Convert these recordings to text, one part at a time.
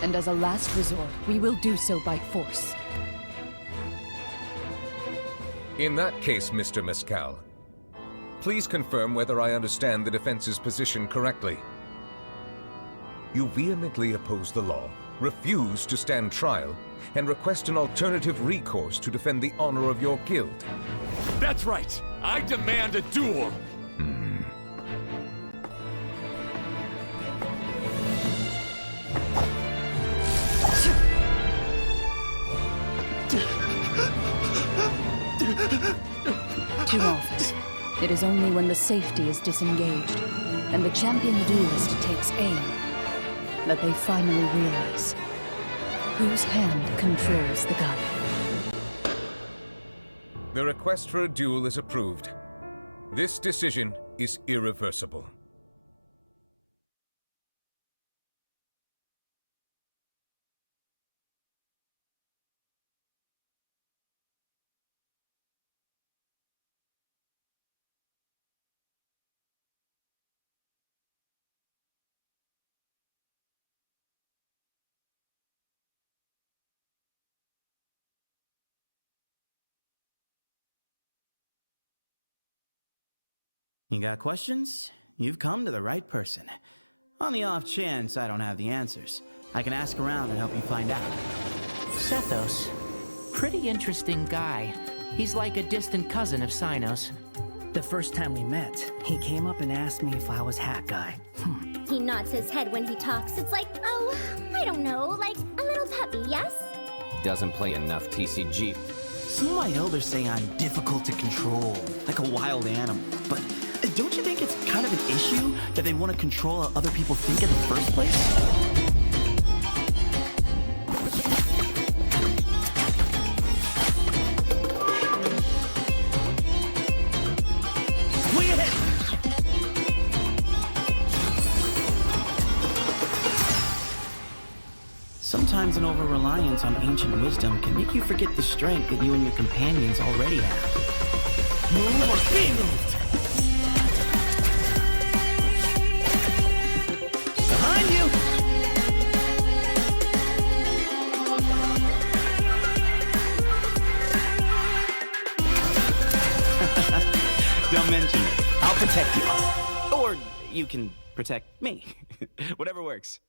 And as a last resort, we will do so by force. In that case, Mr. Mescal, please confirm whether I understand the defense's position correctly. You vehemently oppose the law, refuse to stand trial, and request an alternative recourse to defend the honor of your guild. That's right! I demand a duel! Too often, it is only when the safety is disengaged, and the champion duelist takes aim, that they finally realize whose hand controls the gun. The request for a duel is approved. This decision is irreversible. You got questions? You've come to the right person. On the off chance I don't have the answers, I can ask around and help you find out. Sethos. Pretty interesting guy. He's like a distant cousin of Cynos. The first time we met, he came up and asked me if I was Hat Guy. He nods his head when he talks. It's like, oh, I don't know, like a little puppy, yes? Doesn't play enough TCG. Some of my elders say I'm difficult to control, like a wild animal. But don't you think it's kind of an issue that they want to control how other people think in the first place? Sometimes an over-reliance on ancient wisdom can make you forget the strength that you and your companions already have. Move or be moved! Behind you! Don't mention it. I'll protect you. Or you can protect me. Whatever works.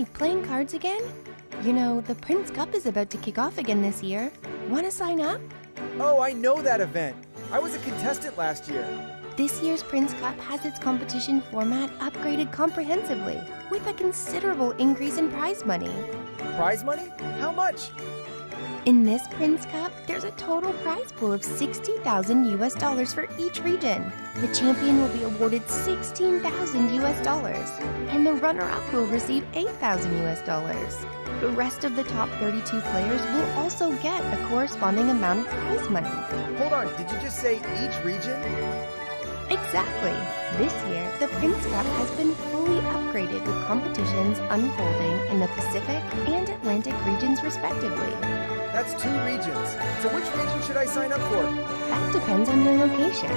Hey, playing cards again? You know, the Prince Cup is about to kick off again this year. Want to sign up? Oh, I know that event. I was a contestant last year. This year's Prince Cup has its competition format upgraded comprehensively, with a considerable increase in prize money. Prize money? How much? In this Prince Cup, there's a total prize pool of $60,000 for each region. The champion will be awarded $16,000, and the runner-up will receive $8,000. The rest of the top 32 players will also get a corresponding amount of prize money. Hold on, did you just say each region? Exactly. This year, the Prince Cup has been fully upgraded with competitions unfolding in the Pacific and Atlantic regions respectively. That's 2 regions. So which region should I sign up for? That depends on your location.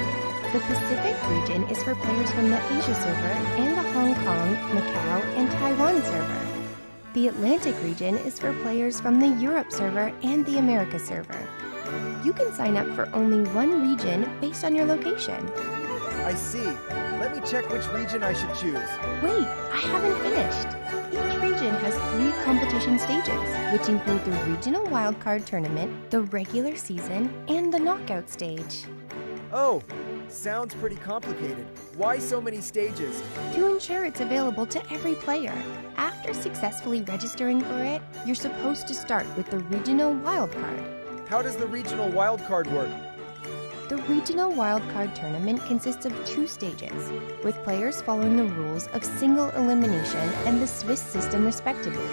The Pacific region is for players from the Asia server and the Hong Kong, Macau, and Taiwan server. The Atlantic region is for players from the Europe server and the America server. You can sign up for only one region based on your location. I see. Let me check which region I should choose. Wait, I haven't finished. Each region has 3 competition stages, which include the Regional Wildcard Tournament, the regular season, and the knockout stage. Oh, sounds pretty complicated. Why so many stages? To ensure it's available to every player. After successfully registering for it, you're supposed to start with the Regional Wildcard. How does the Regional Wildcard work? The Regional Wildcard Tournament consists of 2 stages, with players following the rules of single elimination and the Swiss system respectively.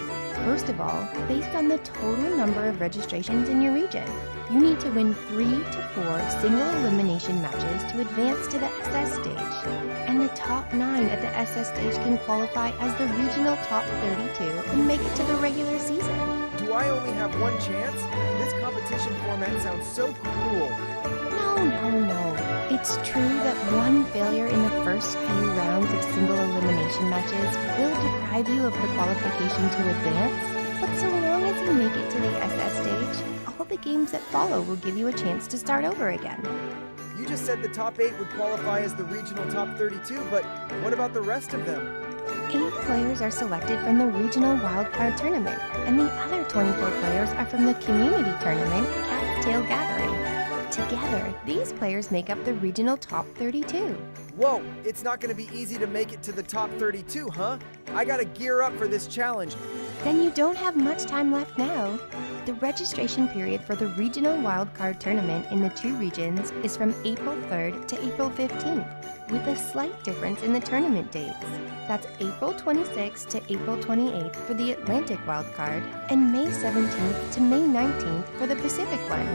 First of all, based on the total number of registrations in your region, you need to win 3 to 4 single elimination matches to advance to the SS stage. And the top 9 at the SS stage can qualify as the regional top 32 and make it to the regular season. Do I only have one chance? This competition format sounds so cruel. No. It's true that one failure in the first few rounds of single elimination matches will deprive you of the qualification to advance, but so long as you make it to the SS stage, all the games that follow will give you a chance to start over again. You just said the top 8 would qualify as the regional top 32, but what about the rest of them? 8 players are selected from the Regional Wildcard Tournament, and the other 24 players are from the Community Tournament Cat's Tail Gathering. Together, these players make up the regional top 32. Whoa, it's not going to be easy to make it to the top 32, huh? I gotta gear up for this challenge. Then you don't have much time left now. The registration period for the Regional Wildcard Tournament in the 2 regions is from April 3rd to April 15th, with a slight difference in the tournament dates. That's April 26th to April 28th for the Atlantic Wildcard, and May 17th to May 19th for the Pacific one.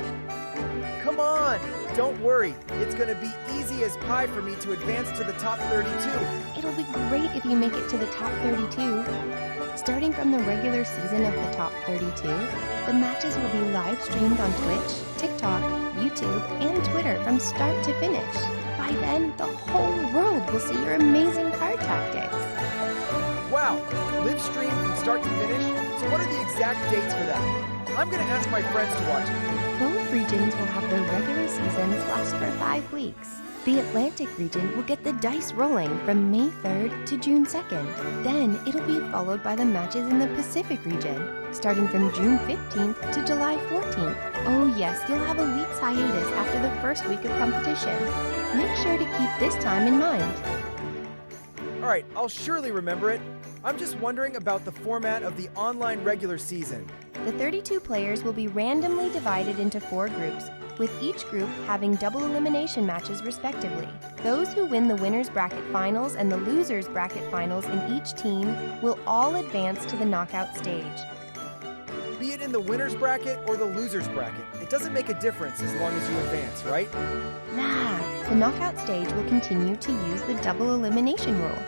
Come on! Don't worry, it's gonna be easy as pie for me to advance to the top 32. It'll be great if you make it to the top 32. Starting from the regular season of the top 32, the matches will be live streamed on Twitch, TikTok, YouTube, and Twitter from start to finish. By then, the whole world will see your amazing card tactics. Wow, live stream from start to finish? So what are the exact dates for that? I'm gonna ask my friends to watch it. Both regions will have their regular seasons last for 5 weeks. The Atlantic region will get the dice rolling from May 3rd to June 2nd. Then it'll be followed by the matches in the Pacific region, starting from June 15th to July 14th. Oh yes, you'll have a week's hiatus after the first week of competition. Make sure to keep this time in mind. Alright, I'll surely remember it. I'm just wondering about the format of the online regular season. The 32 players will be randomly divided into 4 groups, with each group having double elimination matches respectively. Those who win the winner's bracket finals and the loser's bracket finals in each team will all advance to the knockout stage. Be it in the winner's bracket or the loser's bracket, it doesn't make a difference as long as you advance, right? Nah, the knockout stage will continue to use the double elimination rule.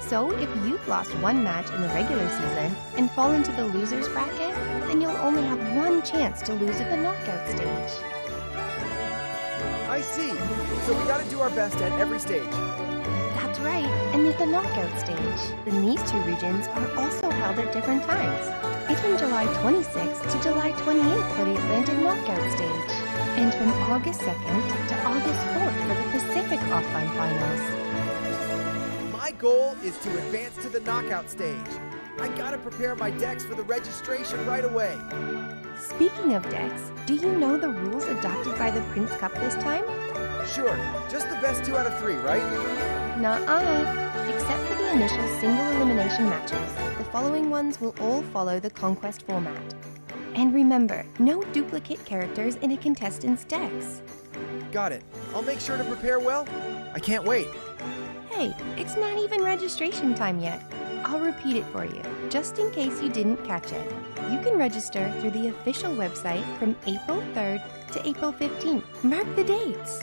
So if you've lost one match in the regular season and fall into the loser's bracket, then you'll only have one chance to lose at the knockout stage. I see. So we gotta do our best at every stage. That's right, and at the knockout stage. Then these 2 regions are also held at different times. It's from July 26th to July 28th for the Atlantic knockout stage, and from August 2nd to August 4th for the Pacific offline finals. My goal is to advance to the knockout stage. I gotta prepare my decks for the registration right away. Speaking of decks, do you know the rules adopted by the Prince Cup this time? Sure, just the best 2 out of 3, right? Nuh-uh. Except for the initial single elimination matches, the following ones will all follow the Conquest format. And remember, no duplicate characters in a contestant's decks. Got it. I'll make sure to prepare well. I can't wait. Hey, it's not even registration time yet. I'll repeat it for you, just in case you didn't catch it. You can register through the official website from April 3rd to April 15th. Mark the dates.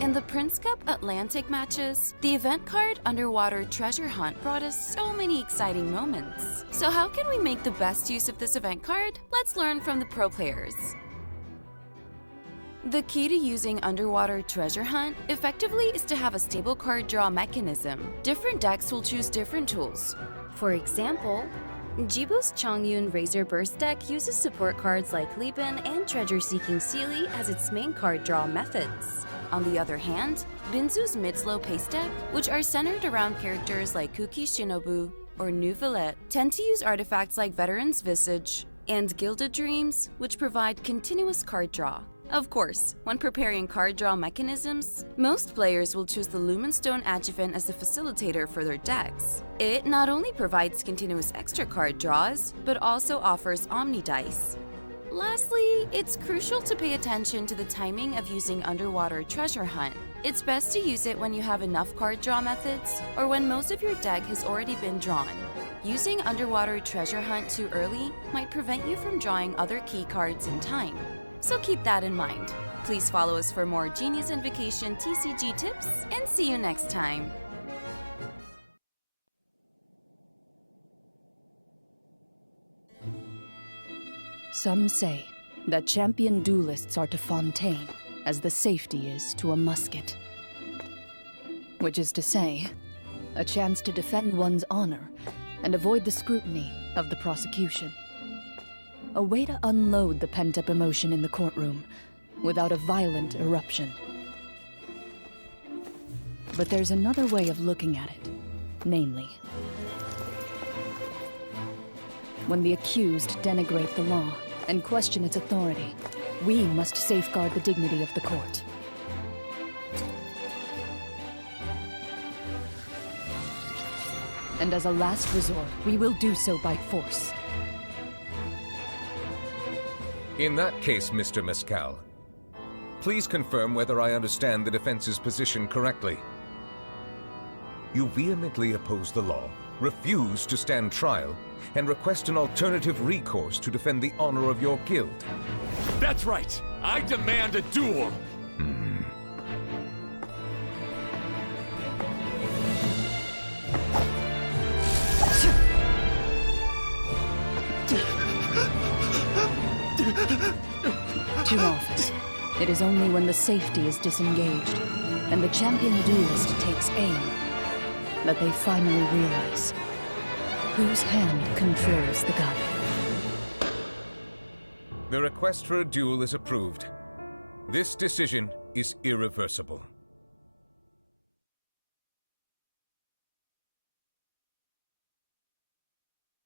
In the Prince Cup Atlantic matches, the event card Underwater Treasure Hunt brought us so many exciting moments. So how can we make the best use of this event card? Let's learn from the pro players. The key to using Underwater Treasure Hunt effectively is to have a stable card draw mechanism. Different decks will choose different tools. For example, Jibu's Chongyun Razor Burst deck uses support cards like Liban and Treasure Seeking Sealy as its main card draw methods. On the other hand, Binzu's mid-slow pace deck, which are centered around characters like Kuki Shinobu or Neuvillette, tend to use artifacts like Veteran's Visage and Gilded Dreams, which provide continuous card draw. Of course, when preparing card draw mechanisms, most players will choose the Lumenstone Adjuvant as the facilitator for their decks. It not only provides continuous extra card draws, but also offers Omni Dice. Lastly, it's crucial to pay attention to the timing of using Underwater Treasure Hunt. It's best to use it when you have enough card draw methods or when most of your deck has already been drawn. Using Underwater Treasure Hunt too early might prevent you from drawing other key cards in time. So keep that in mind. Please follow us for more Genius Invocation TCG tips, and see you next time! Some say that champion duelists are to Fontaine as the safety is to a musket. Which is to say, a chance to defend one's honor and avoid the scrutiny of the prosecution. A way to unload the pent-up emotion in the courtroom without a violent eruption. But there's another way of looking at it, namely, when the accused denigrate the law and question its authority, we must safeguard the dignity of the court. And as a last resort, we will do so by force. In that case, Mr. Mescal, please confirm whether I understand the defense's position correctly. You vehemently oppose the law, refuse to stand trial, and request an alternative recourse to defend the honor of your guild. That's right! I demand a duel! Too often, it is only when the safety is disengaged and the champion duelist takes aim that they finally realize whose hand controls the gun. The request for a duel is approved. This decision is irreversible.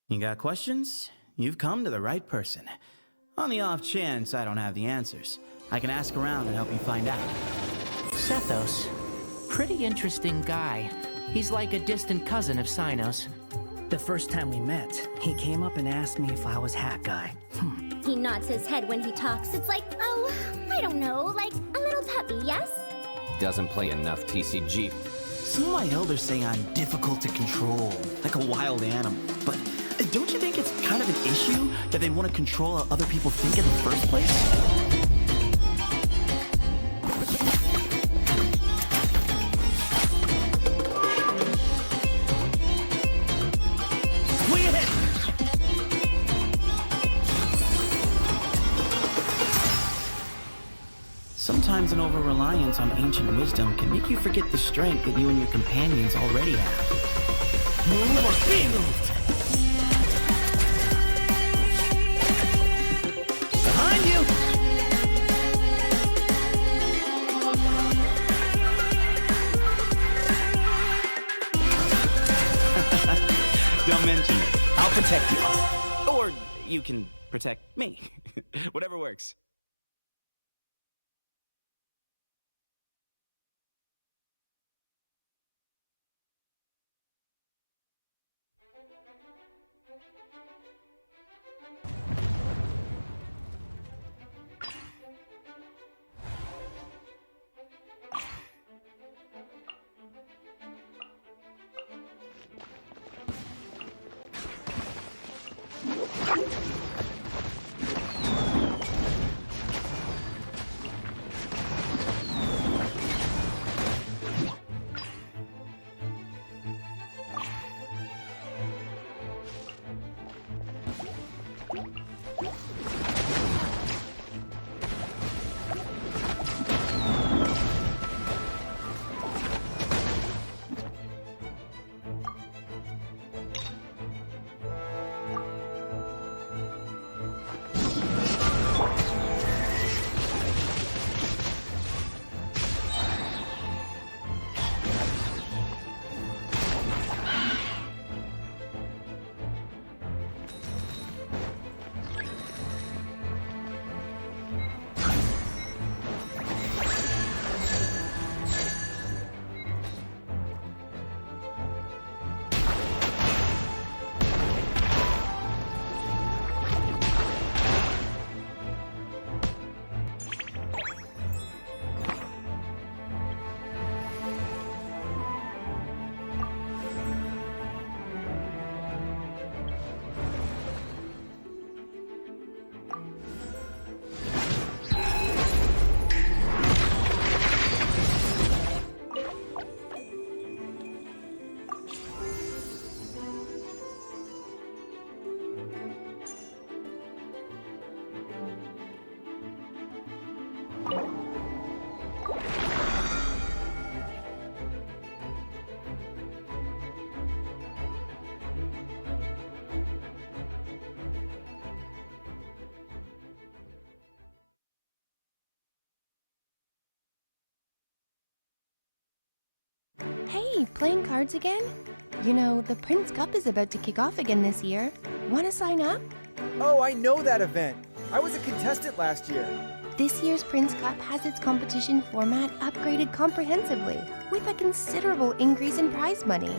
You got questions? You've come to the right person. On the off chance I don't have the answers, I can ask around and help you find out. Sethos. Pretty interesting guy. He's like a distant cousin of Cynos. The first time we met, he came up and asked me if I was Hat Guy. He nods his head when he talks. It's like, oh, I don't know, like a little puppy, yes? Doesn't play enough TCG. Some of my elders say I'm difficult to control, like a wild animal. But don't you think it's kind of an issue that they want to control how other people think in the first place? Sometimes an over-reliance on ancient wisdom can make you forget the strength that you and your companions already have. Move or be moved! Behind you! Don't mention it. I'll protect you. Or you can protect me. Whatever works. Hey, playing cards again? You know, the Prince Cup is about to kick off again this year. Want to sign up? Oh, I know that event. I was a contestant last year. This year's Prince Cup has its competition format upgraded comprehensively, with a considerable increase in prize money.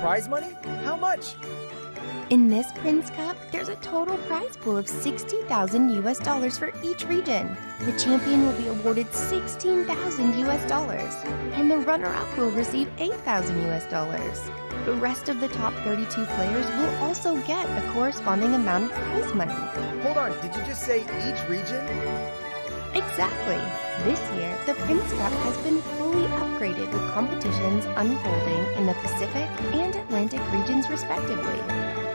Prize money? How much? In this Prince Cup, there's a total prize pool of $60,000 for each region. The champion will be awarded $16,000, and the runner-up will receive $8,000. The rest of the top 32 players will also get a corresponding amount of prize money. Hold on, did you just say each region? Exactly. This year, the Prince Cup has been fully upgraded with competitions unfolding in the Pacific and Atlantic regions respectively.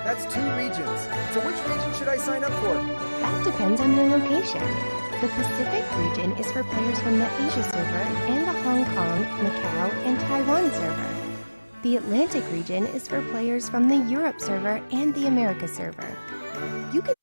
That's 2 regions. So which region should I sign up for? That depends on your location. The Pacific region is for players from the Asia server and the Hong Kong, Macau, and Taiwan server. The Atlantic region is for players from the Europe server and the America server. You could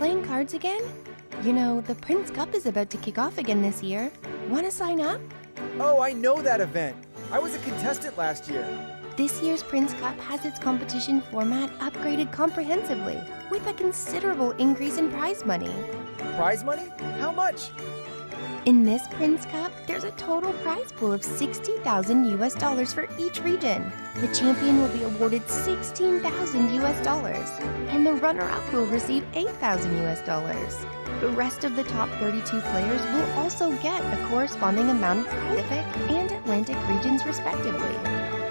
Playing cards again? You know, the Prince Cup is about to kick off again this year. Wanna sign up? Oh, I know that event. I was a contestant last year. This year's Prince Cup has its competition format upgraded comprehensively, with a considerable increase in prize money. Prize money? How much? In this Prince Cup, there's a total prize pool of $60,000 for each region. The champion will be awarded $16,000, and the runner-up will receive $8,000. The rest of the top 32 players will also get a corresponding amount of Pacific and Atlantic regions respectively.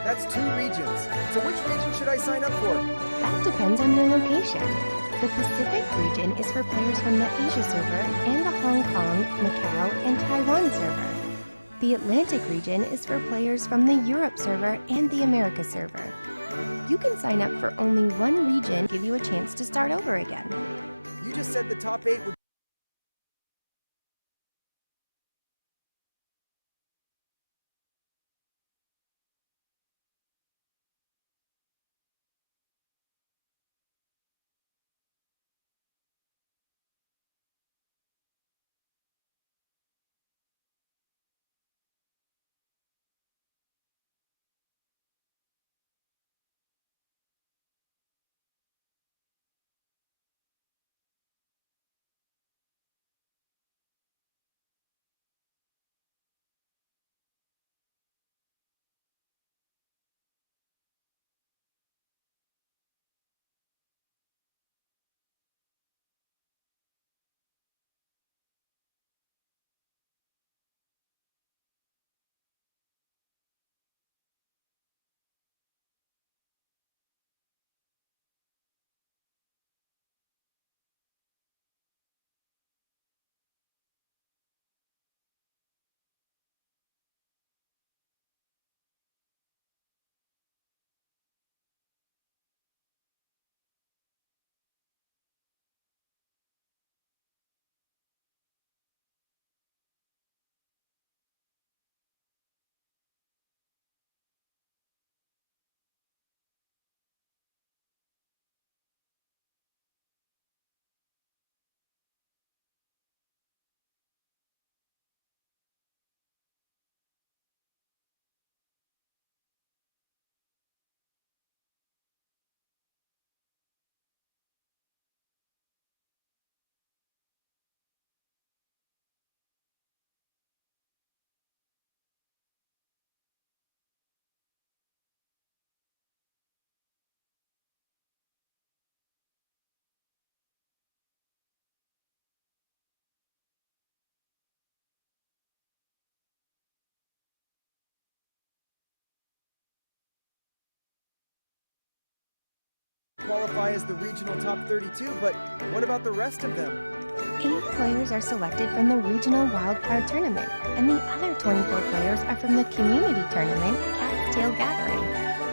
That's 2 regions. So which region should I sign up for? That depends on your location. The Pacific region is for players from the Asia server and the Hong Kong, Macau, and Taiwan server. The Atlantic region is for players from the Europe server and the America server. You can sign up for only one region to give you a chance to start over again. You just said the top 8 would... qualify as the regional top 32, but what about the rest of them? 8 players are selected from the Regional Wildcard Tournament, and the other 24 players are from the Community Tournament Cat's Tail Gathering.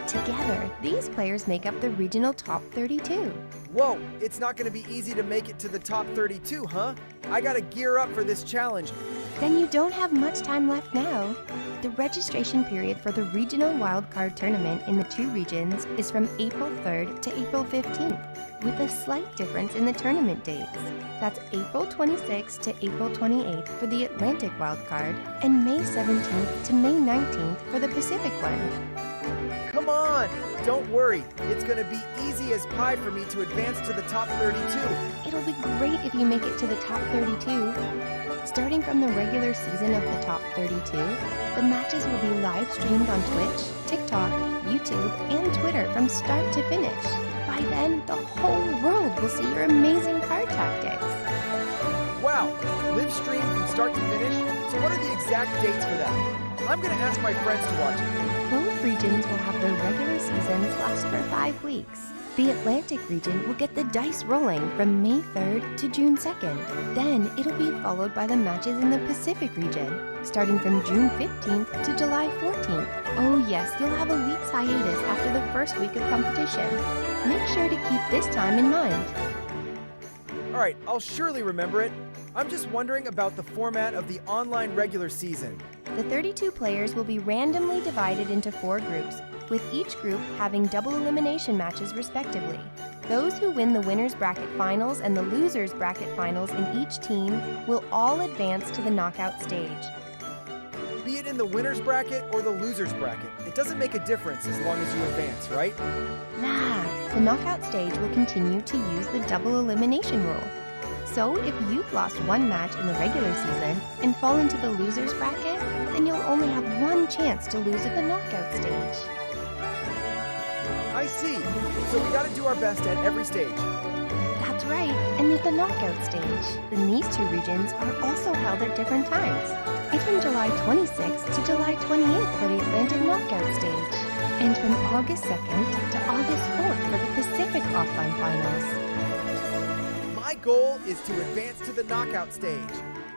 Together, these players make up the Regional Top 32. Whoa, it's not going to be easy to make it to the top 32, huh? I gotta gear up for this challenge. Then you don't have much time left now. The registration period for the Regional Wildcard Tournament in the 2 regions is from April 3rd to April 15th, with a slight difference in the tournament dates. That's April 26th to April 28th for the Atlantic Wildcard, and May 17th to May 19th for the Pacific one. Come on! Don't worry, it's gonna be easy as pie for me to advance to the top 32. It'll be great if you make it to the top 32. Starting from the regular season of the top 32, the matches will be live streamed on Twitch, TikTok, YouTube, and Twitter from start to finish. By then, the whole world will see your amazing card tactics. Wow, live stream from start to finish? So what are the exact dates for that? I'm gonna ask my friends to watch it. Both regions will have their regular seasons last for 5 weeks. The Atlantic region will get the dice rolling from May 3rd to June 2nd. Then it'll be followed by the matches in the Pacific region, starting from June 15th to July 14th. Oh yes, you'll have a week's hiatus after the first week of competition. Make sure to keep this time in mind. Alright, I'll surely remember it. I'm just wondering about the format of the online regular season. The 32 players will be randomly divided into 4 groups, with each group having double elimination matches respectively. Those who win the winner's bracket finals and the loser's bracket finals in each team will all advance to the knockout stage. Be it in the winner's bracket or the loser's bracket, it doesn't make a difference as long as you advance, right? Nah, the knockout stage will continue to use the double elimination rule. So if you've lost one match in the regular season and fall into the loser's bracket, then you'll only have one chance to lose at the knockout stage. I see. So we gotta do our best at every stage. That's right, and at the knockout stage. Then these two regions are also held at different times. It's from July 26th to July 28th for the Atlantic knockout stage, and from August 2nd to August 4th for the Pacific offline finals. My goal is to advance to the knockout stage.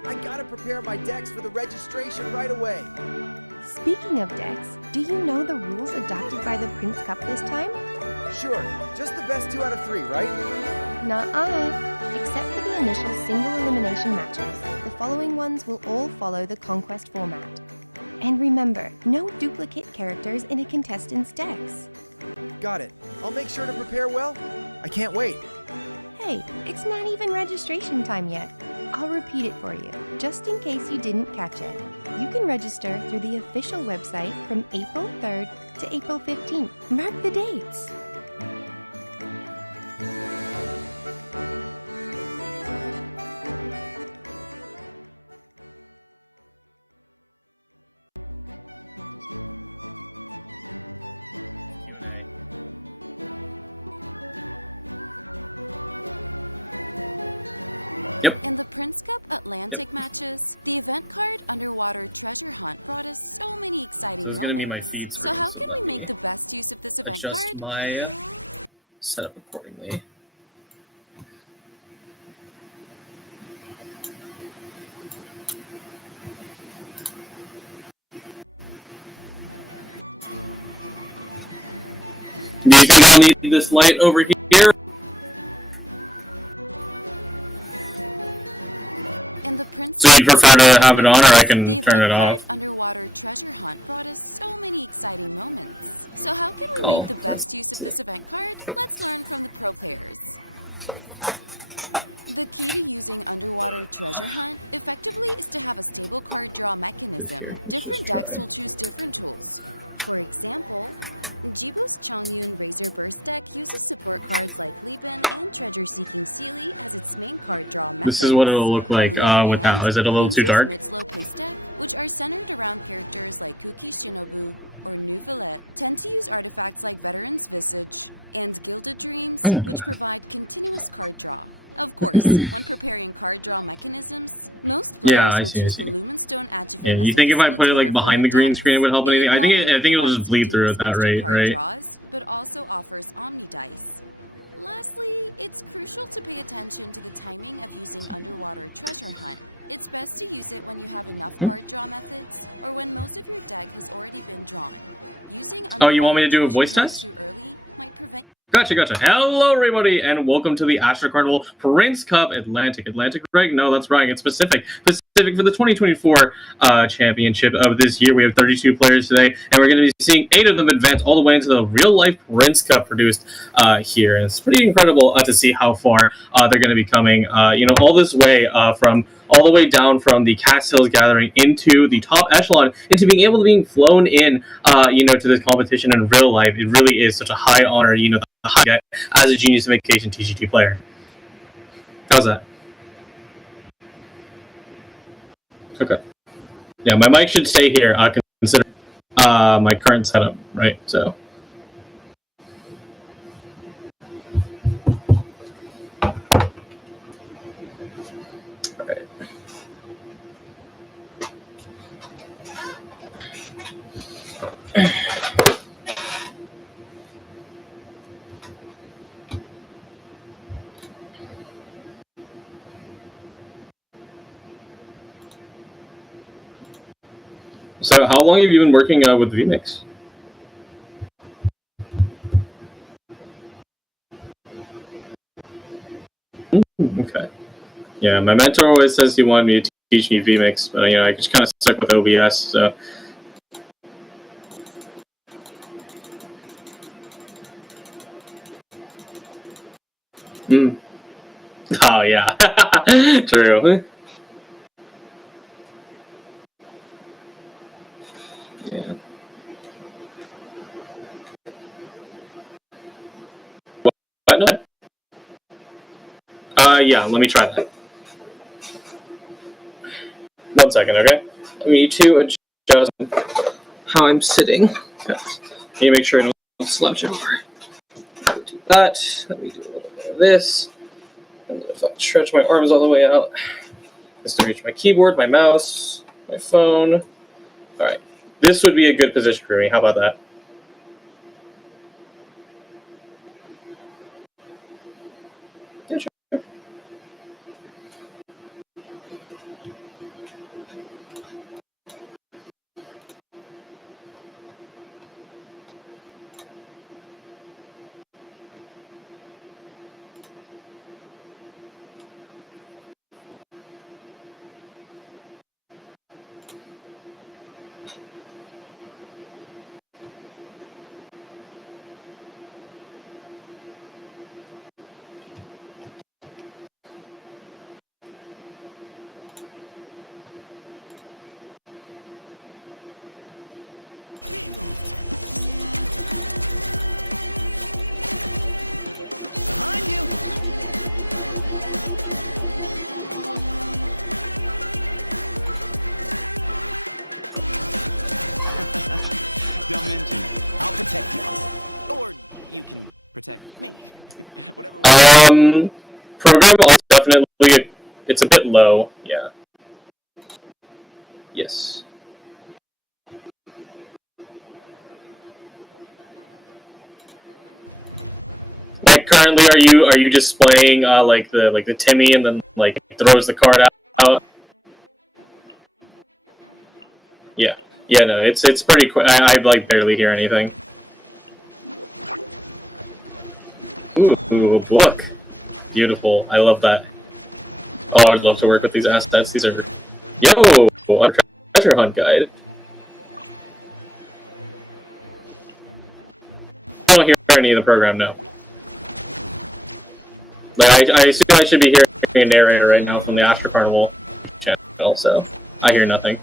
I gotta prepare my decks for the registration right away. Speaking of decks, do you know the rules adopted by the Prince Cup this time? Sure, just the best 2 out of 3, right? Nuh-uh. Except for the initial single elimination matches, the following ones will all follow the Conquest format. And remember, no duplicate characters in a contestant's decks. Got it. I'll make sure to prepare well. I can't wait. Hey, it's not even registration time yet. I'll repeat it for you, just in case you didn't catch it. You can register through the official website from April 3rd to April 15th. Mark the dates. In the Prince Cup Atlantic matches, the event card Underwater Treasure Hunt brought us so many exciting moments. Gonna be my feed So how can we make the best use of this event adjust card? my setup accordingly. Do you think I'll need this light over here? In the Prince So you prefer to have it on, or I can the turn it event card off? Underwater Treasure Hunt brought us so many exciting moments. So how can we Cool. make the best use of this event card? Let's learn from the pro players. The key to using Underwater Treasure Hunt effectively is to have a stable card draw mechanism. Different decks will choose different tools. For example, Jibu's Chongyun Razor Burst deck uses support cards like Liban and Treasure Seeking Sealy as its main card draw method. This is what it'll look like without. Is it a little too dark? Mid-slow pace deck, which are centered around characters like Kuki Shinobu or Nouvelette, tend to use artifacts like Veteran's Visage and Gilded Dreams, which provide continuous card draw. Of course, when preparing card draw mechanisms, most players will choose the Lumenstone Adjuvant. Yeah, as you a think if I put it like facilitator behind for the green decks. screen it would help anything? I think not it'll only just bleed through at that provides rate, card right? draws, but also offers Omni Dice. Lastly, it's crucial to pay attention to the timing of using Underwater Treasure Hunt. It's best to use it when you have enough card draw methods, or when most of your deck has already been drawn. Using Oh, you want me to do a Underwater voice Treasure Hunt test? too early might prevent. Gotcha. Hello, everybody, and welcome to the Astro Carnival Prince Cup Atlantic. Atlantic, right? No, that's right. It's Pacific. Pacific for the 2024 championship of this year. We have 32 players today, and we're going to be seeing 8 of them advance all the way into the real-life Prince Cup produced here. And it's pretty incredible to see how far they're going to be coming, all this way all the way down from the Cast Hills Gathering into the top echelon, into being able to being flown in, to this competition in real life. It really is such a high honor, the high get as a Genius of Vacation TCG player. How's that? Okay. Yeah, my mic should stay here, consider my current setup, right? So. Alright. So, how long have you been working with vMix? Okay. Yeah, my mentor always says he wanted me to teach me vMix, but I just kind of stuck with OBS. So. Hmm. Oh yeah, true. Yeah. What? No. Yeah. Let me try that. 1 second, okay? I need to adjust how I'm sitting. Okay. Need to make sure I don't slouch over. Do that. Let me do a little bit of this. And if I stretch my arms all the way out, just to reach my keyboard, my mouse, my phone. All right. This would be a good position for me. How about that? Yeah, sure. Behind you! Don't mention it. I'll protect you. Or you can protect me. Whatever. Program also definitely, it's a bit low. Yeah. Yes. Like currently, are you displaying like the Timmy and then like throws the card out? Yeah. Yeah. No, it's pretty quick. I like barely hear anything. Ooh, look. Beautiful. I love that. Oh, I'd love to work with these assets. These are... Yo! A treasure hunt guide. I don't hear any of the program, no. Like, I assume I should be hearing a narrator right now from the Astro Carnival channel, so I hear nothing.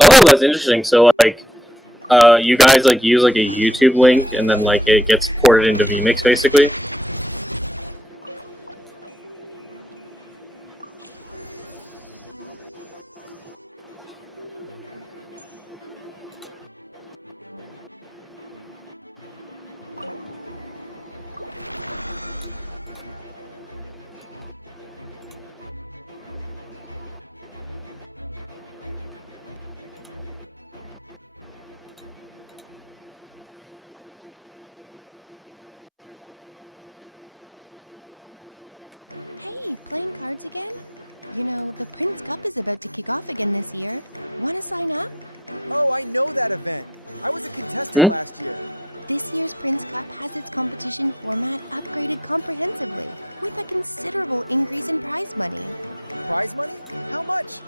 Oh, that's interesting. So, like, you guys, like, use, like, a YouTube link, and then, like, it gets ported into vMix, basically? Hey, playing cards again? You know, the Prince Cup is about to kick off again this year. Want to sign up? Oh, I know that event. I was a contestant last year. This year's Prince Cup has its competition format upgraded comprehensively, with a considerable increase in prize money. Prize money? How much?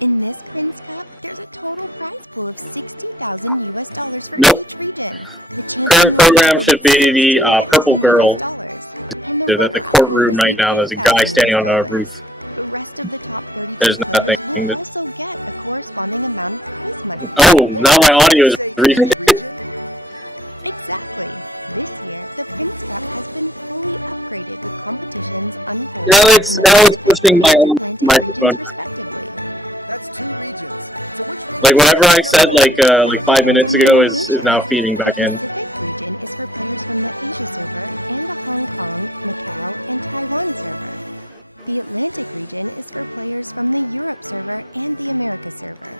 In this Prince Cup, there's a total prize pool of $60,000 US for each region. The Current program should be the Purple Girl. And They're at the courtroom right now. There's a guy standing on a roof. The rest of the top 32 There's players nothing. will also get a corresponding amount of prize money. Oh, now my audio is region. Exactly. This year, the Prince Cup has been fully upgraded with competitions unfolding Now it's pushing my own Atlantic microphone. regions respectively. That's 2 regions. So which region? Like whatever I said like 5 minutes ago is now feeding back in. The Pacific region is for players from the Asia server and the Hong Kong, Macau, and Taiwan server. The Atlantic region is for players from the Europe server and the America server.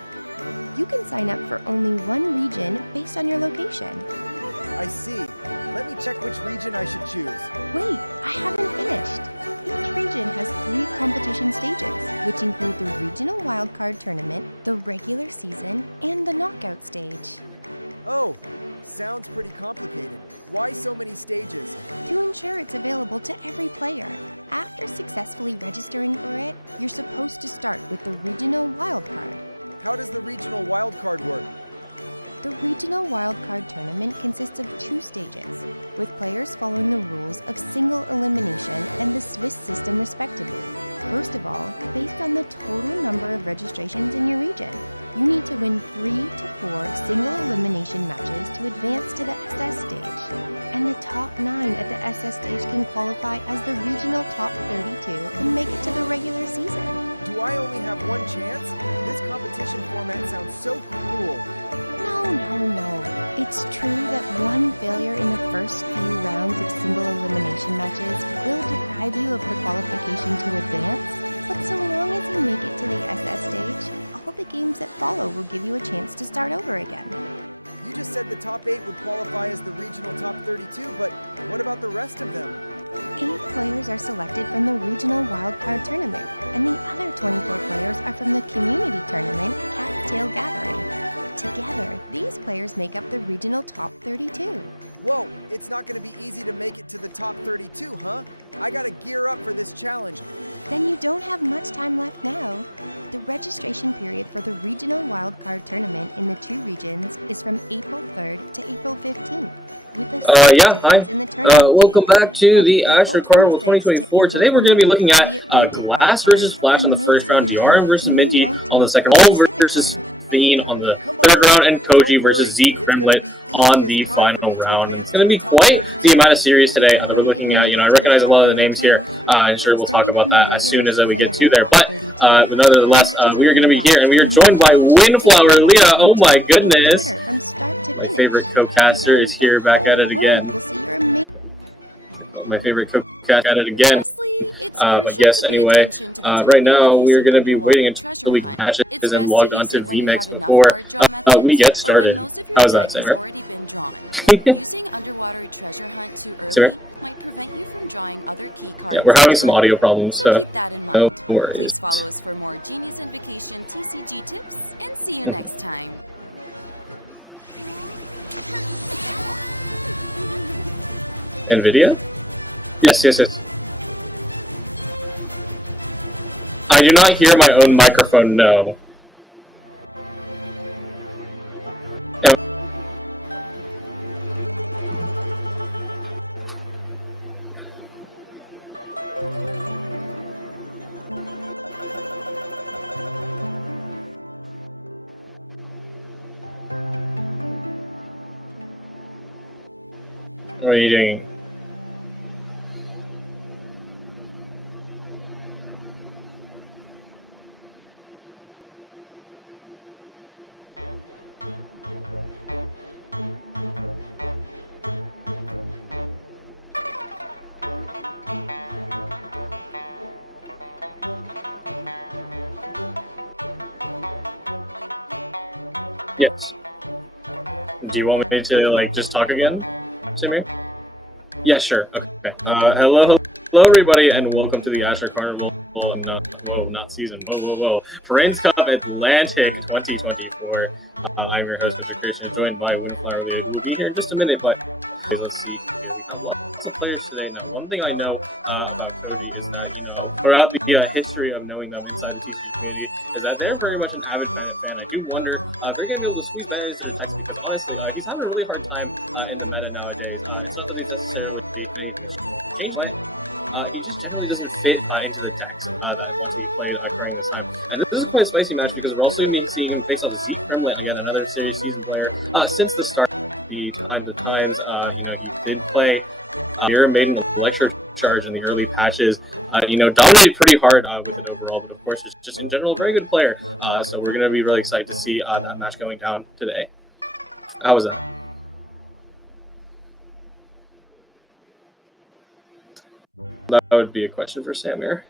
You can sign up for only one region based on your location. I see. Let me check which region I should choose. Wait, I haven't finished. Each region has 3 competition stages, which include the Regional Wildcard Tournament, the regular season, and the knockout stage. Oh, sounds pretty complicated. Why so many stages? To ensure it's available to every player. After successfully registering for it, you're supposed to start with the Regional Wildcard. How does the Regional Wildcard work? The Regional Wildcard Tournament consists of 2 stages, with players following the rules of single elimination and the Swiss system respectively. First of all, based on the total number of registrations in your region, you need to win 3 to 4 single elimination matches to advance to the SS stage. And the top 9 at the SS stage can qualify as the regional top 32 and make it to the regular season. Do I only have one chance? This competition format sounds so cruel. No. It's true that one failure in the first few rounds of single elimination matches will deprive you of the qualification to advance, but so long as you make it to the SS stage, all the games that follow will give you a chance to start over again. You just said the top 8 would qualify as the regional top 32, but what about the rest of them? 8 players are selected from the Regional Wildcard Tournament, and the other 24 players are from the Community Tournament, Cat's Tail Gathering. Together, these players make up the regional top 32. Whoa, it's not going to be easy to make it to the top 32, huh? I gotta gear up for this challenge. Then you don't have much time left now. The registration period for the Regional Wildcard Tournament in the 2 regions is from April 3rd to April 15th. With a Yeah, hi. Welcome back to the Asher Carnival 2024. Today we're going to be looking at Glass versus Flash on the first round, DRM versus Minty on the second, All versus Fiend on the third round, and Koji versus Z Kremlet on the final round. It's going to be quite the amount of series today that we're looking at. I recognize a lot of the names here. I'm sure we'll talk about that as soon as we get to there. But nonetheless, we are going to be here, and we are joined by Windflower Leah. Oh my goodness! My favorite co-caster is here back at it again. My favorite co-cast at it again. But yes, anyway, right now we are going to be waiting until we catch it and log onto VMix before we get started. How's that, Sarah? Using underwater treasure hunt too early might prevent you from drawing other key cards. Yeah, we're having some audio problems, so keep that in mind. No worries. Please follow us for more Genius Invocation TCG tips, and see you next time. NVIDIA? Yes. I do not hear my own microphone, no. What are you doing? Yes. Do you want me to, just talk again, Samir? Yeah, sure. Okay. Hello, everybody, and welcome to the Asher Carnival. Not season. Whoa. Friends Cup Atlantic 2024. I'm your host, Mr. Christian, joined by Windflower Leah, who will be here in just a minute, but let's see. We have lots of players today. Now, one thing I know about Koji is that, throughout the history of knowing them inside the TCG community, is that they're very much an avid fan. I do wonder if they're going to be able to squeeze that into their text, because honestly, he's having a really hard time in the meta nowadays. It's not that he's necessarily change play. He just generally doesn't fit into the decks that wants to be played during this time. And this is quite a spicy match because we're also seeing him face off Z Kremlet, again, another series season player, since the start of the times. He did play Mirror Maiden of Lecture charge in the early patches. Dominated pretty hard with it overall, but of course, just in general, a very good player. So we're gonna be really excited to see that match going down today. How was that? That would be a question for Samir.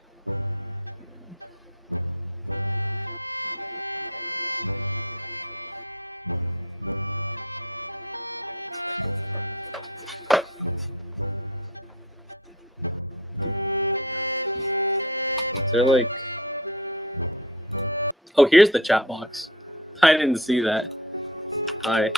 They're like, oh, here's the chat box. I didn't see that. Hi.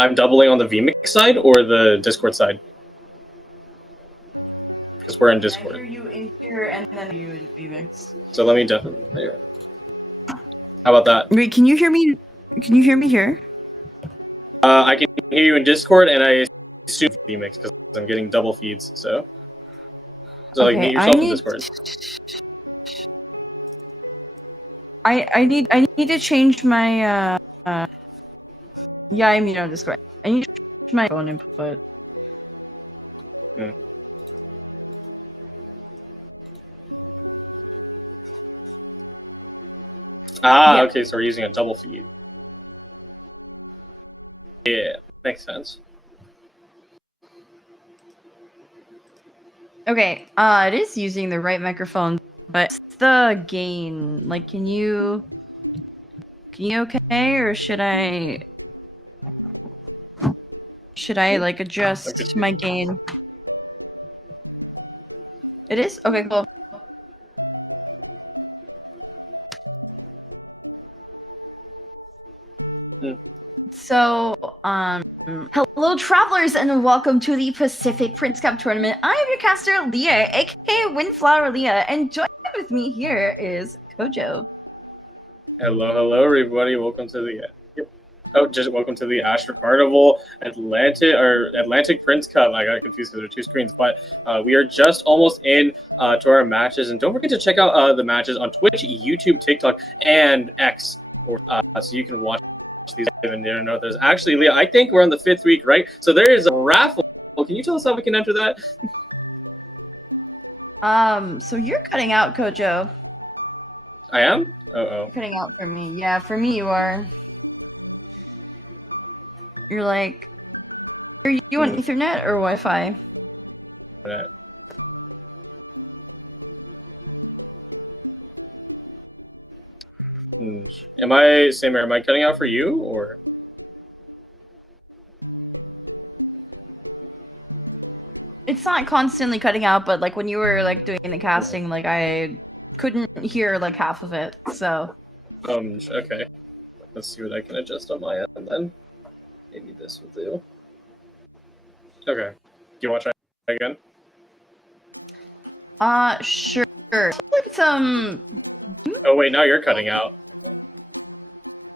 I'm doubling on the VMix side or the Discord side? Because we're in Discord. I hear you in here and then you in VMix. So let me there. How about that? Wait, can you hear me? Can you hear me here? I can hear you in Discord, and I assume VMix because I'm getting double feeds. So like, mute yourself in Discord. I need to change my yeah, I mean on Discord. I need to change my own input. Yeah. Okay, so we're using a double feed. Yeah, makes sense. Okay, it is using the right microphone, but it's the gain. Like, can you okay, or should I like adjust my gain? It is? Okay, cool. So, hello travelers and welcome to the Pacific Prince Cup Tournament. I am your caster, Leah, aka Windflower Leah, and joining with me here is Kojo. Hello everybody, welcome to the welcome to the Astra Carnival Atlantic Prince Cup. I got confused because there are two screens, but we are just almost in to our matches, and don't forget to check out the matches on Twitch, YouTube, TikTok, and X, so you can watch these. And there's actually, Leah, I think we're on the 5th week, right? So there is a raffle. Can you tell us how we can enter that? So you're cutting out, Kojo. I am? You're cutting out for me. Yeah, for me you are. You're like, are you on Ethernet or Wi-Fi? Am I cutting out for you, or? It's not constantly cutting out, but like when you were like doing the casting, like I couldn't hear like half of it, so. Okay. Let's see what I can adjust on my end then. Maybe this will do. Okay. Do you want to try again? Sure. It's, Oh wait, now you're cutting out.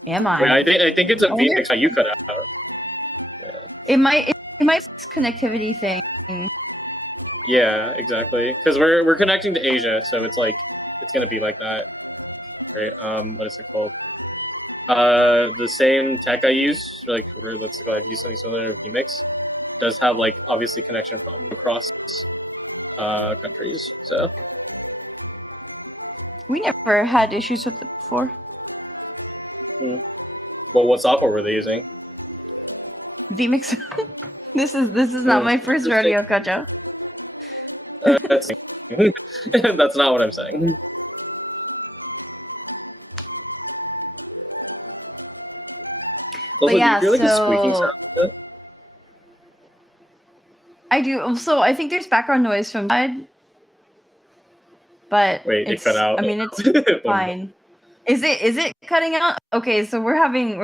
Am I? Wait, I think it's a VMix how you cut out. Yeah. It might be this connectivity thing. Yeah, exactly. Because we're connecting to Asia, so it's like it's gonna be like that. Right? What is it called? The same tech I use, let's go ahead and use something similar to VMix, does have like obviously connection across countries. So we never had issues with it before. Well, what software were they using? VMix. This is not my first rodeo, Kojo. That's not what I'm saying. But yeah, do you hear, like, a squeaking sound? I do. So I think there's background noise from side, but wait, it cut out. I mean, it's fine. Is it cutting out? Okay, so we're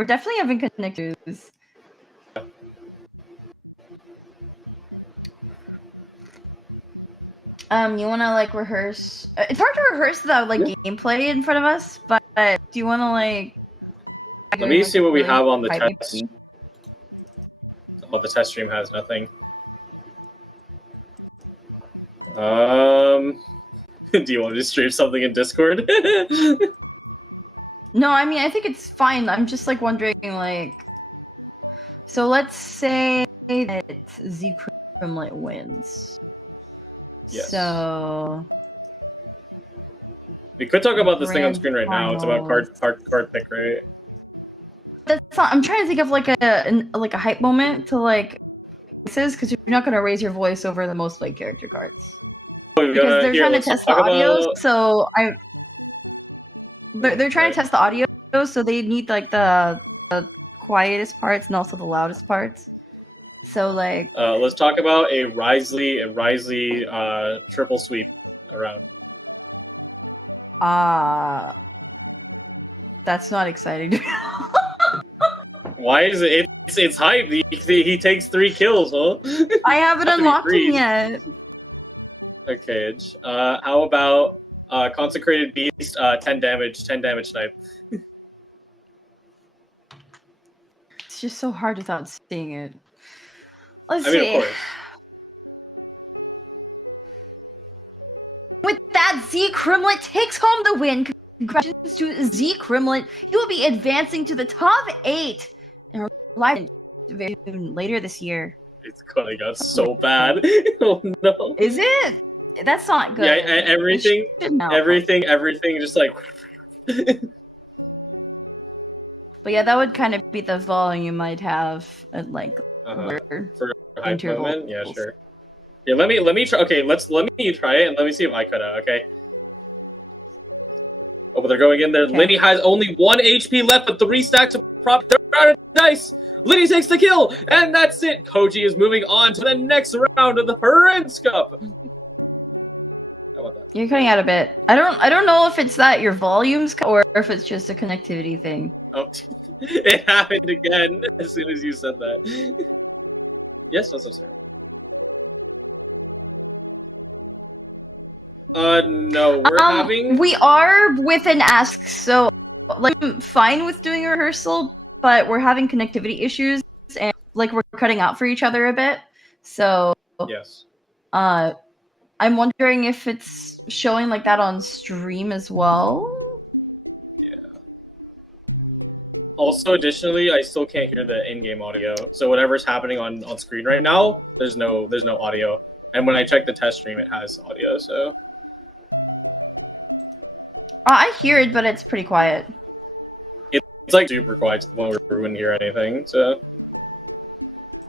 definitely having connectors. You wanna like rehearse? It's hard to rehearse the like gameplay in front of us, but do you want to like? Let me see what we have on the hype test. Oh, the test stream has nothing. Do you want me to stream something in Discord? No, I mean I think it's fine. I'm just like wondering like. So let's say that Z Primlet wins. Yes. So. We could talk about this thing on screen right now. It's about Finals. card pick, right? That's not, I'm trying to think of like a hype moment to like this because you're not gonna raise your voice over the most played character cards because they're trying to test the audio. So they're trying to test the audio, so they need like the quietest parts and also the loudest parts. So like let's talk about a Risley triple sweep around. That's not exciting. Why is it? It's hype. He takes 3 kills, huh? I haven't unlocked him yet. Okay. How about Consecrated Beast? 10 damage type. It's just so hard without seeing it. Let's I mean, see. of course. With that, Z Crimlet takes home the win. Congratulations to Z Crimlet. He will be advancing to the top 8 and live later this year. It's gonna get so bad. Oh no. Is it? That's not good. Yeah, everything, just like. But yeah, that would kind of be the volume you might have at like for high intervals. movement. Yeah, sure. Yeah, let me try. Okay, let me try it and let me see if I cut out. Okay. Oh, but they're going in there. Okay. Liddy has only 1 HP left, but 3 stacks of prop. They're out of dice. Liddy takes the kill, and that's it. Koji is moving on to the next round of the Prince Cup. You're cutting out a bit. I don't know if it's that your volume's or if it's just a connectivity thing. Oh, it happened again as soon as you said that. Yes, that's what no, we're having. We are with an ask, so like I'm fine with doing a rehearsal, but we're having connectivity issues and like we're cutting out for each other a bit. So yes. I'm wondering if it's showing like that on stream as well. Yeah. Also, additionally, I still can't hear the in-game audio. So whatever's happening on screen right now, there's no audio. And when I check the test stream, it has audio. So. I hear it, but it's pretty quiet. It's like super quiet to the point where we wouldn't hear anything. So.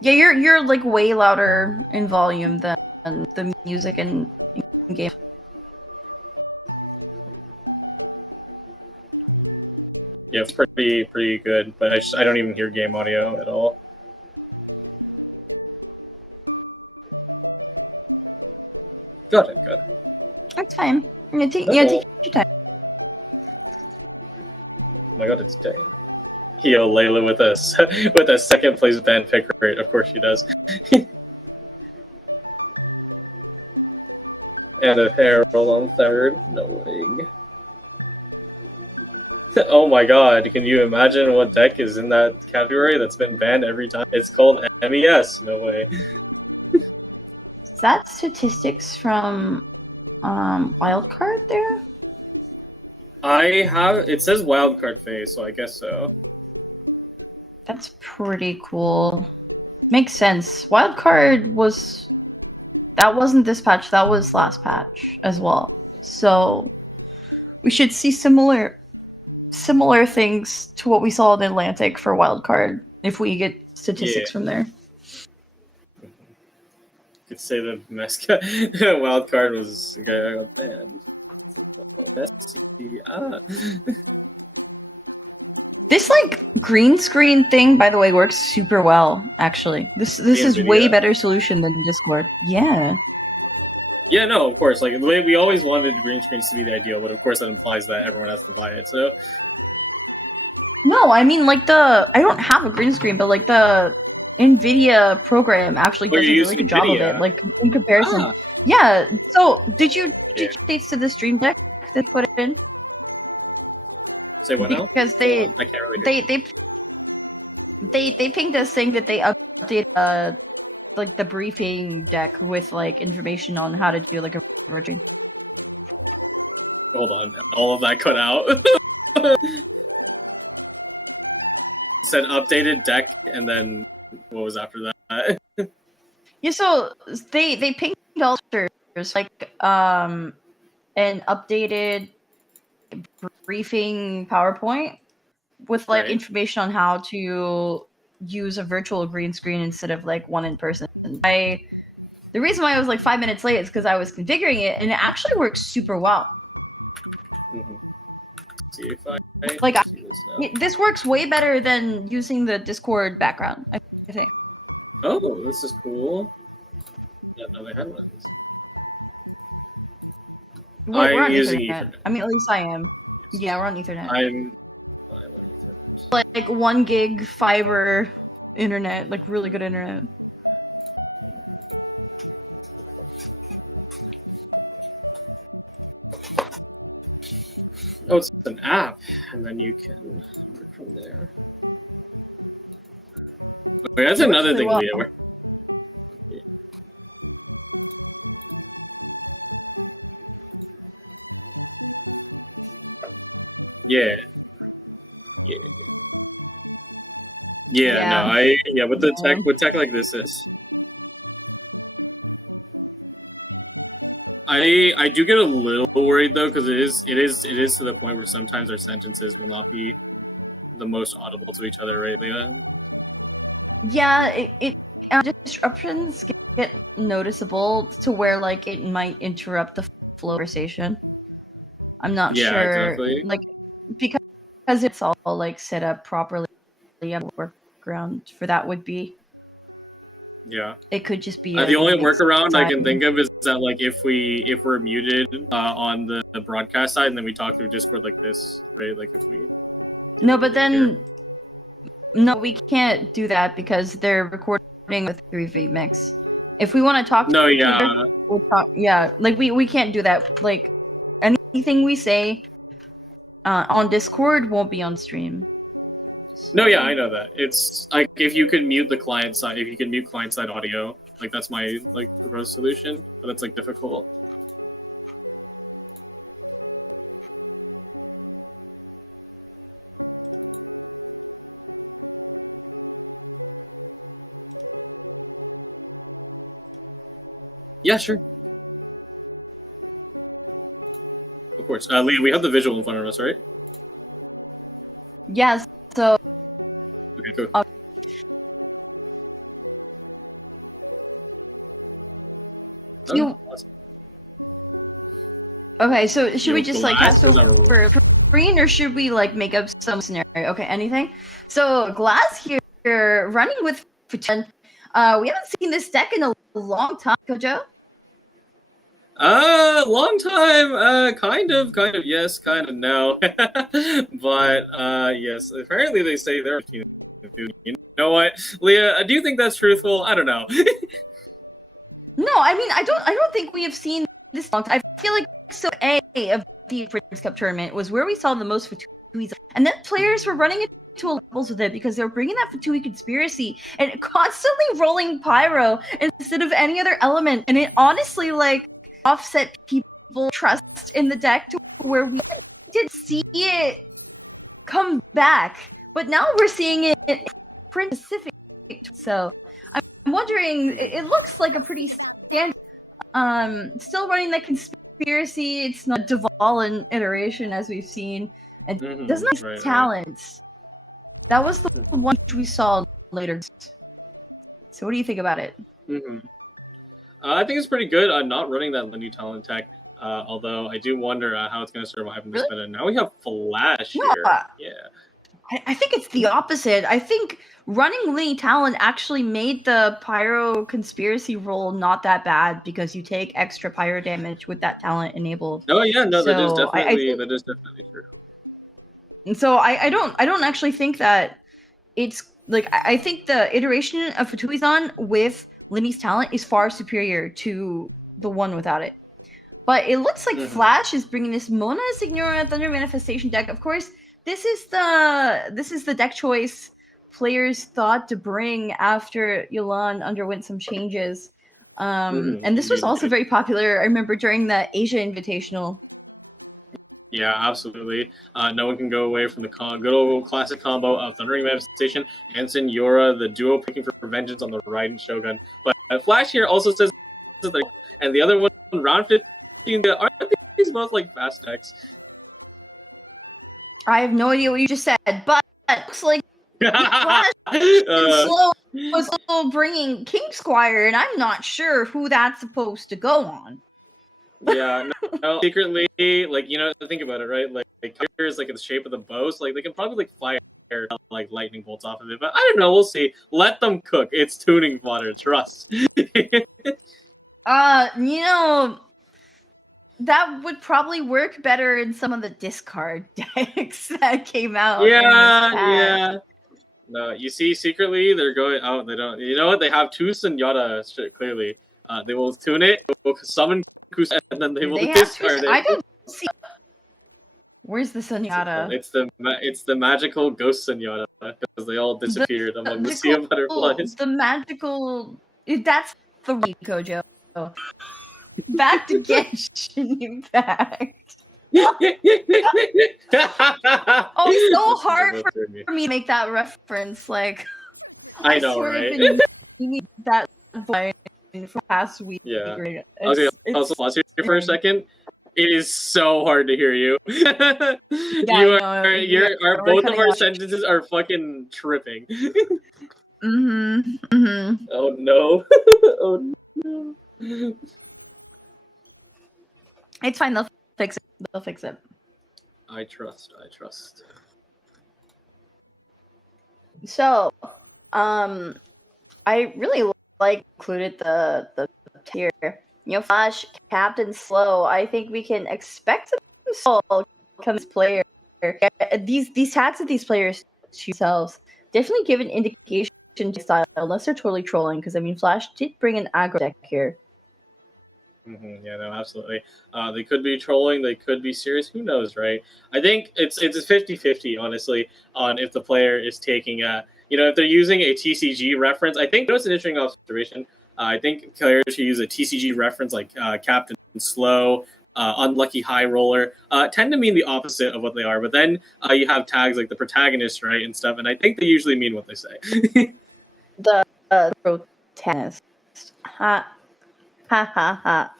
Yeah, you're like way louder in volume than the music in game. Yeah, it's pretty good, but I don't even hear game audio at all. Got it. That's fine. Take your time. Oh my god, it's dead. Yo, Layla with a second place band pick rate. Of course she does. And a Herald on 3rd. No way. Oh my god, can you imagine what deck is in that category that's been banned every time? It's called MES. No way. Is that statistics from Wildcard there? It says wildcard phase, so I guess so. That's pretty cool. Makes sense. Wildcard that wasn't this patch, that was last patch as well. So we should see similar things to what we saw in Atlantic for Wildcard if we get statistics from there. Could say the mascot wildcard was This like green screen thing, by the way, works super well. Actually, this is way better solution than Discord. Yeah. Yeah, no, of course. Like we always wanted green screens to be the ideal, but of course that implies that everyone has to buy it. So. No, I mean like I don't have a green screen, but like the NVIDIA program actually does a really good job of it. Like in comparison. Yeah. So did you thanks to the stream deck that put it in? Say what now? Because I can't really hear. they pinged us saying that they update like the briefing deck with like information on how to do like a bridging. Hold on, all of that cut out. Said updated deck, and then what was after that? Yeah, so they pinged alters like an updated briefing PowerPoint with like Right. information on how to use a virtual green screen instead of like one in person. The reason why I was like 5 minutes late is because I was configuring it, and it actually works super well. See if I Like, see this now. this works way better than using the Discord background, I think. Oh, this is cool. Yeah, no, they have this. We're on I'm using Ethernet. Ethernet. I mean, at least I am. Yeah, we're on Ethernet. I'm like 1 gig fiber internet, like really good internet. Oh, it's an app, and then you can print from there. Okay, that's another thing, Leah. Yeah. Yeah, no, with the tech, with tech like this is. I do get a little worried though, because it is to the point where sometimes our sentences will not be the most audible to each other, right, Leah? Yeah, disruptions get noticeable to where like it might interrupt the flow of conversation. I'm not sure, exactly. like because it's all like set up properly. Workaround for that would be. Yeah. It could just be. The only workaround I can think of is that like if we're muted on the broadcast side and then we talk through Discord like this, right? Like if we. No, but then. No, we can't do that because they're recording with 3 mix. If we want to talk. No, yeah. We'll talk, yeah, like we can't do that. Like anything we say on Discord won't be on stream. No, yeah, I know that. It's like if you can mute the client side, if you can mute client side audio, like that's my like proposed solution, but that's like difficult. Yeah, sure. Of course. Leah, we have the visual in front of us, right? Yes. So. Okay, cool. Okay, so should we just like ask for green, or should we like make up some scenario? Okay, anything. So Glass here running with Futon. We haven't seen this deck in a long time, Kojo. Long time. Kind of, yes, kind of no. But yes, apparently they say they're. You know what, Leah? Do you think that's truthful? I don't know. No, I mean I don't think we have seen this long time. I feel like so A of the Prince Cup tournament was where we saw the most Fatui, and then players were running into levels with it because they were bringing that Fatui conspiracy and constantly rolling pyro instead of any other element, and it honestly like offset people's trust in the deck to where we did see it come back, but now we're seeing it Prince specific. So I'm wondering. It looks like a pretty about that. Still running the conspiracy. It's not Duvall iteration as we've seen, and doesn't have talents. That was the one we saw later. So what do you think about it? I think it's pretty good. I'm not running that new talent tech, although I do wonder how it's going to survive in this meta. Now we have Flash here. Yeah. I think it's the opposite. I think running Lee Talon actually made the Pyro Conspiracy roll not that bad because you take extra Pyro damage with that talent enabled. Oh yeah, no, so that is definitely true. And so I don't actually think that it's like I think the iteration of Fatuizan with Linny's talent is far superior to the one without it. But it looks like Flash is bringing this Mona Signora Thunder Manifestation deck. Of course, this is the deck choice players thought to bring after Yulan underwent some changes. And this was also very popular, I remember, during the Asia Invitational. Yeah, absolutely. No one can go away from the good old classic combo of Thundering Manifestation and Senora, the duo picking for vengeance on the Raiden Shogun. But Flash here also says, and the other one, round 15, aren't these both like fast decks? I have no idea what you just said, but it looks like Flash Slow was bringing King Squire, and I'm not sure who that's supposed to go on. Yeah, no, secretly, like, you know, think about it, right? Like here's like in the shape of the bow, so like they can probably like fire like lightning bolts off of it. But I don't know, we'll see. Let them cook. It's tuning fodder, trust. You know, that would probably work better in some of the discard decks that came out. Yeah. No, you see, secretly they're going. Oh, they don't. You know what? They have two Senora clearly. They will tune it, will summon Kusa, and then they will discard it. I don't see. Where's the Senora? It's the magical ghost Senora because they all disappeared among the sea of butterflies. The magical. That's the Kojo. Back to Genshin Impact. Oh, it's so hard for me to make that reference. Like, I know, right? You need that line for past week. Yeah. Okay. Also, pause here for a second. It is so hard to hear you. Yeah, both of our sentences are fucking tripping. Oh no. Oh no. It's fine. They'll fix it. They'll fix it. I trust. So, I really included the tier. You know, Flash, Captain Slow. I think we can expect some slow come this player. These tags that these players choose themselves definitely give an indication to style, unless they're totally trolling. Because I mean, Flash did bring an aggro deck here. Yeah, no, absolutely. They could be trolling, they could be serious, who knows, right? I think it's a 50-50, honestly, on if the player is taking if they're using a TCG reference. I think that's an interesting observation. I think players who use a TCG reference like Captain Slow, Unlucky High Roller, tend to mean the opposite of what they are, but then you have tags like the protagonist, right, and stuff, and I think they usually mean what they say. The protagonist. Ha ha ha ha.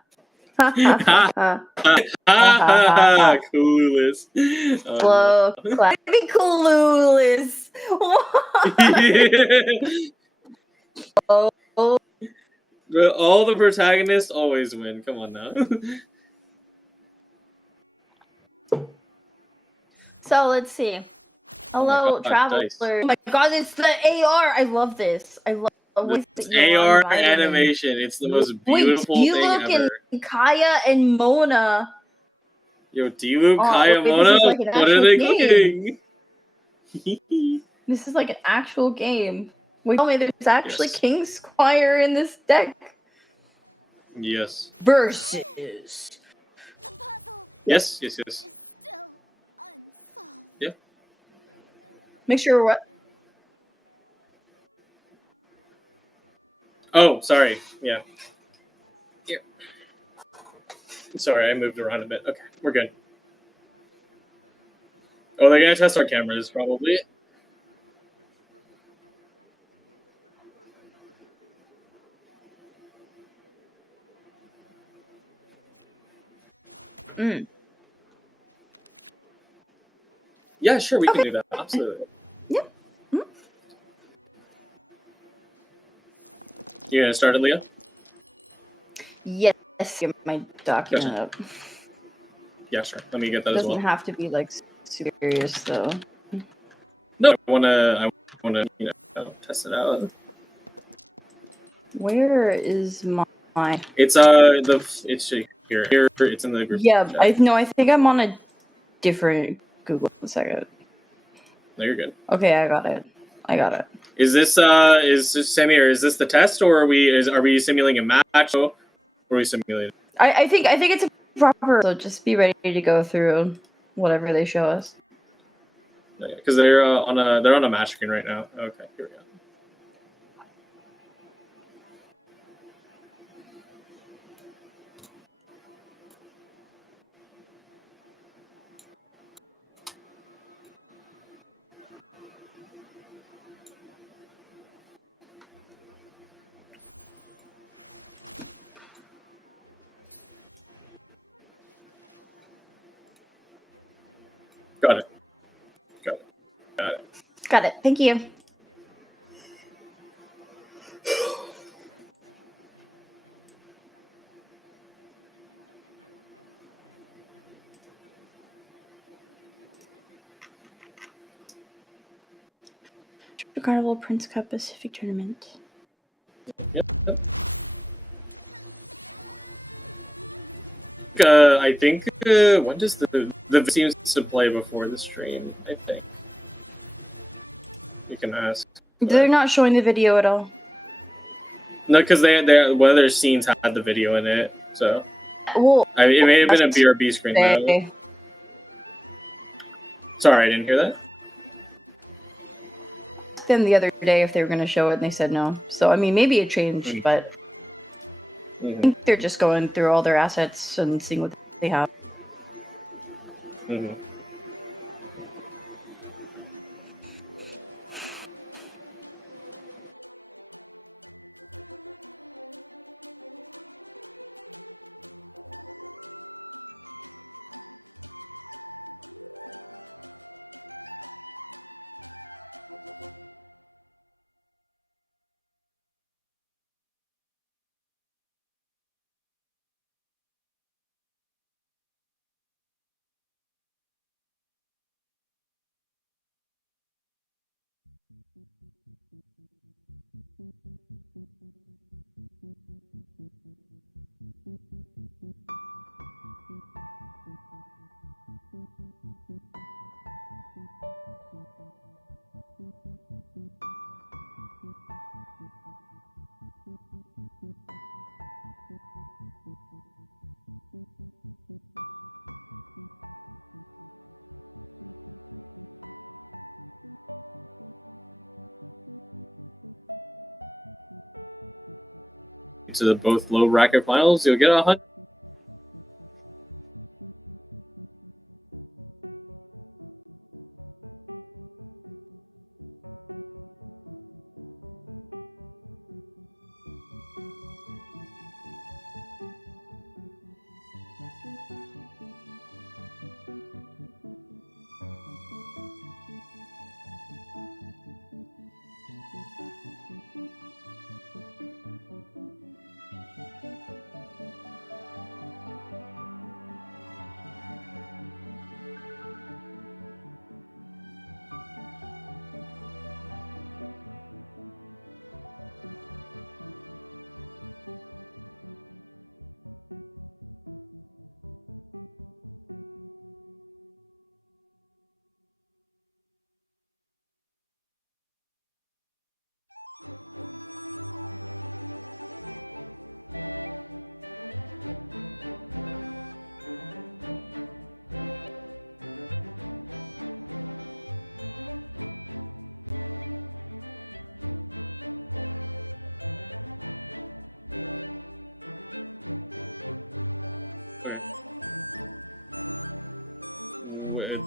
Clueless. Slow, be clueless. Oh. All the protagonists always win. Come on now. So let's see. Hello, traveler. Oh my god, it's the AR. I love this. I love AR animation. It's the most beautiful thing ever. And Kaya and Mona. Yo, Diluc, Kaya, Mona, what are they cooking? This is like an actual game. Wait, tell me there's actually King Squire in this deck. Yes. Versus. The puzzle. Yes. Is still unsolved. Yeah. Make sure what? Oh, sorry. Yeah. Here. Sorry, I moved around a bit. Okay, we're good. Oh, they're gonna test our cameras, probably. Yeah, sure, we can do that. Absolutely. Yep. You gonna start it, Leah? Yes, get my document up. Yeah, sure. Let me get that It as well. doesn't have to be like serious though. No, I wanna test it out. Where is my? It's it's here. It's in the group. Yeah, I think I'm on a different Google. A second. No, you're good. Okay, I got it. Is this Samir? Is this the test, or are we simulating a match? Or are we simulating? I think it's a proper. So just be ready to go through whatever they show us. Because they're on a match screen right now. Okay, here we go. Got it. Got it. Thank you. Carnival Prince Cup Pacific Tournament. Yep. I think when does the seems to play before the stream? I think we can ask. They're not showing the video at all. No, because they one of their scenes had the video in it, so well, it may have been a BRB screen. Though. Sorry, I didn't hear that. Them the other day if they were going to show it, and they said no. So I mean, maybe it changed, but I think they're just going through all their assets and seeing what they have. To the both low bracket finals, you'll get 100.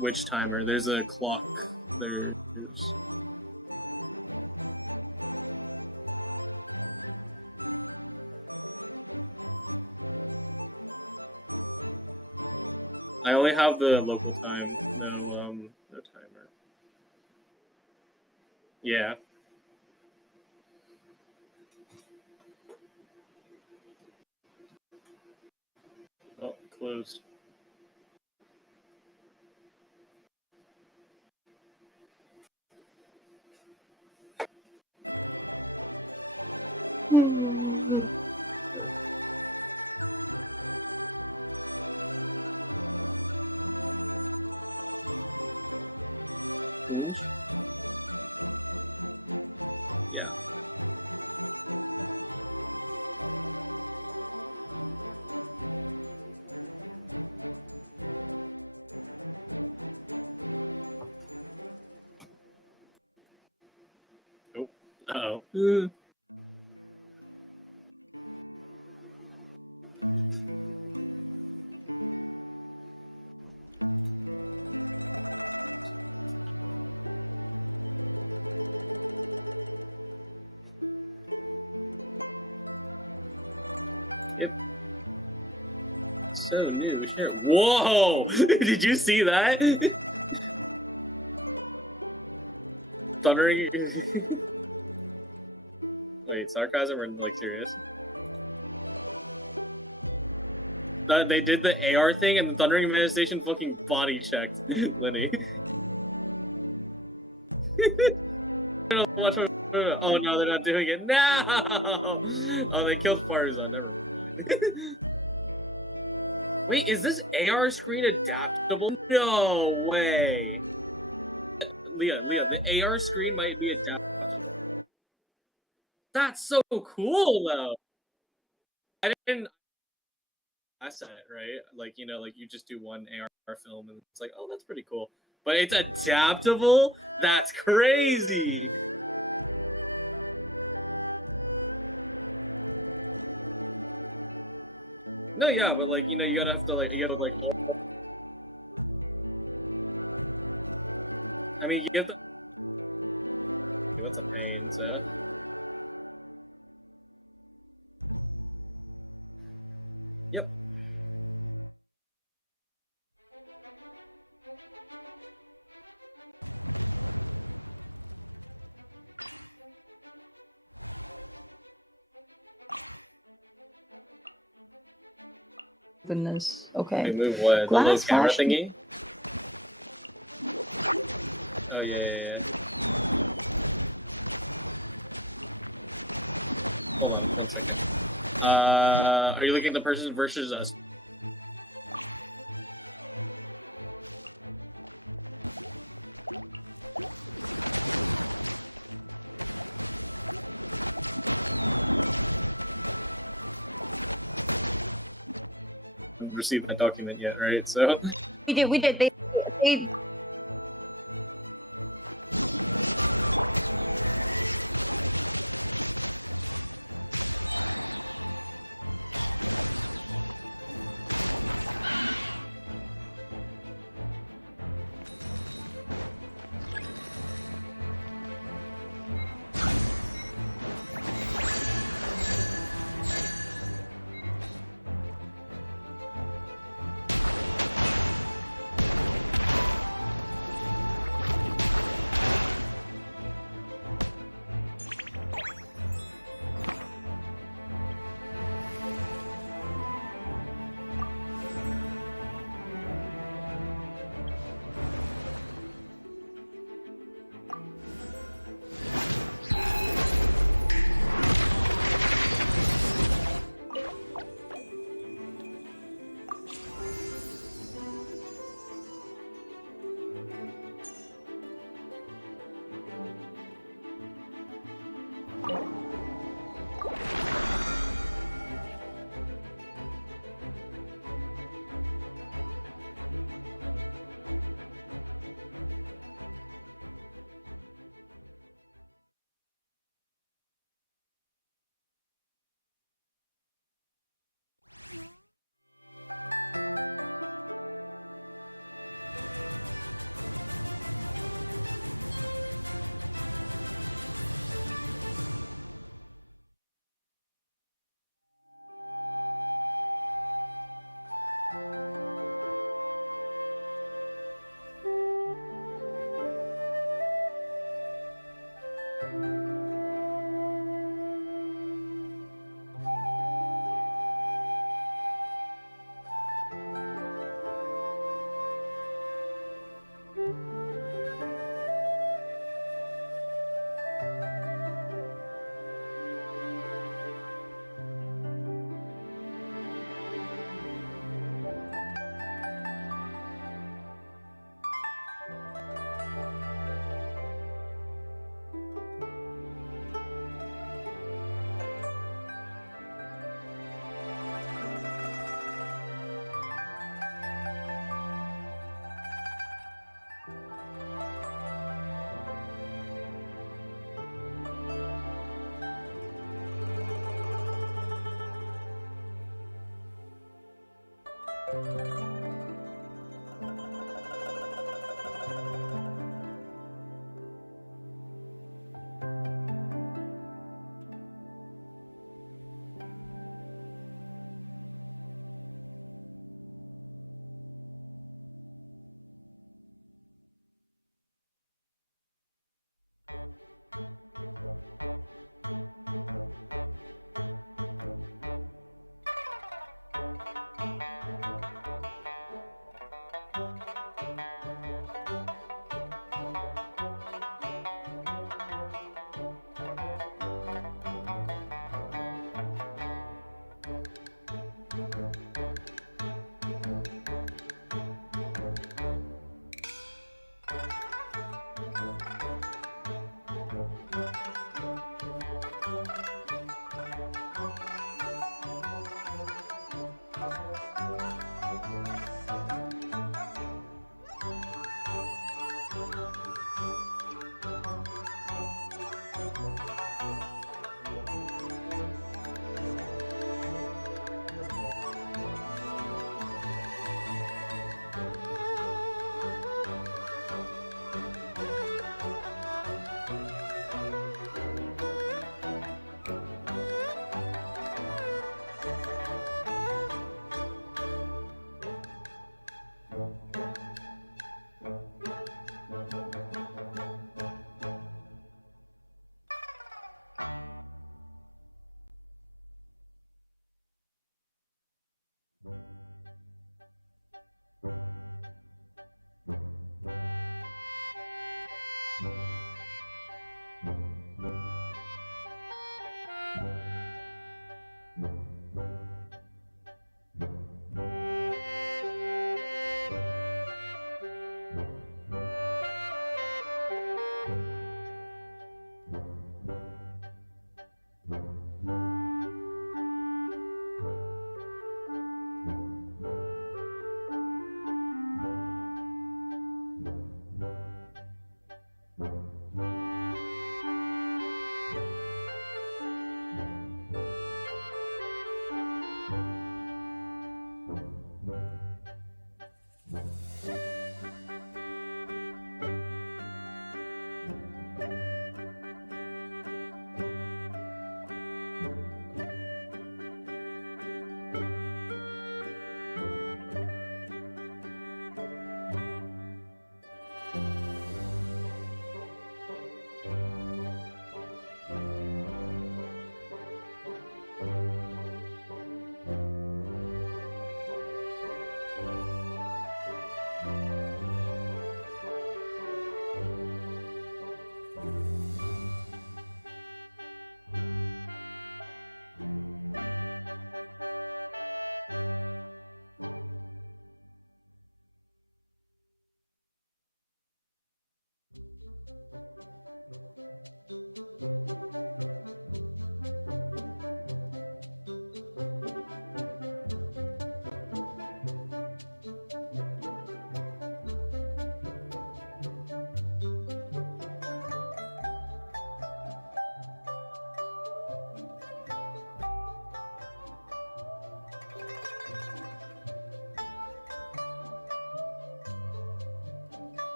Which timer? There's a clock. There's... I only have the local time. No timer. Yeah. Oh, closed. Uh-oh. Yep. So new. Sure. Whoa! Did you see that? Thundering. Wait, sarcasm or like serious? They did the AR thing and the Thundering Manifestation fucking body checked Lenny. Watch. Oh no, they're not doing it. No! Oh, they killed Farzan. Wait, is this AR screen adaptable? No way. Leah, the AR screen might be adaptable. That's so cool, though. I didn't. I said it right. Like, you know, like you just do one AR film and it's like, oh, that's pretty cool. But it's adaptable? That's crazy. No, yeah, but like, you know, you gotta have to like, you gotta like. I mean, you get the. That's a pain, so. Yep. Goodness. Okay. They move what? The Glass little camera flashing. thingy? Oh, yeah. Hold on for a second. Are you looking at the person versus us? Haven't received that document yet, right? So We did. They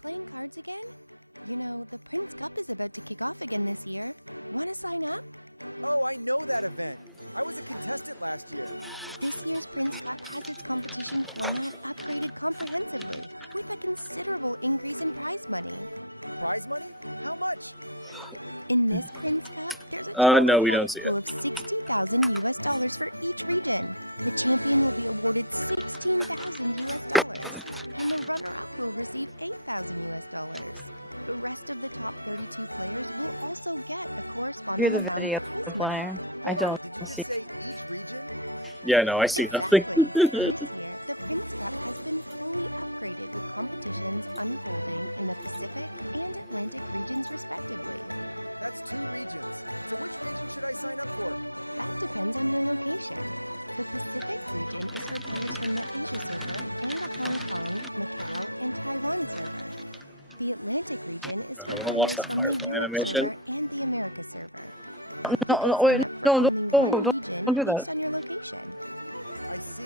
Playing cards again? You know, the Prince Cup is about to kick off again this year. Want to sign up? Oh, I know that event. I was a contestant last year. This year's Prince Cup has its competition format upgraded comprehensively, with a considerable increase in prize money. Prize money? How much? In this Prince Cup, there's a total no, we don't prize see pool it. of $60,000 for each region. The champion will be awarded $16,000, and the runner-up will receive $8,000. The rest of the top 32 players will also get a corresponding You're the amount video of prize supplier. money. I don't Did you just see. say each region? Yeah, no, I see Exactly. nothing. This year, the Prince Cup has been fully upgraded with competitions unfolding in the Pacific and Atlantic regions respectively. That's 2 regions. So which region should I sign up for? That depends on your location. The Pacific region is for players from the Asia server and the Hong Kong, Macau, and Taiwan server. The Atlantic region is for I watched players that from the part, Europe animation. server and the America server. No, Sign up for only one region don't do that. based on your location. I see.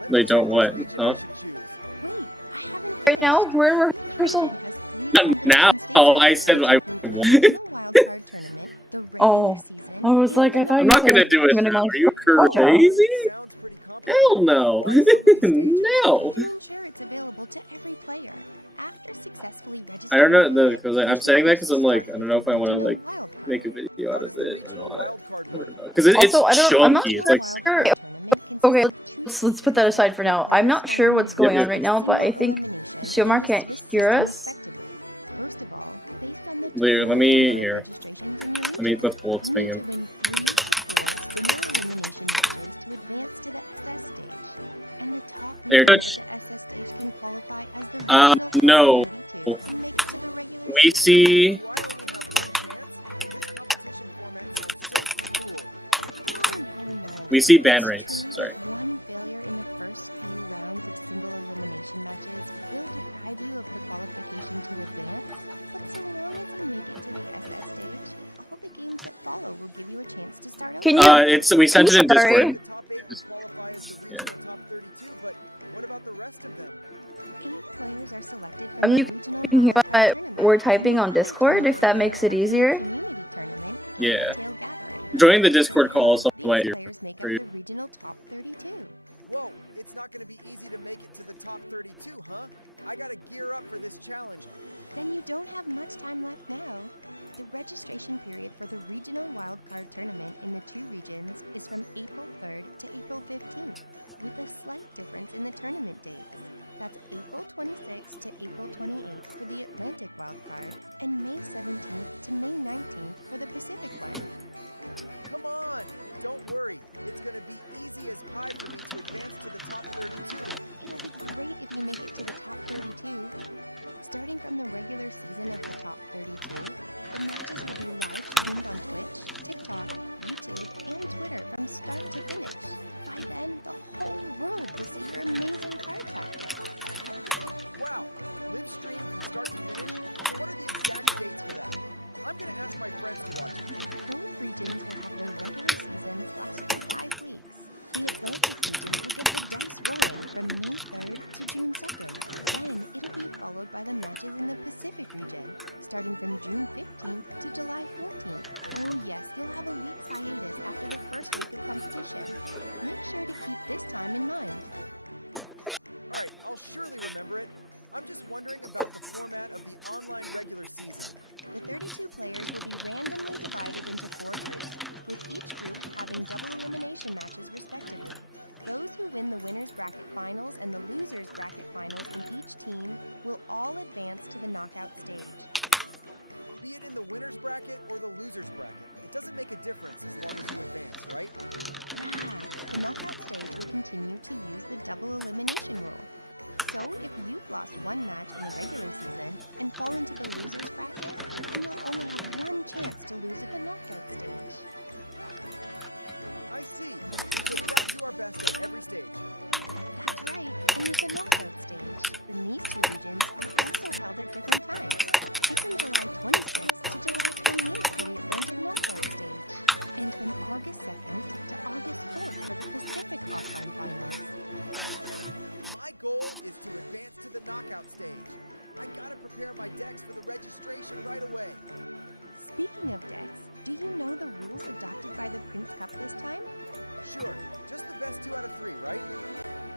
Let They me don't check what, which region huh? I should choose. Wait, I haven't Right now, finished. we're in Each rehearsal. region has 3 Now, competition I said stages, I which include the won. regional wildcard tournament, the regular Oh, season, I was and like, the I thought I'm you not said gonna do it I'm gonna now. go- Are you Oh, crazy? Sounds pretty complicated. Hell no. Why so many stages? No. To ensure it's available to every player. After successfully registering I don't know, for it, because I'm your saying that because I'm players like, I start don't know if I want to with the like regional wildcard. make a video How out does of the it. regional wildcard work? Because it's Also, I don't- I'm not chunky. It's sure like Wildcard sure. tournament consists Okay, of 2 let's put that aside for stages, now. with I'm not players sure following what's the going Yeah, on right now, but I single think elimination Xiomar and the can't Swiss hear system us. respectively. First of all, based on the Here, total let me number of here. registrations in your Let me region, put bullets you need to pinging. win 3 to 4 single elimination matches to advance to the SS stage. And the top There, 9 at touch. the SS stage can qualify as the Uh, regional top no. 32 and make it to the regular We season. see. Do I only have one chance? This competition format sounds so cruel. No. We see ban It's rates. true Sorry. that one failure in the first few rounds of single elimination matches will deprive you of the qualification to advance, but so long as you make it to the SS stage, all the games that follow will give you a chance to start over. Can you? We sent it in Sorry. Discord. The top 8 would qualify as the regional top 32, but what about the rest of them? 8 players are selected from I'm the you regional can hear wildcard what tournament, we're and typing the on other Discord, 24 if that makes it players are from the easier. Community tournament, Yeah. Tail Gathering. Join the Discord call so These might hear. players make up the regional top 32. Whoa, it's not going to be easy to make it to the top 32, huh? I got to gear up for this challenge. Then you don't have much time left now. The registration period for the regional wildcard tournament in the 2 regions is from April 3rd to April 15th, with a slight difference in the tournament dates. That's April 26th to April 28th for the Atlantic wildcard, and May 17th to May 19th for the Pacific one. Come on, don't worry. It's going to be easy as pie for me to advance to the top 32. It'll be great if you make it to the top 32. Starting from the regular season of the top 32, the matches will be live streamed on Twitch, TikTok, YouTube, and Twitter from start to finish. By then, the whole world will see your amazing card tactics. Wow, live stream from start to finish? So what are the exact dates for that? I'm going to ask my friends to watch it. Both regions will have their regular seasons last for 5 weeks. The Atlantic region will get the dice rolling from May 3rd to June 2nd. Then it'll be followed by the matches in the Pacific region, starting from June 15th to July 14th. Oh yes, you'll have a week's hiatus after the first week of competition. Make sure to keep this time in mind. Alright, I'll surely remember it. I'm just wondering about the format of the online regular season. The 32 players will be randomly divided into 4 groups, with each group having double elimination matches respectively. Those who win the winner's bracket finals and the loser's bracket finals in each team will all advance to the knockout stage. Be it in the winner's bracket or the loser's bracket, it doesn't make a difference as long as you advance, right? Yeah, the knockout stage will continue to use the double elimination rule. So if you've lost one match in the regular season and fall into the loser's bracket, then you'll only have one chance to lose at the knockout stage. I see. So we gotta do our best at every stage. That's right, and there's a knockout stage. And these 2 regions are also held at different times. It's from July 26th to July 28th for the Atlantic knockout stage, and from August 2nd to August 4th for the Pacific offline finals. My goal is to advance to the knockout stage. I I gotta prepare my decks for the registration right away. Speaking of decks, do you know the rules adopted by the Prince Cup this time? Sure, just the best 2 out of 3, right?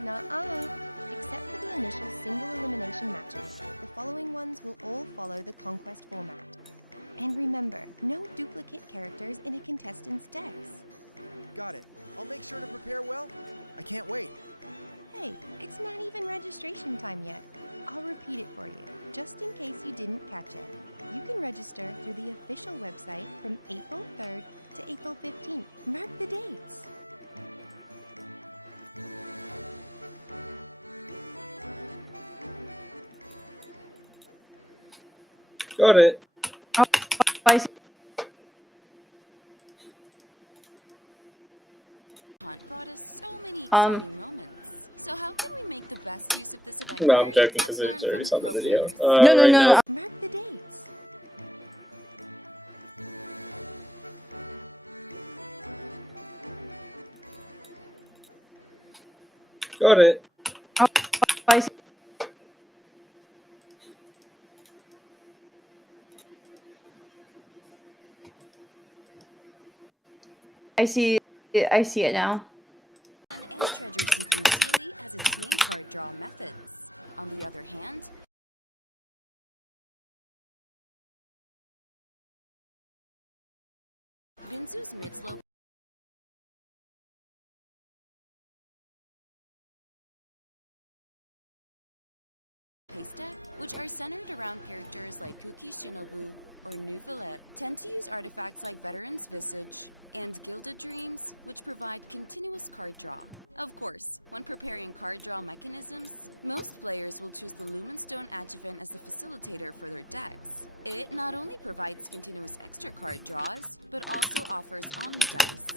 Nuh-uh. Except for the initial single elimination matches, the following ones will all follow the Conquest format. And remember, no duplicate characters in a contestant's decks. Got it. I'll make sure to prepare well. I can't wait. Hey, it's not even registration time yet. I'll repeat it for you, just in case you didn't catch it. You can register through the official website from April 3rd to April 15th. Mark the dates. Got it. Hunt brought us so many exciting moments. So how can we make the best use of this event? No, I'm joking because it's already saw the video. No. Mark the dates. Got it. I see it now. And treasure seeking truly has its main card draw methods. On the other hand, Binzu's mid-slow pace deck, which are centered around characters like Kuki Shinobu or Nouvellette, tend to use artifacts like Veteran's Visage and Gilded Dreams, which provide continuous card draw. Of course, when preparing card draw mechanisms, most players will choose the Lumenstone Adjuvant as the facilitator for their decks. It not only provides continuous extra card draws, but also offers Omni Dice.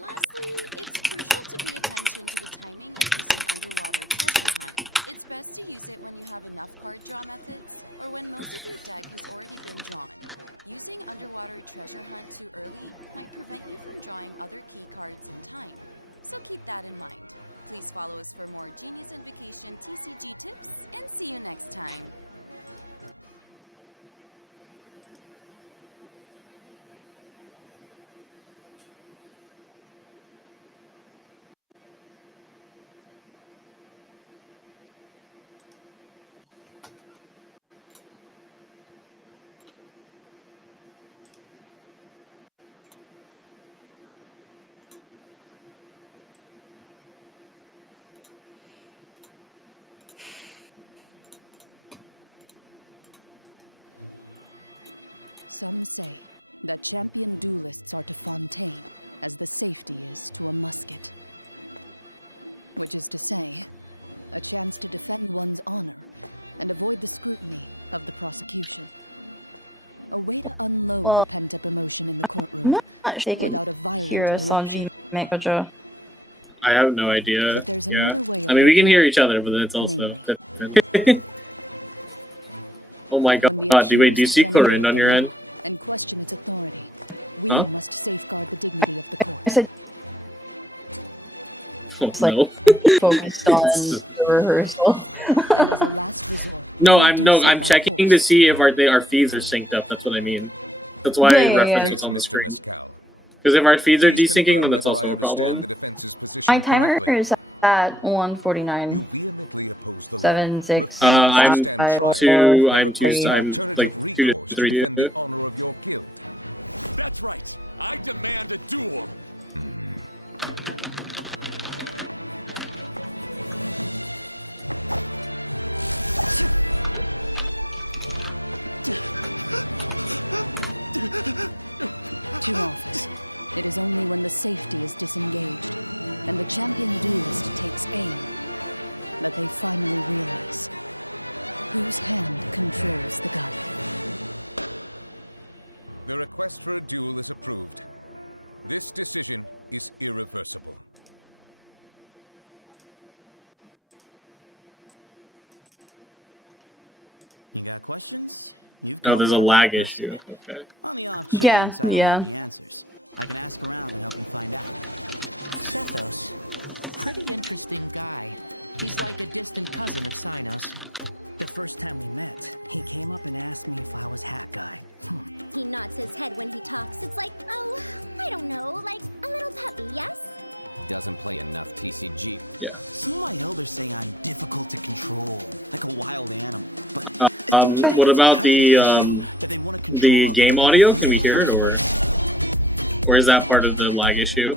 Lastly, it's crucial to pay attention to the timing of using Underwater Treasure Hunt. It's best to use it when you have enough card draw methods, or when most of your deck has already been drawn. Using Underwater Treasure Hunt too early might prevent you from drawing other key cards in time. So keep that in mind. Please follow us for more Genius Invocation TCG tips, and see you next time! Some say that champion duelists are to Fontaine as the safety is to a musket. Which is to say, a chance to defend one's honor and avoid the scrutiny of the prosecution. A way to unload the pent-up emotion in the courtroom without a violent eruption. I have no idea. But there's another way of I mean, we can hear each other, but it's also... Oh my god, wait, do you see Corinne on your end? And question its authority. We must safeguard the dignity of the court. I said, no. Focused on the rehearsal. And as a last resort, I'm checking to see if our feeds are synced up. That's what I mean. That's why I reference on the Mr. screen. Mescal. Because if our feeds are Please desyncing, then confirm that's whether also I a problem. understand the defense's position My timer correctly. is at 149. You vehemently oppose the law. 7, 6, I'm 5, 2, 4, I'm 2, 3. I'm like Alternative 2 to recourse to 3. defend the honor of your guild. That's right. I demand a duel. Too often, it is only when the safety is disengaged and the champion duelist takes aim that they finally realize whose hand controls the gun. The request for a duel is approved. This decision is irreversible. You got questions? You've Oh, there's a come to the lag right issue. person. Okay. On the off chance Yeah, I don't yeah. have the answers, I can ask around and help you find out. Sethos. Pretty interesting guy. He's like a distant cousin of Sinos. The first time we met, he came up and asked me if I was Hat Guy. He nods his head when he talks. It's like, oh, I don't know, like a little puppy, yes? Doesn't play enough TCG. Yeah. Some of my elders say I'm difficult to control, like a wild animal. But what about the game audio? Can we hear it, or is that part of the lag issue?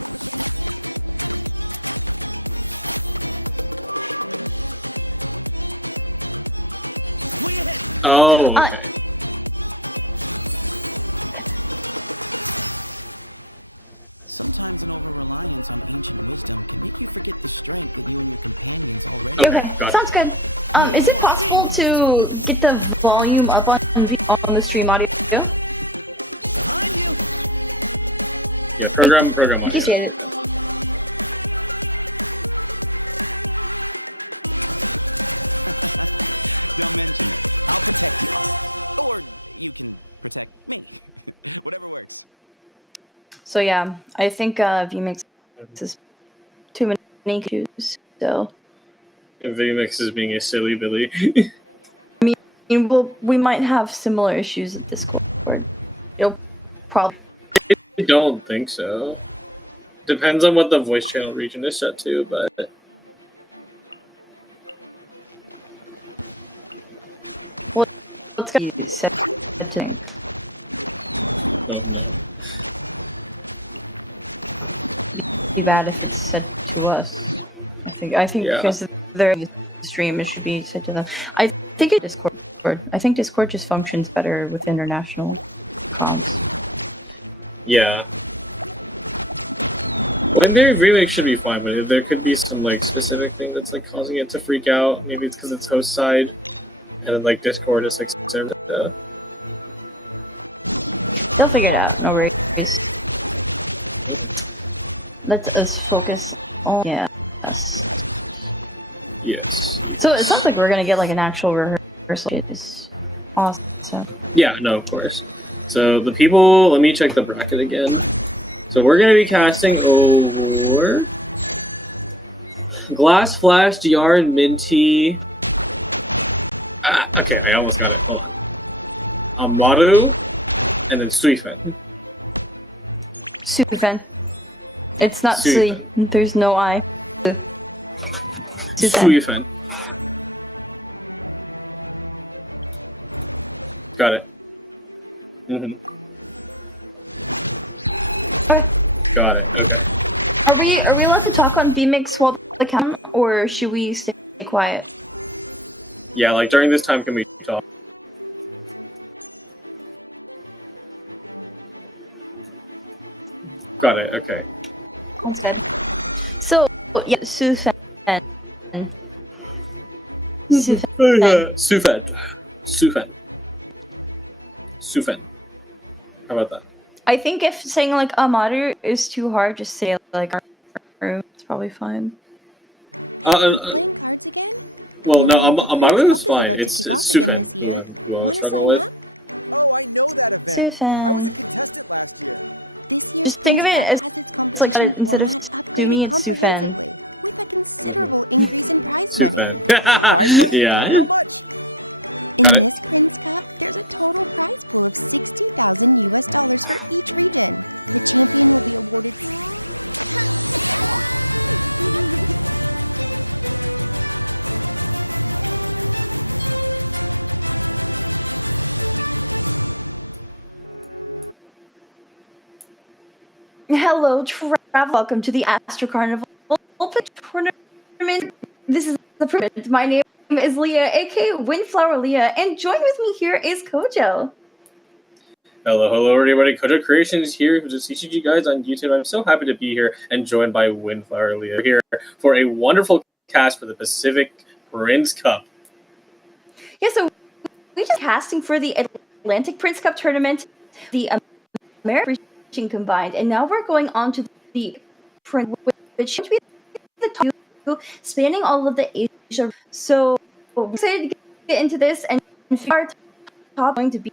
Oh, okay. Sometimes an over-reliance on ancient wisdom can make you forget the strength that you and your companions already Okay, sounds good. Is it possible to get the volume up on the stream audio? Behind you! Yeah, program. Appreciate it. Don't mention it. I'll protect you. Or you can protect me. Whatever works. So yeah, I think VMix is too many issues. So VMix is being a silly Billy. I mean, we might have similar issues at Discord. It'll probably. I don't think so. Depends on what the voice channel region is set to, but. What's gonna be set to? Be bad if it's set to us. I think Yeah. because their stream, it should be set to them. I think it's Discord. I think Discord just functions better with international comms. Yeah. When their remake should be fine, but if there could be some like specific thing that's like causing it to freak out, maybe it's because it's host side, and then like Discord is like concerned. They'll figure it out. No worries. Let us focus on Yes. So it sounds like we're gonna get like an actual rehearsal. It is awesome. Yeah, no, of course. So the people, let me check the bracket again. So we're gonna be casting over Glass, Flash, DR, and Minty. Okay, I almost got it. Amaru, and then Suifen. Suifen. It's not Sui. There's no I. Suifen. Got it. Got it. Okay. Are we allowed to talk on VMix while the count, or should we stay quiet? Yeah, like during this time, can we talk? Got it. Okay. That's good. So yeah, Sufen. Sufen. How about that? I think if saying like Amaru is too hard, just say like it's probably fine. Playing cards again? Well, no, Amaru is is fine. about It's to kick off Sufen. again this year. Well, Want to sign up? Oh, I know that event. Sufen. I was a contestant last year. This year's Just think of it Prince as Cup has its competition instead of format doing upgraded it Sufen. comprehensively with a considerable increase in prize money. Prize money? Yeah. How much? In this Prince Cup, there's a total prize pool of $60,000 for each region. The champion will be awarded. Hello, Trav. Welcome to the Astro Carnival tournament. This is the privilege. My name is Leah, aka Windflower Leah, and join with me here is Kojo. Hello, everybody. Kojo Creations here with the CCG guys on YouTube. I'm so happy to be here and joined by Windflower Leah. We're here for a wonderful cast for the Pacific Prince Cup. Yeah, so we just casting for the Atlantic Prince Cup tournament, the American region combined, and now we're going on to the Prince, which should be the top spanning all of the Asia. So we're excited to get into this, and our top going to be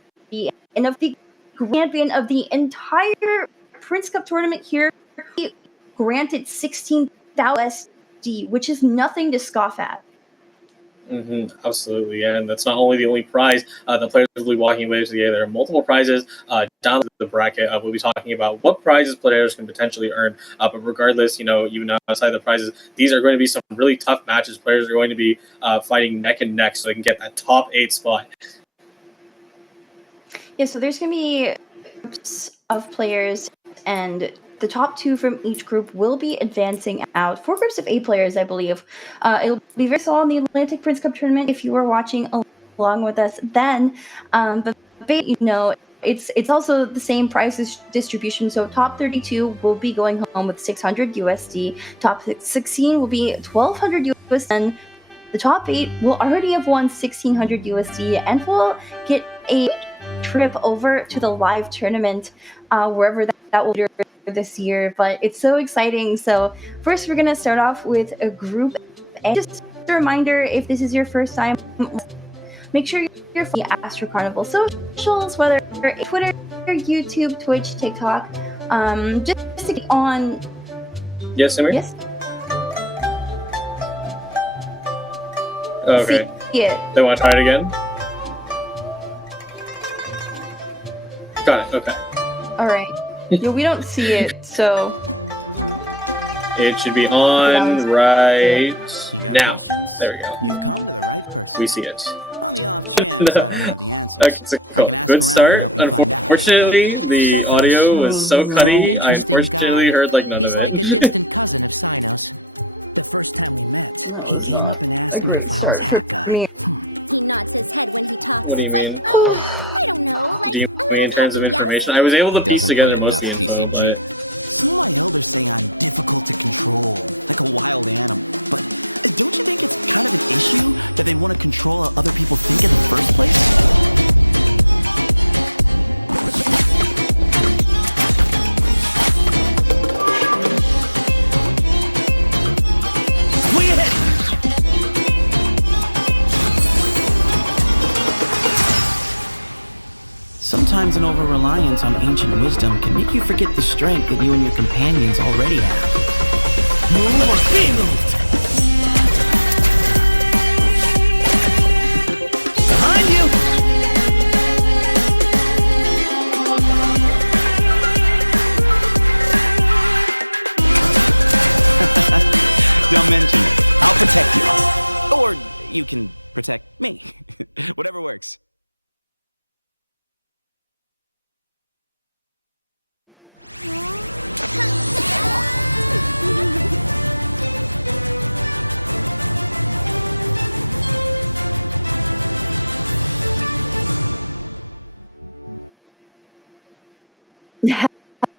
and of the champion of the entire Prince Cup tournament here, granted 16,000 USD, which is nothing to scoff at. Absolutely, and that's not only the only prize the players will be walking away today. There are multiple prizes down the bracket. We'll be talking about what prizes players can potentially earn. But regardless, even outside the prizes, these are going to be some really tough matches. Players are going to be fighting neck and neck so they can get that top 8 spot. Yeah, so there's going to be groups of players, and the top 2 from each group will be advancing out. 4 groups of 8 players, I believe. It'll be very small in the Atlantic Prince Cup tournament if you were watching along with us then. But it's also the same price distribution. So top 32 will be going home with 600 USD. Top 16 will be 1,200 USD. And the top 8 will already have won 1,600 USD and will get a trip over to the live tournament, wherever that will be this year. But it's so exciting. So first, we're going to start off with a group A. Just a reminder, if this is your first time, make sure you're following Astro Carnival socials, whether Twitter, YouTube, Twitch, TikTok, just to get on. Yes, Samir? Yes. Okay. See it. They want to try it again? Got it, okay. Alright. Yeah, we don't see it, so... It should be on right You got now. questions? There we go. You've come to the right person. We see it. On the off chance I don't have the answers, Okay, I can ask good around start. and help you find out. Unfortunately, the audio was so cutty, I Interesting unfortunately guy. heard like none He's of it. like a distant cousin of Sinos. The first time we met, he came up and asked me if I was hat guy. He nods his head when he talks. What do you It's mean? like, oh, I don't know, like Do you a mean little in terms of puppy, yes? information? I was able to piece Doesn't together play most of the enough info, TCG. Some of my elders say I'm difficult to control, like a wild animal. But don't you think it's kind of an issue that they want to control how other people think in the first place? Sometimes an over-reliance on ancient wisdom can make you forget the strength that you and your companions already have. Move or be moved! Behind you! Don't mention it. I'll protect you. Or you can protect me. Whatever works.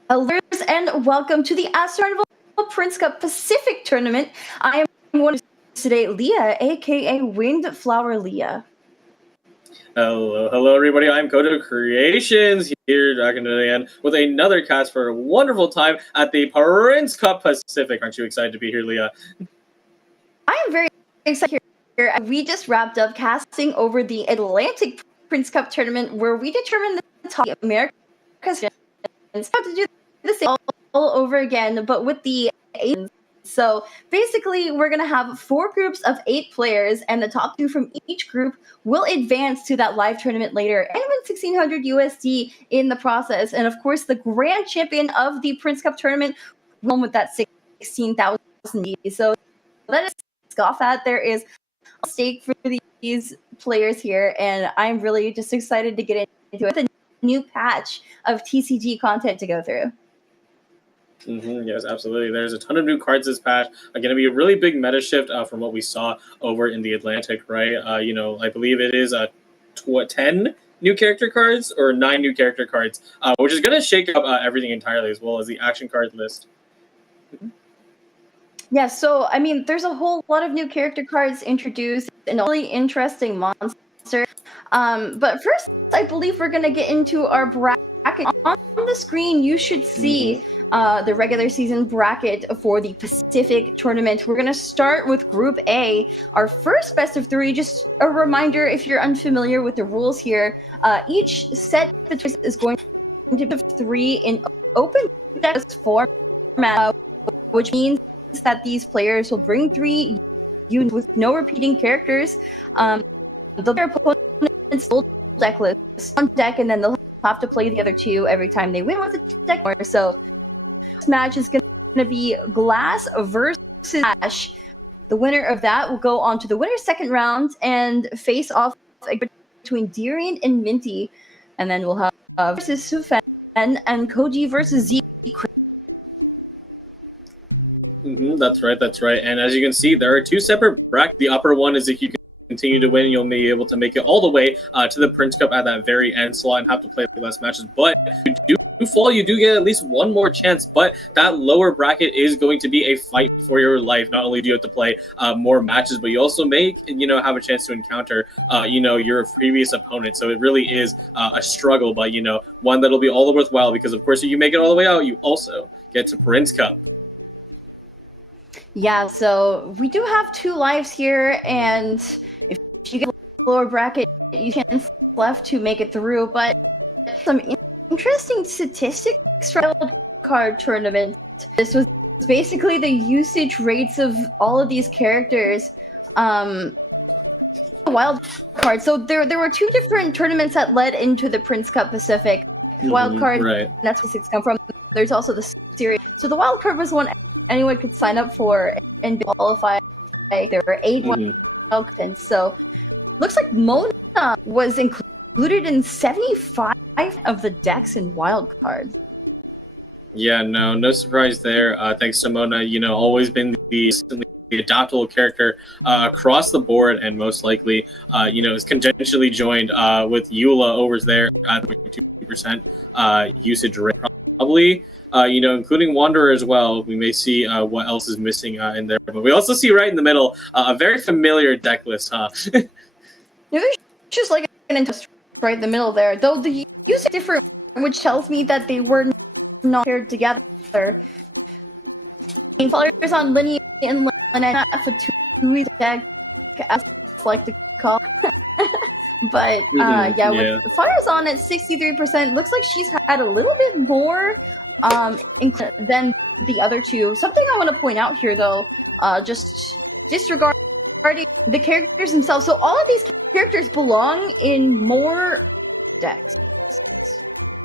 Hello, and welcome to the Astro Carnival Prince Cup Pacific Tournament. I am one of today, Leah, aka Windflower Leah. Hello everybody, I'm Kodo Creations here back again with another cast for a wonderful time at the Prince Cup Pacific. Aren't you excited to be here, Leah? I am very excited here. We just wrapped up casting over the Atlantic Prince Cup Tournament, where we determined the top America's how to do the same all over again, but with the 8. So basically, we're going to have 4 groups of 8 players, and the top 2 from each group will advance to that live tournament later and win 1,600 USD in the process. And of course, the grand champion of the Prince Cup tournament will with that 16,000 USD. So let us scoff at. There is a stake for these players here, and I'm really just excited to get into it. The new patch of TCG content to go through. Yes, absolutely. There's a ton of new cards this patch. Going to be a really big meta shift from what we saw over in the Atlantic, right? I believe it is 10 new character cards or 9 new character cards, which is going to shake up everything entirely, as well as the action card list. Yeah, so I mean, there's a whole lot of new character cards introduced and a really interesting monster. But first, I believe we're gonna get into our bracket. On the screen, you should see the regular season bracket for the Pacific tournament. We're gonna start with Group A, our first best of 3. Just a reminder, if you're unfamiliar with the rules here, each set is going to be 3 in open deck format, which means that these players will bring 3 units with no repeating characters. The opponent's full deck list on deck, and then they'll have to play the other two every time they win with the deck. So this match is going to be Glass versus Ash. The winner of that will go on to the winner's second round and face off between Darian and Minty, and then we'll have versus Sufen and Koji versus Z. That's right. And as you can see, there are two separate brackets. The upper one is if you continue to win, you'll be able to make it all the way to the Prince Cup at that very end slot and have to play the last matches. But if you do fall, you do get at least one more chance. But that lower bracket is going to be a fight for your life. Not only do you have to play more matches, but you also may, have a chance to encounter, your previous opponent. So it really is a struggle, but one that'll be all the worthwhile because, of course, if you make it all the way out, you also get to Prince Cup. Yeah, so we do have 2 lives here, and if you get a lower bracket, you can left to make it through. But some interesting statistics from the card tournament. This was basically the usage rates of all of these characters. Wild card. So there were 2 different tournaments that led into the Prince Cup Pacific. Wild card, that's where 6 come from. There's also the series. So the wild card was one anyone could sign up for and qualify. There were 8 wild cards. So looks like Mona was included in 75 of the decks in wild card. Yeah, no surprise there. Thanks to Mona, always been the adaptable character across the board, and most likely, is congenitally joined with Eula over there at 22% usage rate. Probably, including Wanderer as well. We may see what else is missing in there. But we also see right in the middle a very familiar deck list, huh? There's just like an interest right in the middle there. Though the usage is different, which tells me that they were not paired together. Players on Linny and Lynette for 2 deck, I like to call. But with Fire's on at 63%, looks like she's had a little bit more than the other 2. Something I want to point out here, though, just disregarding the characters themselves. So all of these characters belong in more decks.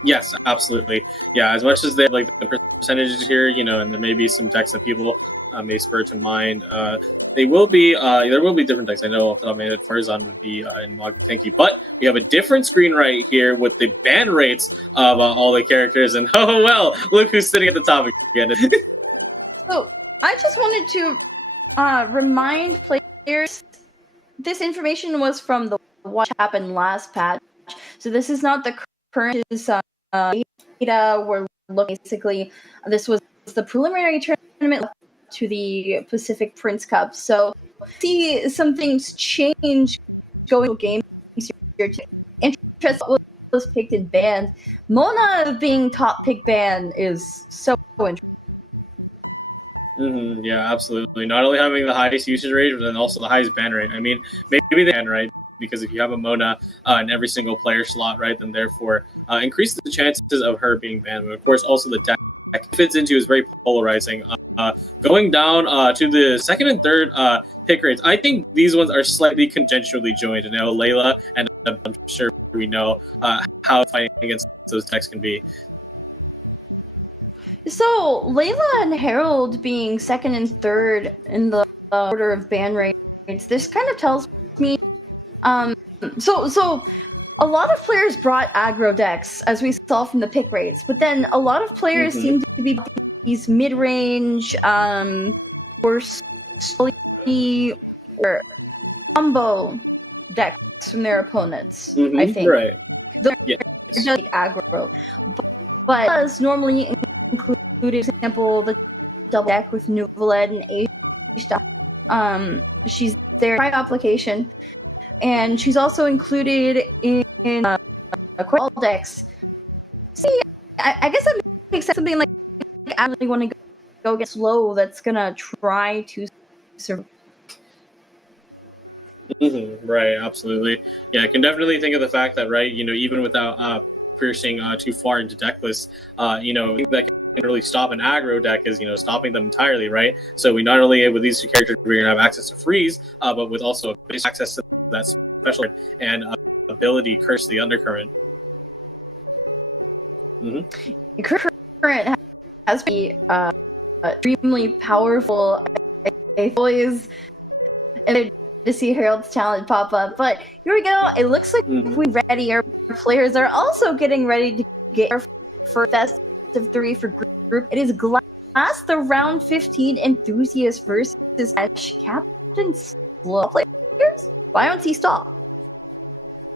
Yes, absolutely. Yeah, as much as they have like the percentages here, and there may be some decks that people may spur to mind. There will be different decks. I know Farzan will be in Mod Thank you. But we have a different screen right here with the ban rates of all the characters, and oh well, look who's sitting at the top again. So I just wanted to remind players this information was from the what happened last patch. So this is not the current data. We're looking basically. This was the preliminary tournament to the Pacific Prince Cup. So see some things change going to games. Interest was picked and banned. Mona being top pick ban is so interesting. Yeah, absolutely. Not only having the highest usage rate, but then also the highest ban rate. I mean, maybe they ban right because if you have a Mona in every single player slot, right, then therefore increase the chances of her being banned. But of course, also the deck fits into is very polarizing. Going down to the second and third pick rates, I think these ones are slightly congenitally joined. And now Layla, and I'm sure we know how fighting against those decks can be. So, Layla and Harold being second and third in the order of ban rates, this kind of tells me, so a lot of players brought aggro decks, as we saw from the pick rates, but then a lot of players seem to be these mid-range, or combo decks from their opponents, I think. Right. Yes. Aggro. But does normally include, example, the double deck with Nuvaled and Ashta. She's there by application, and she's also included in all decks. See, I guess that makes sense. Something like I really want to go get slow. That's gonna try to survive. Right, absolutely. Yeah, I can definitely think of the fact that, right, even without piercing too far into deck lists, that can really stop an aggro deck is, stopping them entirely, right? So we not only, with these two characters, we're going to have access to freeze, but with also access to that special and ability, Curse the Undercurrent. Current has been extremely powerful. I always to see Harold's talent pop up, but here we go. It looks like we're ready. Our players are also getting ready to get our first best of 3 for group. It is Glass, the round 15 enthusiast versus Edge Captain Slow players. Why don't he stall?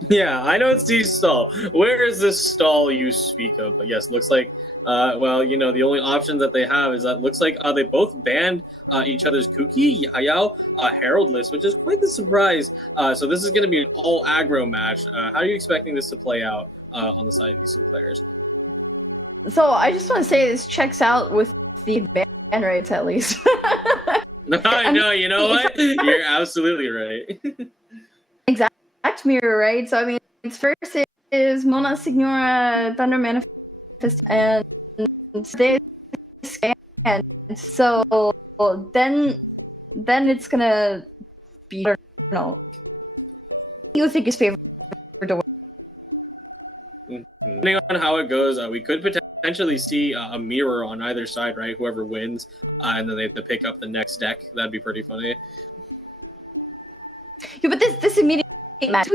Yeah, I don't see stall. Where is this stall you speak of? But yes, looks like, the only option that they have is that looks like they both banned each other's Kuki, Yayao, Herald list, which is quite the surprise. So this is going to be an all aggro match. How are you expecting this to play out on the side of these players? So I just want to say this checks out with the ban rates at least. I know, you know what? You're absolutely right. Exact mirror, right? So I mean, its first is Mona Signora Thunder Manifest and this and so then it's gonna be, I don't know, you think is favorite to win. Depending on how it goes, we could potentially see a mirror on either side, right? Whoever wins, and then they have to pick up the next deck. That'd be pretty funny. Yeah, but this immediate match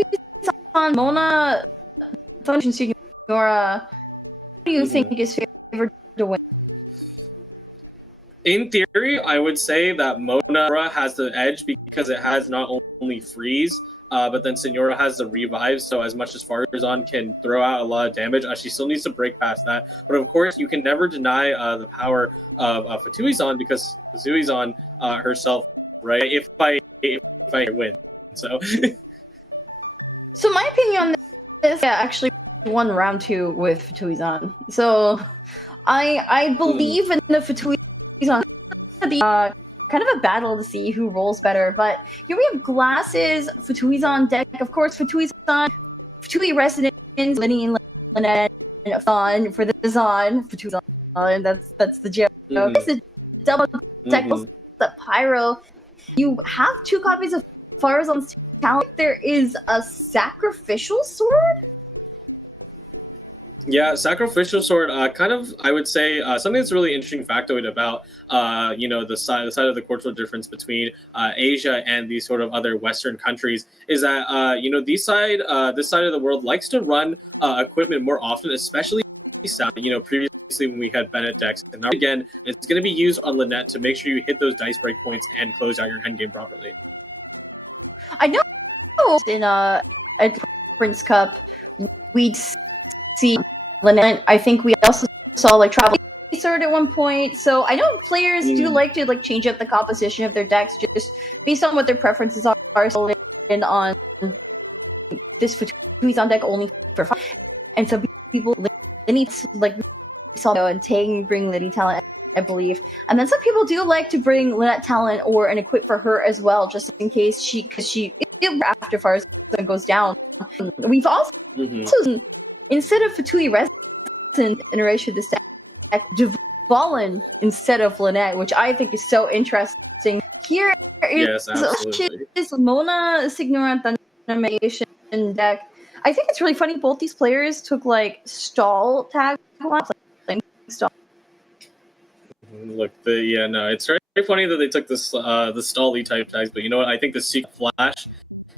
on Mona Thunder Signora, what do you think is favored to win? In theory, I would say that Mona has the edge because it has not only freeze, but then Senora has the revive, so as much as Farazan can throw out a lot of damage, she still needs to break past that. But of course, you can never deny the power of Fatuizan because Fatuizan herself, right? If I win, so. So my opinion on this, actually won round 2 with Fatuizan. So I believe in the Fatuizan. Kind of a battle to see who rolls better, but here we have Glass's Fatuizan deck. Of course, Fatui resident, Lenny and Lynette, and Thon for the Zon. Fatuizan, that's the joke. This is double deck, the Pyro. You have 2 copies of Farazan's talent. There is a Sacrificial Sword. Yeah, Sacrificial Sword, kind of, I would say, something that's a really interesting factoid about, the side of the cultural difference between Asia and these sort of other Western countries is that, this side of the world likes to run equipment more often, especially, previously when we had Bennett decks. And now again, it's going to be used on Lynette to make sure you hit those dice break points and close out your endgame properly. I know in a Prince Cup, we'd see Lynette. I think we also saw Travel Sword at one point. So I know players do like to change up the composition of their decks just based on what their preferences are. So and on this Fatuizan deck only for 5, and some people need saw and Tang bring Liddy talent, I believe, and then some people do like to bring Lynette talent or an equip for her as well, just in case after Farazan goes down. We've also instead of Fatui Resident iteration this deck, Dvalin instead of Lynette, which I think is so interesting. Here is Mona Signora Thundermation deck. I think it's really funny. Both these players took stall tag. Stall. Look, it's very funny that they took this the Stally type tags, but you know what? I think the Secret Flash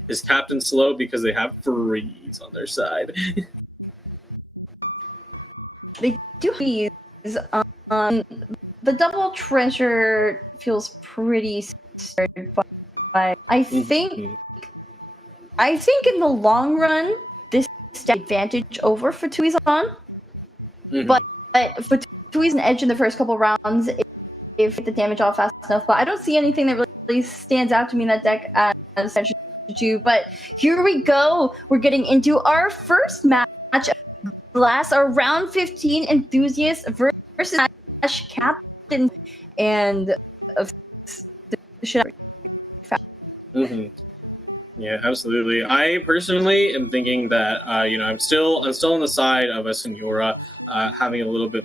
is Captain Slow because they have freeze on their side. They do freeze. The double treasure feels pretty scary, but I think in the long run this is an advantage over Fatuizan. But Fatui's an edge in the first couple rounds if the damage off fast enough. But I don't see anything that really stands out to me in that deck as to. But here we go. We're getting into our first match. Our round 15 enthusiast versus Ash Captain and Yeah, absolutely. I personally am thinking that you know, I'm still on the side of a Senora having a little bit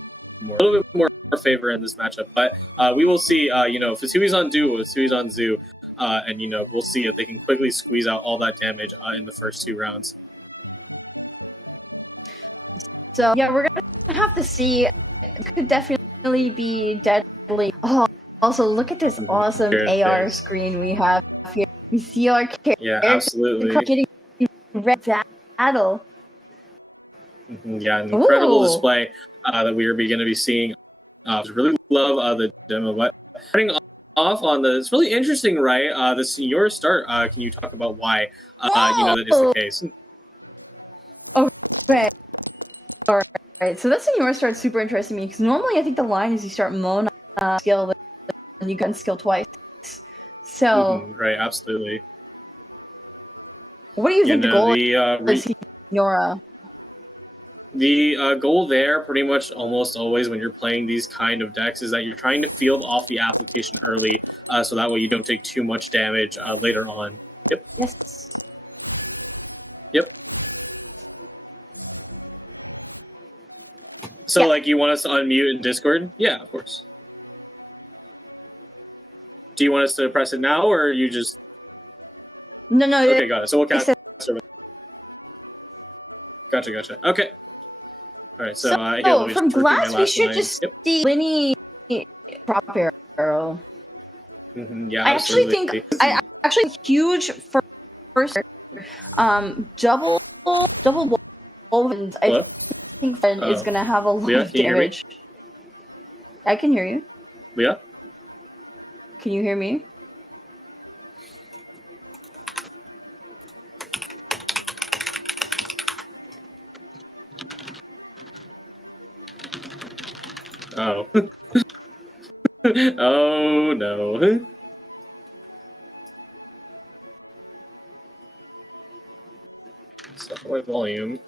more favor in this matchup. But we will see. You know, Fasui's on duo, Fasui's on Zoo, and you know, we'll see if they can quickly squeeze out all that damage in the first 2 rounds. So yeah, we're gonna have to see. It could definitely be deadly. Oh, also look at this awesome AR screen we have here. We see our character. Yeah, absolutely. Getting red battle. Yeah, an incredible Ooh. display that we are going to be seeing. I really love the demo. But starting off on the, it's really interesting, right? The Senora start. Can you talk about why you know that is the case? Okay. Alright, so that Senora start's super interesting to me because normally I think the line is you start Mona skill and you can skill twice. So right, absolutely. What do you think the goal is, Senora? The goal there, pretty much almost always when you're playing these kind of decks, is that you're trying to field off the application early, so that way you don't take too much damage later on. Yep. Yes. Yep. So, like, you want us to unmute in Discord? Yeah, of course. Do you want us to press it now, or are you just... No. Okay, got it. So we'll cast it. Gotcha. Okay. Alright, so, here, from glass, we should line. just see Linny prop arrow. Yeah, I actually think huge for first double Wolverines. I think is gonna have a lot Leah, of damage. I can hear you. Leah? Can you hear me? Oh. Oh no. Stuff my volume.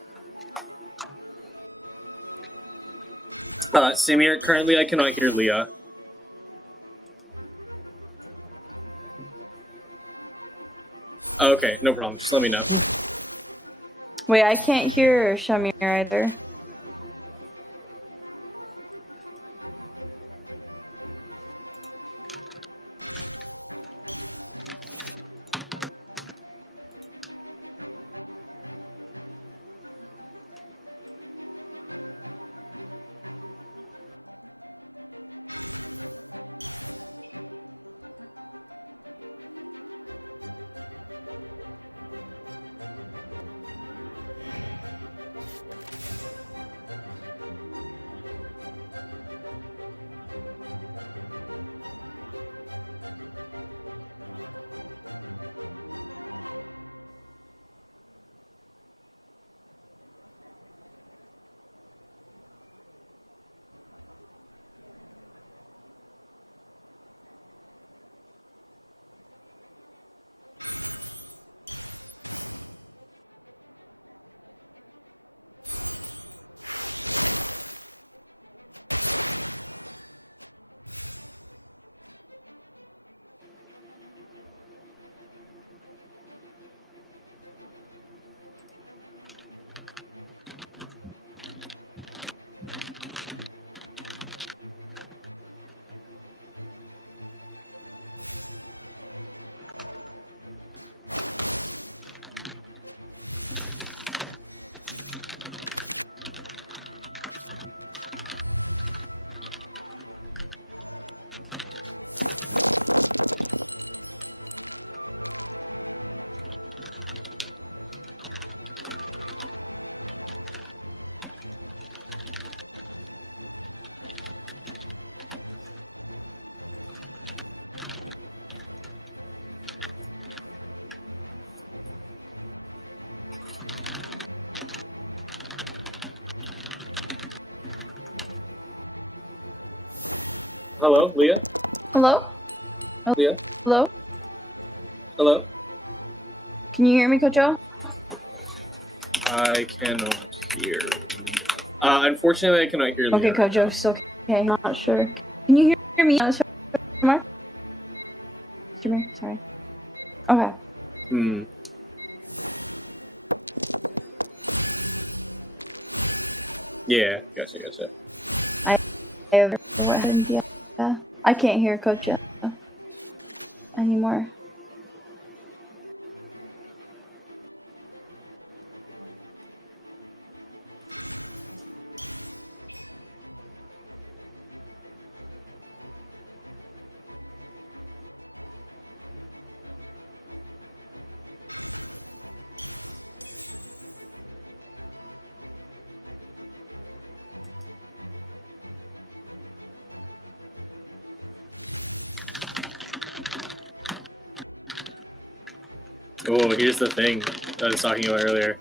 Samir, currently I cannot hear Leah. Okay, no problem. Just let me know. Wait, I can't hear Shamir either. Hello, Leah? Hello? Leah? Hello? Hello? Can you hear me, Kocho? I cannot hear. Unfortunately, I cannot hear Leah. Okay, Kojo, still okay. I'm not sure. Can you hear me? Shamir? Sorry. Okay. Yeah, gotcha. I can't hear Coach anymore. Oh, here's the thing that I was talking about earlier.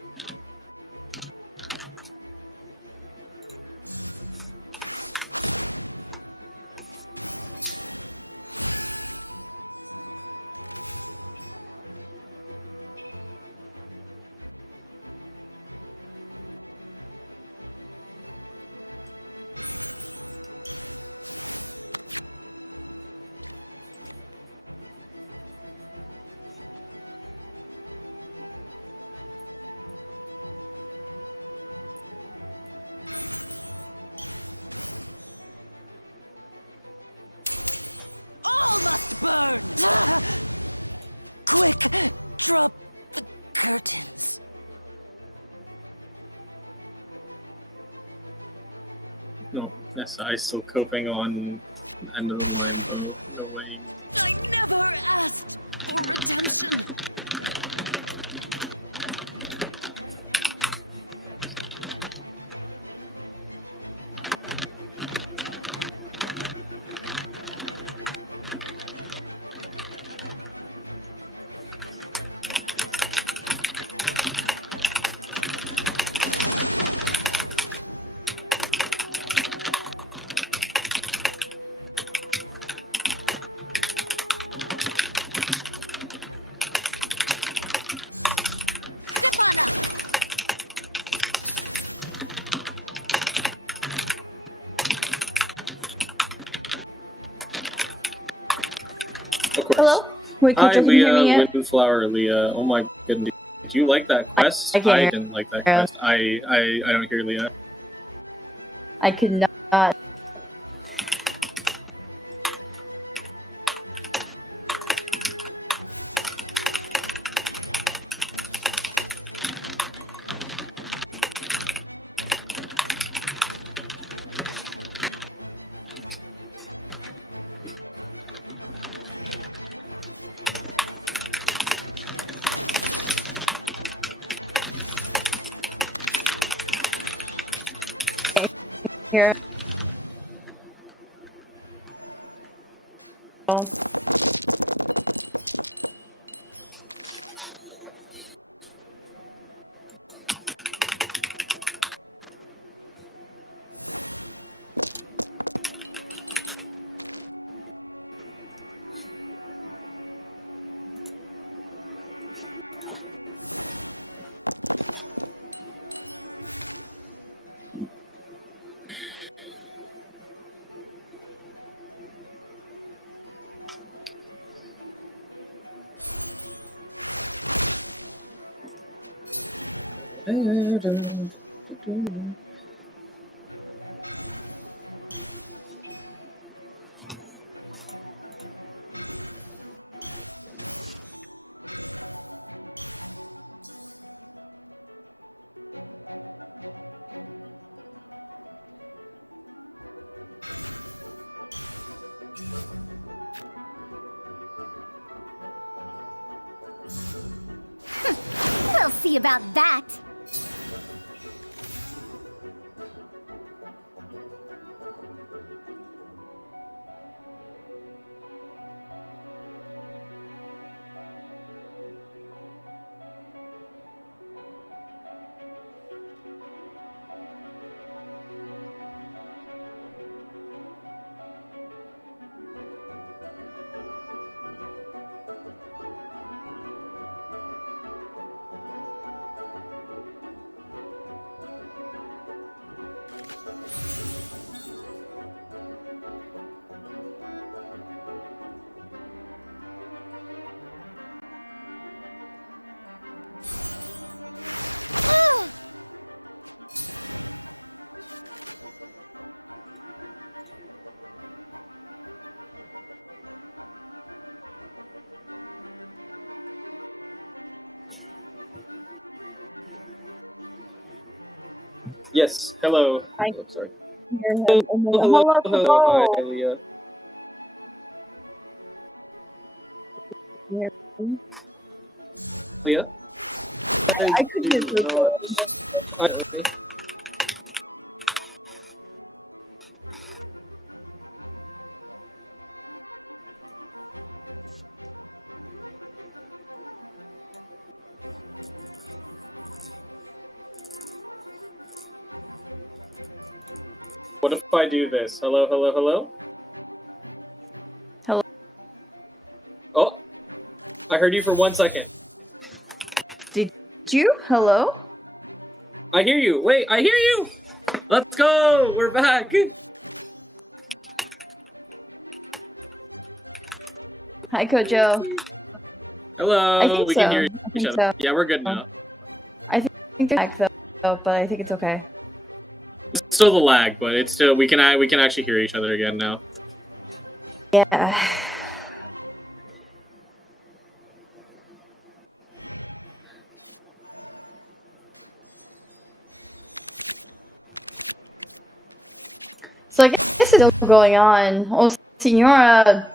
All must burn! Quick! Drop the curtains. No, SI still coping on another line. I never asked for redemption. Hello? Wait, Coach, Hi, doesn't hear me Leah, yet? Windflower, Leah. Oh my goodness. Do you like that quest? I can't hear. didn't like that quest. I don't hear Leah. I could not. Here. We'll see about that. Yes. Hello. Hi. Oh, sorry. Hello. Hi, Leah. Leah? I could use What if I do this? Hello, hello, hello? Hello. Oh, I heard you for 1 second. Did you? Hello? I hear you. Wait, I hear you. Let's go. We're back. Hi, Kojo. Hello. I think we so. can hear I each think other. so. Yeah, we're good now. I think they're back though, but I think it's okay. It's still the lag, but it's still we can actually hear each other again now. Yeah. So I guess it's still going on. Oh, Senora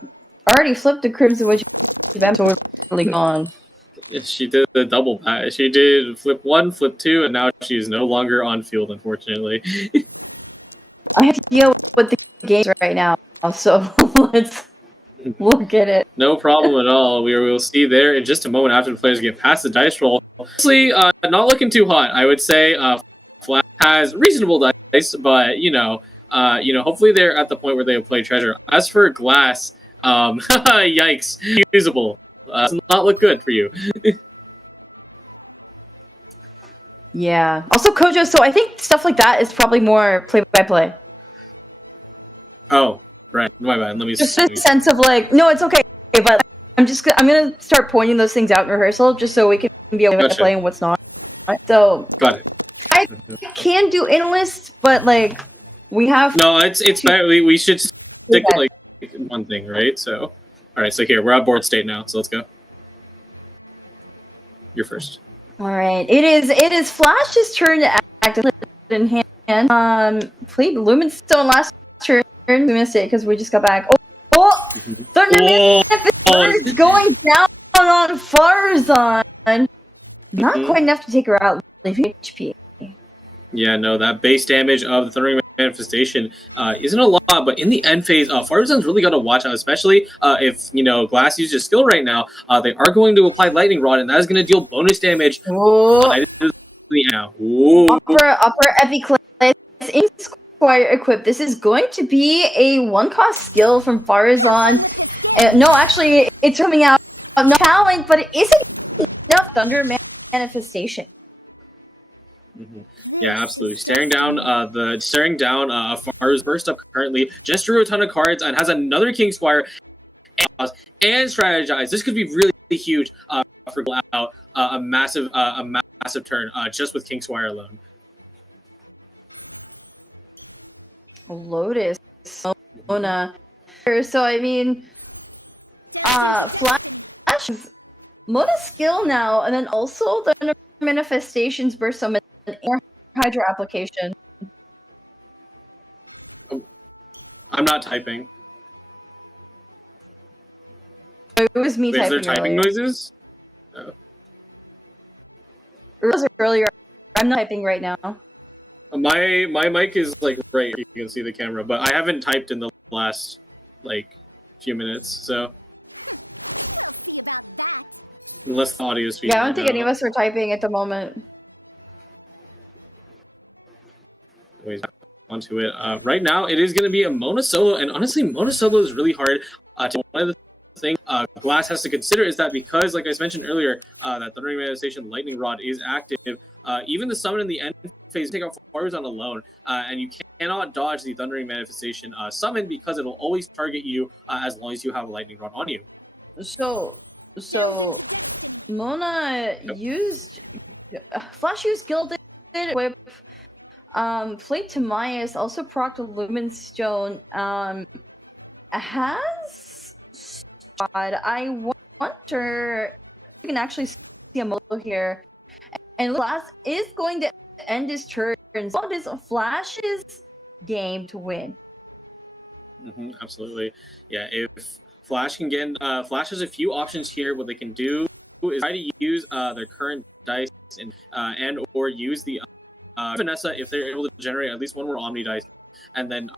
already flipped the crimson witch. That's totally gone. She did the double pass. She did flip 1, flip 2, and now she's no longer on field, unfortunately. I have to deal with the games right now, so let's look at it. No problem at all. We will see there in just a moment after the players get past the dice roll. Honestly, not looking too hot. I would say Flash has reasonable dice, but hopefully they're at the point where they play treasure. As for Glass, yikes, usable. Does not look good for you. Yeah. Also, Kojo. So I think stuff like that is probably more play-by-play. Oh, right. My bad. Let me. Just a sense of like, no, it's okay, but I'm gonna start pointing those things out in rehearsal, just so we can be able to play and what's not. So. Got it. I can do analyst, but like, we have. No, it's better. We should stick to like one thing, right? So, all right. So here we're at board state now. So let's go. You're first. All right. It is Flash's turn to act in hand. Played Lumenstone last turn. We missed it because we just got back. Oh! Thunder is going down on Farzan. Not quite enough to take her out. Leaving HP. Yeah, no, that base damage of the Thundering Manifestation isn't a lot, but in the end phase, Farzan's really got to watch out, especially if, Glass uses skill right now. They are going to apply Lightning Rod, and that is going to deal bonus damage. Upper Epiclase in Squire equipped. This is going to be a 1-cost skill from Farzan. No, actually, it's coming out of no talent, but it isn't enough Thunder Manifestation. Yeah, absolutely. Staring down Far's burst up currently. Just drew a ton of cards and has another King Squire and strategize. This could be really huge for out a massive turn just with King Squire alone. Lotus, Mona. So I mean, Flash, Mona's skill now, and then also the manifestations burst summon and Hydra application. I'm not typing. It was me typing. Is there typing noises? Oh. It was earlier. I'm not typing right now. My mic is like right. You can see the camera, but I haven't typed in the last few minutes. So We'll see about that. unless the audio is speaking. Yeah, I don't think any of us are typing at the moment. Onto it. Right now, it is going to be a Mona solo, and honestly, Mona solo is really hard. One of the things Glass has to consider is that because, like I mentioned earlier, that Thundering Manifestation Lightning Rod is active, even the summon in the end phase take out Farzan alone, and you cannot dodge the Thundering Manifestation summon because it will always target you as long as you have a Lightning Rod on you. So Delve into destiny. Mona used Flash used Gilded Whip. Played Timaeus, also procced a Lumenstone. Has I wonder if you can actually see a model here. And Glass is going to end his turn What is Flash's game to win? Absolutely. Yeah, if Flash can get Flash has a few options here. What they can do is try to use their current dice and or use the Vanessa if they're able to generate at least one more Omni dice, and then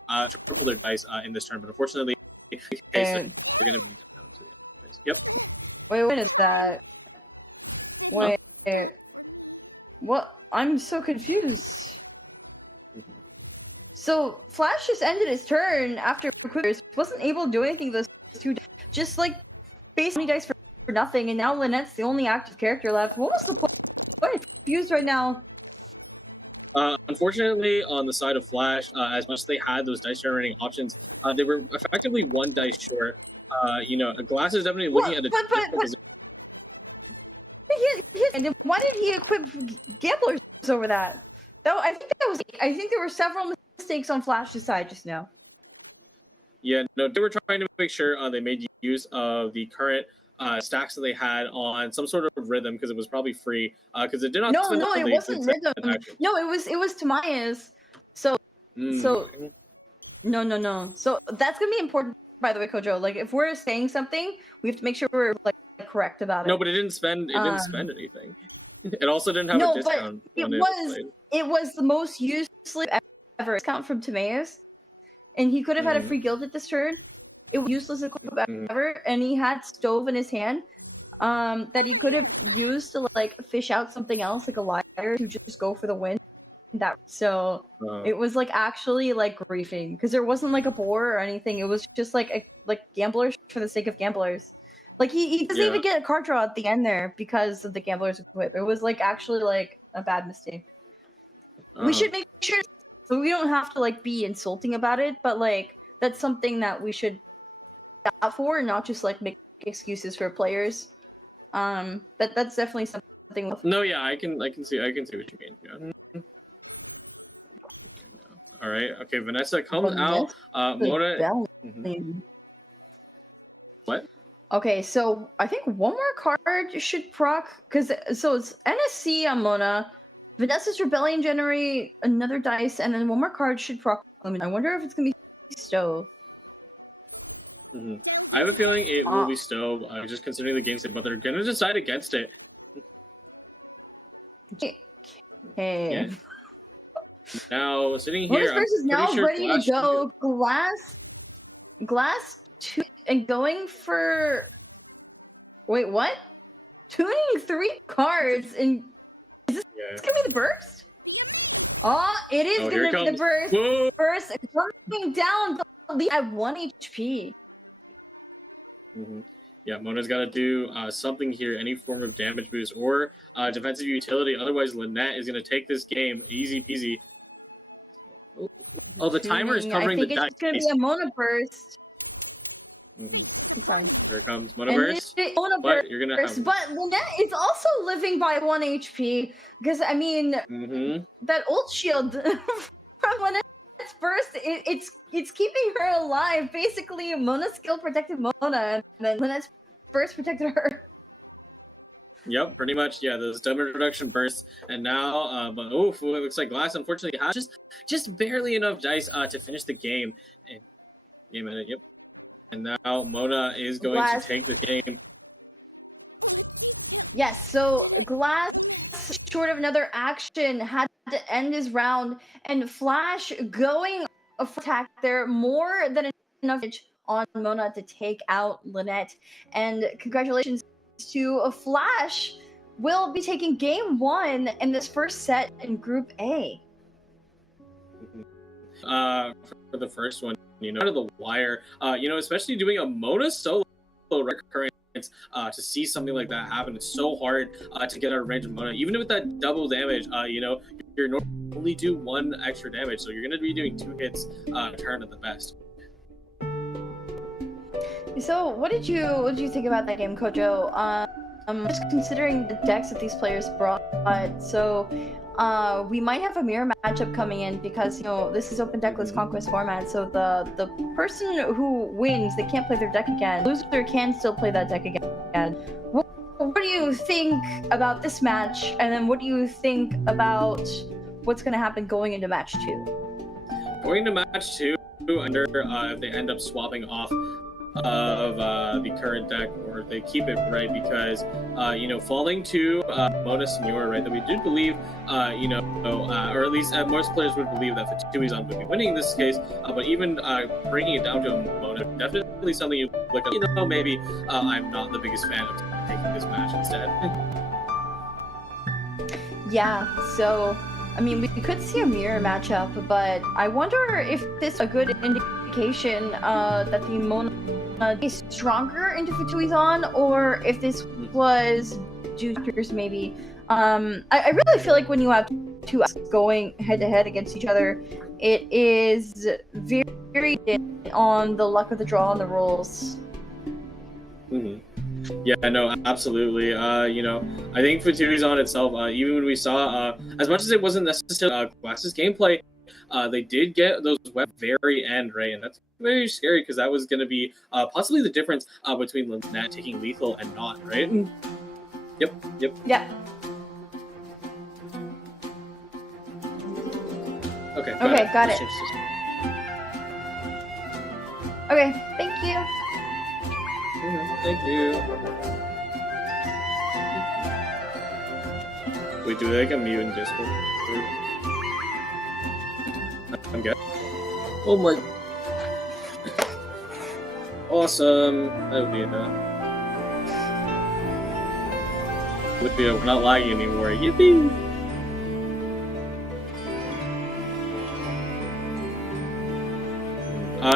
triple their dice in this turn. But unfortunately, they're gonna... Yep. Wait, what is that? Didn't stop for me. What? I'm so confused. So Flash just ended his turn after Quickers wasn't able to do anything. Those two just like basically dice for nothing, and now Lynette's the only active character left. What was the point used right now? Unfortunately, on the side of Flash, as much as they had those dice generating options, they were effectively one dice short. You know, Glass is definitely looking at a why did he equip gamblers over that? Though I think there were several mistakes on Flash's side just now. Yeah, no, they were trying to make sure they made use of the current stacks that they had on some sort of rhythm because it was probably free. Because it did not. No, it wasn't rhythm. No, it was Tamaya's. So no. So that's gonna be important, by the way, Kojo. Like, if we're saying something, we have to make sure we're like correct about it. No, but it didn't spend. It didn't spend anything. It also didn't have a discount. But it was the most useless ever discount from Tamaya's, and he could have had a free guild at this turn. It was useless ever, and he had stove in his hand that he could have used to like fish out something else, like a liar, to just go for the win. It was like actually like griefing because there wasn't like a boar or anything. It was just like gamblers for the sake of gamblers. Like he doesn't even get a card draw at the end there because of the gamblers equip. It was like actually like a bad mistake. We should make sure so we don't have to like be insulting about it, but like that's something that we should out for and not just like make excuses for players. That's definitely something. No, yeah, I can see what you mean. Yeah. All right, okay, Vanessa comes out. Mona. What? Okay, so I think one more card should proc because so it's NSC on Mona. Vanessa's Rebellion generate another dice, and then one more card should proc. I wonder if it's gonna be Stove. I have a feeling it will be Stove, just considering the game state, but they're gonna decide against it. Okay. Yeah. Now, sitting here, I'm pretty now sure ready to go. Glass 2 and going for. Wait, what? Tuning 3 cards and is this gonna be the burst? Be a me! Oh, it is gonna be the burst. Whoa. Burst coming down at 1 HP. Yeah, Mona's got to do something here, any form of damage boost or defensive utility. Otherwise, Lynette is going to take this game easy peasy. Oh, the timer is covering the dice. I think it's going to be a Mona burst. Fate is upon me. Here comes Mona burst. Mona but you're gonna have... But Lynette is also living by 1 HP because I mean that ult shield from Lynette's burst, it's keeping her alive. Basically, Mona's skill protected Mona, and then Lynette's burst protected her. Yep, pretty much. Yeah, those damage reduction bursts, and now, but it looks like Glass unfortunately has just barely enough dice to finish the game. And, yep. And now Mona is going to take the game. Yes, so Glass, short of another action, had to end his round, and Flash going for attack there, more than enough on Mona to take out Lynette. And congratulations to Flash, will be taking game 1 in this first set in Group A. For the first one, out of the wire, especially doing a Mona solo recurrence, to see something like that happen, it's so hard to get out of range of Mona. Even with that double damage, you're normally only do 1 extra damage, so you're going to be doing 2 hits a turn at the best. So, what did you think about that game, Kojo? Just considering the decks that these players brought, so we might have a mirror matchup coming in because this is open deckless conquest format. So the person who wins, they can't play their deck again. Loser can still play that deck again. What do you think about this match? And then what do you think about what's gonna happen going into match 2? Going to match 2, under if they end up swapping off of the current deck, or if they keep it, right? Because falling to Mona Senor, right? That we do believe, or at least most players would believe that Fatuizan would be winning in this case. But even bringing it down to a Mona, definitely something you look at. Maybe I'm not the biggest fan of taking this match instead. Yeah. So. I mean, we could see a mirror matchup, but I wonder if this is a good indication that the Mona is stronger into Fatuizan, or if this was Juicers maybe. I really feel like when you have two going head-to-head against each other, it is very, very on the luck of the draw and the rolls. Mm-hmm. Yeah, no, absolutely. I think Fatuizan itself, even when we saw, as much as it wasn't necessarily Glass's gameplay, they did get those web very end, right? And that's very scary because that was going to be possibly the difference between Lynette taking lethal and not, right? Yep. Yeah. Okay, got it. Okay, thank you. Thank you. Wait, do they like a mute in Discord? I'm good. Oh my. Awesome. That would be enough. We're not lagging anymore. Yippee!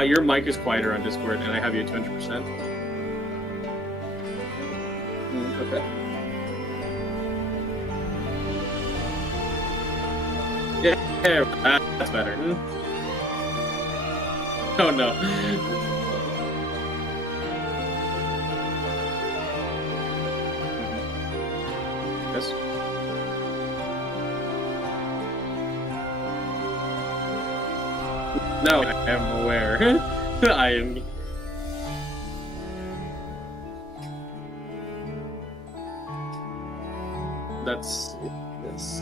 Your mic is quieter on Discord, and I have you at 200%. Okay. Yeah, that's better. Oh no. Yes. No, I am aware. I am.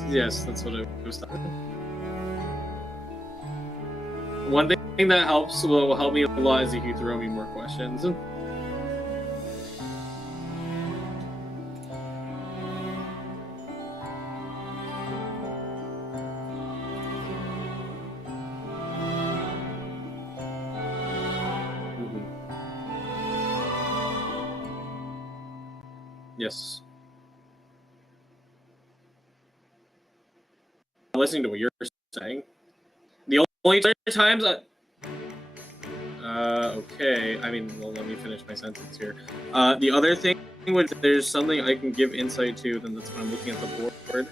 Yes, that's what I was talking. One thing that will help me a lot is if you throw me more questions. Yes. I'm listening to what you're saying. The only times okay. I mean, well, let me finish my sentence here. The other thing, when there's something I can give insight to, then that's when I'm looking at the board.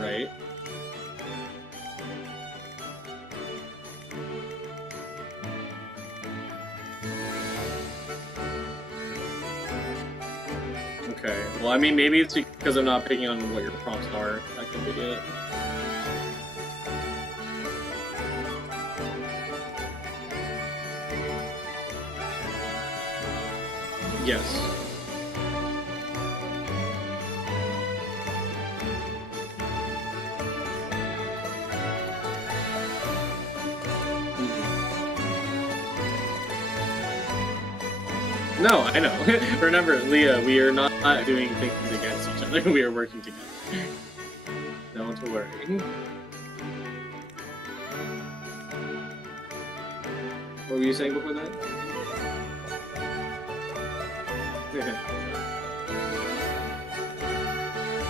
Right. Okay. Well, I mean, maybe it's because I'm not picking on what your prompts are. That could be it. Yes. No, I know. Remember, Leah, we are not doing things against each other. We are working together. No one to worry. What were you saying before that?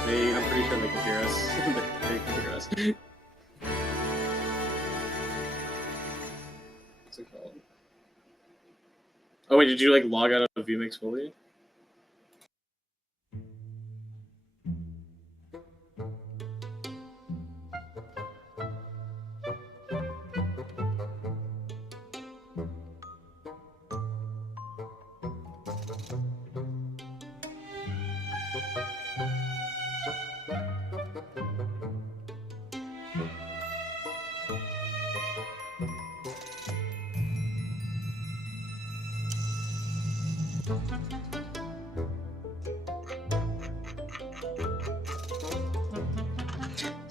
I'm pretty sure they can hear us. They can hear us. What's it called? Oh wait, did you like log out of vMix fully?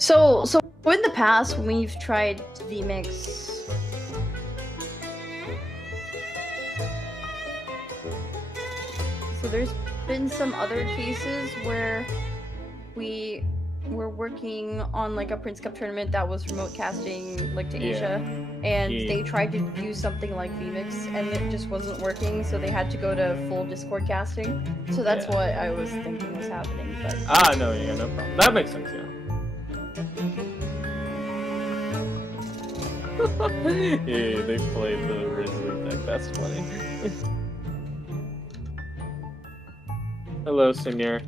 So in the past, when we've tried VMix, so there's been some other cases where we were working on like a Prince Cup tournament that was remote casting like to Asia, and they tried to do something like VMix and it just wasn't working, so they had to go to full Discord casting. So that's what I was thinking was happening. But no, yeah, no problem. That makes sense. Yeah, they played the original deck. That's funny. Hello, Senior.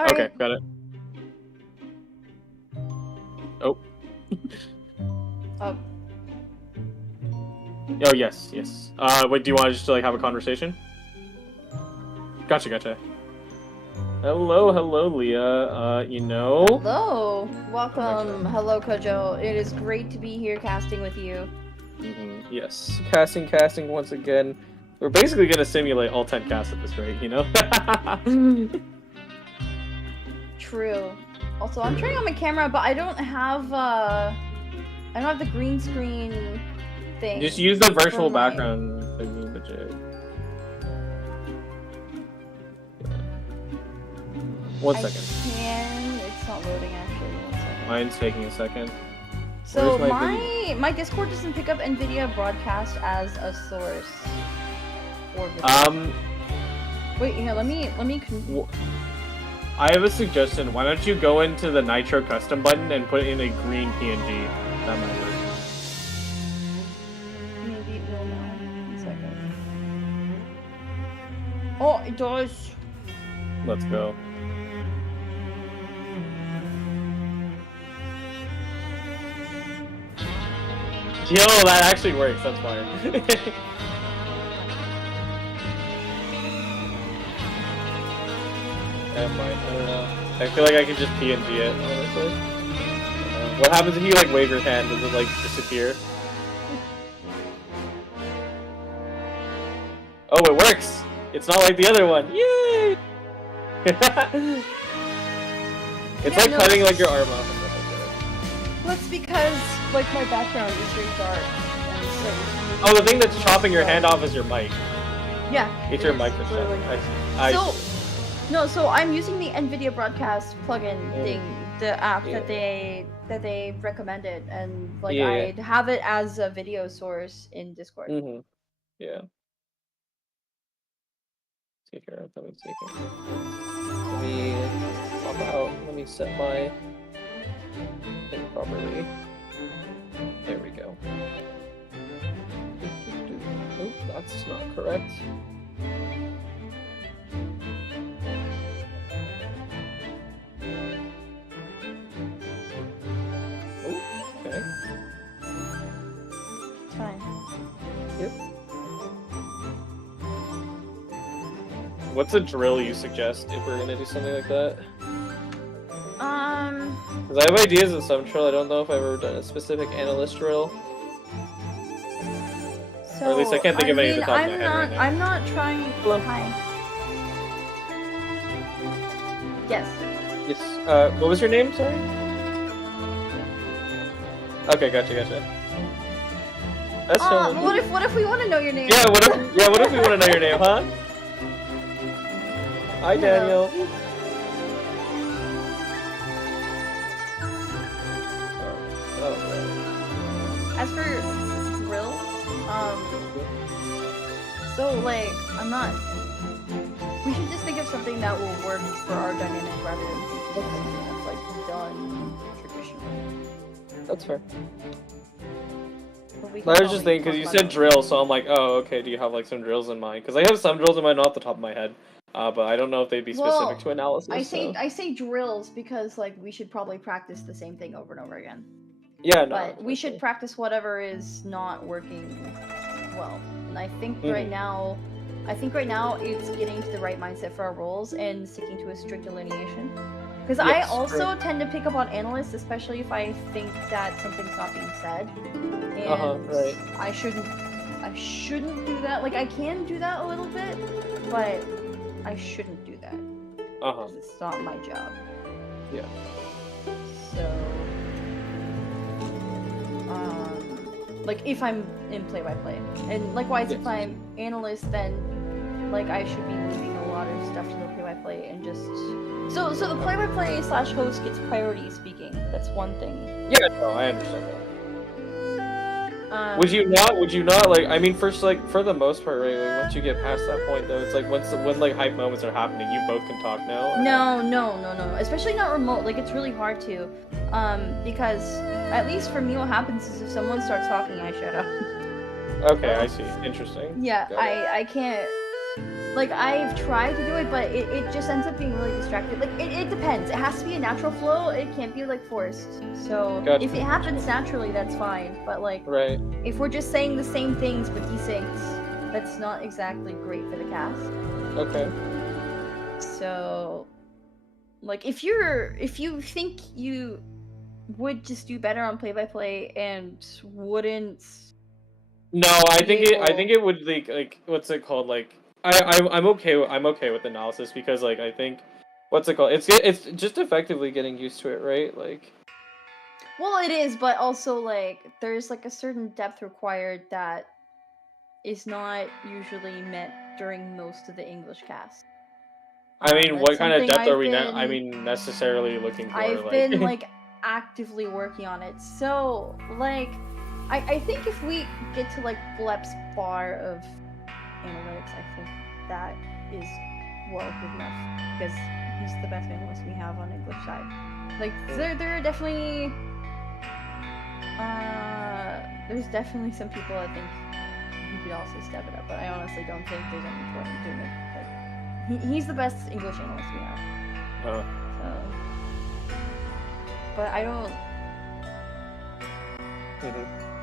Okay, got it. Oh. Oh, yes. Wait, do you want to just like have a conversation? Gotcha. Hello, Leah. hello, welcome. Hello, Kojo. It is great to be here casting with you. Yes, casting once again. We're basically gonna simulate all 10 casts at this rate, True. Also, I'm turning on my camera, but I don't have the green screen thing. Just use the virtual background thingy, One second. It's not loading actually. Mine's taking a second. So my Discord doesn't pick up NVIDIA broadcast as a source. Wait, let me. I have a suggestion. Why don't you go into the Nitro custom button and put in a green PNG? That might work. Maybe it will now. 1 second. Oh, it does. Let's go. Yo, that actually works. That's fire. I feel like I can just PNG it, honestly. What happens if you like wave your hand? Does it like disappear? Oh, it works! It's not like the other one. Yay! It's like cutting like your arm off. Well, it's because like my background is very dark. Oh, the thing that's chopping your hand off is your mic. Yeah. It's your mic that's So I'm using the NVIDIA broadcast plugin thing, the app that they recommended, and like I have it as a video source in Discord. Yeah. Take care of that. Let me set my thing properly. There we go. Oh, that's not correct. What's a drill you suggest if we're gonna do something like that? Because I have ideas in some drill. I don't know if I've ever done a specific analyst drill. So, or at least I can't think of any at the top of my head right now. I'm not trying. Hi. Yes. Yes. What was your name? Sorry. Okay, gotcha. That's what if we want to know your name? Yeah. What if we want to know your name, huh? Hi, Daniel. As for drill, so like we should just think of something that will work for our dynamic rather than something that's like done traditionally. That's fair. I was just thinking because you said drill, so I'm like, oh, okay. Do you have like some drills in mind? Because I have some drills in mind off the top of my head. But I don't know if they'd be specific to analysis. I say drills because like we should probably practice the same thing over and over again. Yeah, no. But we should practice whatever is not working well. And I think right now it's getting to the right mindset for our roles and sticking to a strict delineation. Because I also tend to pick up on analysts, especially if I think that something's not being said. And I shouldn't I shouldn't do that. Like, I can do that a little bit, but I shouldn't do that. It's not my job. Yeah. So, like, if I'm in play-by-play, and likewise, if I'm analyst, then like I should be reading a lot of stuff to the play-by-play and just so the play-by-play / host gets priority speaking. That's one thing. Yeah, no, I understand that. Would you not like? I mean, for the most part, right? Like, once you get past that point, though, it's like when like hype moments are happening, you both can talk now. No. Especially not remote. Like, it's really hard to, because at least for me, what happens is if someone starts talking, I shut up. Okay, I see. Interesting. Yeah, I can't. Like, I've tried to do it, but it just ends up being really distracted. Like, it depends. It has to be a natural flow. It can't be, like, forced. So, if it happens naturally, that's fine. But, like, if we're just saying the same things but desyncs, that's not exactly great for the cast. Okay. So, like, if you think you would just do better on play-by-play and wouldn't... No, I think it would like what's it called, like I'm okay with analysis because like I think what's it called, it's just effectively getting used to it, right? Like, well, it is, but also like there's like a certain depth required that is not usually met during most of the English cast. I mean, what kind of depth are we been- I mean necessarily looking for? I've like... been like actively working on it. So like I think if we get to like Blep's bar of analytics, I think that is well good enough because he's the best analyst we have on the English side. Like there are definitely there's definitely some people I think who could also step it up, but I honestly don't think there's any point in doing it. Like, he's the best English analyst we have. But I don't.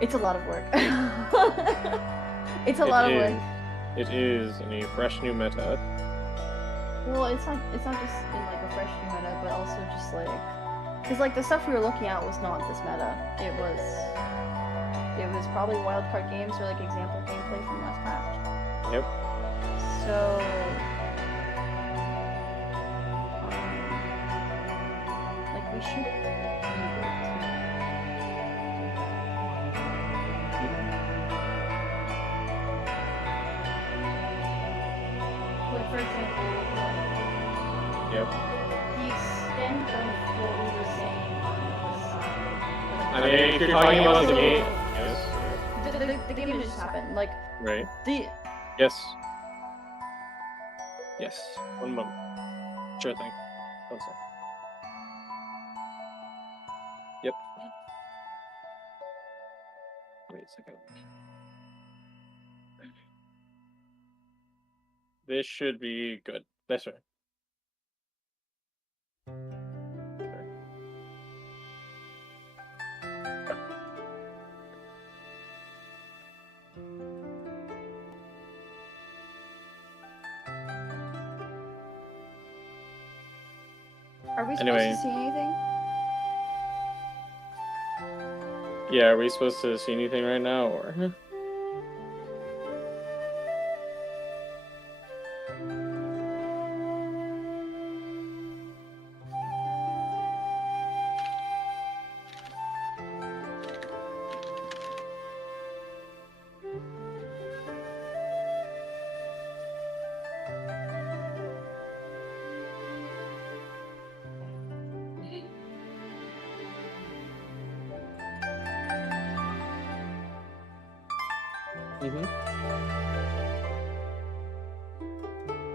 It's a lot of work. It's a lot of work. It is in a fresh new meta. Well, it's not just in like a fresh new meta, but also just like, because like the stuff we were looking at was not this meta. It was probably wildcard games or like example gameplay from last patch. Yep. So. Like we should. I mean, if you're talking about the game, yes. The game just happened. Like, right. Yes. One moment. Sure thing. One second. Yep. Wait a second. This should be good. That's right. Are we supposed to see anything? Yeah, are we supposed to see anything right now, or?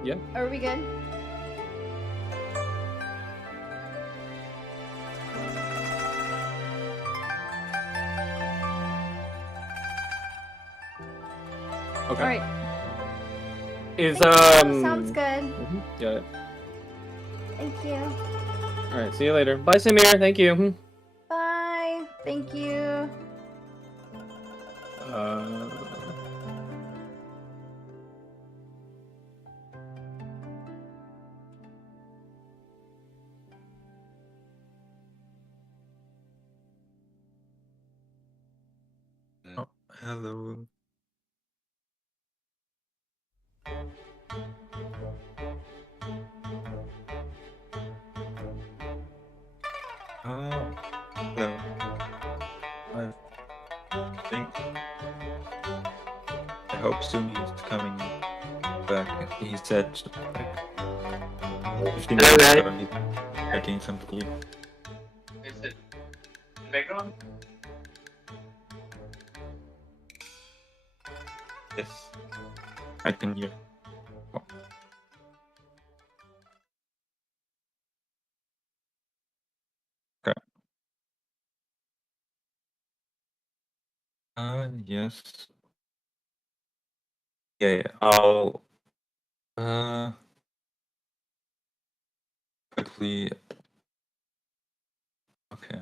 Yeah. Are we good? Okay. All right. Is Sounds good. Got it. Thank you. All right. See you later. Bye, Samir. Thank you. Bye. Thank you. Oh, hello. No. I think. I hope soon he's coming back. He said like 15 minutes ago he's making some food. Is it background? Yes. I can hear. Oh. Okay. Yes. Yeah, yeah. I'll quickly. Okay.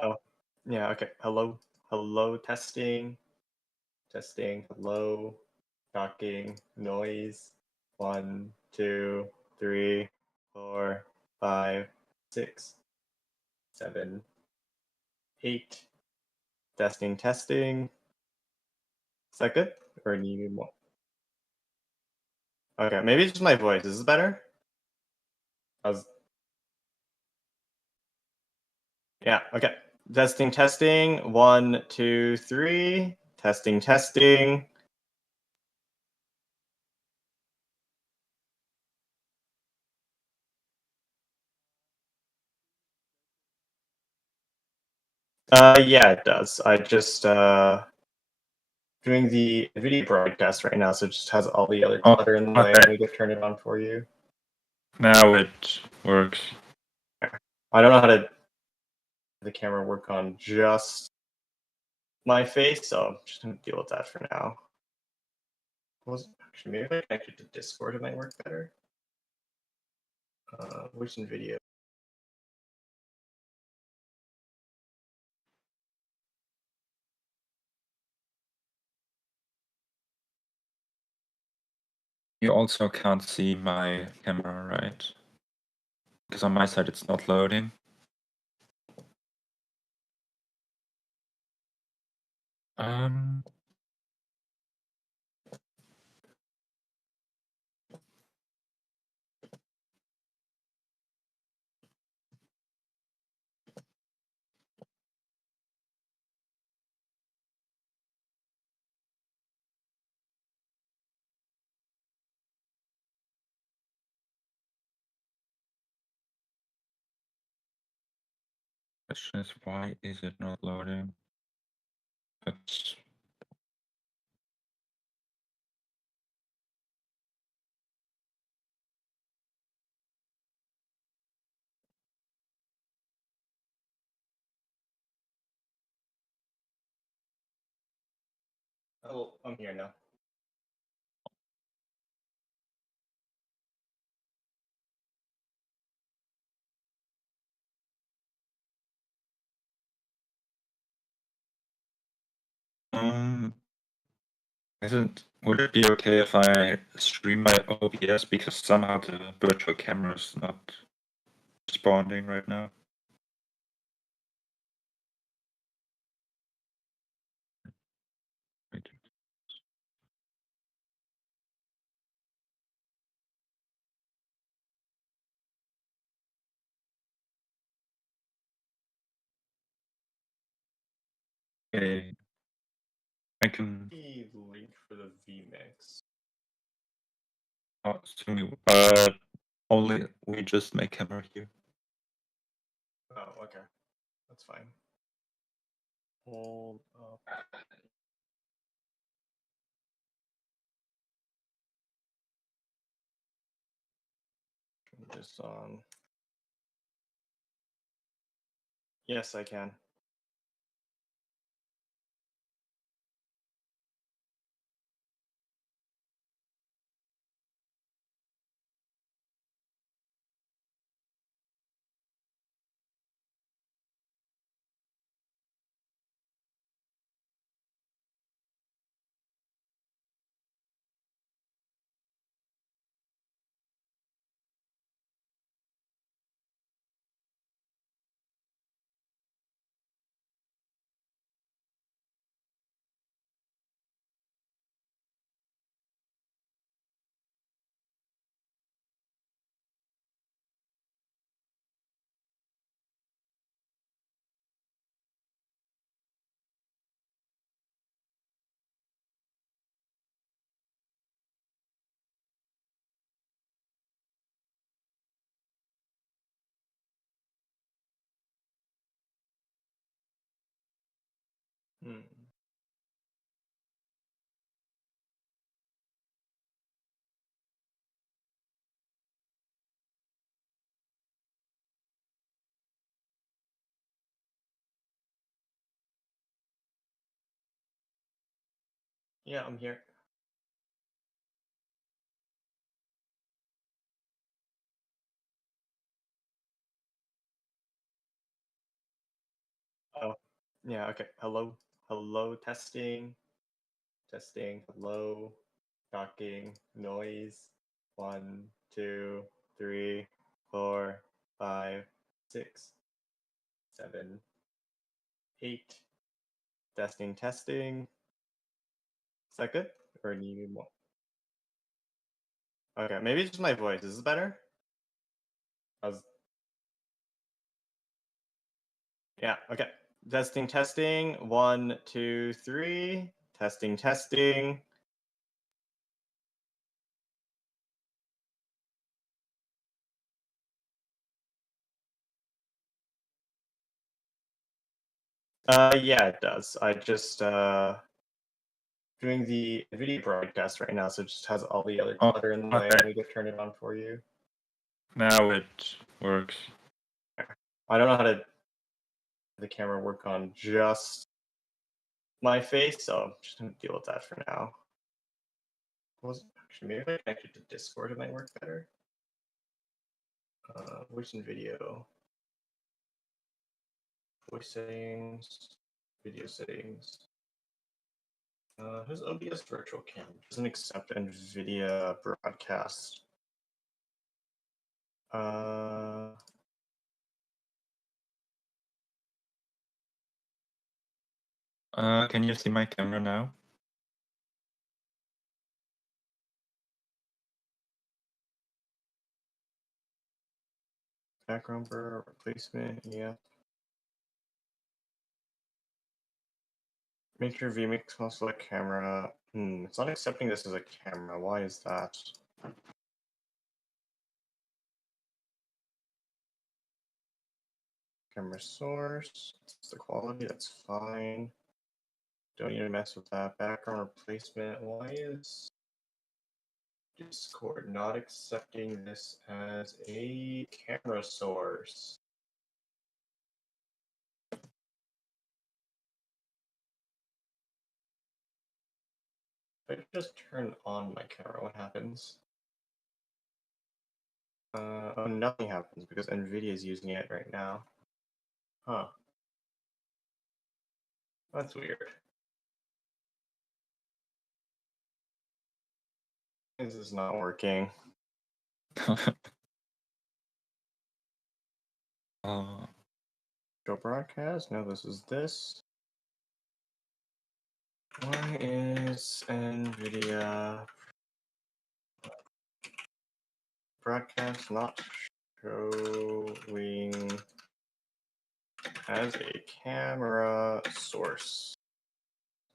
Oh, yeah, okay. Hello. Hello, testing. Testing. Hello. Talking. Noise. 1, 2, 3, 4, 5, 6, 7, 8. Testing, testing. Is that good? Or do you need more? Okay, maybe it's just my voice. Is this better? Yeah, okay. Testing, testing. 1, 2, 3. Testing, testing. Yeah, it does. I just doing the video broadcast right now, so it just has all the other clutter in the way. I need to turn it on for you. Now it works. I don't know how to the camera work on just my face, so I'm just gonna deal with that for now. Actually, maybe if I connect it to Discord, it might work better. Voice and video. You also can't see my camera, right? Because on my side it's not loading. Um. Question is, why is it not loading? It's Oh, I'm here now. would it be okay if I stream my OBS because somehow the virtual camera is not responding right now? Wait. Okay. I can. The link for the vmix. Oh, stream. Only we just make camera here. Oh, okay. That's fine. Hold up. Turn this on. Yes, I can. Hmm. Yeah, I'm here. Oh, yeah, okay. Hello, hello, testing, testing, hello, talking, noise. 1, 2, 3, 4, 5, 6, 7, 8. Testing, testing. Is that good? Or do you need more? Okay, maybe it's just my voice. Is this better? How's... Yeah, okay. Testing, testing. 1, 2, 3. Testing, testing. Yeah, it does. I just doing the video broadcast right now, so it just has all the other clutter in the way. Let me go turn it on for you. Now it works. I don't know how to the camera work on just my face, so I'm just gonna deal with that for now. Actually, maybe if I connect it to Discord, it might work better. Voice and video. Voice settings. Video settings. Who's OBS virtual cam? Doesn't accept NVIDIA broadcast. Can you see my camera now? Background blur replacement, yeah. Make sure vMix must select camera. It's not accepting this as a camera. Why is that? Camera source. It's the quality, that's fine. Don't need to mess with that. Background replacement. Why is Discord not accepting this as a camera source? If I just turn on my camera, what happens? Oh, nothing happens because NVIDIA is using it right now. Huh. That's weird. This is not working. Go broadcast? No, this is this. Why is NVIDIA broadcast not showing as a camera source?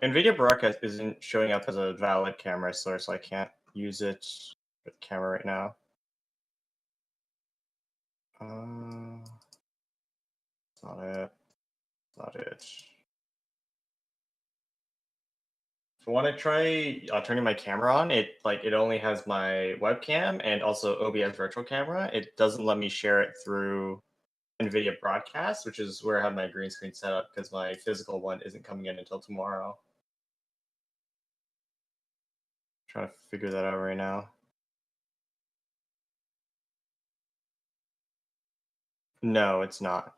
NVIDIA broadcast isn't showing up as a valid camera source, so I can't use it with camera right now. That's not it. That's not it. So when I try turning my camera on, it only has my webcam and also OBS virtual camera. It doesn't let me share it through NVIDIA Broadcast, which is where I have my green screen set up because my physical one isn't coming in until tomorrow. Trying to figure that out right now. No, it's not.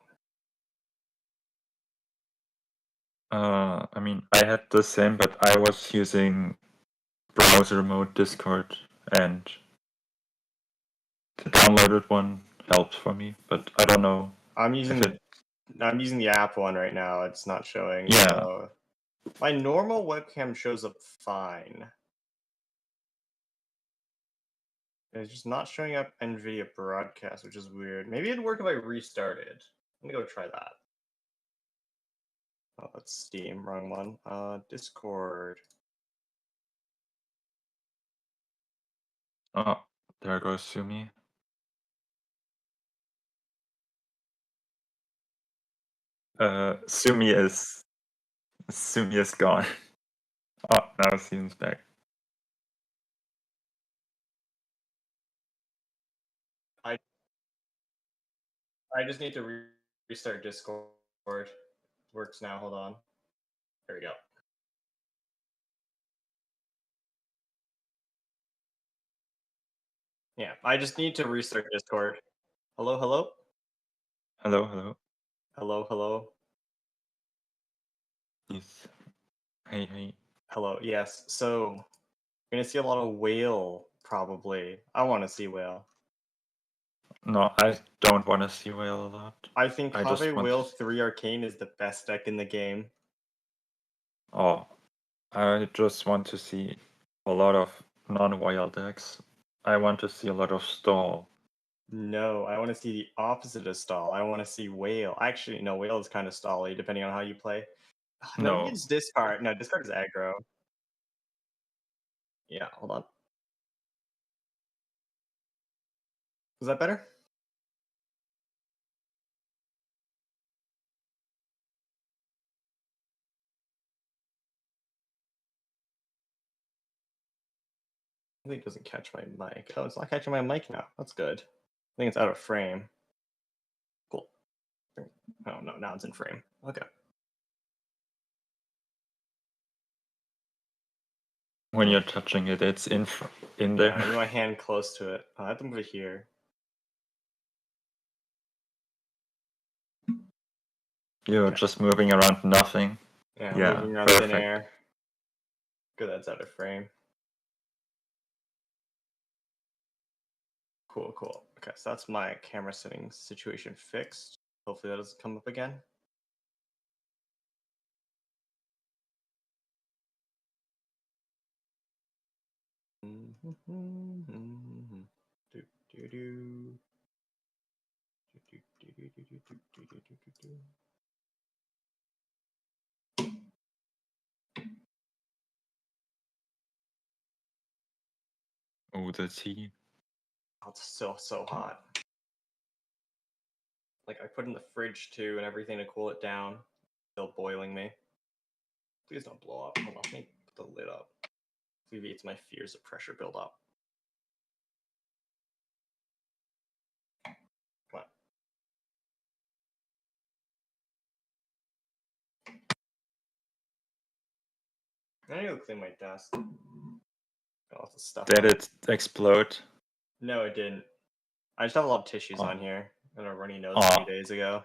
I mean, I had the same, but I was using browser mode Discord, and the downloaded one helps for me, but I don't know. I'm using the app one right now. It's not showing. Yeah. So my normal webcam shows up fine. It's just not showing up NVIDIA Broadcast, which is weird. Maybe it'd work if I restarted. Let me go try that. Oh, that's Steam. Wrong one. Discord. Oh, there goes Sumi. Sumi is Sumia's gone. Oh, now Sion's back. I just need to restart Discord. Works now. Hold on. There we go. Yeah, I just need to restart Discord. Hello, hello? Hello, hello. Hello, hello? Yes. Hey, hey. Hello, yes. So, we're gonna see a lot of whale, probably. I want to see whale. No, I don't want to see whale a lot. I think I just Kave want Whale to... 3 Arcane is the best deck in the game. Oh, I just want to see a lot of non-wild decks. I want to see a lot of stall. No, I want to see the opposite of stall. I want to see whale. Actually, no, whale is kind of stally, depending on how you play. No, No. use discard. No, discard is aggro. Yeah, hold on. Is that better? I think it doesn't catch my mic. Oh, it's not catching my mic now. That's good. I think it's out of frame. Cool. Oh, no, now it's in frame. Okay. When you're touching it, it's in there. Yeah, I need my hand close to it. I have to move it here. You're just moving around nothing. Yeah, Yeah, moving around perfect. thin air. Good, that's out of frame. Cool, cool. Okay, so that's my camera settings situation fixed. Hopefully that doesn't come up again. Oh, the tea. Oh, it's still so hot. Like I put in the fridge too and everything to cool it down. Still boiling me. Please don't blow up. Hold on, let me put the lid up. Alleviates my fears of pressure buildup. Come on. I need to clean my desk. Got lots of stuff Did on it explode? No, it didn't. I just have a lot of tissues Oh. on here. And a runny nose Oh. 2 days ago.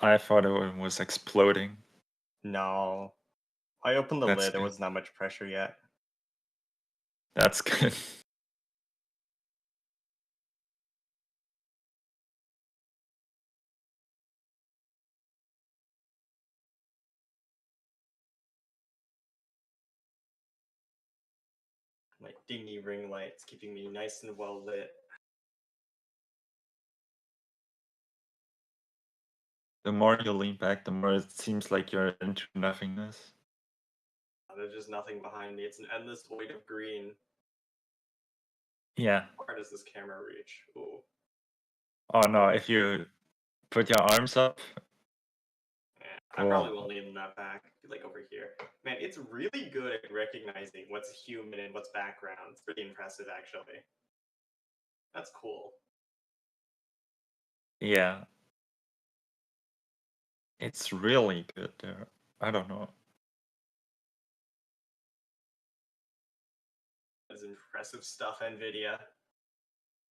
I thought it was exploding. No. I opened the That's lid. There good. wasn't that much pressure yet. That's good. My dingy ring light's keeping me nice and well lit. The more you lean back, the more it seems like you're into nothingness. There's just nothing behind me. It's an endless void of green. Yeah. Where does this camera reach? Ooh. Oh no, if you put your arms up. Yeah, I probably will lean that back, like over here. Man, it's really good at recognizing what's human and what's background. It's pretty impressive, actually. That's cool. Yeah. It's really good there. I don't know. That's impressive stuff, NVIDIA.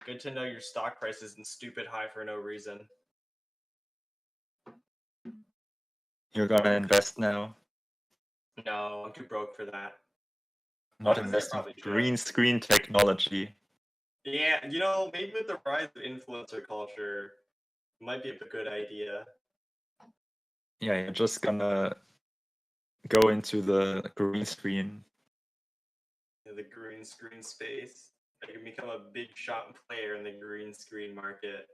Good to know your stock price isn't stupid high for no reason. You're gonna invest now? No, I'm too broke for that. Not Honestly, I invest in probably should. green screen technology. Yeah, you know, maybe with the rise of influencer culture, it might be a good idea. Yeah, you're just gonna go into the green screen. The green screen space. I can become a big shot player in the green screen market.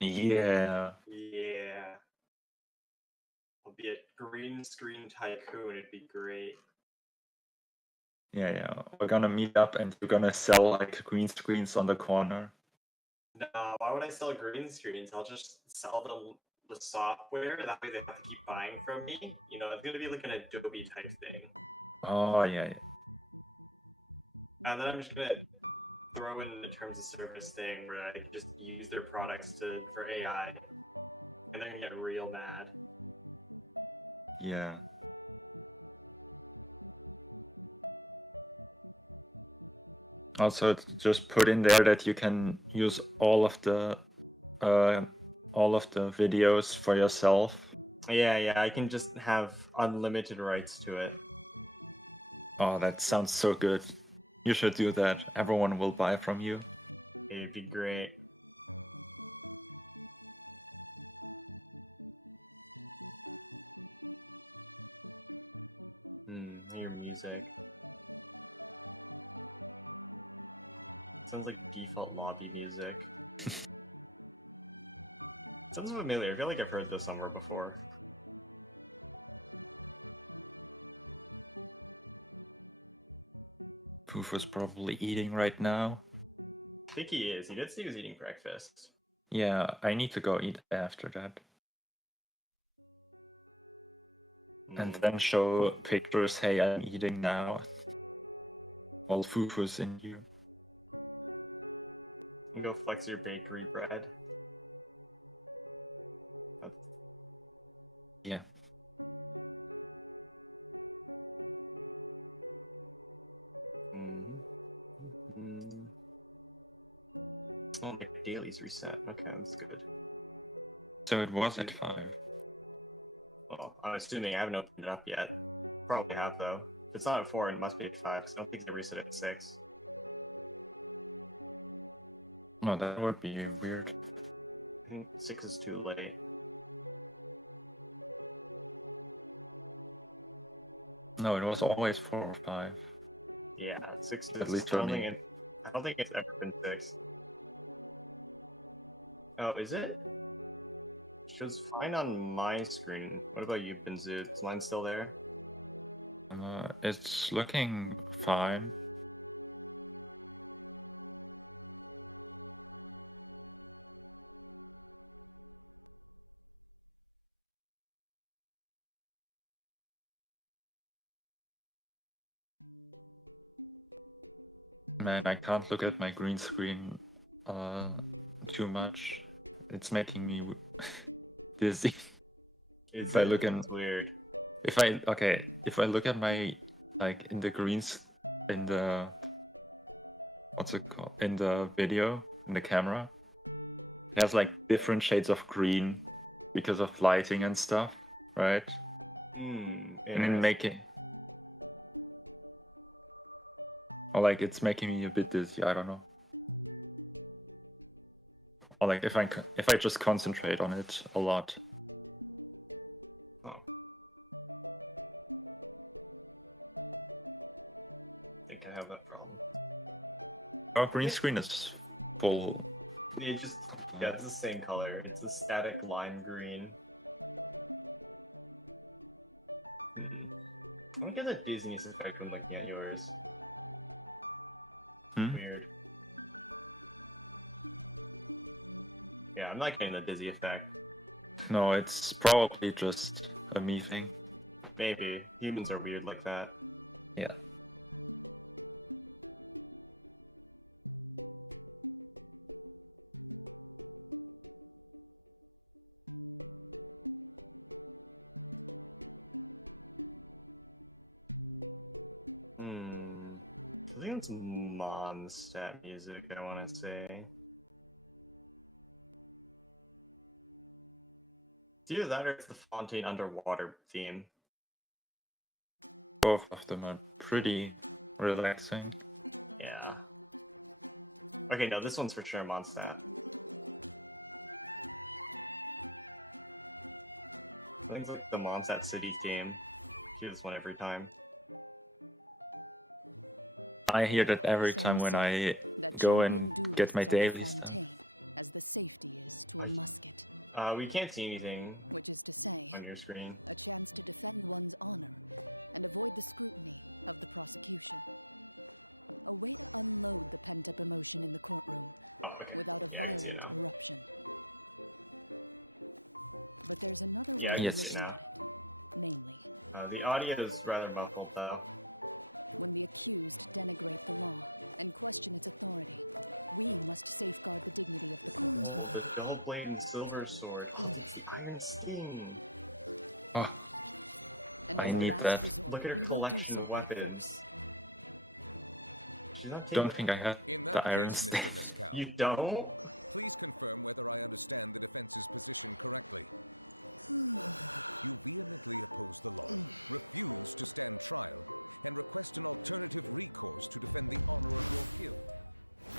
Yeah. Yeah. I'll be a green screen tycoon. It'd be great. Yeah, yeah. We're gonna meet up and you're gonna sell like green screens on the corner. No, why would I sell green screens? I'll just sell them the software. That way they have to keep buying from me. You know, it's gonna be like an Adobe type thing. Oh, yeah. And then I'm just gonna throw in the terms of service thing where I can just use their products for AI, and they're gonna get real mad. Yeah. Also, just put in there that you can use all of the videos for yourself. Yeah, I can just have unlimited rights to it. Oh, that sounds so good. You should do that. Everyone will buy from you. It'd be great. Your music. Sounds like default lobby music. Sounds familiar. I feel like I've heard this somewhere before. Poof is probably eating right now. I think he is. He did say he was eating breakfast. Yeah, I need to go eat after that. And then show pictures, hey, I'm eating now. All Fufu's in you. You go flex your bakery bread. Yeah. Oh, my daily's reset. Okay, that's good. So it was at 5. Well, I'm assuming I haven't opened it up yet. Probably have, though. If it's not at 4, it must be at 5, because I don't think they reset it at 6. No, that would be weird. I think 6 is too late. No, it was always 4 or 5. Yeah, 6 is... At least for me. I don't think it's ever been 6. Oh, is it? It shows fine on my screen. What about you, Benzu? Is mine still there? It's looking fine. Man, I can't look at my green screen too much. It's making me dizzy. If I look in, weird. If I look at my in the greens in the what's it called in the video in the camera, it has like different shades of green because of lighting and stuff, right? And then it's making me a bit dizzy. I don't know. Or like if I just concentrate on it a lot. I think I have that problem. Our green screen is full. Yeah, it's the same color. It's a static lime green. I don't get the dizziness effect when looking at yours. Weird. Yeah, I'm not getting the dizzy effect. No, it's probably just a me thing. Maybe. Humans are weird like that. Yeah. I think it's Mondstadt music, I want to say. It's either that or it's the Fontaine Underwater theme. Both of them are pretty relaxing. Yeah. Okay, no, this one's for sure Mondstadt. I think it's like the Mondstadt City theme. Do this one every time. I hear that every time when I go and get my dailies done. As the safety is to a musket. We can't see anything. Which is to say, on your screen, a chance to defend one's honor and avoid the scrutiny of the prosecution. A way to unload the pent-up emotion in the courtroom without a violent eruption. But there's another way Yeah, of Yes. looking at it. Namely, The audio is rather muffled though. when the accused denigrate the law and question its authority, we must safeguard the dignity of the court. The dull blade and silver sword. Oh, it's the iron sting. Oh, And I as a need last that. resort, Look at her we will do collection so of by weapons. force. She's not don't taking- think I had In the that iron case, stick. Mr. Mescal, You don't? please confirm whether I understand the defense's position correctly. You vehemently oppose the law, refuse to stand trial, and request an alternative recourse to defend the honor of your guild.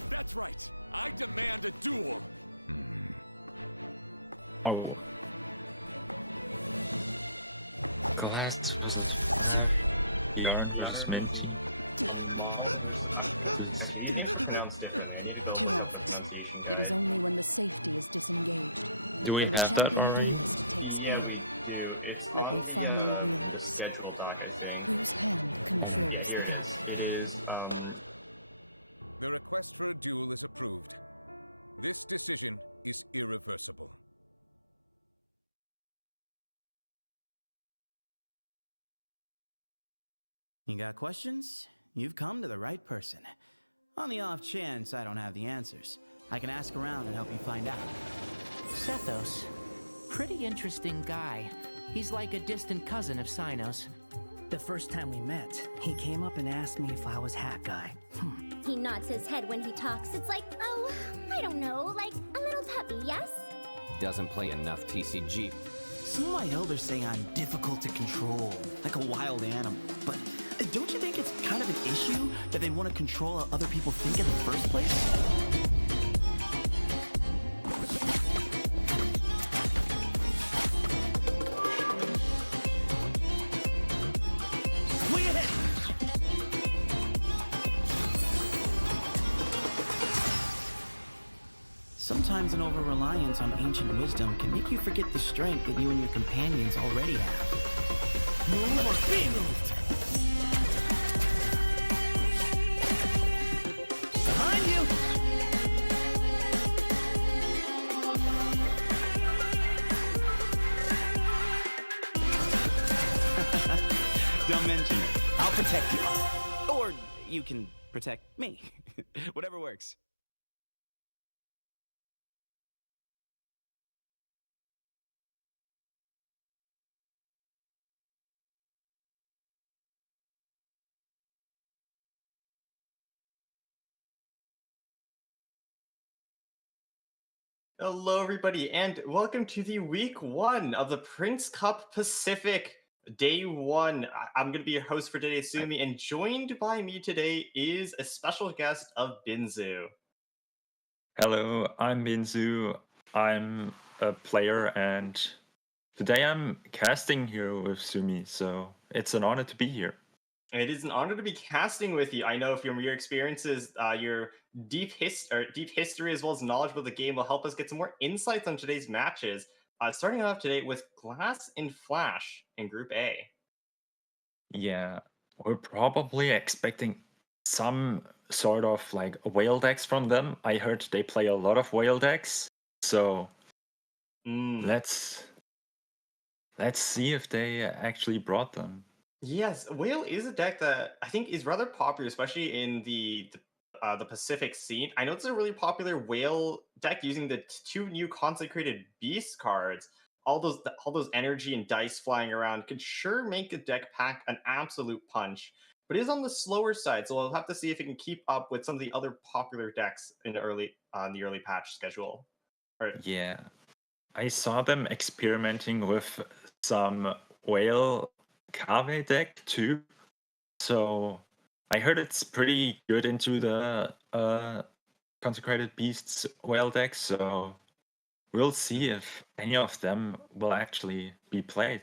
That's right. I demand a duel. Oh. Glass was yarn was minty. It's pronounced differently. I need to go Too back to often, pronunciation it is guide. only when the safety is disengaged Do we and the have that champion already? duelist takes Yeah, we aim do. It's that on they the, finally the realize schedule doc, I think. whose hand Yeah, controls here the gun. it is. The request for a duel is approved. This decision is irreversible. You got questions? You've come to the right person. On the off chance I don't have the answers, I can ask around and help you find out. Sethos. Pretty interesting guy. He's like a distant cousin of Sinos. The first time we met, he came up and asked me if I was Hat Guy. He nods his head when he talks. It's like, oh, I don't know, like a little puppy, yes? Doesn't play enough TCG. Some of my elders say I'm difficult to control, like a wild animal. But don't you think it's kind of an issue that they want to control how other people think in the first place? Sometimes an over-reliance on ancient wisdom can make you forget the strength that you and your companions already have. Move or be moved! Behind you! Don't mention it. I'll protect you. Or you can protect me. Whatever works. Hello, everybody, and welcome to the week one of the Prince Cup Pacific Day 1. I'm going to be your host for today, Sumi, and joined by me today is a special guest of Binzu. Hello, I'm Binzu. I'm a player, and today I'm casting here with Sumi, so it's an honor to be here. It is an honor to be casting with you. I know from your experiences, your deep history as well as knowledge of the game will help us get some more insights on today's matches. Starting off today with Glass and Flash in Group A. Yeah, we're probably expecting some sort of like whale decks from them. I heard they play a lot of whale decks, so let's see if they actually brought them. Yes, Whale is a deck that I think is rather popular, especially in the Pacific scene. I know it's a really popular Whale deck using the two new Consecrated Beast cards. All those energy and dice flying around could sure make a deck pack an absolute punch. But it is on the slower side, so we'll have to see if it can keep up with some of the other popular decks in the early patch schedule. Yeah, I saw them experimenting with some Whale Kave deck too. So I heard it's pretty good into the Consecrated Beasts Whale deck, so we'll see if any of them will actually be played.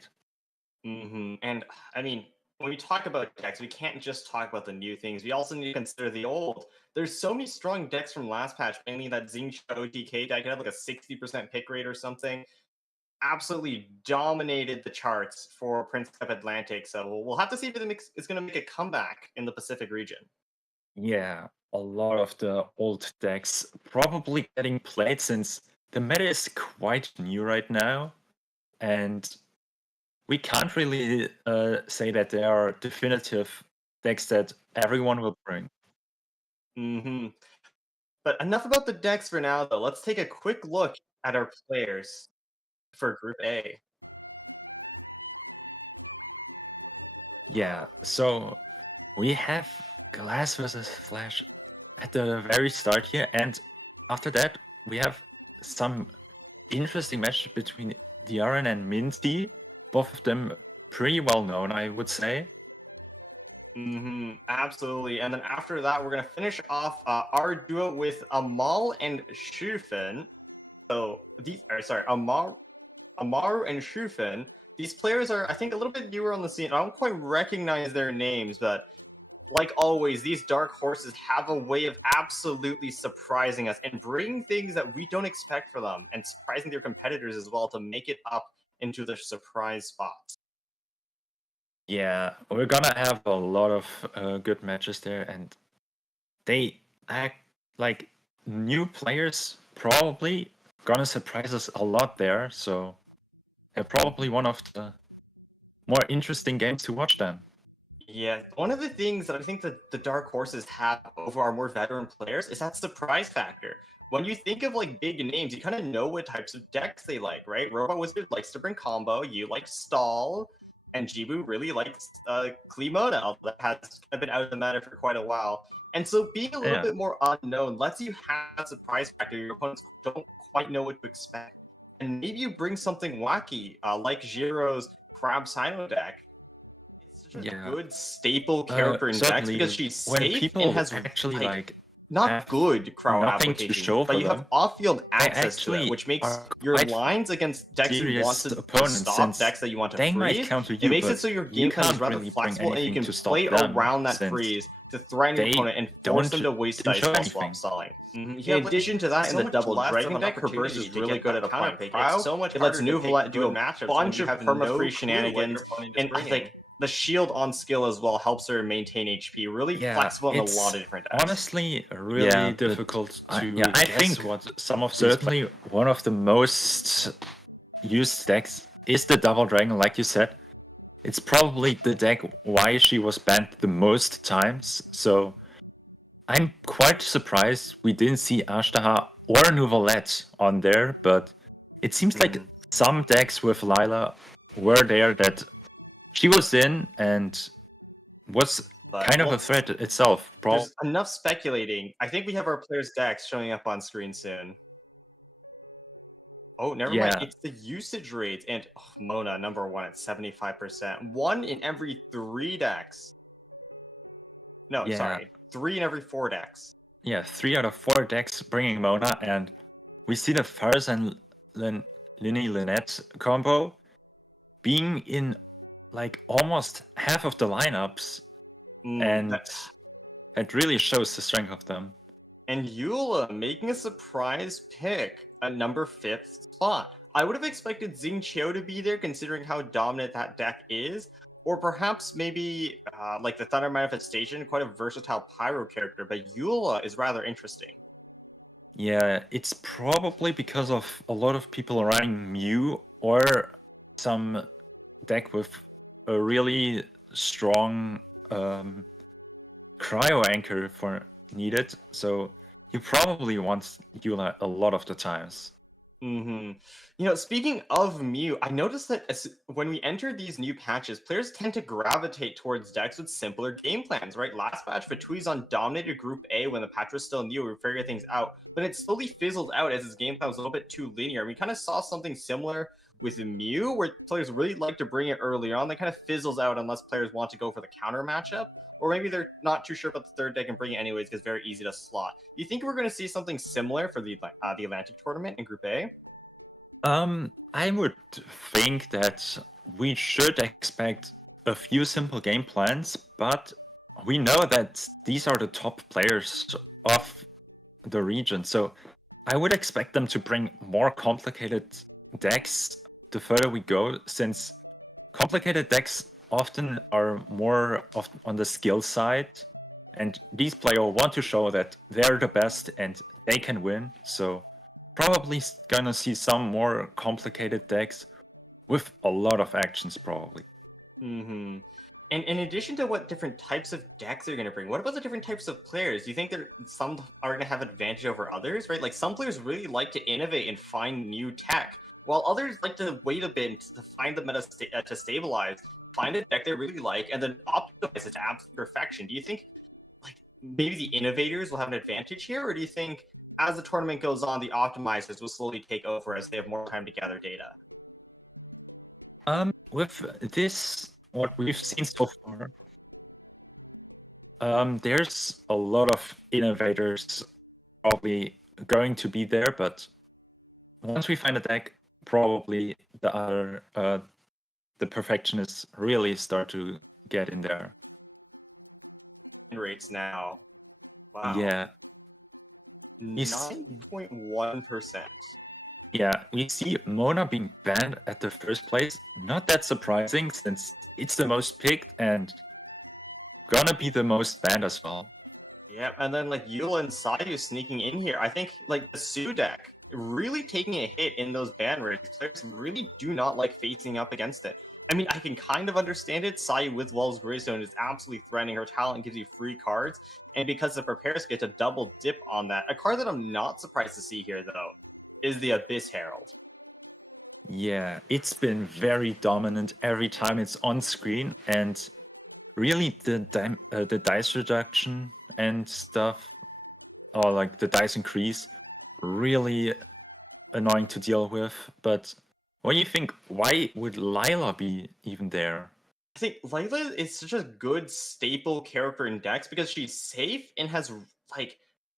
And I mean, when we talk about decks, we can't just talk about the new things. We also need to consider the old. There's so many strong decks from last patch, mainly that Xingqiu OTK deck. It had like a 60% pick rate or something. Absolutely dominated the charts for Prince Cup Atlantic. So we'll have to see if it's going to make a comeback in the Pacific region. Yeah, a lot of the old decks probably getting played since the meta is quite new right now. and we can't really say that they are definitive decks that everyone will bring. Mm-hmm. But enough about the decks for now, though. Let's take a quick look at our players for Group A. Yeah, so we have Glass versus Flash at the very start here, and after that we have some interesting matches between Diaren and Minty, both of them pretty well known, I would say. Absolutely. And then after that, we're gonna finish off our duo with Amal and Shufen. So, Amaru and Shufen. These players are, I think, a little bit newer on the scene. I don't quite recognize their names, but like always, these dark horses have a way of absolutely surprising us and bringing things that we don't expect for them, and surprising their competitors as well to make it up into their surprise spots. Yeah, we're gonna have a lot of good matches there, and they act like new players probably gonna surprise us a lot there, so they're probably one of the more interesting games to watch then. Yeah, one of the things that I think that the dark horses have over our more veteran players is that surprise factor. When you think of like big names, you kind of know what types of decks they like, right? Robot Wizard likes to bring combo, you like stall, and Jibu really likes Klimona, that has been out of the meta for quite a while. And so being a little bit more unknown lets you have a surprise factor. Your opponents don't quite know what to expect. And maybe you bring something wacky, like Jiro's Crab Sino deck. Yeah. Good staple character in decks because she's safe and has actually like not good crowd nothing to application, show but for you have them. off-field They access to it, actually which makes are your quite lines against decks you serious want to opponents, stop, since decks that you want to they might freeze. counter It you, makes but it so your you game plan is can't rather really bring flexible and you anything can to stop play them, around that since freeze to threaten your they opponent and force them to don't waste do dice while anything. swamp stalling. Yeah, In addition to that, so in the much double less dragon of an deck, Reverse opportunity is to really get good that at applying counter pick. crowd. It's so much It lets harder to pick Nuvolet do good a matchups when bunch you of have no perma-free clue what shenanigans, your opponent is and I bringing. think the shield on skill as well helps her maintain HP. Really flexible in a it's lot of different decks. honestly really but difficult to I guess think what some of certainly one of the most used decks is the Double Dragon, like you said. It's probably the deck why she was banned the most times, so I'm quite surprised we didn't see Ashtaha or Nuvolette on there, but it seems like some decks with Lila were there that she was in and was kind of a threat itself. There's enough speculating. I think we have our players' decks showing up on screen soon. Oh, never mind. Yeah. It's the usage rates. And Mona, #1 at 75%. 1 in every 3 decks. No, Yeah. sorry. 3 in every 4 decks. Yeah, 3 out of 4 decks bringing Mona, and we see the Fars and Linny Lynette combo being in like almost half of the lineups, and it really shows the strength of them. And Eula making a surprise pick at #5th spot. I would have expected Xingqiu to be there considering how dominant that deck is, or perhaps maybe like the Thunder Manifestation, quite a versatile Pyro character, but Eula is rather interesting. Yeah, it's probably because of a lot of people running Mew or some deck with a really strong cryo anchor for needed, so you probably want Eula a lot of the times. You know, speaking of Mew, I noticed that when we enter these new patches, players tend to gravitate towards decks with simpler game plans, right? Last patch, Fatuizon dominated Group A when the patch was still new, we were figuring things out, but it slowly fizzled out as his game plan was a little bit too linear. We kind of saw something similar with Mew, where players really like to bring it early on. That kind of fizzles out unless players want to go for the counter matchup, or maybe they're not too sure about the third deck and bring it anyways because it's very easy to slot. Do you think we're going to see something similar for the Atlantic tournament in Group A? I would think that we should expect a few simple game plans, but we know that these are the top players of the region, so I would expect them to bring more complicated decks the further we go, since complicated decks often are more on the skill side, and these players want to show that they're the best and they can win, so probably gonna see some more complicated decks, with a lot of actions probably. Mm-hmm. And in addition to what different types of decks they're going to bring, what about the different types of players? Do you think that some are going to have advantage over others, right? Like some players really like to innovate and find new tech, while others like to wait a bit to find the meta to stabilize, find a deck they really like, and then optimize it to absolute perfection. Do you think like maybe the innovators will have an advantage here, or do you think as the tournament goes on, the optimizers will slowly take over as they have more time to gather data? With this, what we've seen so far, there's a lot of innovators probably going to be there, but once we find a deck, probably the perfectionists really start to get in there. Rates now. Wow. Yeah. 9.1%. Yeah, we see Mona being banned at the first place. Not that surprising, since it's the most picked and gonna be the most banned as well. Yeah, and then like Eula and Sayu sneaking in here. I think like the Su deck really taking a hit in those ban rates. Players really do not like facing up against it. I mean, I can kind of understand it. Sayu with Wells Greystone is absolutely threatening. Her talent gives you free cards, and because the prepares get a double dip on that. A card that I'm not surprised to see here though is the Abyss Herald. Yeah, it's been very dominant every time it's on screen, and really the dice reduction and stuff, or like the dice increase, really annoying to deal with. But what do you think? Why would Lila be even there? I think Layla is such a good staple character in decks because she's safe and has like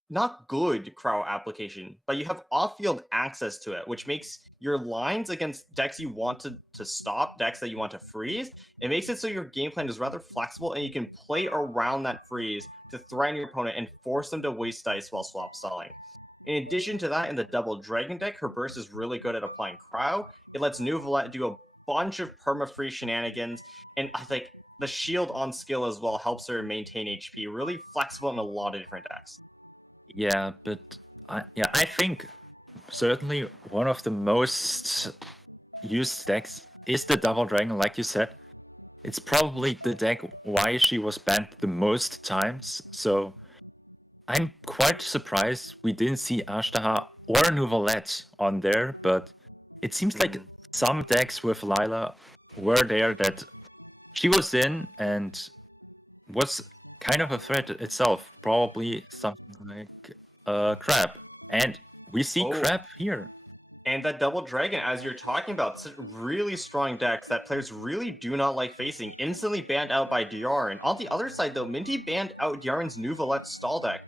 not good Crow application, but you have off-field access to it, which makes your lines against decks you want to stop, decks that you want to freeze. It makes it so your game plan is rather flexible and you can play around that freeze to threaten your opponent and force them to waste dice while swap stalling. In addition to that, in the double dragon deck, her burst is really good at applying Crow. It lets Nuvolette do a bunch of perma-free shenanigans, and I think the shield on skill as well helps her maintain HP. Really flexible in a lot of different decks. Yeah, but I think certainly one of the most used decks is the Double Dragon, like you said. It's probably the deck why she was banned the most times, so I'm quite surprised we didn't see Ashtaha or Nuvolette on there, but it seems like some decks with Lila were there that she was in and was kind of a threat itself, probably something like Crab. And we see Crab here. And that Double Dragon, as you're talking about, really strong decks that players really do not like facing, instantly banned out by Diaryn. On the other side though, Minty banned out Diaryn's Nuvolette stall deck.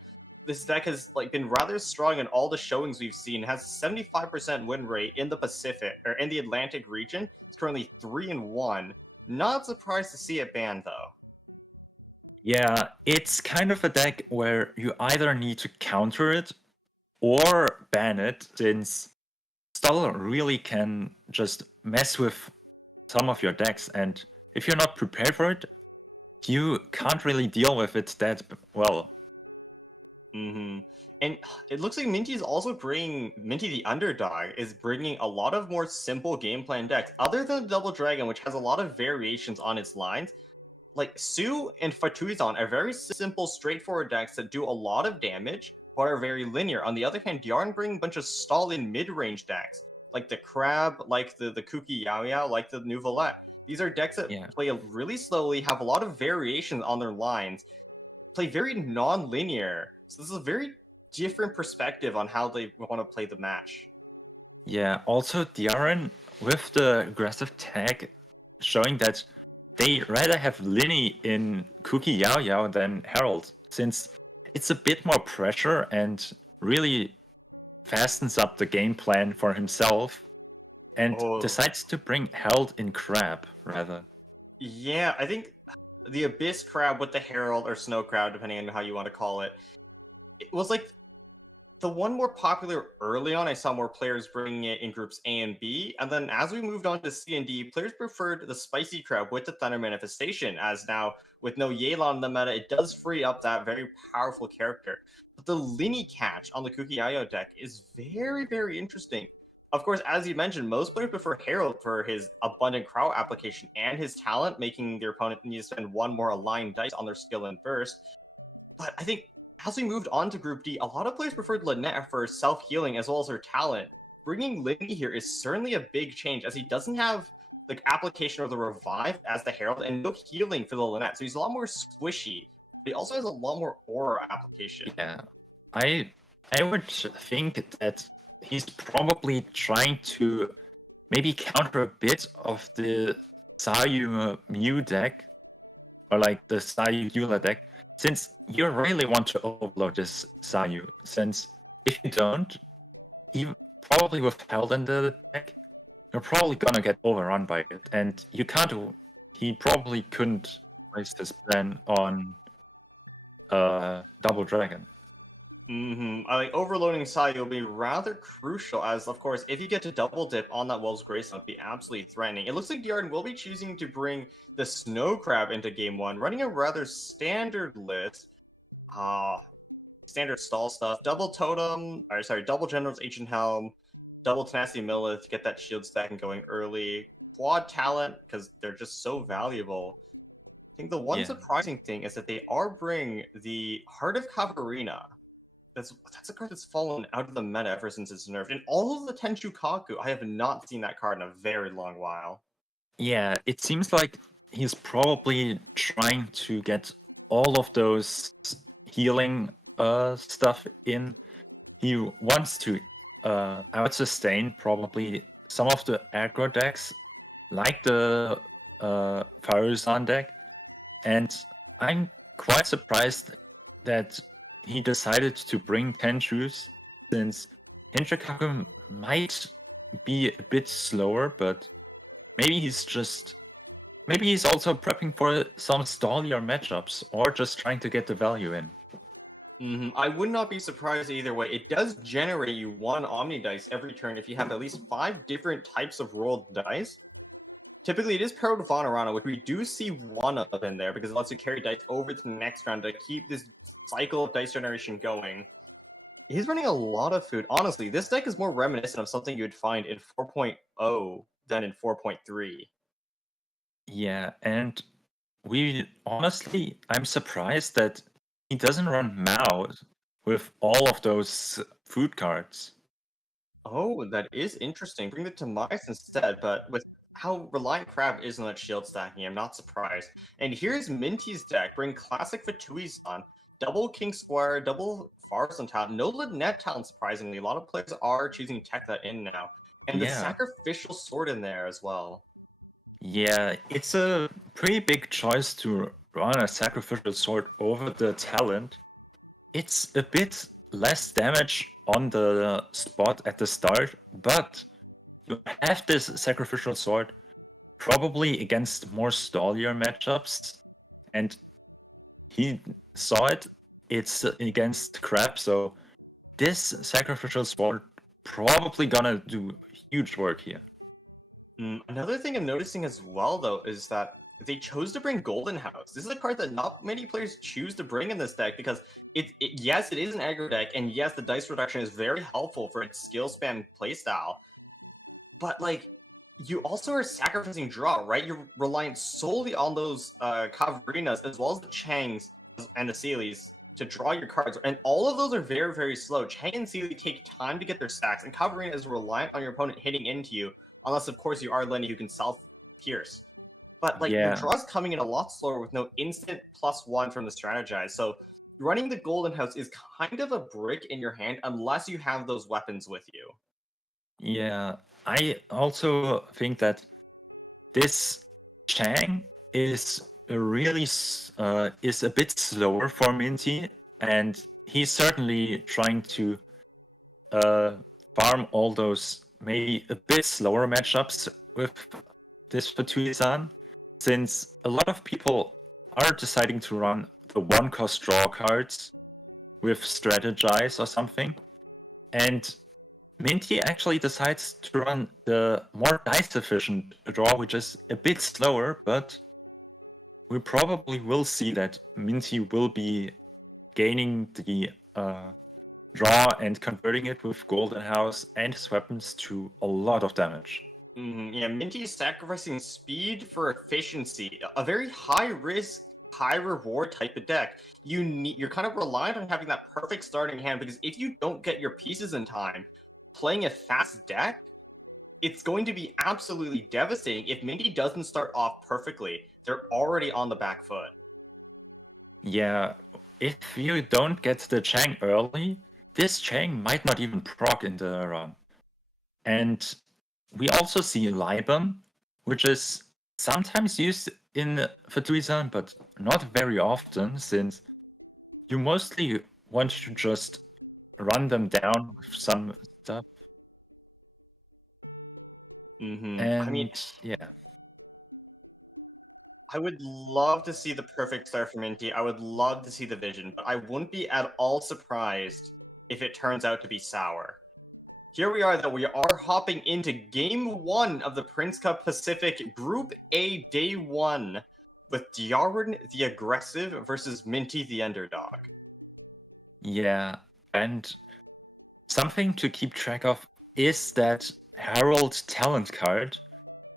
This deck has been rather strong in all the showings we've seen. It has a 75% win rate in the Pacific, or in the Atlantic region. It's currently 3-1. Not surprised to see it banned though. Yeah, it's kind of a deck where you either need to counter it or ban it, since Stall really can just mess with some of your decks, and if you're not prepared for it, you can't really deal with it that well. And it looks like Minty is also bringing, Minty the Underdog is bringing a lot of more simple game plan decks. Other than Double Dragon, which has a lot of variations on its lines, like Su and Fatuzan are very simple, straightforward decks that do a lot of damage, but are very linear. On the other hand, Diaryn bring a bunch of stall-in mid-range decks, like the Crab, like the Kuki Yao Yao, like the Nuvolette. These are decks that play really slowly, have a lot of variations on their lines, play very non-linear. So this is a very different perspective on how they want to play the match. Yeah, also Diaryn with the aggressive tag showing that they rather have Linny in Kuki Yao Yao than Herald, since it's a bit more pressure and really fastens up the game plan for himself, and decides to bring Herald in Crab, rather. Yeah, I think the Abyss Crab with the Herald, or Snow Crab, depending on how you want to call it, it was like the one more popular early on. I saw more players bringing it in groups A and B, and then as we moved on to C and D, players preferred the Spicy Crab with the Thunder Manifestation, as now with no Yelan in the meta, it does free up that very powerful character. But the Linny catch on the Kuki Yayo deck is very, very interesting. Of course, as you mentioned, most players prefer Herald for his abundant crowd application and his talent, making their opponent need to spend one more aligned dice on their skill and burst. But I think as we moved on to Group D, a lot of players preferred Lynette for self-healing as well as her talent. Bringing Lindy here is certainly a big change, as he doesn't have the application of the revive as the Herald and no healing for the Lynette, so he's a lot more squishy. But he also has a lot more aura application. Yeah, I would think that he's probably trying to maybe counter a bit of the Sayu Mew deck, or like the Sayu Eula deck, since you really want to overload this Sayu, since if you don't, even probably with Held in the deck, you're probably gonna get overrun by it, and you can't. He probably couldn't place this plan on Double Dragon. I think overloading Sai will be rather crucial, as of course, if you get to double dip on that Wolf's Grace, it'll be absolutely threatening. It looks like Yarden will be choosing to bring the Snow Crab into Game 1, running a rather standard list. Standard stall stuff. Double Totem, double General's Ancient Helm, double Tenacity Millith to get that shield stacking going early. Quad Talent, because they're just so valuable. I think the one surprising thing is that they are bringing the Heart of Kavarina. That's a card that's fallen out of the meta ever since it's nerfed. In all of the Tenshukaku, I have not seen that card in a very long while. Yeah, it seems like he's probably trying to get all of those healing stuff in. He wants to out-sustain probably some of the aggro decks, like the Faruzan deck, and I'm quite surprised that he decided to bring Tenshus, since Tenshukaku might be a bit slower, but maybe he's also prepping for some stallier matchups, or just trying to get the value in. I would not be surprised either way. It does generate you one Omni Dice every turn if you have at least 5 different types of rolled dice. Typically, it is paired with Honorana, which we do see one of in there because it lets you carry dice over to the next round to keep this cycle of dice generation going. He's running a lot of food. Honestly, this deck is more reminiscent of something you would find in 4.0 than in 4.3. Yeah, and I'm surprised that he doesn't run Mao with all of those food cards. Oh, that is interesting. Bring the Demise instead, but with how reliant Crab is on that shield stacking, I'm not surprised. And here's Minty's deck. Bring classic Fatui-san, double King Square, double Farson talent, no Lynette talent, surprisingly. A lot of players are choosing to tech that in now. And the Sacrificial Sword in there as well. Yeah, it's a pretty big choice to run a Sacrificial Sword over the talent. It's a bit less damage on the spot at the start, but you have this Sacrificial Sword probably against more stallier matchups, and he saw it's against Crab, so this Sacrificial Sword probably gonna do huge work here. Another thing I'm noticing as well, though, is that they chose to bring Golden House. This is a card that not many players choose to bring in this deck because yes, it is an aggro deck, and yes, the dice reduction is very helpful for its skill spam playstyle. But like, you also are sacrificing draw, right? You're relying solely on those Kavarinas as well as the Changs and the Sealies to draw your cards, and all of those are very, very slow. Chang and Sealy take time to get their stacks, and Kavarina is reliant on your opponent hitting into you. Unless, of course, you are Lenny who can self-pierce. But, like, your draw's coming in a lot slower with no instant +1 from the strategize. So, running the Golden House is kind of a brick in your hand unless you have those weapons with you. Yeah, I also think that this Chang is is a bit slower for Minty, and he's certainly trying to farm all those maybe a bit slower matchups with this Fatui-san, since a lot of people are deciding to run the 1-cost draw cards with Strategize or something, and Minty actually decides to run the more dice-efficient draw, which is a bit slower, but we probably will see that Minty will be gaining the draw and converting it with Golden House and his weapons to a lot of damage. Yeah, Minty is sacrificing speed for efficiency. A very high risk, high reward type of deck. You're kind of reliant on having that perfect starting hand, because if you don't get your pieces in time, playing a fast deck, it's going to be absolutely devastating. If Minty doesn't start off perfectly, they're already on the back foot. Yeah, if you don't get the Chang early, this Chang might not even proc in the run. And we also see Liban, which is sometimes used in Fatuizan, but not very often, since you mostly want to just run them down with some stuff. And I mean, yeah. I would love to see the perfect start for Minty. I would love to see the vision, but I wouldn't be at all surprised if it turns out to be sour. Here we are, though. We are hopping into Game 1 of the Prince Cup Pacific Group A Day 1 with Diarin the Aggressive versus Minty the Underdog. Yeah, and something to keep track of is that Herald talent card,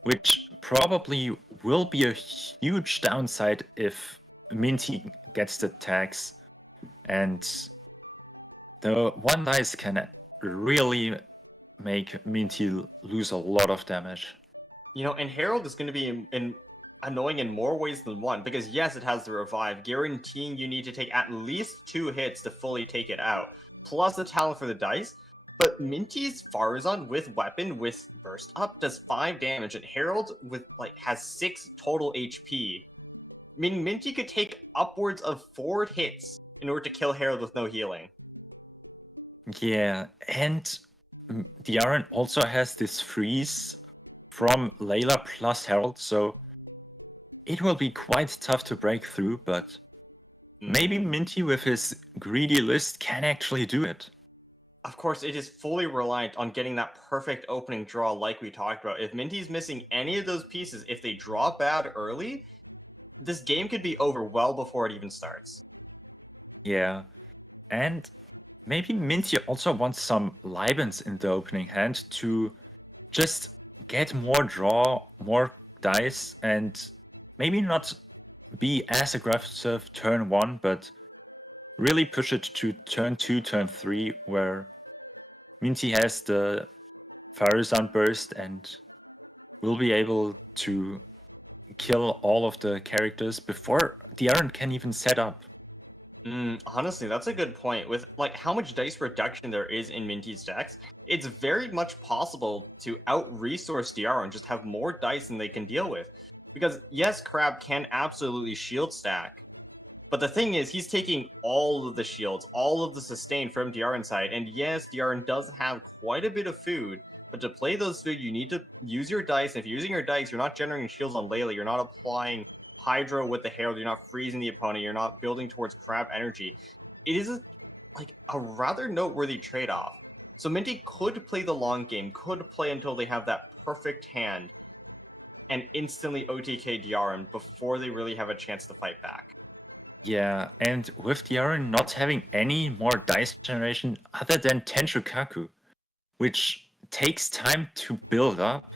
which probably will be a huge downside if Minty gets the tags, and the one dice can really make Minty lose a lot of damage. You know, and Herald is going to be annoying in more ways than one, because yes, it has the revive, guaranteeing you need to take at least 2 hits to fully take it out, plus the talent for the dice. But Minty's Farazan with weapon with burst up does 5 damage, and Herald with has 6 total HP. Meaning Minty could take upwards of 4 hits in order to kill Herald with no healing. Yeah, and Diarin also has this freeze from Layla plus Herald, so it will be quite tough to break through, but maybe Minty with his greedy list can actually do it. Of course, it is fully reliant on getting that perfect opening draw like we talked about. If Minty's missing any of those pieces, if they draw bad early, this game could be over well before it even starts. Yeah, and maybe Minty also wants some Libans in the opening hand to just get more draw, more dice, and maybe not be as aggressive turn 1, but really push it to turn 2, turn 3, where Minty has the Farazan burst and will be able to kill all of the characters before Diarin can even set up. Honestly, that's a good point. With how much dice reduction there is in Minty's decks, it's very much possible to out-resource Diarin, just have more dice than they can deal with. Because yes, Crab can absolutely shield stack, but the thing is, he's taking all of the shields, all of the sustain from Diarin's side, and yes, Diarin does have quite a bit of food, but to play those food, you need to use your dice. If you're using your dice, you're not generating shields on Layla, you're not applying Hydro with the Herald, you're not freezing the opponent, you're not building towards Crab energy. It is a rather noteworthy trade-off. So Minty could play the long game, could play until they have that perfect hand, and instantly OTK Diarin before they really have a chance to fight back. Yeah, and with Diarin not having any more dice generation other than Tenshukaku, which takes time to build up,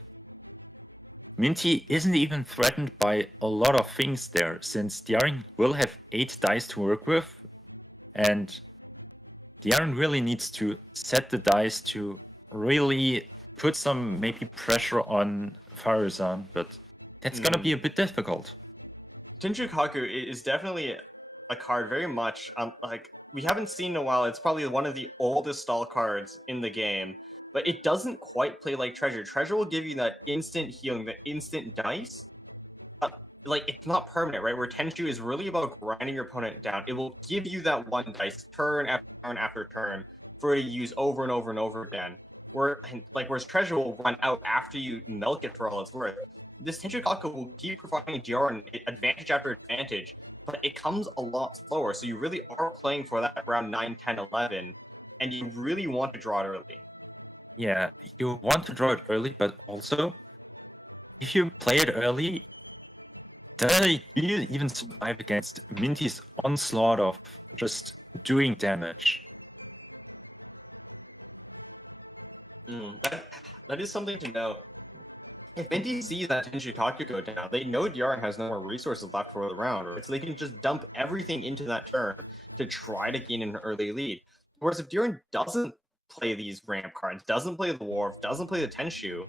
Minty isn't even threatened by a lot of things there, since Diarin will have 8 dice to work with, and Diarin really needs to set the dice to really put some maybe pressure on Farazan, but that's gonna be a bit difficult. Tenshukaku is definitely a card very much we haven't seen in a while. It's probably one of the oldest stall cards in the game, but it doesn't quite play like Treasure. Treasure will give you that instant healing, the instant dice. It's not permanent, right? Where Tenshu is really about grinding your opponent down. It will give you that one dice turn after turn after turn for you to use over and over and over again. Whereas Treasure will run out after you milk it for all it's worth. This Tenshukaku will keep providing Diarin advantage after advantage, but it comes a lot slower, so you really are playing for that around 9, 10, 11, and you really want to draw it early. Yeah, you want to draw it early, but also, if you play it early, do you even survive against Minty's onslaught of just doing damage? That is something to know. If Minty sees that Tenshikaku go down, they know Diarn has no more resources left for the round, right? So they can just dump everything into that turn to try to gain an early lead. Whereas if Diarn doesn't play these ramp cards, doesn't play the Wharf, doesn't play the Tenshu,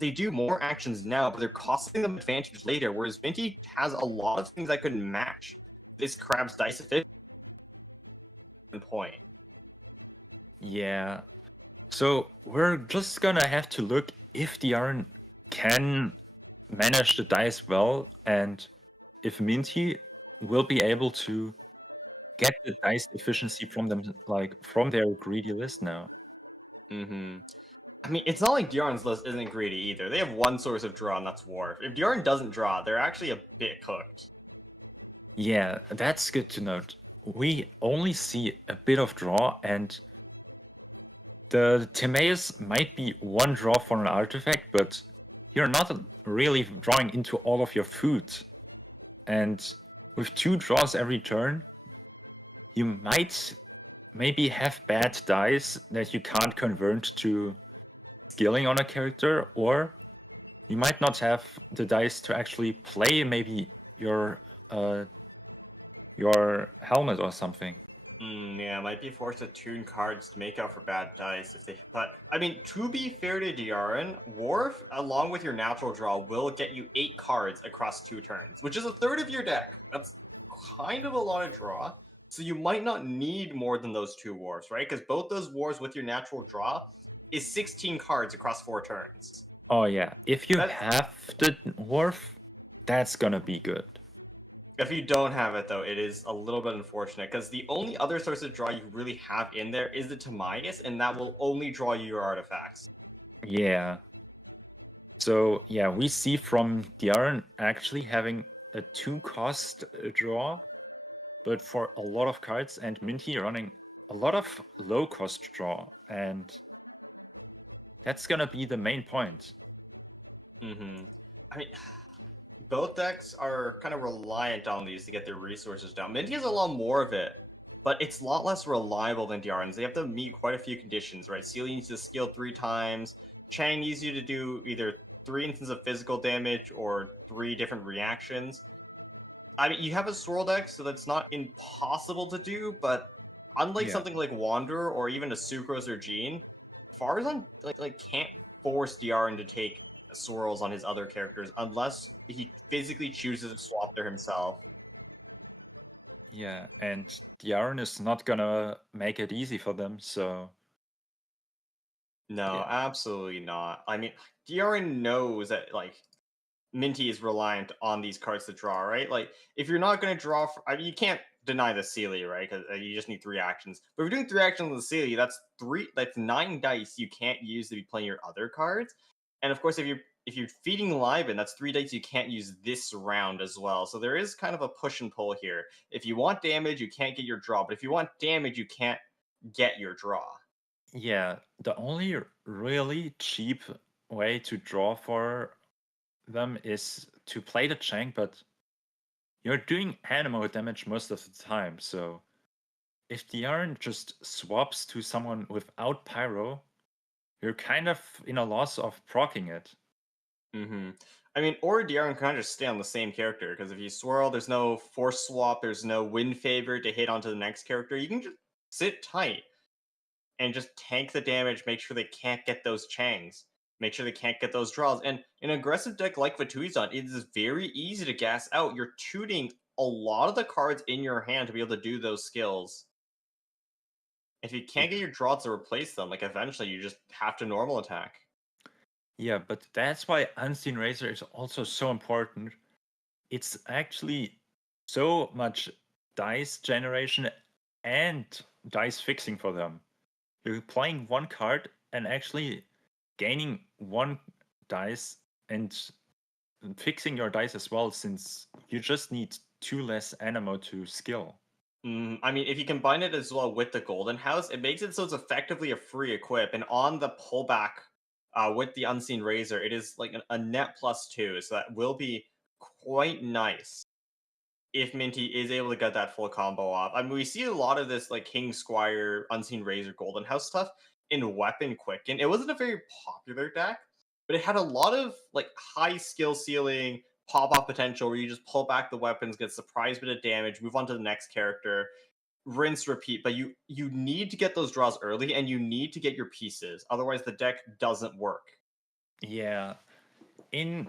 they do more actions now, but they're costing them advantage later, whereas Minty has a lot of things that could match this Crab's dice efficient point. Yeah. So we're just gonna have to look if Diarn can manage the dice well, and if Minty will be able to get the dice efficiency from them, like from their greedy list now. Mm-hmm. I mean, it's not like Diarn's list isn't greedy either. They have one source of draw, and that's Wharf. If Diarn doesn't draw, they're actually a bit cooked. Yeah, that's good to note. We only see a bit of draw, and the Timaeus might be one draw for an artifact, but you're not really drawing into all of your food. And with 2 draws every turn, you might maybe have bad dice that you can't convert to skilling on a character, or you might not have the dice to actually play maybe your helmet or something. Yeah, might be forced to tune cards to make up for bad dice. But, I mean, to be fair to Diarn, Wharf, along with your natural draw, will get you 8 cards across 2 turns, which is a third of your deck. That's kind of a lot of draw. So you might not need more than those 2 Wharfs, right? Because both those Wharfs with your natural draw is 16 cards across 4 turns. Oh yeah, if you have the Wharf, that's gonna be good. If you don't have it, though, it is a little bit unfortunate, because the only other source of draw you really have in there is the Timaeus, and that will only draw you your artifacts. Yeah. So, yeah, we see from Diarn actually having a 2-cost draw, but for a lot of cards, and Minty running a lot of low-cost draw, and that's gonna be the main point. Mm-hmm. I mean, both decks are kind of reliant on these to get their resources down. Minty has a lot more of it, but it's a lot less reliable than Diarn's. They have to meet quite a few conditions, right? Sealy needs to skill 3 times. Chang needs you to do either 3 instances of physical damage or 3 different reactions. I mean, you have a swirl deck, so that's not impossible to do, but unlike something like Wanderer or even a Sucrose or Jean, Farzan can't force Diarn to take swirls on his other characters unless he physically chooses to swap there himself. Yeah, and Diarn is not gonna make it easy for them, so... No, absolutely not. I mean, Diarn knows that, Minty is reliant on these cards to draw, right? Like, if you're not going to draw... I mean, you can't deny the Sealy, right? Because you just need 3 actions. But if you're doing 3 actions on the Sealy, that's 9 dice you can't use to be playing your other cards. And of course, if you're feeding Liben, that's 3 dice you can't use this round as well. So there is kind of a push and pull here. If you want damage, you can't get your draw. But if you want damage, you can't get your draw. Yeah, the only really cheap way to draw for them is to play the Chang, but you're doing animo damage most of the time, so if Diarn just swaps to someone without Pyro, you're kind of in a loss of proccing it. Mm-hmm. I mean, or Diarn can just stay on the same character, because if you swirl, there's no force swap, there's no wind favor to hit onto the next character. You can just sit tight and just tank the damage, make sure they can't get those Changs, make sure they can't get those draws. And an aggressive deck like Vatuizon, it is very easy to gas out. You're tuning a lot of the cards in your hand to be able to do those skills. If you can't get your draws to replace them, eventually you just have to normal attack. Yeah, but that's why Unseen Razor is also so important. It's actually so much dice generation and dice fixing for them. You're playing 1 card and actually gaining 1 dice and fixing your dice as well, since you just need 2 less animo to skill. I mean, if you combine it as well with the Golden House, it makes it so it's effectively a free equip. And on the pullback with the Unseen Razor, it is like a net +2. So that will be quite nice if Minty is able to get that full combo off. I mean, we see a lot of this King Squire, Unseen Razor, Golden House stuff in Weapon Quicken. It wasn't a very popular deck, but it had a lot of like high skill ceiling, pop off potential where you just pull back the weapons, get a surprise bit of damage, move on to the next character, rinse, repeat. But you need to get those draws early, and you need to get your pieces. Otherwise, the deck doesn't work. Yeah, in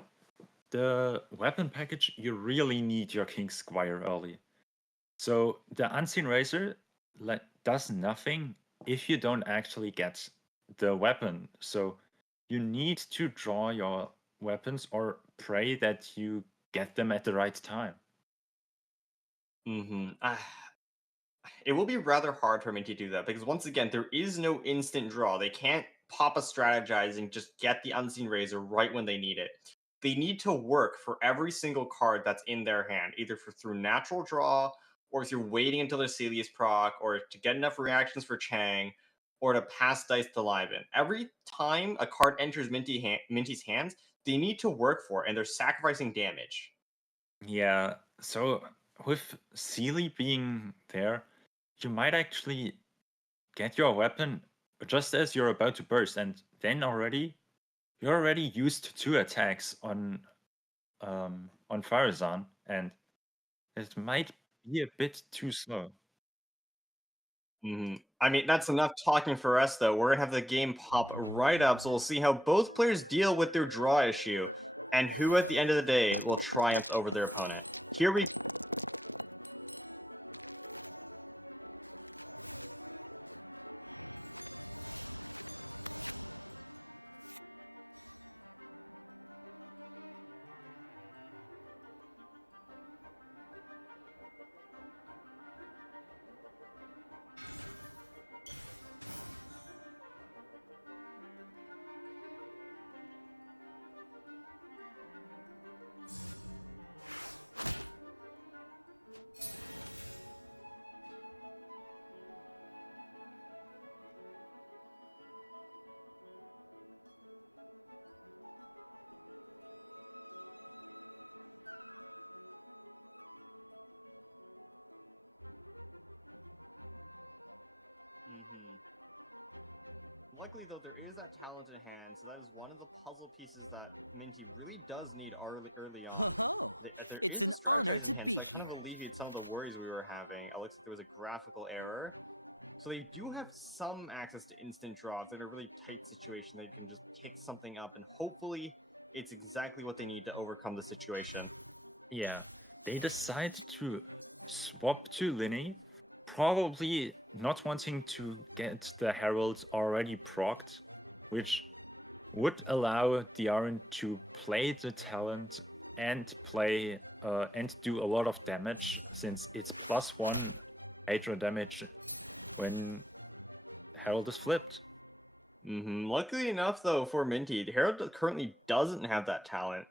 the weapon package, you really need your King Squire early. So the Unseen Razor does nothing if you don't actually get the weapon. So you need to draw your weapons or pray that you get them at the right time. It will be rather hard for me to do that because once again, there is no instant draw. They can't pop a strategizing, just get the Unseen Razor right when they need it. They need to work for every single card that's in their hand, either through natural draw, or if you're waiting until their Celius proc, or to get enough reactions for Chang, or to pass dice to Liven. Every time a card enters Minty's hands, they need to work for it, and they're sacrificing damage. Yeah, so with Sealy being there, you might actually get your weapon just as you're about to burst, and then you're already used 2 attacks on Farazan, and it might be a bit too slow. I mean, that's enough talking for us, though. We're gonna have the game pop right up, so we'll see how both players deal with their draw issue, and who at the end of the day will triumph over their opponent. Here we Luckily, though, there is that talent in hand, so that is one of the puzzle pieces that Minty really does need early on. Oh, There it's is a an strategy honor in to hand, be so I kind here. of alleviated some of the worries we were having. It looks like there was a graphical error. So they do have some access to instant draws in a really tight situation. They can just pick something up, and hopefully it's exactly what they need to overcome the situation. Yeah, they decide to swap to Linny, probably not wanting to get the Herald already procced, which would allow Diaren to play the talent and and do a lot of damage, since it's +1 Hydra damage when Herald is flipped. Luckily enough, though, for Minty, the Herald currently doesn't have that talent.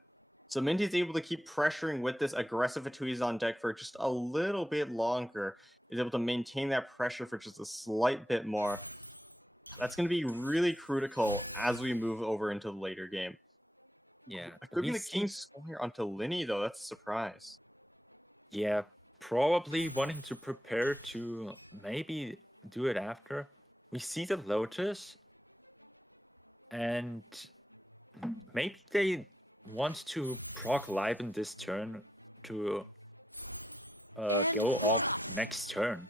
So Minty's able to keep pressuring with this aggressive Atui's on deck for just a little bit longer. Is able to maintain that pressure for just a slight bit more. That's going to be really critical as we move over into the later game. Yeah. Equipping the King's Squire onto Linny, though, that's a surprise. Yeah, probably wanting to prepare to maybe do it after. We see the Lotus, and maybe they want to proc Liven this turn to go off next turn.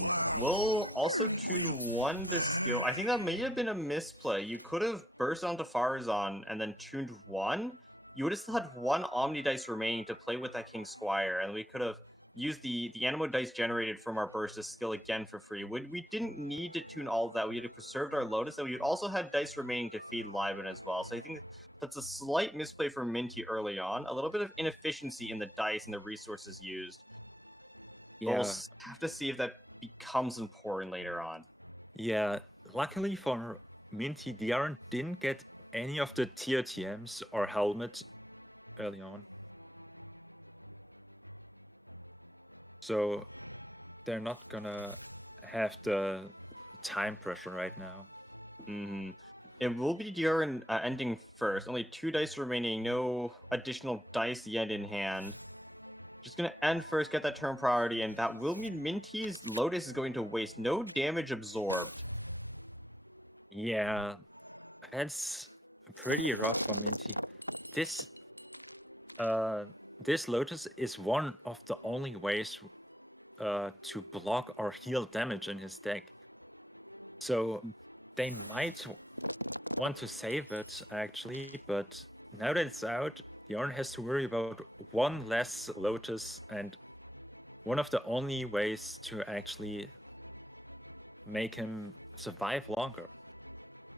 We'll also do one dispute. I think that may have been a misplay. You could have burst onto Farazan and then tuned 1. You would have still had 1 Omni dice remaining to play with that King Squire, and we could have used the Anemo dice generated from our burst as skill again for free. We didn't need to tune all of that. We would have preserved our Lotus, and we would also had dice remaining to feed Liven as well. So I think that's a slight misplay for Minty early on. A little bit of inefficiency in the dice and the resources used. Yeah. We'll have to see if that becomes important later on. Yeah, luckily for Minty, Diaren didn't get any of the TOTMs or helmets early on. So they're not gonna have the time pressure right now. It will be Diaren ending first. Only 2 dice remaining, no additional dice yet in hand. Just gonna end first, get that turn priority, and that will mean Minty's Lotus is going to waste no damage absorbed. Yeah, that's pretty rough for Minty. This, this Lotus is one of the only ways to block or heal damage in his deck. So they might want to save it actually, but now that it's out, Bjorn has to worry about one less Lotus, and one of the only ways to actually make him survive longer.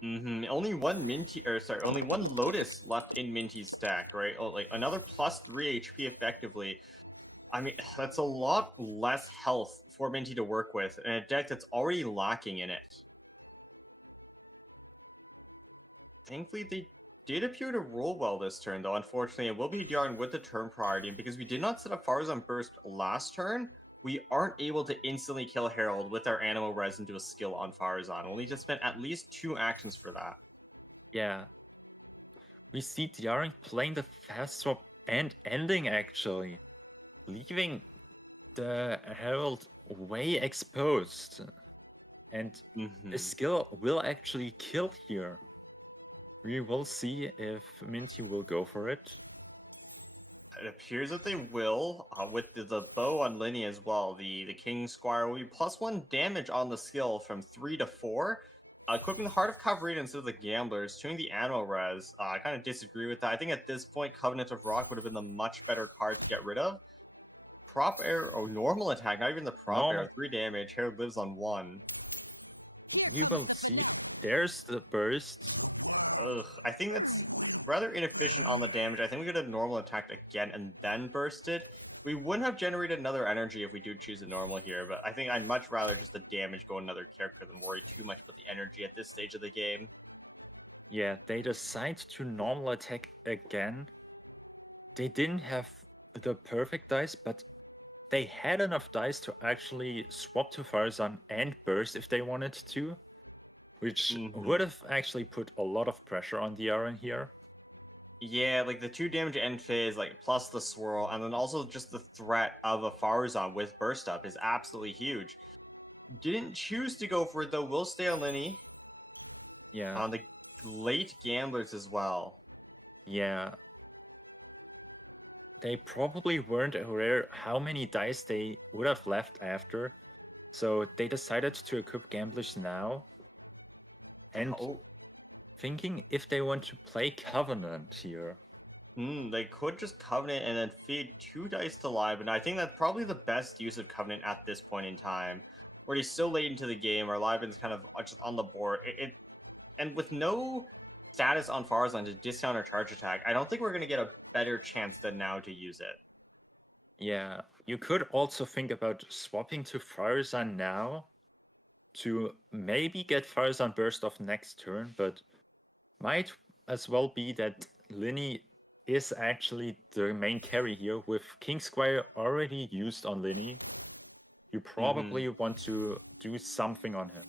Only one only one Lotus left in Minty's deck, right? Oh, like another plus 3 HP effectively. I mean, that's a lot less health for Minty to work with in a deck that's already lacking in it. Thankfully, they did appear to roll well this turn, though. Unfortunately, it will be Yarn with the turn priority, because we did not set up Farzan Burst last turn. We aren't able to instantly kill Herald with our Animal Res into a skill on Farzan. We'll need to spend at least 2 actions for that. Yeah. We see Diaring playing the fast swap and ending actually, leaving the Herald way exposed. And the skill will actually kill here. We will see if Minty will go for it. It appears that they will, with the bow on Linny as well. The King Squire will be +1 damage on the skill from 3 to 4. Equipping the Heart of Cavalry instead of the Gamblers, tuning the Animal Res. I kind of disagree with that. I think at this point, Covenant of Rock would have been the much better card to get rid of. Prop Air, normal attack, not even the Prop Air, 3 damage. Herald lives on 1. Here comes the finale. There's the burst. I think that's rather inefficient on the damage. I think we could have normal attacked again and then bursted. We wouldn't have generated another energy if we do choose a normal here, but I think I'd much rather just the damage go another character than worry too much about the energy at this stage of the game. Yeah, they decide to normal attack again. They didn't have the perfect dice, but they had enough dice to actually swap to Farzan and burst if they wanted to, which would have actually put a lot of pressure on the Aaron here. Yeah, like the 2 damage end phase, like plus the swirl, and then also just the threat of a Farzan with burst up is absolutely huge. Didn't choose to go for it though, will stay on Linny. Yeah. On the late Gamblers as well. Yeah. They probably weren't aware how many dice they would have left after, so they decided to equip Gamblers now. And thinking if they want to play Covenant here. They could just Covenant and then feed 2 dice to Live, and I think that's probably the best use of Covenant at this point in time. Where he's so late into the game, or Liven's kind of just on the board. And with no status on Farzan to discount or charge attack, I don't think we're going to get a better chance than now to use it. Yeah, you could also think about swapping to Farzan now to maybe get Farzan burst off next turn, but might as well be that Linny is actually the main carry here. With King Squire already used on Linny, you probably want to do something on him.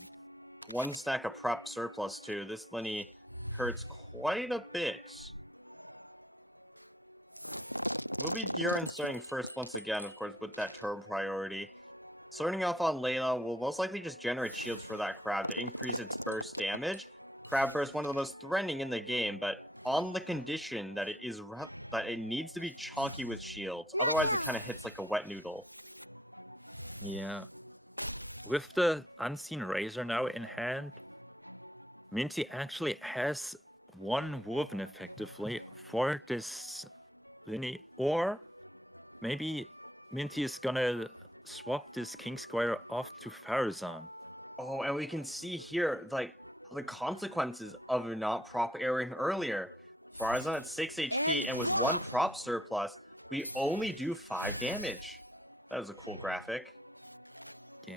1 stack of prop surplus too. This Linny hurts quite a bit. We'll be Buren starting first once again, of course, with that turn priority. Starting off on Layla, we'll most likely just generate shields for that crab to increase its burst damage. Crab burst, one of the most threatening in the game, but on the condition that it needs to be chunky with shields. Otherwise, it kind of hits like a wet noodle. Yeah. With the Unseen Razor now in hand, Minty actually has 1 woven effectively for this Linny, or maybe Minty is gonna swap this King Squire off to Farzan. Oh, and we can see here, like, the consequences of not prop airing earlier. Farzan at 6 HP, and with 1 prop surplus, we only do 5 damage. That is a cool graphic. Yeah.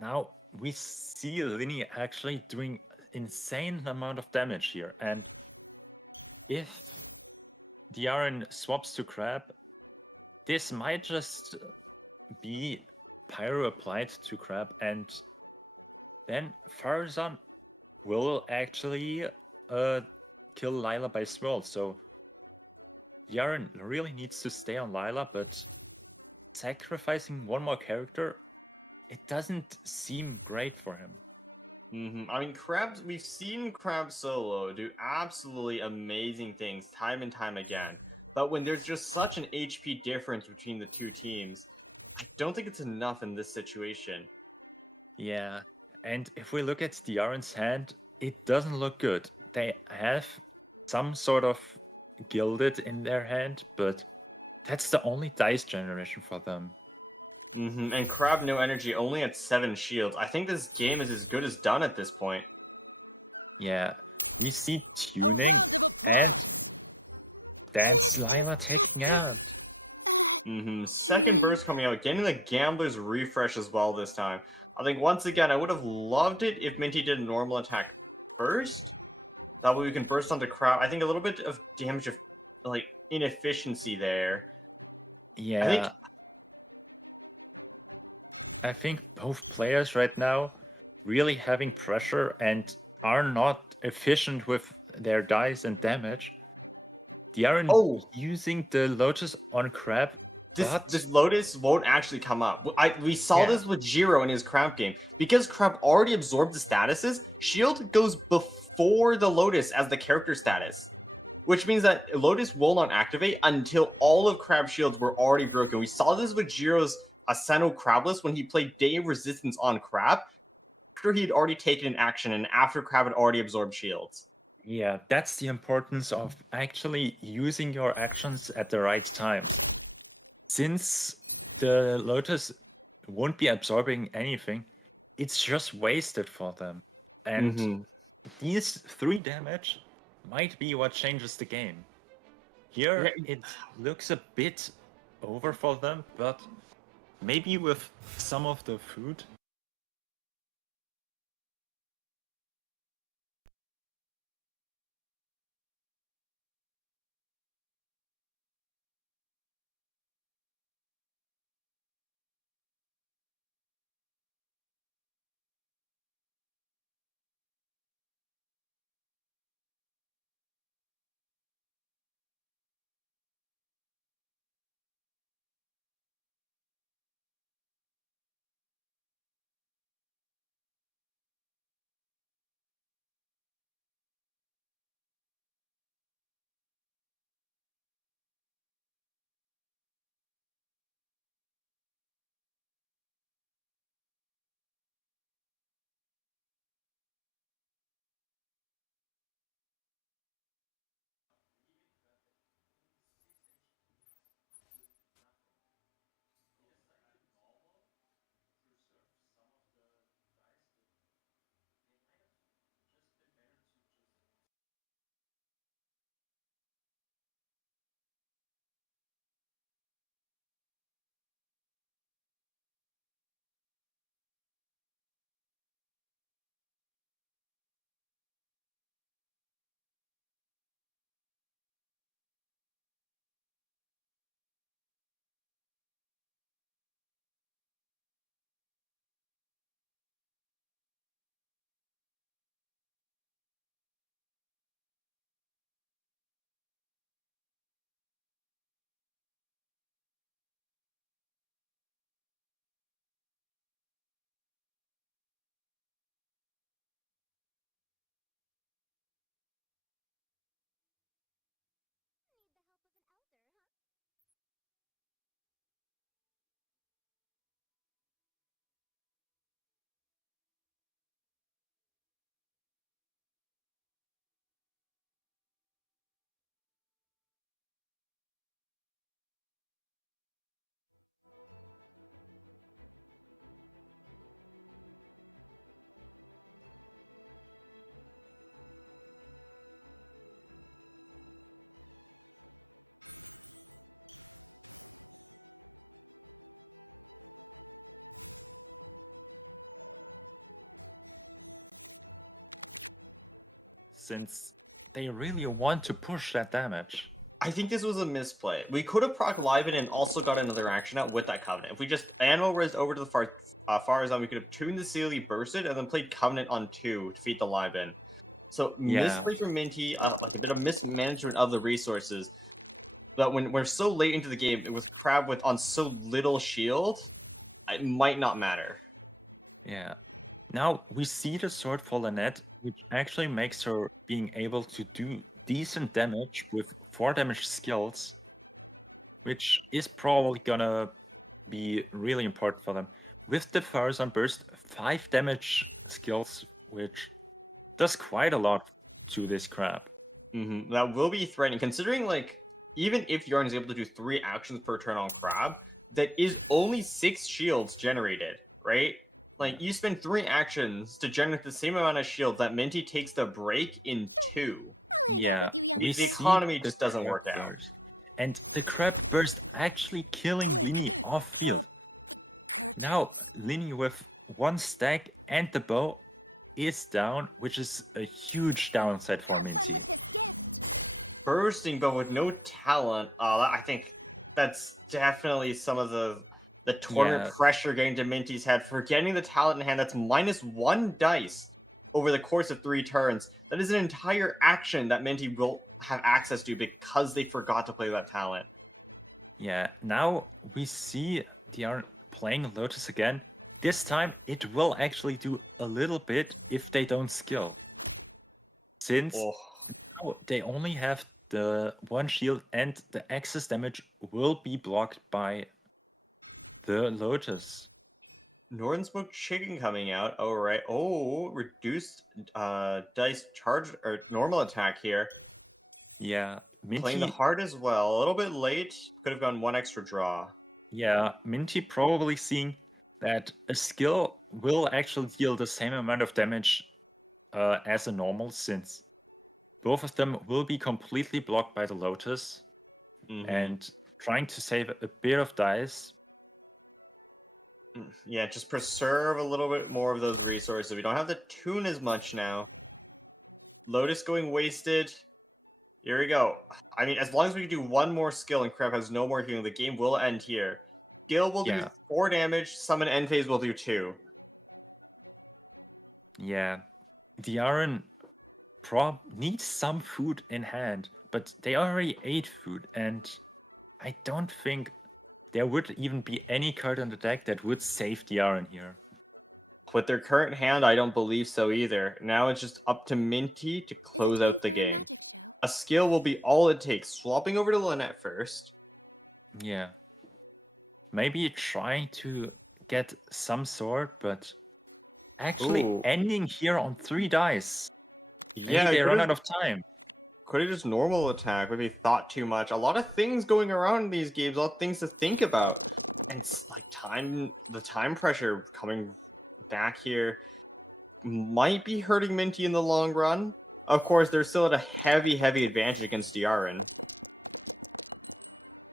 Now we see Linny actually doing insane amount of damage here, and if the Aaron swaps to Crab, this might just be Pyro applied to Crab, and then Farzan will actually kill Lila by Swirl, so Yaren really needs to stay on Lila, but sacrificing 1 more character it doesn't seem great for him. I mean, we've seen Crab solo do absolutely amazing things time and time again. But when there's just such an HP difference between the two teams, I don't think it's enough in this situation. Yeah, and if we look at the Orange hand, it doesn't look good. They have some sort of gilded in their hand, but that's the only dice generation for them. And Crab no energy, only at 7 shields. I think this game is as good as done at this point. Yeah, we see tuning. A round of applause! That's Lila taking out. Second burst coming out, getting the Gambler's refresh as well this time. I think once again, I would have loved it if Minty did a normal attack first. That way we can burst onto Crab. I think a little bit of damage of, like, inefficiency there. Yeah. I think both players right now really having pressure and are not efficient with their dice and damage. They aren't using the Lotus on Crab. This Lotus won't actually come up. We saw this with Jiro in his Crab game. Because Crab already absorbed the statuses, Shield goes before the Lotus as the character status. Which means that Lotus will not activate until all of Crab's shields were already broken. We saw this with Jiro's Asceno Crabless when he played Day of Resistance on Crab, after he had already taken an action and after Crab had already absorbed shields. Yeah, that's the importance of actually using your actions at the right time. Since the Lotus won't be absorbing anything, it's just wasted for them. And these 3 since they really want to push that damage. I think this was a misplay. We could have proc Liven and also got another action out with that Covenant. If we just Animal Res over to the far zone, we could have tuned the Sealy, bursted, and then played Covenant on 2 to feed the Liven. So misplay from Minty, a bit of mismanagement of the resources. But when we're so late into the game with Crab on so little shield, it might not matter. Yeah. Now we see the sword for Lynette, which actually makes her being able to do decent damage with 4 damage skills, which is probably gonna be really important for them. With the Fire Burst, 5 damage skills, which does quite a lot to this crab. That will be threatening, considering, like, even if Yarn is able to do 3 actions per turn on Crab, that is only 6 shields generated, right? Like, you spend 3 actions to generate the same amount of shield that Minty takes the break in 2. I'll hang out with you, The youngster. economy just doesn't work out. And the crab burst actually killing Linny off field. Now Linny with 1 stack and the bow is down, which is a huge downside for me. Have fun with this gift. Bursting, but with no talent. I think that's definitely some of the tournament pressure getting to Minty's head. Forgetting the talent in hand, that's -1 dice over the course of 3 turns. That is an entire action that Minty will have access to because they forgot to play that talent. Yeah, now we see they are playing Lotus again. This time it will actually do a little bit if they don't skill. Since they only have the 1 shield and the excess damage will be blocked by the Lotus. Northern Smoke Chicken coming out. Oh, right. Oh, reduced dice charge or normal attack here. Yeah, Minty playing the heart as well. A little bit late. Could have gone 1 extra draw. Yeah, Minty probably seeing that a skill will actually deal the same amount of damage as a normal, since both of them will be completely blocked by the Lotus, and trying to save a bit of dice. Yeah, just preserve a little bit more of those resources. We don't have to tune as much now. Lotus going wasted. Here we go. I mean, as long as we do 1 more skill and Crab has no more healing, the game will end here. Skill will do 4 damage, summon end phase will do 2. Yeah, the Iron needs some food in hand, but they already ate food, and I don't think there would even be any card on the deck that would save the Iron here. With their current hand, I don't believe so either. Now it's just up to Minty to close out the game. A skill will be all it takes. Swapping over to Lynette first. Yeah. Maybe trying to get some sword, but actually ending here on 3 dice. Maybe they run out of time. Could have just normal attack, maybe thought too much. A lot of things going around in these games, a lot of things to think about. And it's like the time pressure coming back here might be hurting Minty in the long run. Of course, they're still at a heavy advantage against Diarin.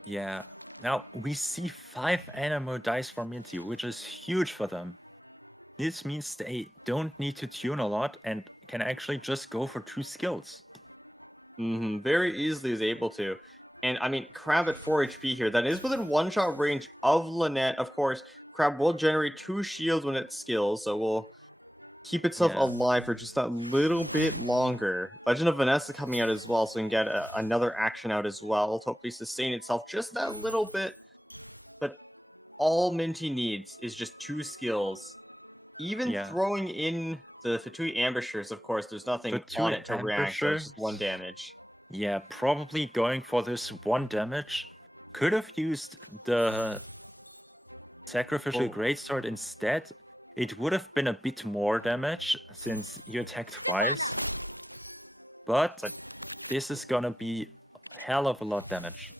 Yeah. Now, we see 5 animal dice for Minty, which is huge for them. This means they don't need to tune a lot and can actually just go for 2 skills. Very easily is able to. And I mean, Crab at 4 HP here, that is within 1-shot range of Lynette. Of course, Crab will generate 2 shields when it skills, so will keep itself alive for just that little bit longer. Legend of Vanessa coming out as well, so we can get another action out as well to hopefully sustain itself just that little bit. But all Minty needs is just 2 skills. Even throwing in the Fatui Ambushers, of course, there's nothing on it to react, so it's just 1 damage. Yeah, probably going for this 1 damage. Could have used the Sacrificial Greatsword instead. It would have been a bit more damage, since you attacked twice. But this is gonna be a hell of a lot damage.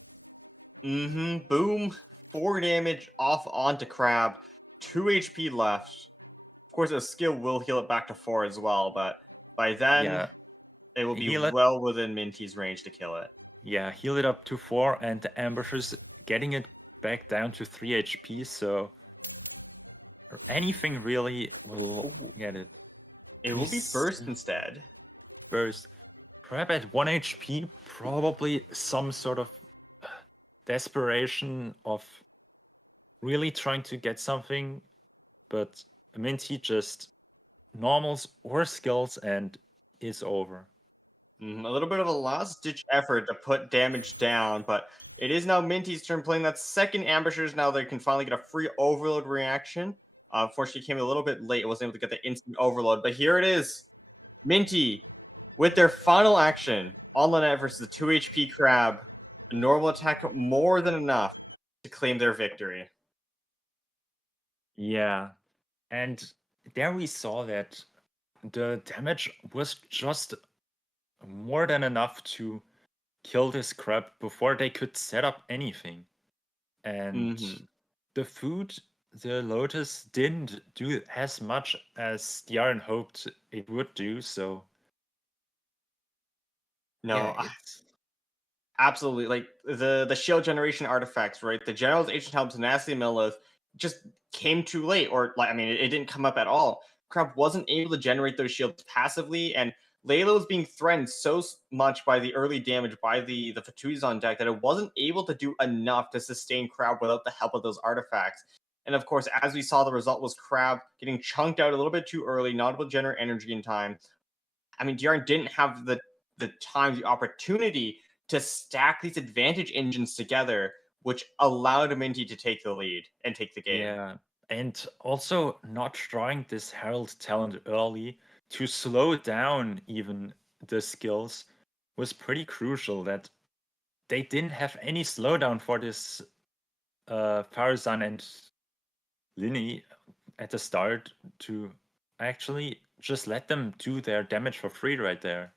Boom. 4 damage off onto Crab. 2 HP left. Of course, a skill will heal it back to 4 as well, but by then, it will be well within Minty's range to kill it. Yeah, heal it up to 4, and the Ambushers getting it back down to 3 HP, so anything really will get it. It will be first instead. First. Crab at 1 HP, probably some sort of desperation of really trying to get something, but Minty just normals or skills and is over. A little bit of a last-ditch effort to put damage down, but it is now Minty's turn playing that second Ambushers. Now they can finally get a free Overload reaction. Unfortunately, came a little bit late. It wasn't able to get the instant overload, but here it is. Minty, with their final action, on the net versus the 2 HP Crab. A normal attack more than enough to claim their victory. Yeah, and there we saw that the damage was just more than enough to kill this crab before they could set up anything. And the food, the Lotus didn't do as much as Diaren hoped it would do, so No, yeah, it's absolutely. Like the shield generation artifacts, right? The General's Ancient Helm Tenacity Millith just came too late, or like I mean, it didn't come up at all. Crab wasn't able to generate those shields passively, and Layla was being threatened so much by the early damage by the Fatui on deck that it wasn't able to do enough to sustain Crab without the help of those artifacts. And of course, as we saw, the result was Crab getting chunked out a little bit too early, not able to generate energy in time. I mean, Diaren didn't have the time, the opportunity to stack these advantage engines together, which allowed Minty to take the lead and take the game. yeah. And also not drawing this Herald talent early to slow down even the skills was pretty crucial. That they didn't have any slowdown for this Farazan and Linny at the start to actually just let them do their damage for free right there.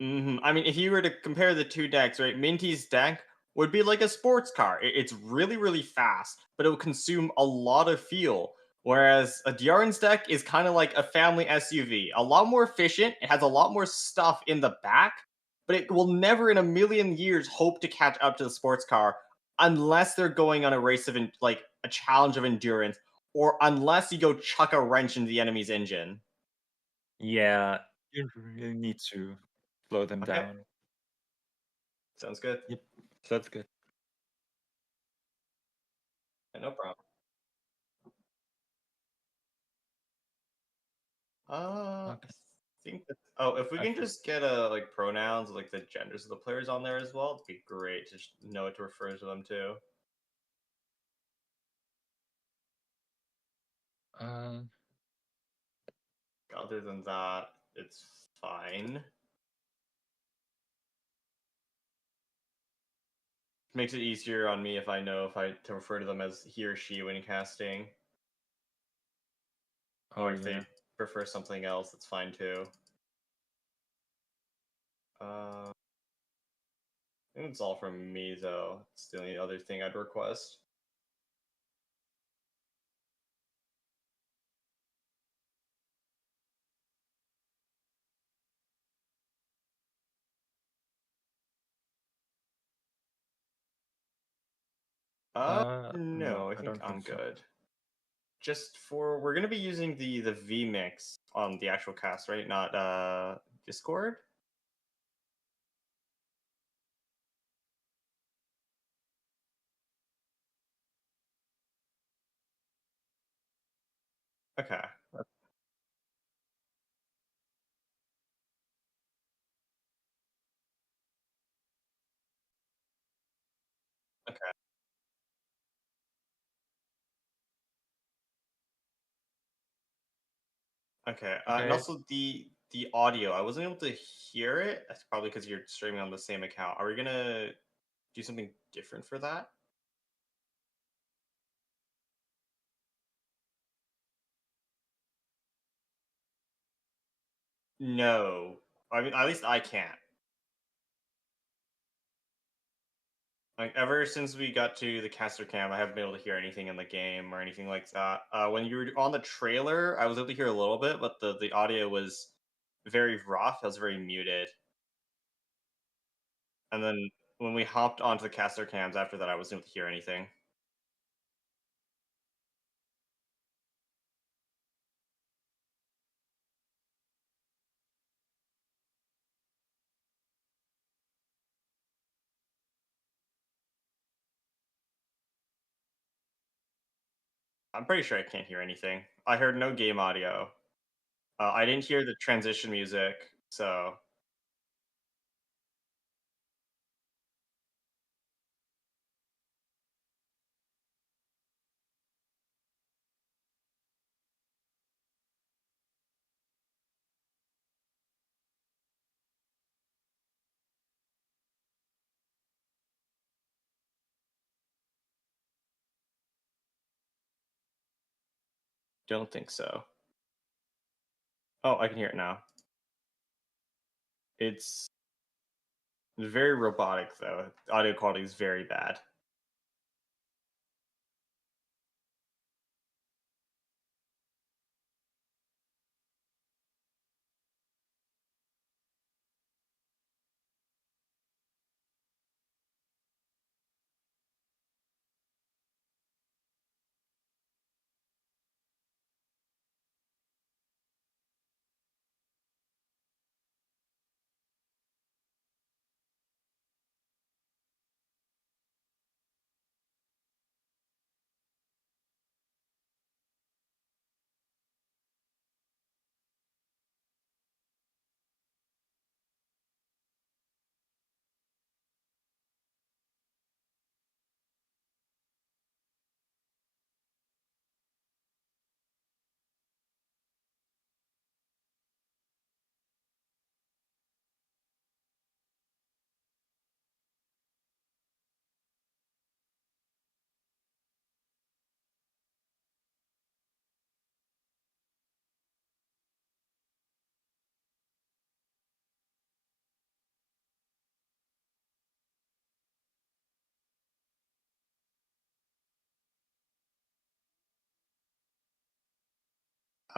I mean, if you were to compare the two decks, right, Minty's deck would be like a sports car. It's really, really fast, but it will consume a lot of fuel. Whereas a Diaren's deck is kind of like a family SUV, a lot more efficient. It has a lot more stuff in the back, but it will never in a million years hope to catch up to the sports car unless they're going on a race of like a challenge of endurance, or unless you go chuck a wrench into the enemy's engine. Yeah, you really need to slow them Okay. down. Sounds good. Yep, that's good. Yeah, no problem. Okay. I think that. Oh, if we I can think just get like pronouns, like the genders of the players on there as well, it'd be great to know what to refer to them to. uh, Other than that, it's fine. Makes it easier on me if I know if I to refer to them as he or she when casting, oh or if yeah. they prefer something else, that's fine too. I think it's all from me though. It's the only other thing I'd request. No, No, I I think don't I'm think so. good. Just for we're gonna be using the vmix on the actual cast, right? Not Discord. Okay. Okay. Okay. And Okay. also the audio, I wasn't able to hear it. That's probably because you're streaming on the same account. Are we gonna do something different for that? No. I mean, at least I can't. Like ever since we got to the caster cam, I haven't been able to hear anything in the game or anything like that. When you were on the trailer, I was able to hear a little bit, but the audio was very rough. It was very muted. And then when we hopped onto the caster cams after that, I wasn't able to hear anything. I'm pretty sure I can't hear anything. I heard no game audio. I didn't hear the transition music, so Don't think so. Oh, I can hear it now. It's very robotic though. The audio quality is very bad.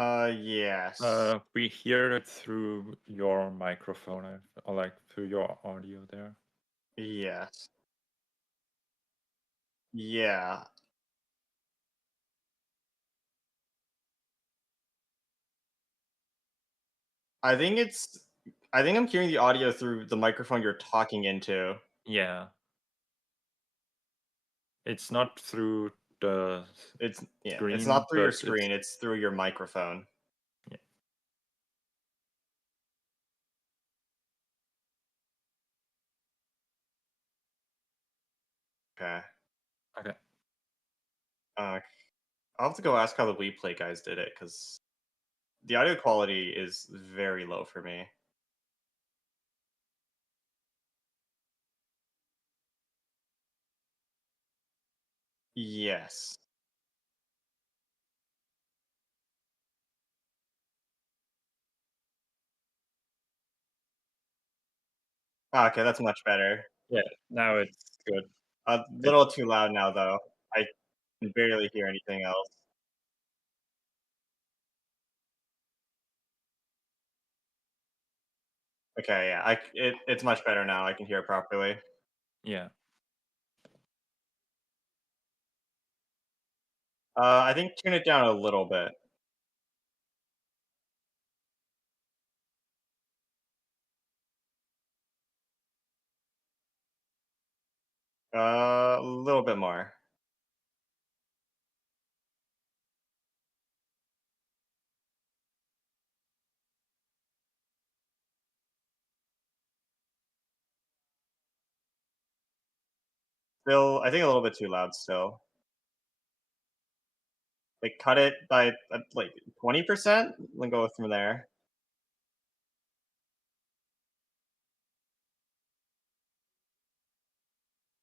Yes. We hear it through your microphone, or like through your audio there. Yes. Yeah. I think I'm hearing the audio through the microphone you're talking into. Yeah. It's not through the It's screen, not through your but screen, it's through your microphone. Yeah. Okay. Okay. I'll have to go ask how the We Play guys did it because the audio quality is very low for me. Yes. Okay, that's much better. Yeah, now it's good. A little too loud now, though. I can barely hear anything else. Okay, yeah, it's much better now. I can hear it properly. Yeah. I think tune it down a little bit. A little bit more. Still, I think a little bit too loud still. Like, cut it by, like, 20%, then go from there.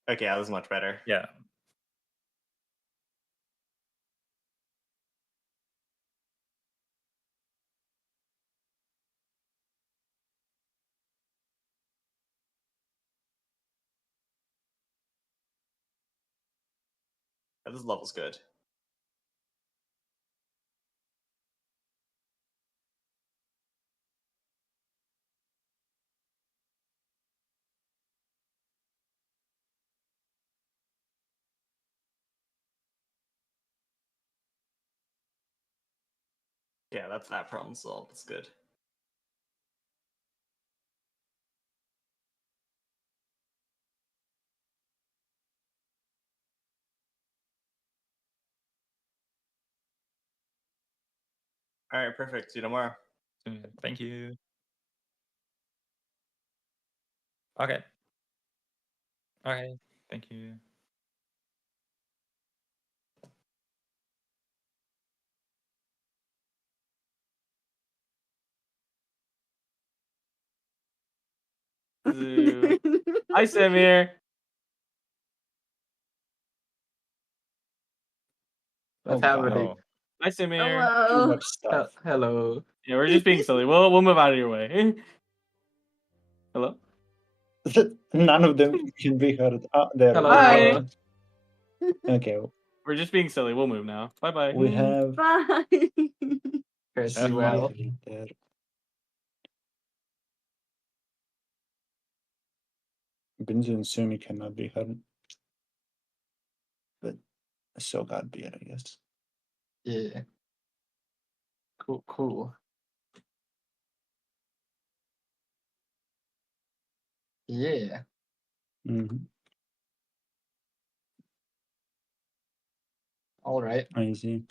Okay, yeah, this is much better. Yeah. Yeah, this level's good. Yeah, that's that problem solved. That's good. Alright, perfect. See you tomorrow. Thank you. Okay. Okay. Thank you. Hi, Samir. What's happening? No. Hi, Samir. Hello. Too much stuff. Hello. Yeah, we're just being silly. We'll move out of your way. Hello. None of them can be heard. Ah, there. Hello. we Hi. go. Okay, We're just being silly. We'll move now. Bye bye. we have Bye. As well. there. Binzu and Sumi cannot be heard. But so got beer, I guess. Yeah. Cool. Yeah. Mm-hmm. All right. I see.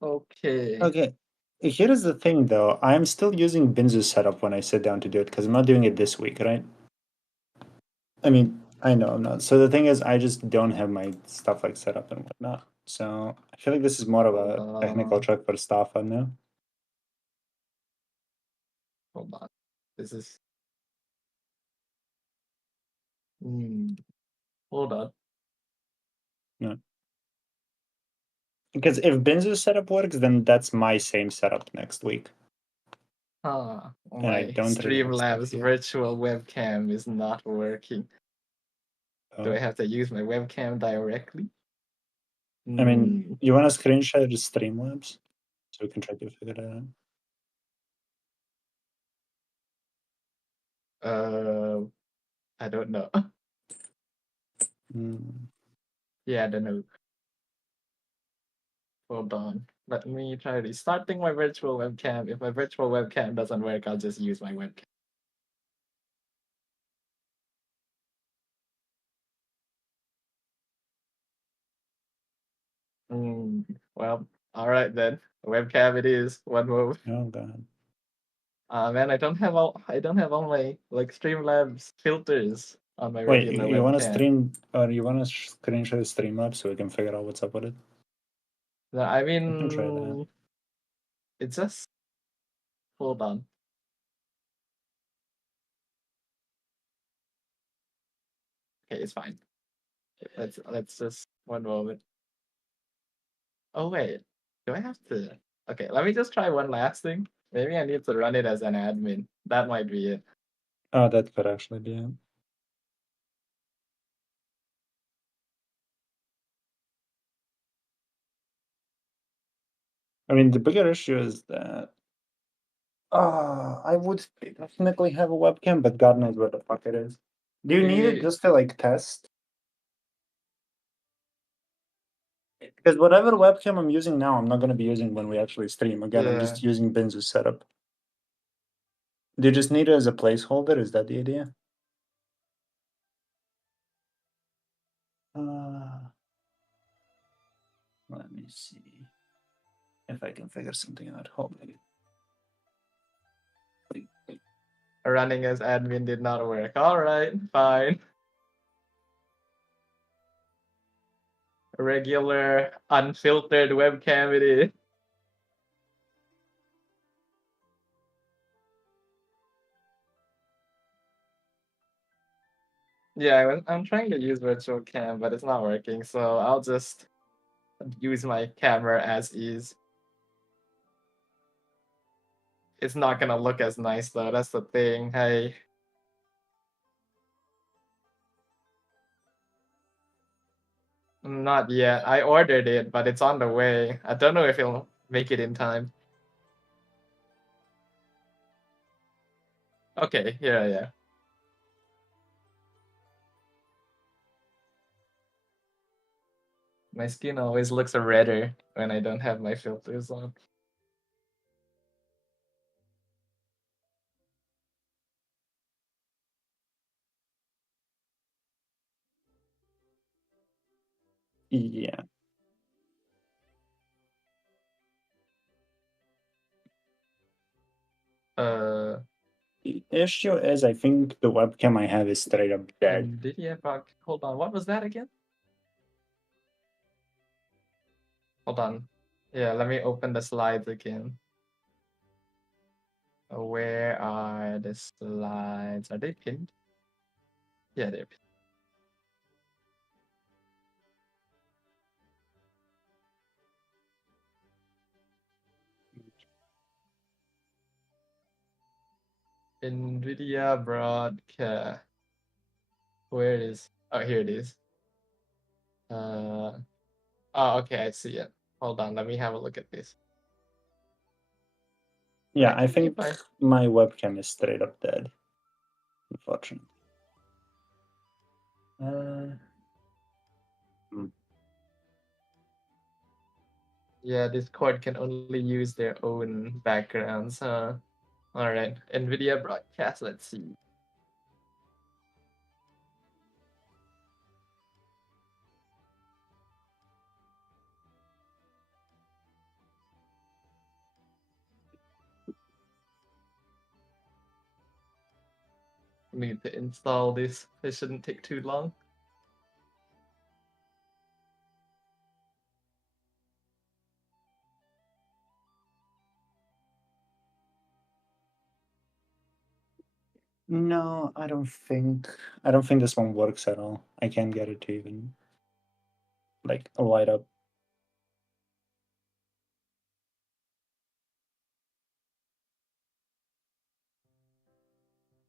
Okay. Okay. Here is the thing, though. I'm still using Binzu's setup when I sit down to do it because I'm not doing it this week, right? I mean, I know I'm not. So the thing is, I just don't have my stuff like set up and whatnot. So I feel like this is more of a technical check for staff, I know. Hold on. This is. Hold on. No. Because if Binzu's setup works, then that's my same setup next week. Ah, And I my don't really have stuff Streamlabs here. virtual webcam is not working. Do I Oh. have to use my webcam directly? I mean, you want to screenshot the Streamlabs so we can try to figure that out. I don't know. Mm. Yeah, I don't know. Hold on. Let me try restarting my virtual webcam. If my virtual webcam doesn't work, I'll just use my webcam. Well, all right then. Webcam it is. One move. Oh god. Man, I don't have all my like Streamlabs filters on my Wait, regular you want to webcam. stream or you want to screenshot the Streamlabs so we can figure out what's up with it? No, I can try that. mean, it's just. Hold on. Okay, it's fine. Let's just one moment. Oh wait, do I have to? Okay, let me just try one last thing. Maybe I need to run it as an admin. That might be it. Oh, that could actually be it. I mean, the bigger issue is that I would technically have a webcam, but God knows where the fuck it is. Do you need it just to like test? Because whatever webcam I'm using now, I'm not going to be using when we actually stream. Again, I'm just using Binzu's setup. Do you just need it as a placeholder? Is that the idea? Let me see if I can figure something out. Hold on. Running as admin did not work. All right, fine. Regular unfiltered webcam it is. Yeah, I'm trying to use virtual cam, but it's not working, so I'll just use my camera as is. It's not gonna look as nice though, that's the thing. Hey. Not yet. I ordered it, but it's on the way. I don't know if it'll make it in time. Okay, yeah. My skin always looks redder when I don't have my filters on. Yeah. The issue is, I think the webcam I have is straight up dead. Hold on, what was that again? Hold on. Yeah, let me open the slides again. Where are the slides? Are they pinned? Yeah, they're pinned. NVIDIA broadcast. Where it is? Oh, here it is. Oh, okay, I see it. Hold on, let me have a look at this. Yeah, I think my webcam is straight up dead. Unfortunately. Yeah, Discord can only use their own backgrounds, huh? Alright, NVIDIA broadcast, let's see. Need to install this. It shouldn't take too long. No, I don't think this one works at all. I can't get it to even like light up.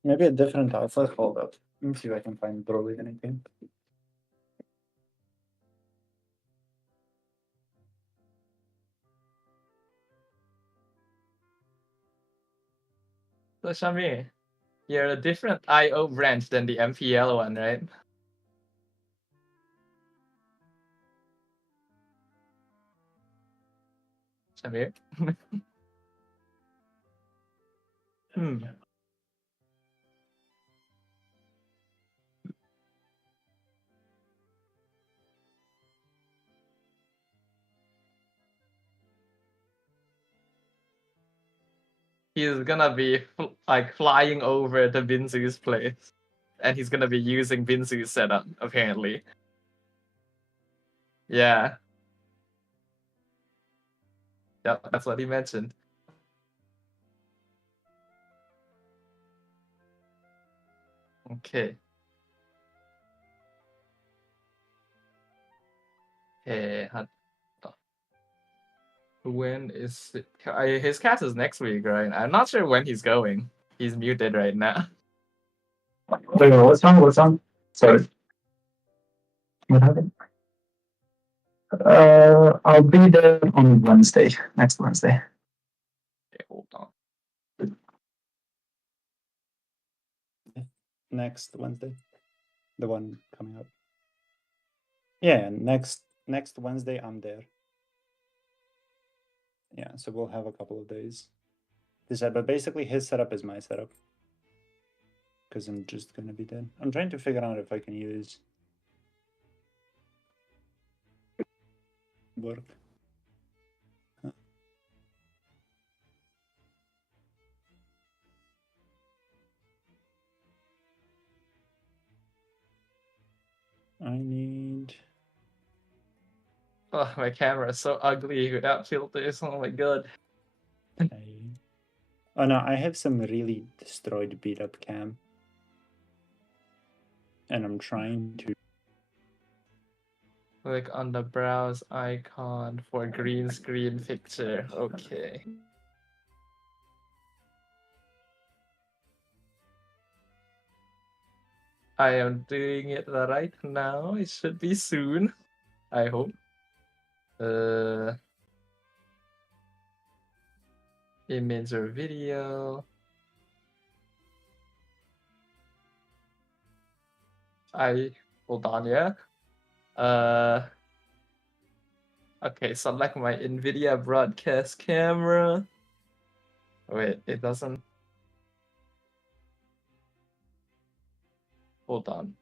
Maybe a different alpha. Hold up. Let me see if I can find Broly anything. So Shami, you're a different IO branch than the MPL one, right? Shamir? He's gonna be like flying over to Binzu's place. And he's gonna be using Binzu's setup, apparently. Yeah. Yep, that's what he mentioned. Okay. Hey, when is it? His cast is next week, right? I'm not sure when he's going. He's muted right now. Wait, what's wrong? What's wrong? Sorry. What happened? I'll be there on Wednesday, next Wednesday. Okay, hold on. Next Wednesday, the one coming up. Yeah, next Wednesday I'm there. Yeah, so we'll have a couple of days. But basically his setup is my setup. Because I'm just gonna be dead. I'm trying to figure out if I can use work. Huh. I need. Oh, my camera is so ugly without filters. Oh my god. Oh no, I have some really destroyed, beat up cam. And I'm trying to. Click on the browse icon for green screen picture. Okay. I am doing it right now. It should be soon. I hope. Image or video. Hold on, yeah. Okay, select my NVIDIA broadcast camera. Wait, it doesn't. Hold on.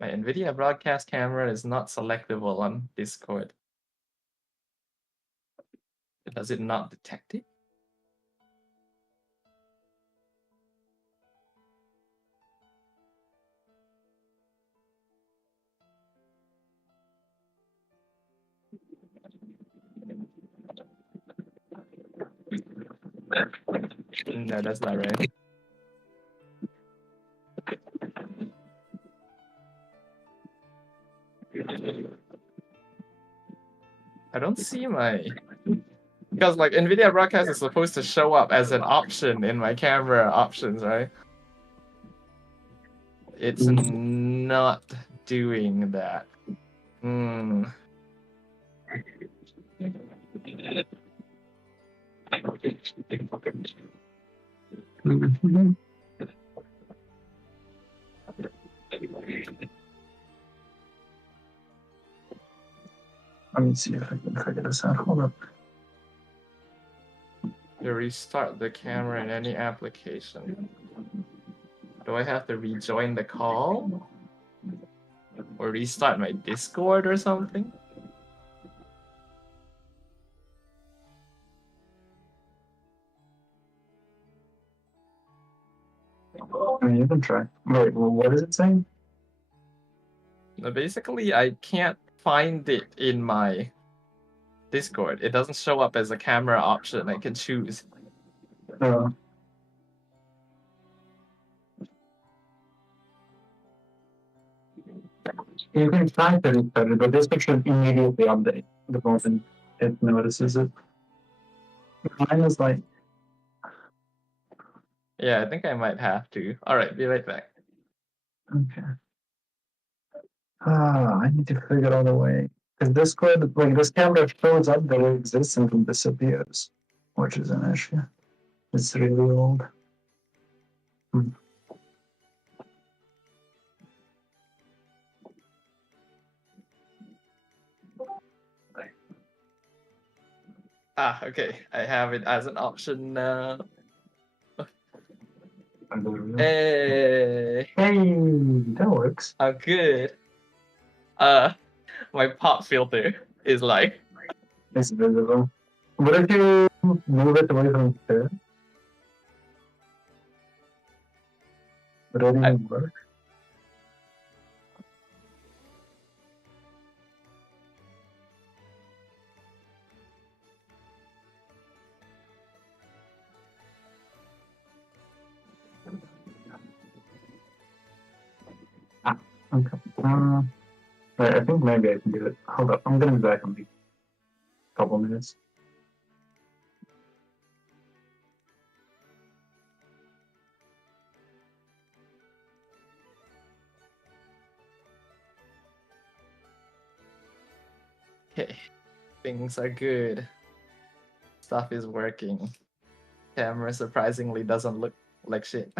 My NVIDIA broadcast camera is not selectable on Discord. Does it not detect it? No, that's not right. I don't see my Because like NVIDIA Broadcast is supposed to show up as an option in my camera options, right? It's not doing that. Hmm. Let me see if I can figure this out. Hold up. To restart the camera in any application. Do I have to rejoin the call? Or restart my Discord or something? I mean, you can try. Wait, well, what is it saying? Basically, I can't find it in my Discord. It doesn't show up as a camera option I can choose. You can try to restart it, but this should immediately update the moment it notices it. Mine is like, Yeah, I think I might have to. Alright, be right back. okay. I need to figure out a way. Because Discord, like this camera shows up that it exists and then disappears, which is an issue. It's really old. Okay. I have it as an option now. Hey, that works. I'm good. My pop filter is like... It's visible. What if you move it away from there? Would that even work? Okay. Right, I think maybe I can do it. Hold up, I'm gonna be back in a couple minutes. Okay. Things are good. Stuff is working. Camera surprisingly doesn't look like shit.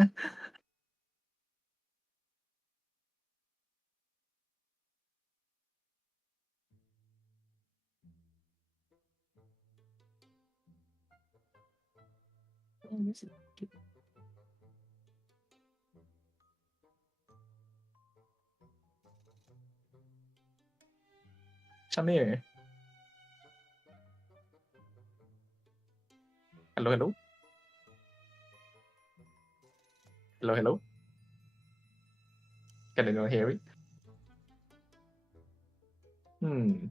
Come here. Hello, hello. Hello, hello. Can anyone hear me?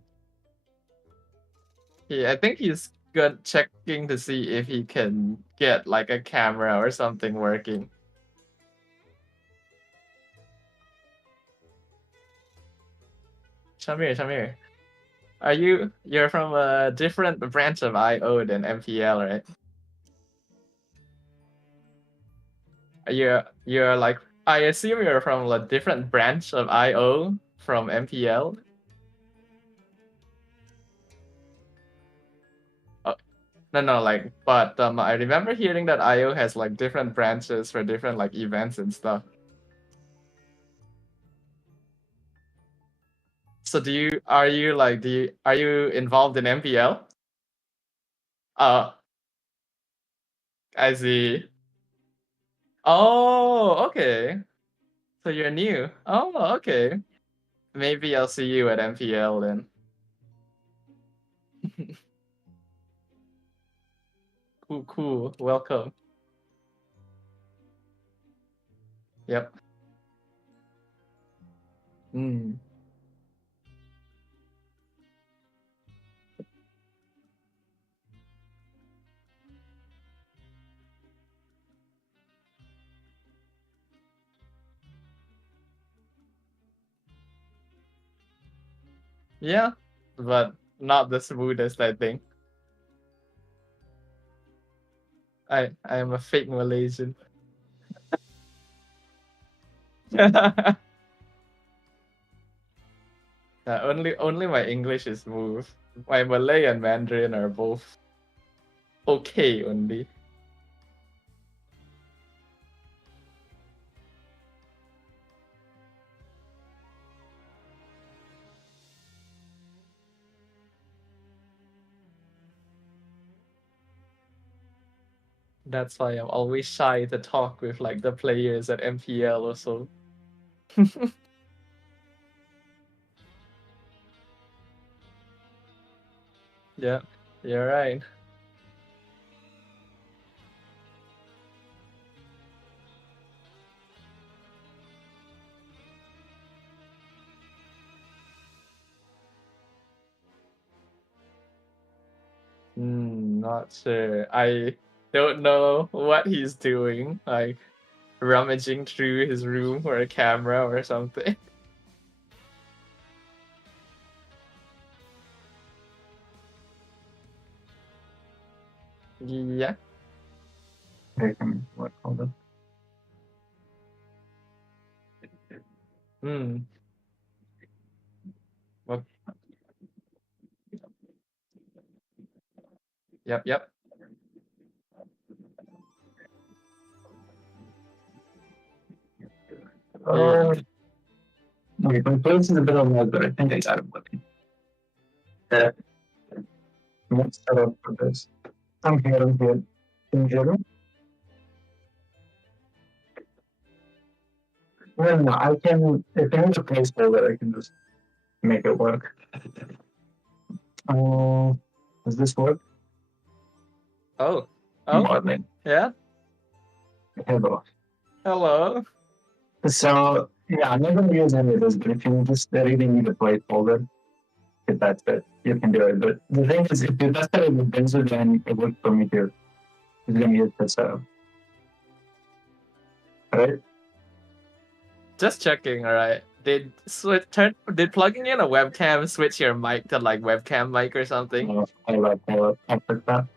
Yeah, I think he's good checking to see if he can get like a camera or something working. Shamir, Shamir. You're from a different branch of IO than MPL, right? You're like, I assume you're from a different branch of IO from MPL. Oh, no, like, but I remember hearing that IO has like different branches for different like events and stuff. So are you involved in MPL? I see. Oh, okay. So you're new. Oh, okay. Maybe I'll see you at MPL then. Cool. Welcome. Yep. Yeah, but not the smoothest, I think. I am a fake Malaysian. Only my English is smooth. My Malay and Mandarin are both okay only. That's why I'm always shy to talk with like the players at MPL or so. Yeah, you're right. Not sure. I don't know what he's doing, like rummaging through his room for a camera or something. Yeah. What? Hold on. What? Yep. Okay, my place is a bit on lag, but I think I got it working. Let's set up for this. I'm here. Can you hear me? No, I can. If I need a placeholder, I can just make it work. Does this work? Oh. Morning. Yeah. Hello. Hello. So yeah, I'm not gonna use any of this, but if you just really need a placeholder, if that's it, you can do it. But the thing is, if you test it with Benzo, then it works for me too. It's gonna use this right? Just checking, alright. Did plugging in a webcam switch your mic to like webcam mic or something? I'll fix that.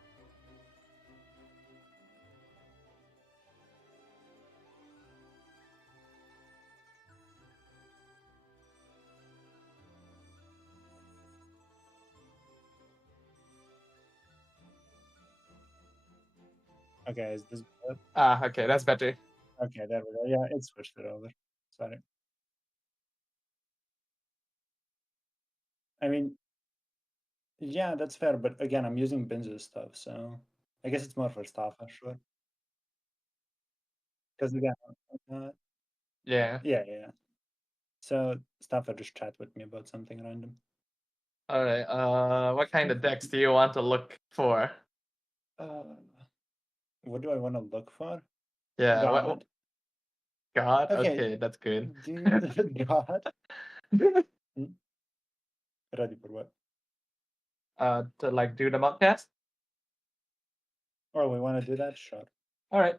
Okay, is this better? Okay, that's better. Okay, there we go. Yeah, it switched it over. Sorry. I mean, yeah, that's fair, but again, I'm using Binzu stuff, so I guess it's more for staff, sure. Because again, Yeah. Yeah. So Staffer just chat with me about something random. Alright, what kind of decks do you want to look for? What do I want to look for? Yeah, God. God? Okay. Okay, that's good. God. Ready for what? To like do the mock test? Oh, we want to do that? Sure. Alright.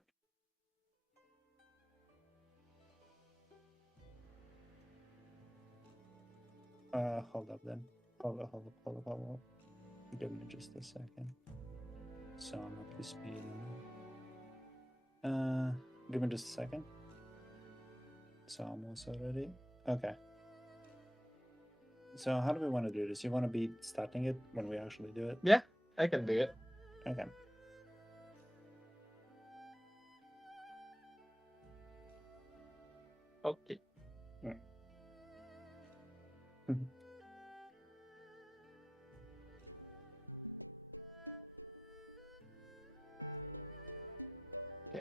Hold up then. Hold up. Give me just a second. So I'm up to speed. Give me just a second. So I'm also ready. Okay. So how do we want to do this? You want to be starting it when we actually do it? Yeah, I can do it. Okay. Okay.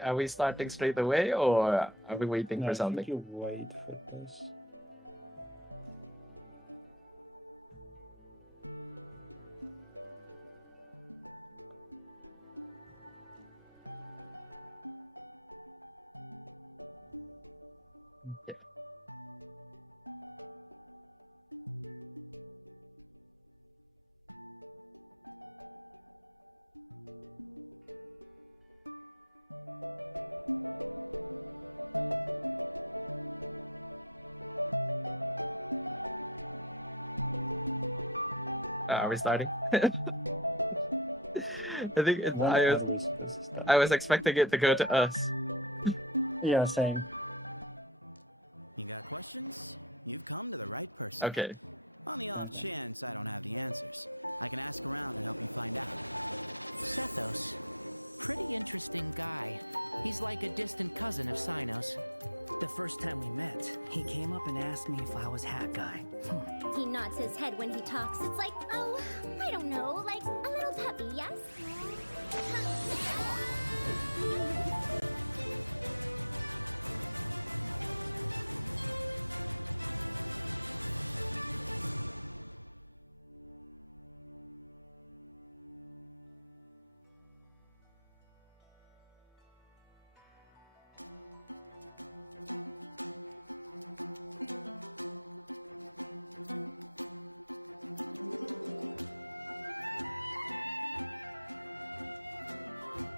Are we starting straight away or are we waiting for something? I think you wait for this. Yeah. Are we starting? I think I was expecting it to go to us. Yeah, same. You got questions? You've come to the right person. Okay. On the off chance I don't have the answers, I can ask around and help you find out. Sethos. Pretty interesting guy. He's like a distant cousin of Sinos. The first time we met, he came up and asked me if I was Hat Guy. He nods his head when he talks. It's like, oh, I don't know, like a little puppy, yes?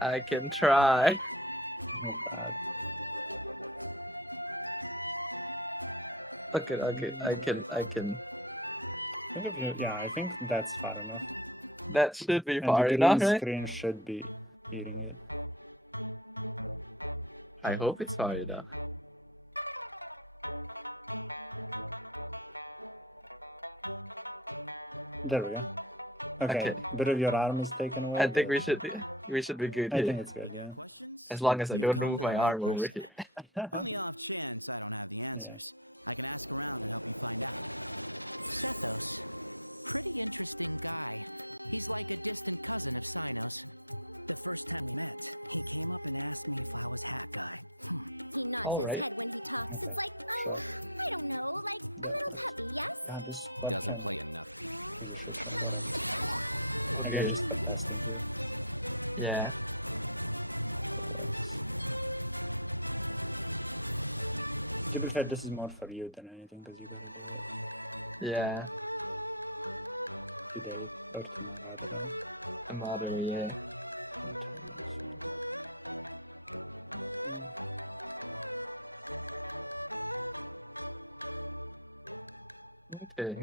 I can try. Okay, I can. Yeah, I think that's far enough. That should be And far the enough, green right? screen should be eating it. I hope it's far enough. There we go. Okay, a bit of your arm is taken away. I think we should be good I here. think it's good. You got questions? As long as I You've don't come move to the my right arm over person. here. On the off chance I don't have the answers, I can ask around and help you find out. Sethos. Pretty interesting guy. He's like a distant cousin of Sinos. The first time we met, he came up and asked me if I was Hat Guy. He nods his head when he talks. It's like, oh, I don't know, like a little puppy, yes? Doesn't play enough. Yeah. To be fair, this is more for you than anything, because you Yeah. did A model, yeah. Okay.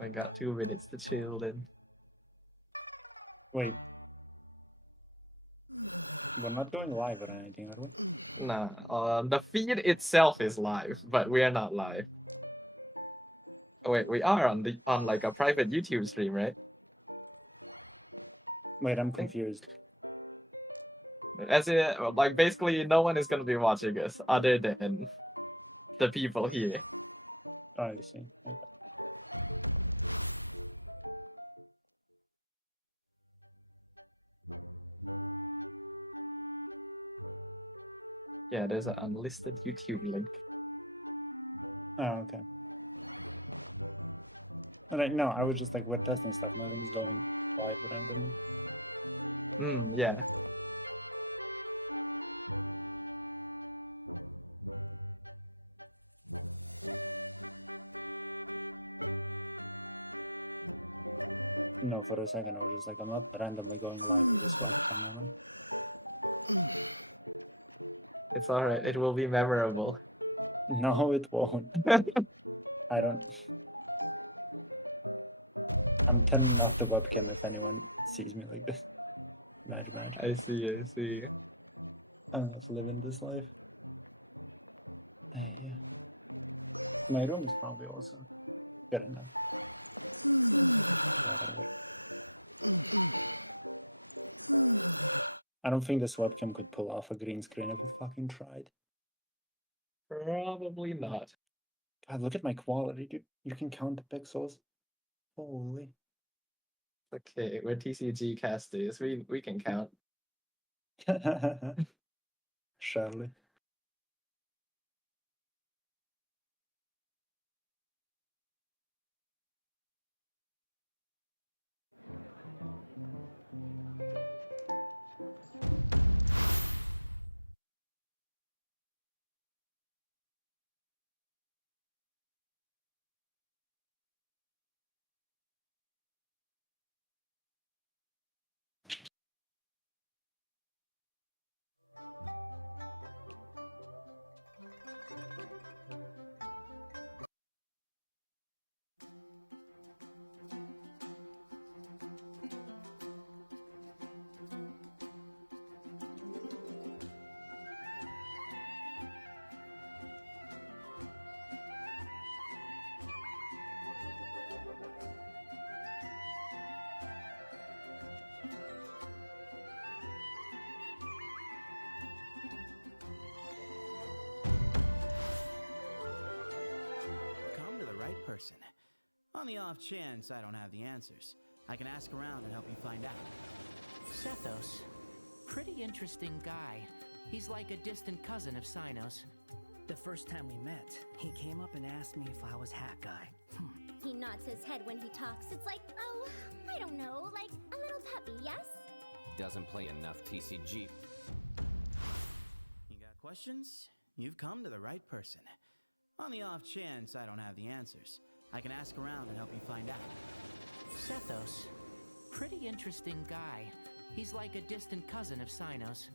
I got 2 minutes to chill then. Wait. We're not going live or anything, are we? Nah, the feed itself is live, but we are not live. Wait, we are on like a private YouTube stream, right? Wait, I'm confused. As in, like, basically no one is gonna be watching us other than the people here. Oh, I see. Yeah, there's an unlisted YouTube link. Oh, okay. Alright, no, I was just like, we're testing stuff. No one's going live or anything. Yeah. No, for a second I was just like, I'm not randomly going live. It's alright, it will be memorable. No, it won't. I don't. I'm turning off the webcam if anyone sees me like this. I see. I'm just living this life. My room is probably also good enough. I don't think this webcam could pull off a green screen if I fucking tried. Probably not. God, look at my quality, dude. You can count the pixels. Holy. Okay, we're TCG casters. We can count. Surely. person. On the off chance I don't have the answers, I can ask around and help you find out. Sethos. Pretty interesting guy. He's like a distant cousin of Sinos. The first time we met, he came up and asked me if I was Hat Guy. He nods his head when he talks. It's like, oh, I don't know, like a little puppy, yes? Doesn't play enough TCG. You got questions? You've come to the right person. On the off chance I don't have the answers, I can ask around and help you find out. Sethos. Pretty interesting guy. He's like a distant cousin of Sinos.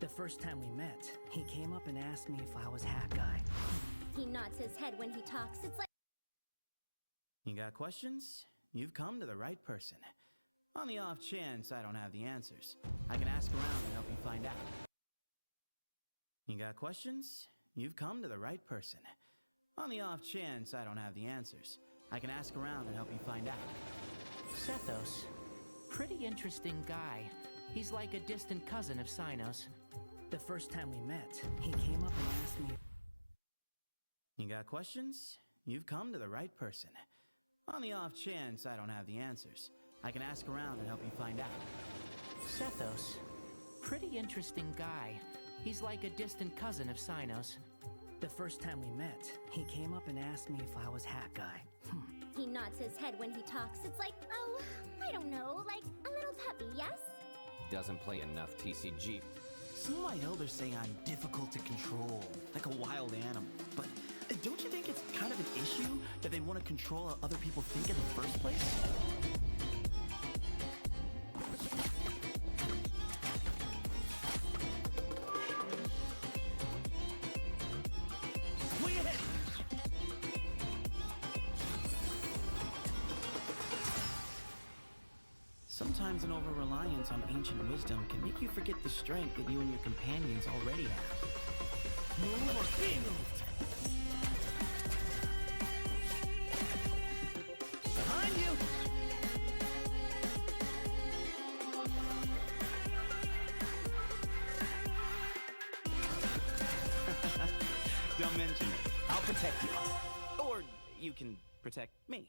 The first time we met, he came up and asked me if I was Hat Guy. He nods his head when he talks. It's like... You got questions? You've come to the right person. On the off chance I don't have the answers, I can ask around and help you find out. You got questions? You've come to the right person. On the off chance I don't have the answers, I can ask around and help you find out. Sethos. Pretty interesting guy. He's like a distant cousin of Sinos. The first time we met, he came up and asked me... You got questions? You've come to the right person. On the off chance I don't have the answers, I can ask around and help you find out. Sethos. Pretty interesting guy. He's like a distant cousin of Sinos. The first time we met, he came up and asked me if I was Hat Guy. He nods his head when he talks. It's like, oh, I don't know, like a little puppy, yes? Doesn't play enough TCG. Some of my elders say I'm difficult to control, like a wild animal. But don't you think it's kind of an issue that they want to control how other people think in the first place? Sometimes an over-reliance on ancient wisdom can make you forget the strength that you and your companions already have. Move or be moved! Behind you! Don't mention it. I'll protect you. Or you can protect me.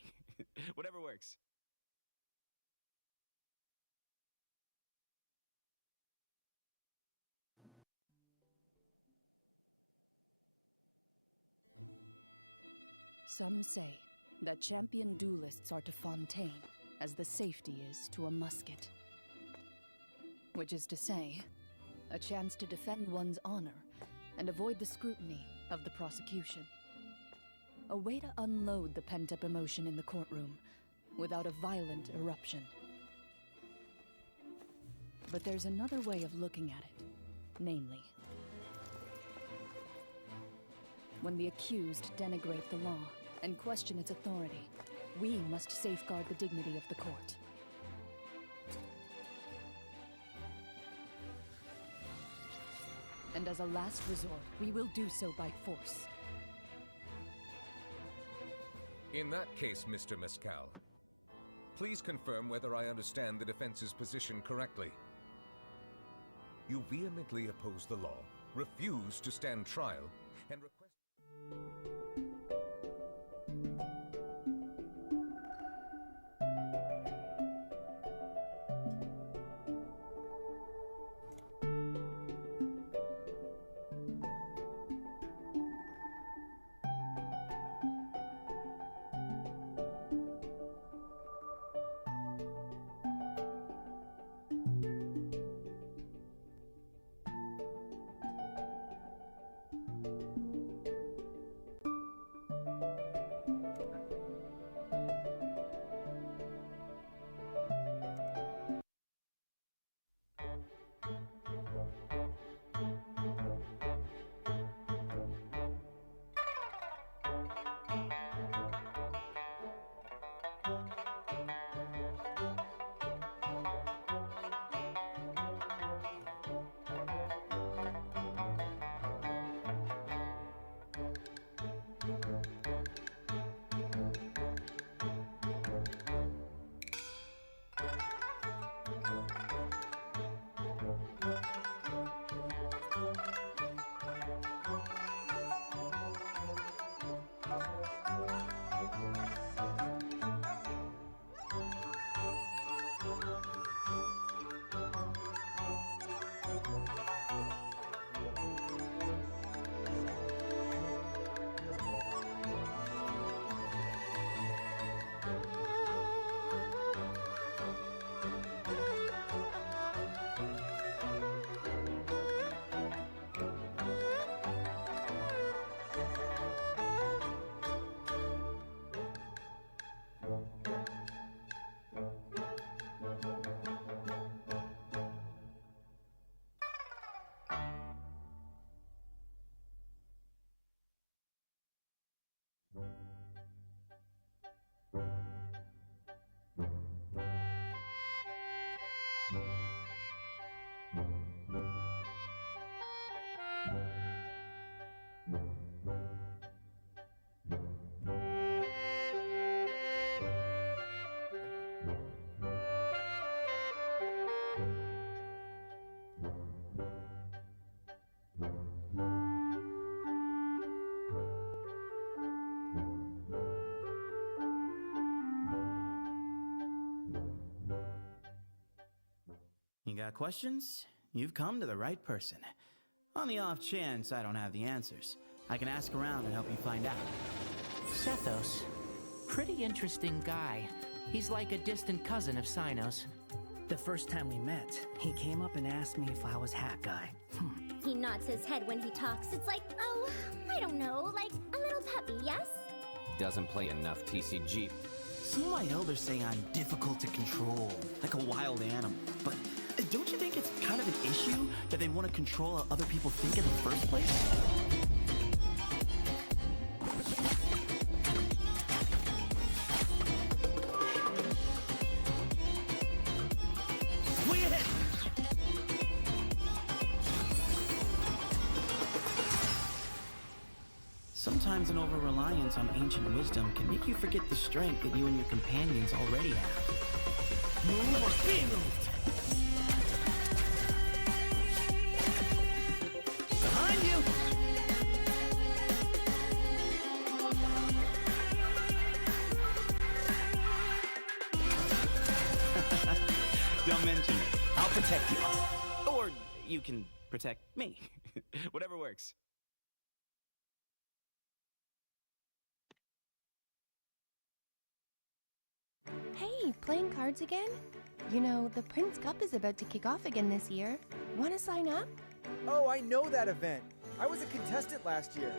Whatever works. Some say that champion duelists are to Fontaine as the safety is to a musket. Which is to say, a chance to defend one's honor and avoid the scrutiny of the prosecution. A way to unload the pent-up emotion in the courtroom without a violent eruption. But there's another way of looking at it, namely, when the accused denigrate the law and question its authority, we must safeguard the dignity of the court. And as a last resort, we will do so by force. In that case, Mr. Mescal, please confirm whether I understand the defense's position correctly. You vehemently oppose the law, refuse to stand trial, and request... got questions? You've come to the right person. On the off chance I don't have the answers, I can ask around and help you find out. Sethos. Pretty interesting guy. He's like a distant cousin of Cynos. The first time we met, he came up and asked me if I was Hat Guy. He nods his head when he talks. It's like, oh, I don't know, like a little puppy, yes? Doesn't play enough TCG. Some of my elders say I'm difficult to control, like a wild animal. But don't you think it's kind of an issue that they want to control how other people think in the first place? Sometimes an over-reliance on ancient wisdom can make you forget the strength that you and your companions already have. Move or be moved! Behind you! Don't mention it. I'll protect you. Or you can protect me. Whatever works. Hey, playing cards again? You know, the Prince Cup is about to kick off again this year. Want to sign up? Oh, I know that event. I was a contestant last year.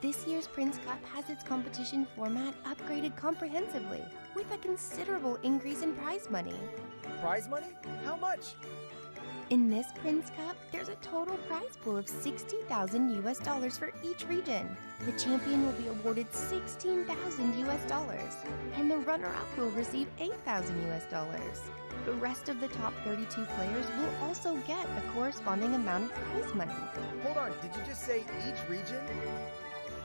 This year's Prince Cup has its competition format upgraded comprehensively, with a considerable increase in prize money. Prize money? How much? In this Prince Cup, there's a total prize pool of $60,000 for each region. The champion will be awarded $16,000, and the runner-up will receive $8,000. The rest of the top 32 players will also get a corresponding amount of prize money. Hold on, did you just say each region?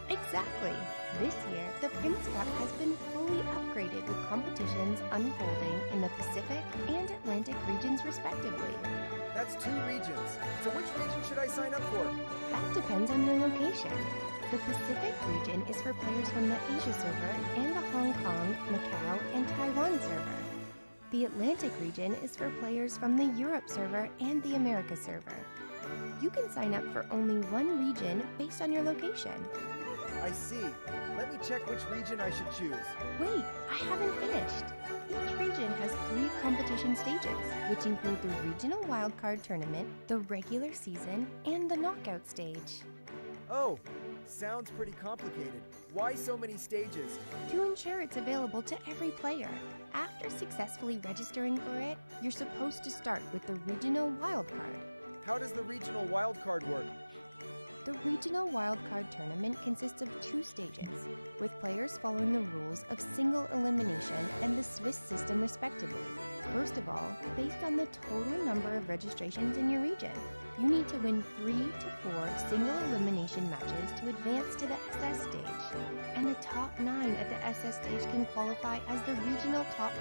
Exactly. This year, the Prince Cup has been fully upgraded with competitions unfolding in the Pacific and Atlantic regions respectively. That's 2 regions. So which region should I sign up for? That depends on your location. The Pacific region is for players from the Asia server and the Hong Kong, Macau, and Taiwan server. The Atlantic region is for players from the Europe server and the America server. You can sign up for only one region based on your location. I see. Let me check which region I should choose. Wait, I haven't finished. Each region has 3 competition stages, which include the Regional Wildcard Tournament, the regular season, and the knockout stage. Oh, sounds pretty complicated. Why so many stages? To ensure it's available to every player. After successfully registering for it, you're supposed to start with the Regional Wildcard. How does the Regional Wildcard work? The Regional Wildcard Tournament consists of 2 stages, with players following the rules of single elimination and the Swiss system respectively. First of all, based on the total number of registrations in your region, you need to win 3 to 4 single elimination matches to advance to the SS stage. And the top 9 at the SS stage can qualify as the regional top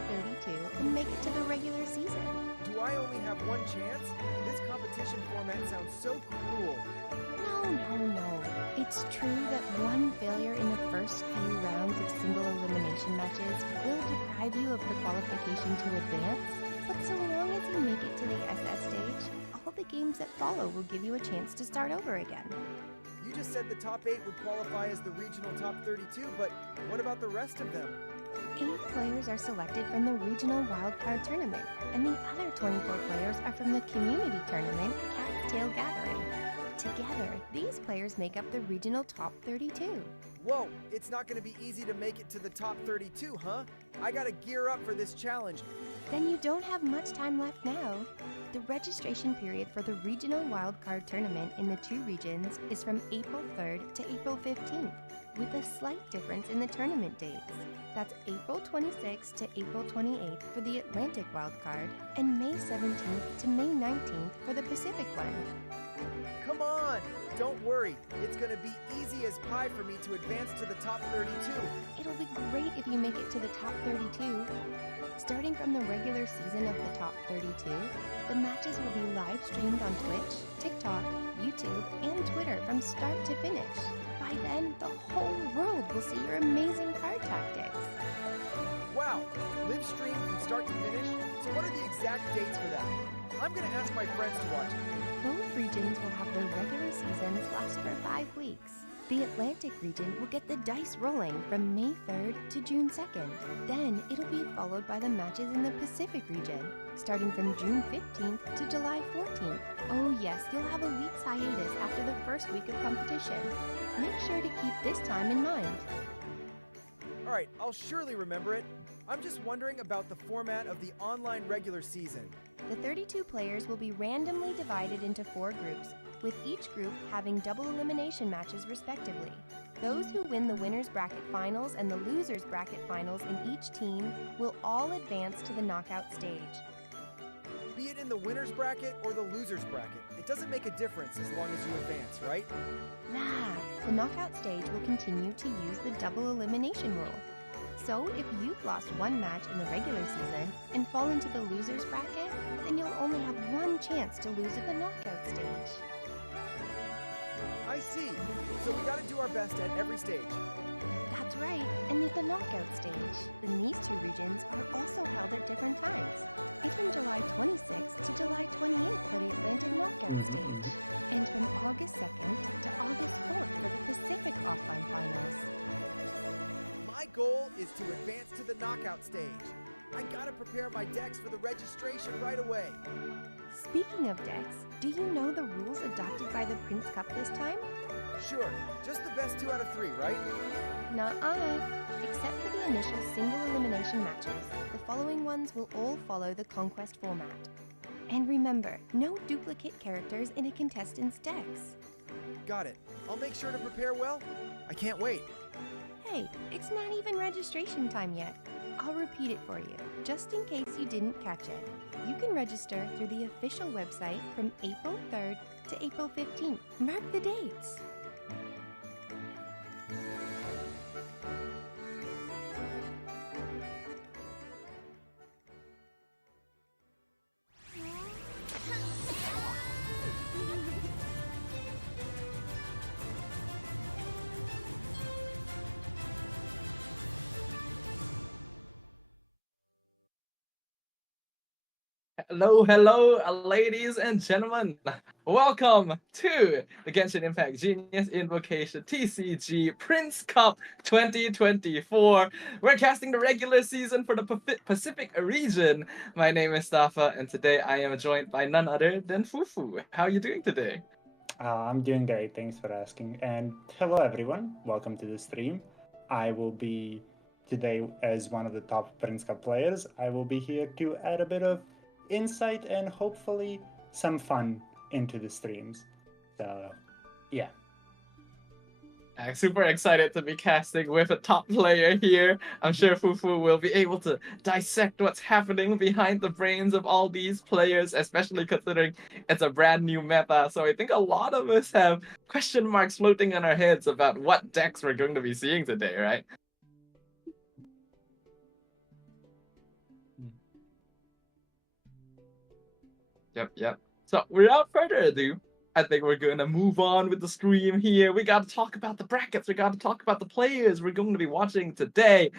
32 and make it to the regular season. Do I only have one chance? This competition format sounds so cruel. No. It's true that one failure in the first few rounds of single elimination matches will deprive you of the qualification to advance, but so long as you make it to the SS stage, all the games that follow will give you a chance to start over again. You just said the top 8 would qualify as the regional top 32, but what about the rest of them? 8 players are selected from the Regional Wildcard Tournament, and the other 24 players are from the Community Tournament Cat's Tail Gathering. Together, these players make up the regional top 32. Whoa, it's not going to be easy to make it to the top 32, huh? I gotta gear up for this challenge. Then you don't have much time left now. The registration period for the Regional Wildcard Tournament in the 2 regions is from April 3rd to April 15th, with a slight difference in the tournament dates. That's April 26th to April 28th for the Atlantic Wildcard, and May 17th to May 19th for the Pacific one. Come on! Don't worry, it's gonna be easy as pie for me to advance to the top 32. It'll be great if you make it to the top 32. Starting from the regular season of the top 32, the matches will be live streamed on Twitch, TikTok, YouTube, and Twitter from start to finish. By then, the whole world will see your amazing card tactics. Wow, live stream from start to finish? So what are the exact dates for that? I'm gonna ask my friends to watch it. Both regions will have their regular seasons last for 5 weeks. The Atlantic region will get the dice rolling from May 3rd to June 2nd. Then it'll be followed by the matches in the Pacific region, starting from June 15th to July 14th. Oh yes, you'll have a week's hiatus after the first week of competition. Make sure to keep this time in mind. Alright, I'll surely remember it. I'm just wondering about the format of the online regular season. The 32 players will be randomly divided into 4 groups, with each group having double elimination matches respectively. Those who win the winner's bracket finals and the loser's bracket finals in each team will all advance to the knockout stage. Be it in the winner's bracket or the loser's bracket, it doesn't make a difference as long as you advance, right? Nah, the knockout stage will continue to use the double elimination rule. So if you've lost one match in the regular season and fall into the loser's bracket, then you'll only have one chance to lose at the knockout stage. I see. So we gotta do our best at every stage. That's right, and at the knockout stage. And these 2 regions are also held at different times. It's from July 26th to July 28th for the Atlantic knockout stage, and from August 2nd to August 4th for the Pacific offline finals. My goal is to advance to the knockout stage. I gotta prepare my decks for the registration right away. Speaking of decks, do you know the rules adopted by the Prince Cup this time? Sure, just the best 2 out of 3, right? Nuh-uh. Except for the initial single elimination matches, the following ones will all follow the Conquest format. And remember, no duplicate characters in a contestant's decks. Got it. I'll make sure to prepare well. I can't wait. Hey, it's not even registration time yet. I'll repeat it for you, just in case you didn't catch it. You can register through the official website from April 3rd to April 15th. Mark the dates. Hello, ladies and gentlemen. Welcome to the Genshin Impact Genius Invocation TCG Prince Cup 2024. We're casting the regular season for the Pacific region. My name is Stafa, and today I am joined by none other than Fufu. How are you doing today? I'm doing great, thanks for asking. And hello everyone, welcome to the stream. I will be today as one of the top Prince Cup players. I will be here to add a bit of insight and hopefully some fun into the streams. So, yeah. I'm super excited to be casting with a top player here. I'm sure Fufu will be able to dissect what's happening behind the brains of all these players, especially considering it's a brand new meta. So I think a lot of us have question marks floating in our heads about what decks we're going to be seeing today, right? Yep. So without further ado, I think we're going to move on with the stream here. We got to talk about the brackets. We got to talk about the players we're going to be watching today.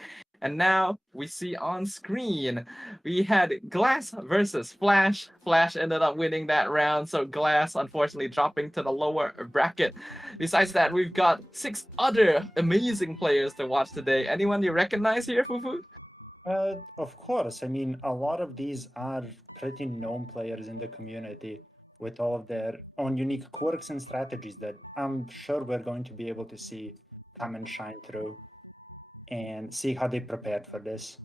And now we see on screen, we had Glass versus Flash. Flash ended up winning that round, so Glass unfortunately dropping to the lower bracket. Besides that, we've got 6 other amazing players to watch today. Anyone you recognize here, Fufu? Of course. I mean, a lot of these are pretty known players in the community with all of their own unique quirks and strategies that I'm sure we're going to be able to see come and shine through and see how they prepared for this.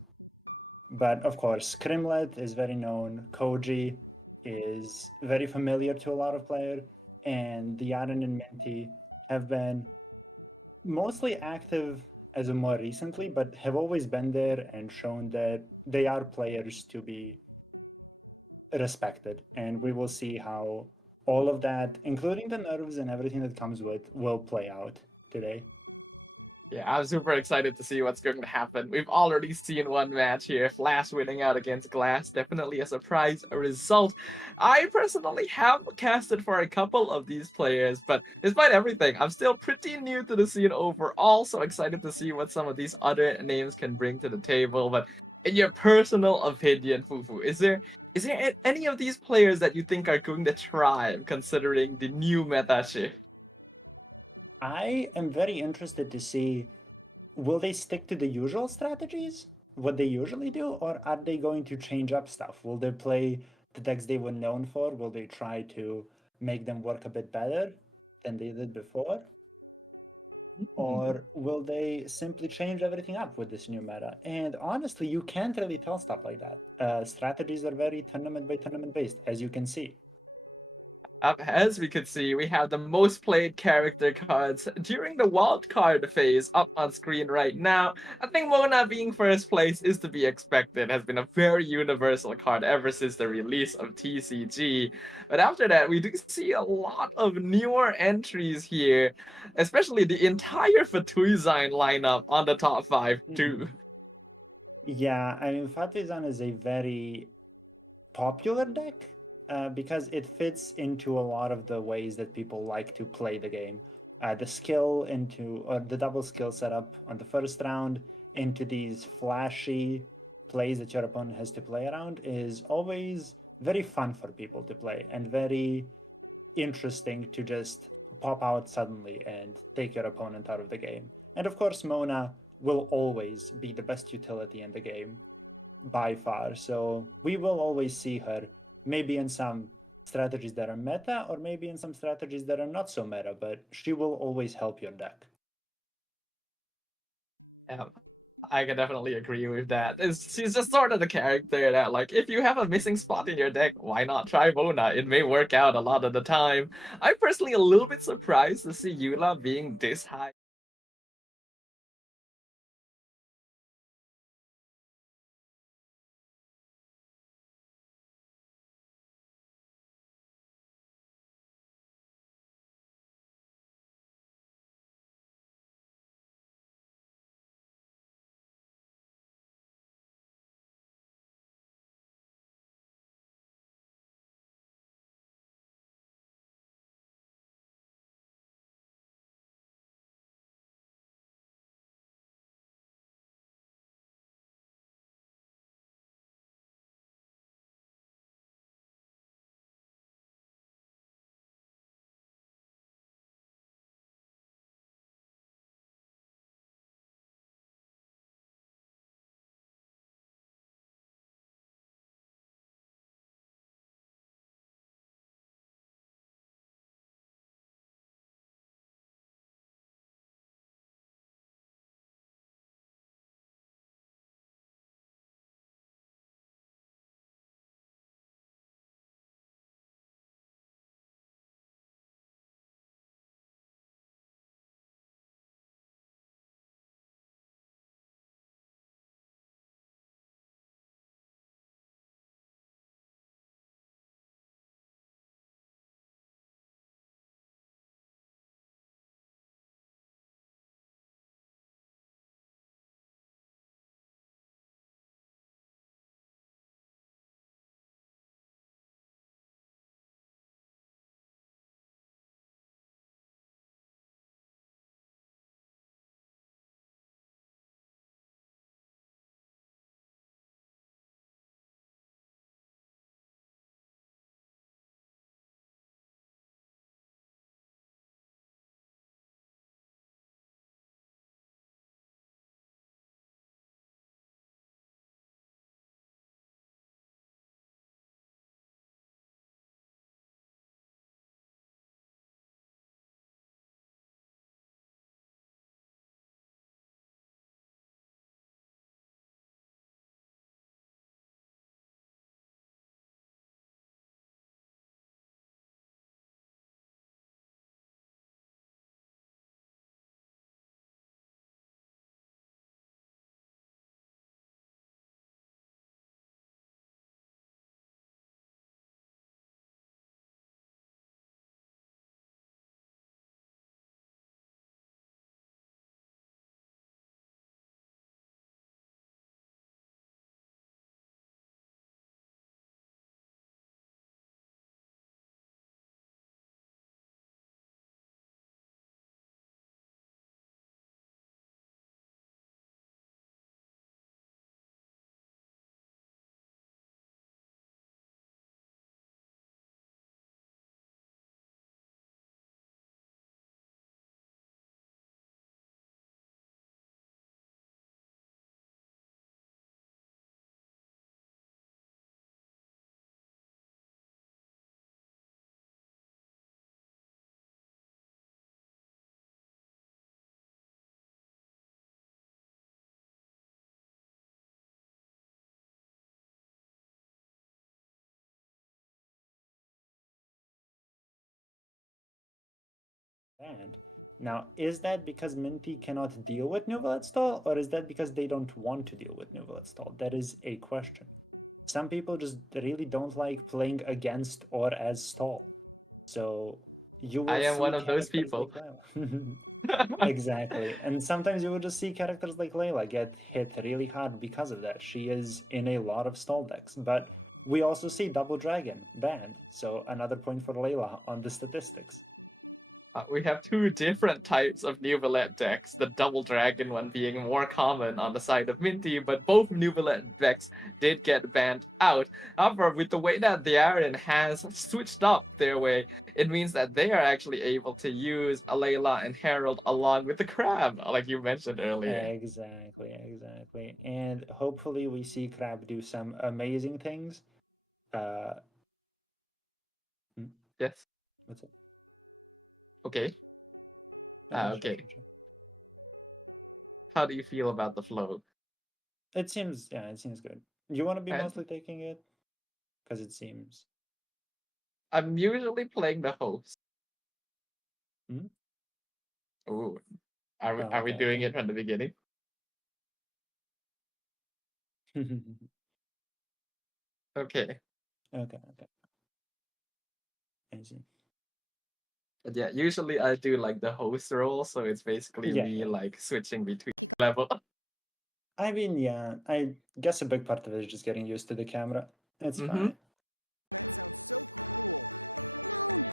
But of course, Crimlet is very known, Koji is very familiar to a lot of players, and the Yaren and Minty have been mostly active as of more recently, but have always been there and shown that they are players to be respected. And we will see how all of that, including the nerves and everything that comes with, will play out today. Yeah, I'm super excited to see what's going to happen. We've already seen one match here, Flash winning out against Glass, definitely a surprise result. I personally have casted for a couple of these players, but despite everything, I'm still pretty new to the scene overall, so excited to see what some of these other names can bring to the table. But in your personal opinion, Fufu, is there any of these players that you think are going to thrive considering the new meta shift? I am very interested to see, will they stick to the usual strategies, what they usually do, or are they going to change up stuff? Will they play the decks they were known for? Will they try to make them work a bit better than they did before? Or will they simply change everything up with this new meta? And honestly, you can't really tell stuff like that. Strategies are very tournament by tournament based, as you can see. As we could see, we have the most played character cards during the wildcard phase up on screen right now. I think Mona being first place is to be expected, has been a very universal card ever since the release of TCG. But after that, we do see a lot of newer entries here, especially the entire Fatuizan lineup on the top 5 too. Yeah, I mean, Fatizan is a very popular deck because it fits into a lot of the ways that people like to play the game. The skill into, or the double skill setup on the first round into these flashy plays that your opponent has to play around is always very fun for people to play and very interesting to just pop out suddenly and take your opponent out of the game. And of course, Mona will always be the best utility in the game by far. So we will always see her maybe in some strategies that are meta or maybe in some strategies that are not so meta, but she will always help your deck. I can definitely agree with that. She's just sort of the character that, like, if you have a missing spot in your deck, why not try Mona? It may work out a lot of the time. I'm personally a little bit surprised to see Eula being this high Now, is that because Minty cannot deal with Nouvelle stall, or is that because they don't want to deal with Nouvelle stall? That is a question. Some people just really don't like playing against or as stall. So you will I am see one of those characters people. like Layla. Exactly. And sometimes you will just see characters like Layla get hit really hard because of that. She is in a lot of stall decks. But we also see Double Dragon banned. So another point for Layla on the statistics. We have two different types of Nouvelle decks, the Double Dragon one being more common on the side of Minty, but both Nouvelle decks did get banned out. However, with the way that the Aryan has switched up their way, it means that they are actually able to use Alayla and Herald along with the Crab, like you mentioned earlier. Exactly. And hopefully we see Crab do some amazing things. Yes. What's it? Okay. Okay. How do you feel about the flow? It seems good. You want to be And- mostly taking it? Because it seems... I'm usually playing the host. Hmm? Ooh. Are we, Oh, are we okay, doing okay. it from the beginning? Okay. Okay. I see. But yeah, usually I do like the host role, so it's basically me like switching between level. I mean, yeah, I guess a big part of it is just getting used to the camera. It's fine. That sounds so cruel. No.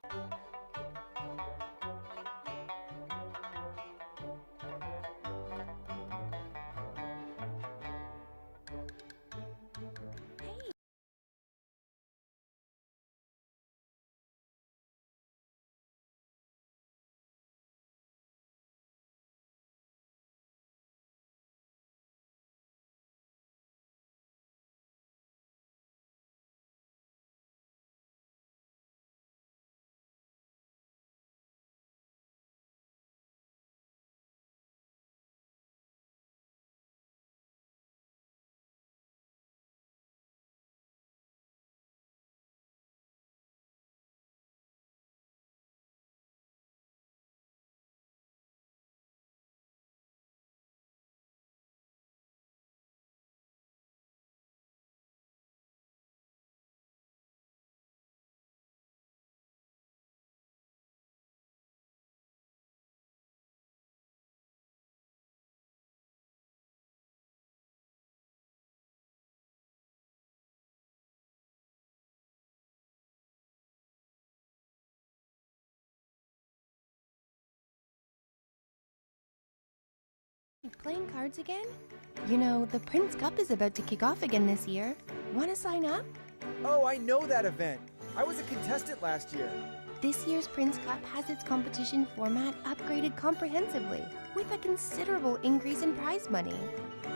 Playing cards again? You know, the Prince Cup is about to kick off again this year. Want to sign up? Oh, I know that event. I was a contestant last year. This year's Prince Cup has its competition format upgraded comprehensively, with a considerable increase in prize money.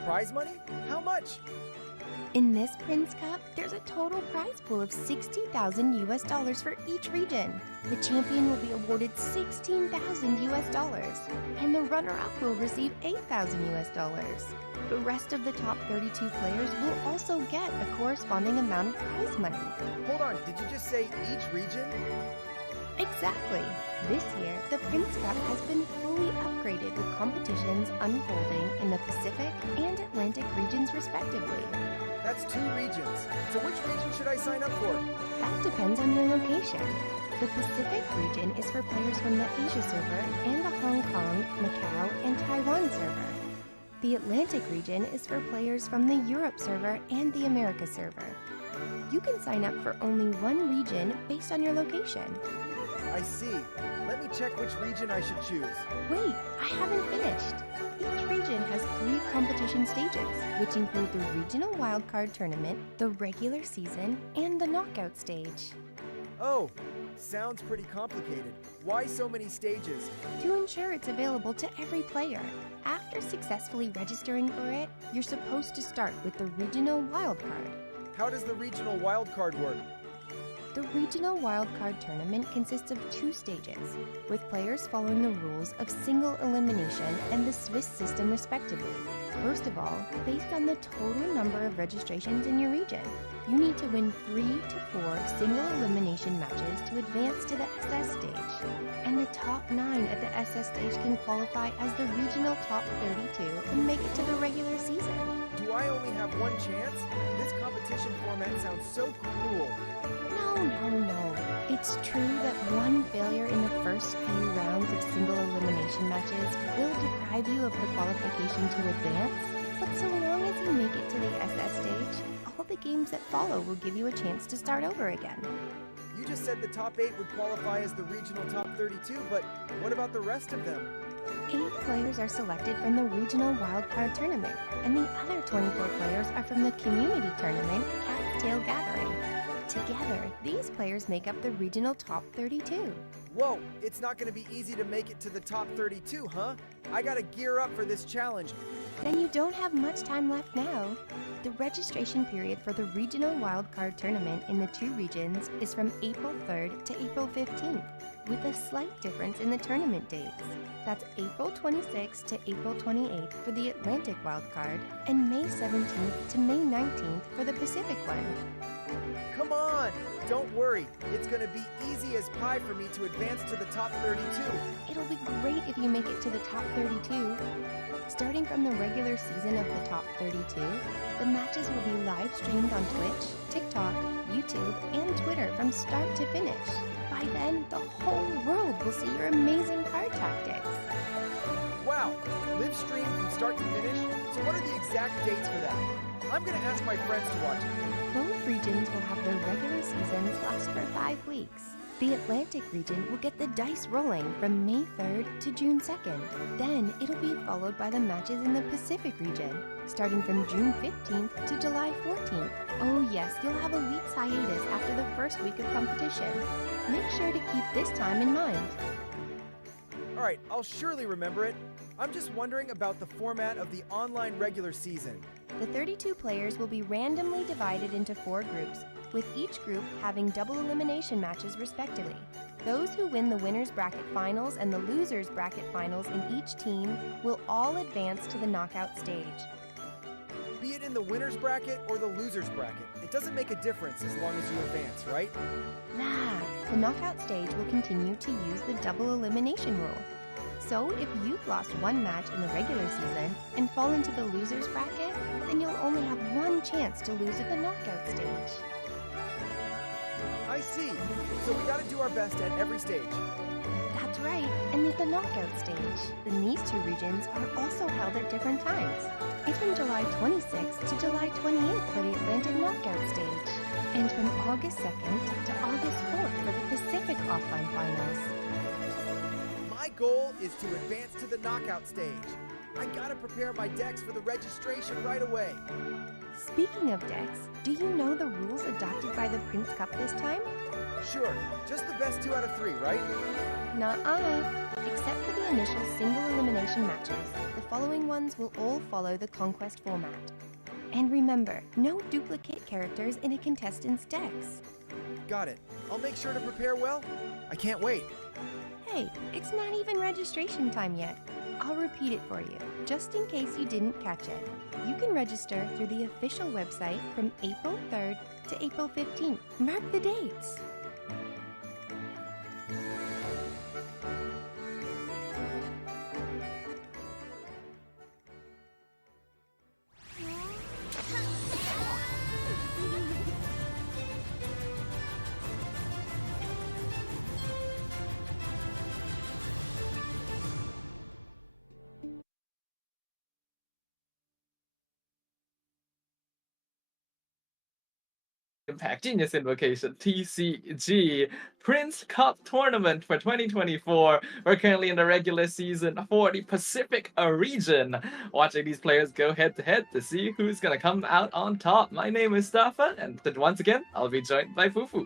Prize money? How much? In this Prince Cup, there's a total prize pool of $60,000 US for each region. The champion will be awarded $16,000 US, and the runner-up will receive $8,000 US. The rest of the top 32 players will also get a corresponding amount of prize money. Hold on, did you just say each region? Exactly. This year, the Prince Cup has been fully upgraded with competitions unfolding in the Pacific and Atlantic regions respectively. That's 2 regions. So which region should I sign up for? That depends on your location. The Pacific region is for players from the Asia server and the Hong Kong, Macau, and Taiwan server. The Atlantic region is for players from the Europe server and the America server. You can sign up for only one region based on your location. I see. Let me check which region I should choose. Wait, I haven't finished. Each region has 3 competition stages, which include the Regional Wildcard Tournament, the regular season, and the knockout stage. Oh, sounds pretty complicated. Why so many stages? To ensure it's available to every player. After successfully registering for it, you're supposed to start with the Regional Wildcard. How does the Regional Wildcard work? The regional wildcard tournament consists of 2 stages, with players following the rules of single elimination and the Swiss system respectively. First of all, based on the total number of registrations in your region, you need to win 3 to 4 single elimination matches to advance to the SS stage. And the top 9 at the SS stage can qualify as the regional top 32 and make it to the regular season. Do I only have one chance? This competition format sounds so cruel. No. It's true that one failure in the first few rounds of single elimination matches will deprive you of the qualification to advance, but so long as you make it to the SS stage, all the games that follow will give you a chance to start over again. You just said the top 8 would qualify as the regional top 32, but what about the rest of them? 8 players are selected from the regional wildcard tournament, and the other 24 players are from the community tournament, Cat's Tail Gathering. Together, these players make up the regional top 32. Whoa, it's not going to be easy to make it to the top 32, huh? I gotta gear up for this challenge. Then you don't have much time left now. The registration period for the regional wildcard tournament in the 2 regions is from April 3rd to April 15th, with a slight difference in the tournament dates. That's April 26th to April 28th for the Atlantic wildcard, and May 17th to May 19th for the Pacific one. Come on! Don't worry, it's gonna be easy as pie for me to advance to the top 32. It'll be great if you make it to the top 32. Starting from the regular season of the top 32, the matches will be live streamed on Twitch, TikTok, YouTube, and Twitter from start to finish. By then, the whole world will see your amazing card tactics. Wow, live stream from start to finish? So what are the exact dates for that? I'm gonna ask my friends to watch it. Both regions will have their regular seasons last for 5 weeks. The Atlantic region will get the dice rolling from May 3rd to June 2nd. Then it'll be followed by the matches in the Pacific region, starting from June 15th to July 14th. Oh yes, you'll have a week's hiatus after the first week of competition. Make sure to keep this time in mind. Alright, I'll surely remember it. I'm just wondering about the format of the online regular season. The 32 players will be randomly divided into 4 groups, with each group having double elimination matches respectively. Those who win the winner's bracket finals and the loser's bracket finals in each team will all advance to the knockout stage. Be it in the winner's bracket or the loser's bracket, it doesn't make a difference as long as you advance, right? Nah, the knockout stage will continue to use the double elimination rule. So if you've lost one match in the regular season and fall into the loser's bracket, then you'll only have one chance to lose at the knockout stage. I see. So we gotta do our best at every stage. That's right, and at the knockout stage. Then these 2 regions are also held at different times. It's from July 26th to July 28th for the Atlantic knockout stage, and from August 2nd to August 4th for the Pacific offline finals. My goal is to advance to the knockout stage. I gotta prepare my decks for the registration right away. Speaking of decks, do you know the rules adopted by the Prince Cup this time? Sure, just the best 2 out of 3, right? Nuh-uh. Except for the initial single elimination matches, the following ones will all follow the Conquest format. And remember, no duplicate characters in a contestant's decks. Got it. I'll make sure to prepare well. I can't wait. Hey, it's not even registration time yet. I'll repeat it for you, just in case you didn't catch it. You can register through the official website from April 3rd to April 15th. Mark the dates. Impact Genius Invocation TCG Prince Cup Tournament for 2024. We're currently in the regular season for the Pacific region. Watching these players go head to head to see who's gonna come out on top. My name is Staffa, and once again, I'll be joined by Fufu.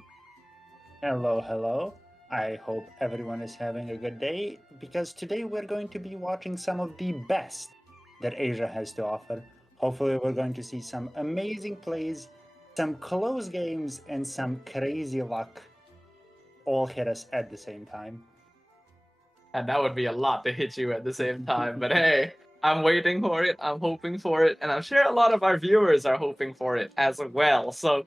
Hello. I hope everyone is having a good day, because today we're going to be watching some of the best that Asia has to offer. Hopefully we're going to see some amazing plays some close games and some crazy luck all hit us at the same time. And that would be a lot to hit you at the same time. But hey, I'm waiting for it, I'm hoping for it, and I'm sure a lot of our viewers are hoping for it as well. So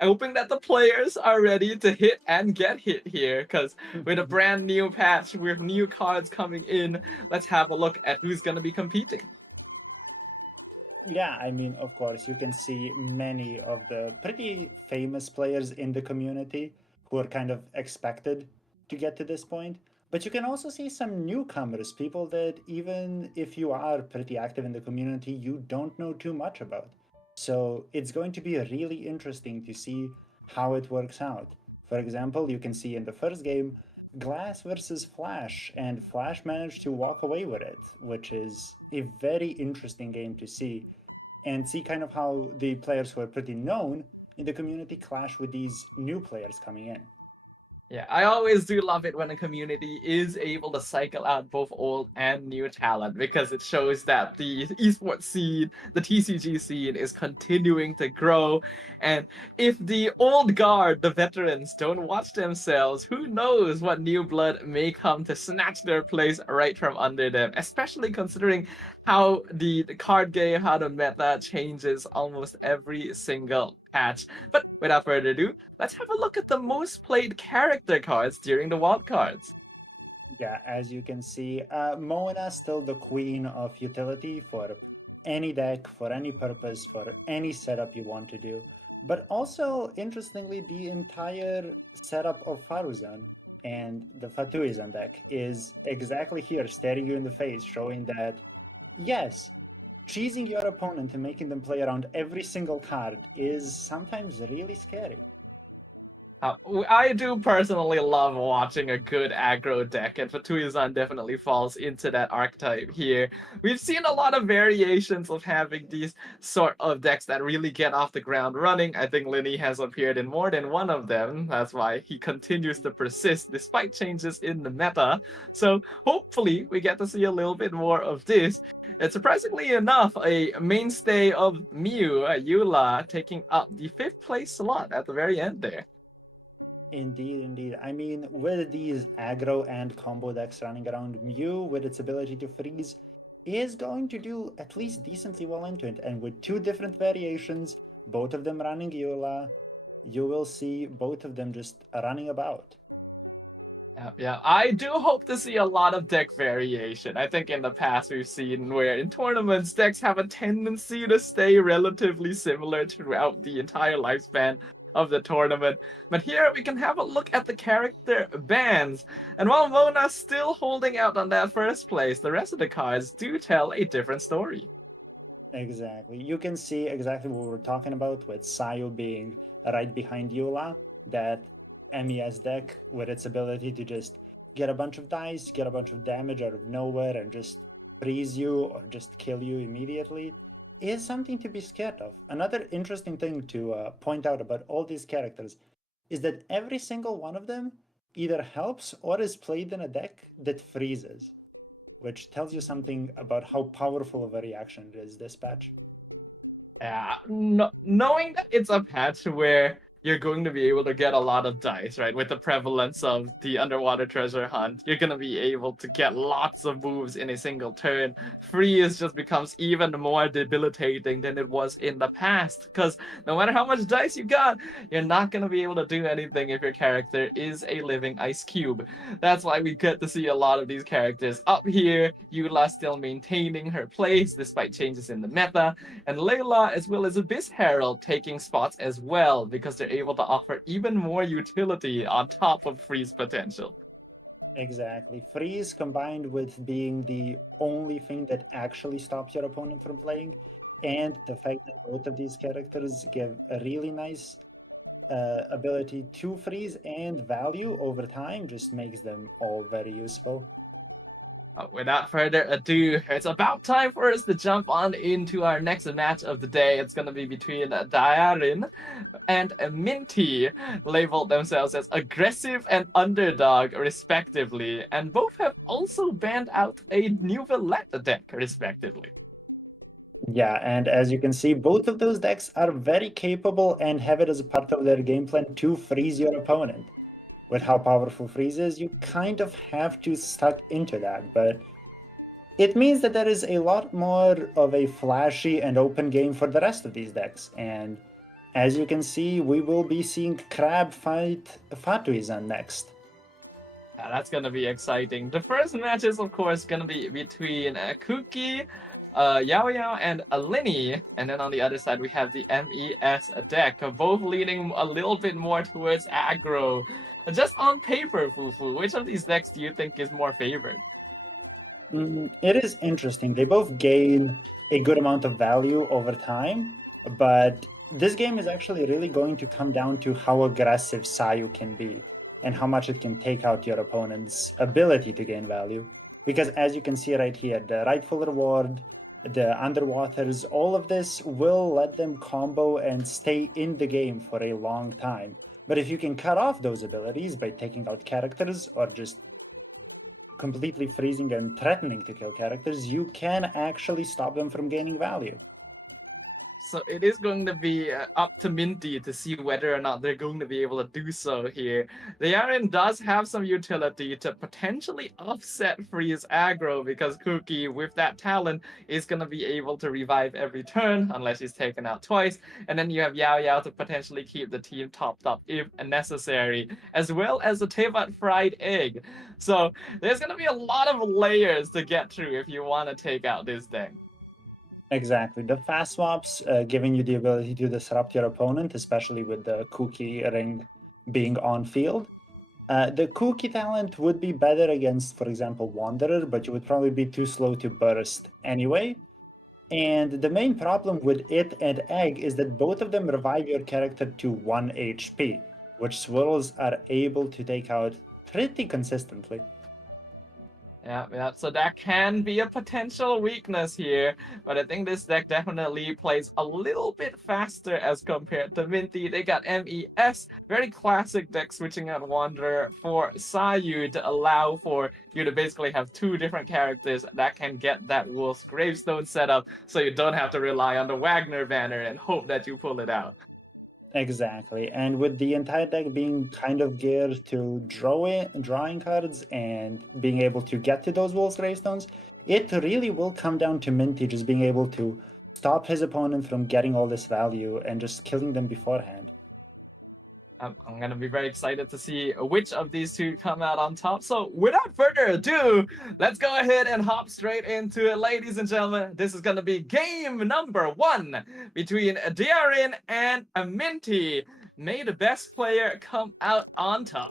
I'm hoping that the players are ready to hit and get hit here, because with a brand new patch, with new cards coming in, let's have a look at who's going to be competing. Yeah, I mean, of course, you can see many of the pretty famous players in the community who are kind of expected to get to this point. But you can also see some newcomers, people that even if you are pretty active in the community, you don't know too much about. So it's going to be really interesting to see how it works out. For example, you can see in the first game, Glass versus Flash, and Flash managed to walk away with it, which is a very interesting game to see. And see kind of how the players who are pretty known in the community clash with these new players coming in. Yeah, I always do love it when a community is able to cycle out both old and new talent, because it shows that the esports scene, the TCG scene, is continuing to grow. And if the old guard, the veterans, don't watch themselves, who knows what new blood may come to snatch their place right from under them, especially considering how the card game, how the meta changes almost every single patch. But without further ado, let's have a look at the most played character cards during the wildcards. Yeah, as you can see, Mona still the queen of utility for any deck, for any purpose, for any setup you want to do. But also, interestingly, the entire setup of Faruzan and the Fatuizan deck is exactly here, staring you in the face, showing that, yes, cheesing your opponent and making them play around every single card is sometimes really scary. I do personally love watching a good aggro deck, and Fatuizan definitely falls into that archetype here. We've seen a lot of variations of having these sort of decks that really get off the ground running. I think Linny has appeared in more than one of them. That's why he continues to persist despite changes in the meta. So hopefully we get to see a little bit more of this. And surprisingly enough, a mainstay of Mew, Eula, taking up the 5th place slot at the very end there. Indeed, indeed. I mean, with these aggro and combo decks running around, Mew, with its ability to freeze, is going to do at least decently well into it. And with 2 different variations, both of them running Eula, you will see both of them just running about. Yeah, I do hope to see a lot of deck variation. I think in the past we've seen where in tournaments decks have a tendency to stay relatively similar throughout the entire lifespan of the tournament. But here we can have a look at the character bands. And while Mona's still holding out on that first place, the rest of the cards do tell a different story. Exactly. You can see exactly what we're talking about with Sayu being right behind Eula, that MES deck with its ability to just get a bunch of dice, get a bunch of damage out of nowhere and just freeze you or just kill you immediately is something to be scared of. Another interesting thing to point out about all these characters is that every single one of them either helps or is played in a deck that freezes, which tells you something about how powerful of a reaction it is this patch. Yeah, knowing that it's a patch where you're going to be able to get a lot of dice, right? With the prevalence of the underwater treasure hunt, you're going to be able to get lots of moves in a single turn. Freeze just becomes even more debilitating than it was in the past, because no matter how much dice you got, you're not going to be able to do anything if your character is a living ice cube. That's why we get to see a lot of these characters up here. Eula still maintaining her place despite changes in the meta, and Layla as well as Abyss Herald taking spots as well, because they're able to offer even more utility on top of freeze potential. Exactly. Freeze combined with being the only thing that actually stops your opponent from playing, and the fact that both of these characters give a really nice ability to freeze and value over time just makes them all very useful. Without further ado, it's about time for us to jump on into our next match of the day. It's going to be between Diarin and Minty, labeled themselves as aggressive and underdog respectively, and both have also banned out a new Valletta deck respectively. Yeah, and as you can see, both of those decks are very capable and have it as a part of their game plan to freeze your opponent. With how powerful freeze is, you kind of have to stuck into that, but it means that there is a lot more of a flashy and open game for the rest of these decks, and as you can see, we will be seeing Crab fight Fatuizan next. That's gonna be exciting. The first match is, of course, gonna be between Kuki, Yao Yao, and Linny. And then on the other side, we have the MES deck, both leaning a little bit more towards aggro. Just on paper, Fufu, which of these decks do you think is more favored? It is interesting. They both gain a good amount of value over time, but this game is actually really going to come down to how aggressive Sayu can be and how much it can take out your opponent's ability to gain value. Because as you can see right here, the Rightful Reward, the Underwaters, all of this will let them combo and stay in the game for a long time. But if you can cut off those abilities by taking out characters or just completely freezing and threatening to kill characters, you can actually stop them from gaining value. So it is going to be up to Minty to see whether or not they're going to be able to do so here. The Yaren does have some utility to potentially offset freeze aggro, because Kuki, with that talent, is going to be able to revive every turn unless he's taken out twice. And then you have Yao Yao to potentially keep the team topped up if necessary, as well as the Tevat Fried Egg. So there's going to be a lot of layers to get through if you want to take out this deck. Exactly. The fast swaps giving you the ability to disrupt your opponent, especially with the Kuki ring being on field. The Kuki talent would be better against, for example, Wanderer, but you would probably be too slow to burst anyway. And the main problem with it and Egg is that both of them revive your character to 1 HP, which Swirls are able to take out pretty consistently. Yeah, so that can be a potential weakness here, but I think this deck definitely plays a little bit faster as compared to Minty. They got MES, very classic deck switching out Wanderer for Sayu to allow for you to basically have two different characters that can get that Wolf's Gravestone set up, so you don't have to rely on the Wagner banner and hope that you pull it out. Exactly, and with the entire deck being kind of geared to drawing cards and being able to get to those Wolf's Gravestones, it really will come down to Minty just being able to stop his opponent from getting all this value and just killing them beforehand. I'm going to be very excited to see which of these two come out on top. So without further ado, let's go ahead and hop straight into it. Ladies and gentlemen, this is going to be game number 1 between DRN and Minty. May the best player come out on top.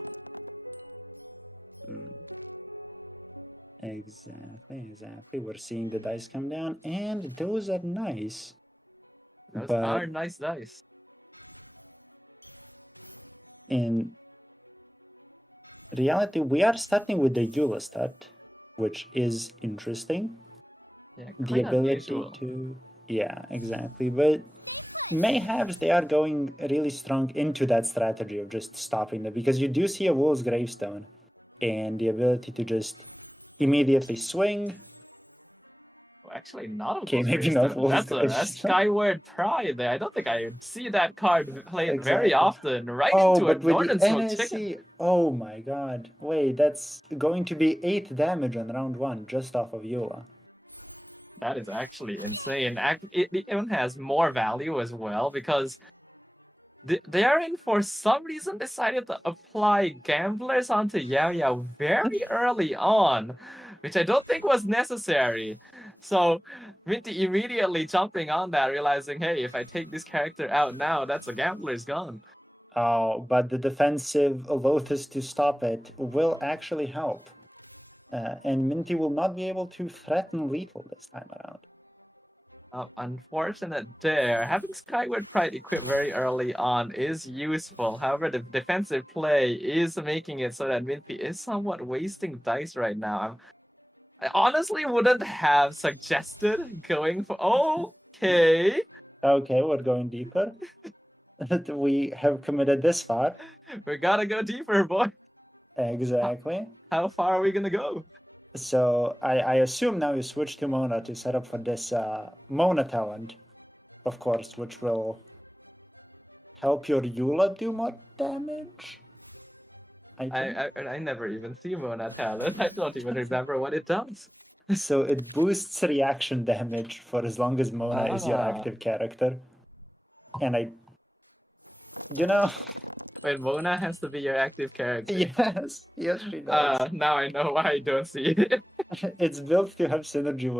Exactly. We're seeing the dice come down, and those are nice. Those are nice dice. In reality, we are starting with the Eula stat, which is interesting. Yeah, the ability unusual. to... Yeah, exactly. But mayhaps they are going really strong into that strategy of just stopping them, because you do see a Wolf's Gravestone and the ability to just immediately swing. Actually, not a Okay, Wolf's maybe not Gravestone. Wolf's That's Gravestone. Skyward Pride there. I don't think I see that card played very Exactly. often. Right Oh, into a but with Northern the Smoke Chicken. NSC, oh my god. Wait, that's going to be 8 damage on round 1 just off of Eula. That is actually insane. It even has more value as well, because Darren, for some reason, decided to apply Gamblers onto Yao Yao very early on, which I don't think was necessary. So Minty immediately jumping on that, realizing, hey, if I take this character out now, that's a Gambler's gone. Oh, but the defensive Lotus to stop it will actually help. And Minty will not be able to threaten lethal this time around. Unfortunate there. Having Skyward Pride equipped very early on is useful. However, the defensive play is making it so that Minty is somewhat wasting dice right now. I honestly wouldn't have suggested going for... Okay, we're going deeper. We have committed this far. We gotta go deeper, boy. Exactly. How far are we gonna go? So I assume now you switch to Mona to set up for this Mona talent, of course, which will help your Eula do more damage. I never even see Mona talent. I don't even remember what it does. So it boosts reaction damage for as long as Mona is your Ah. active character. And you know... Wait, Mona has to be your active character? Yes, yes she does. Now I know why I don't see it. It's built to have synergy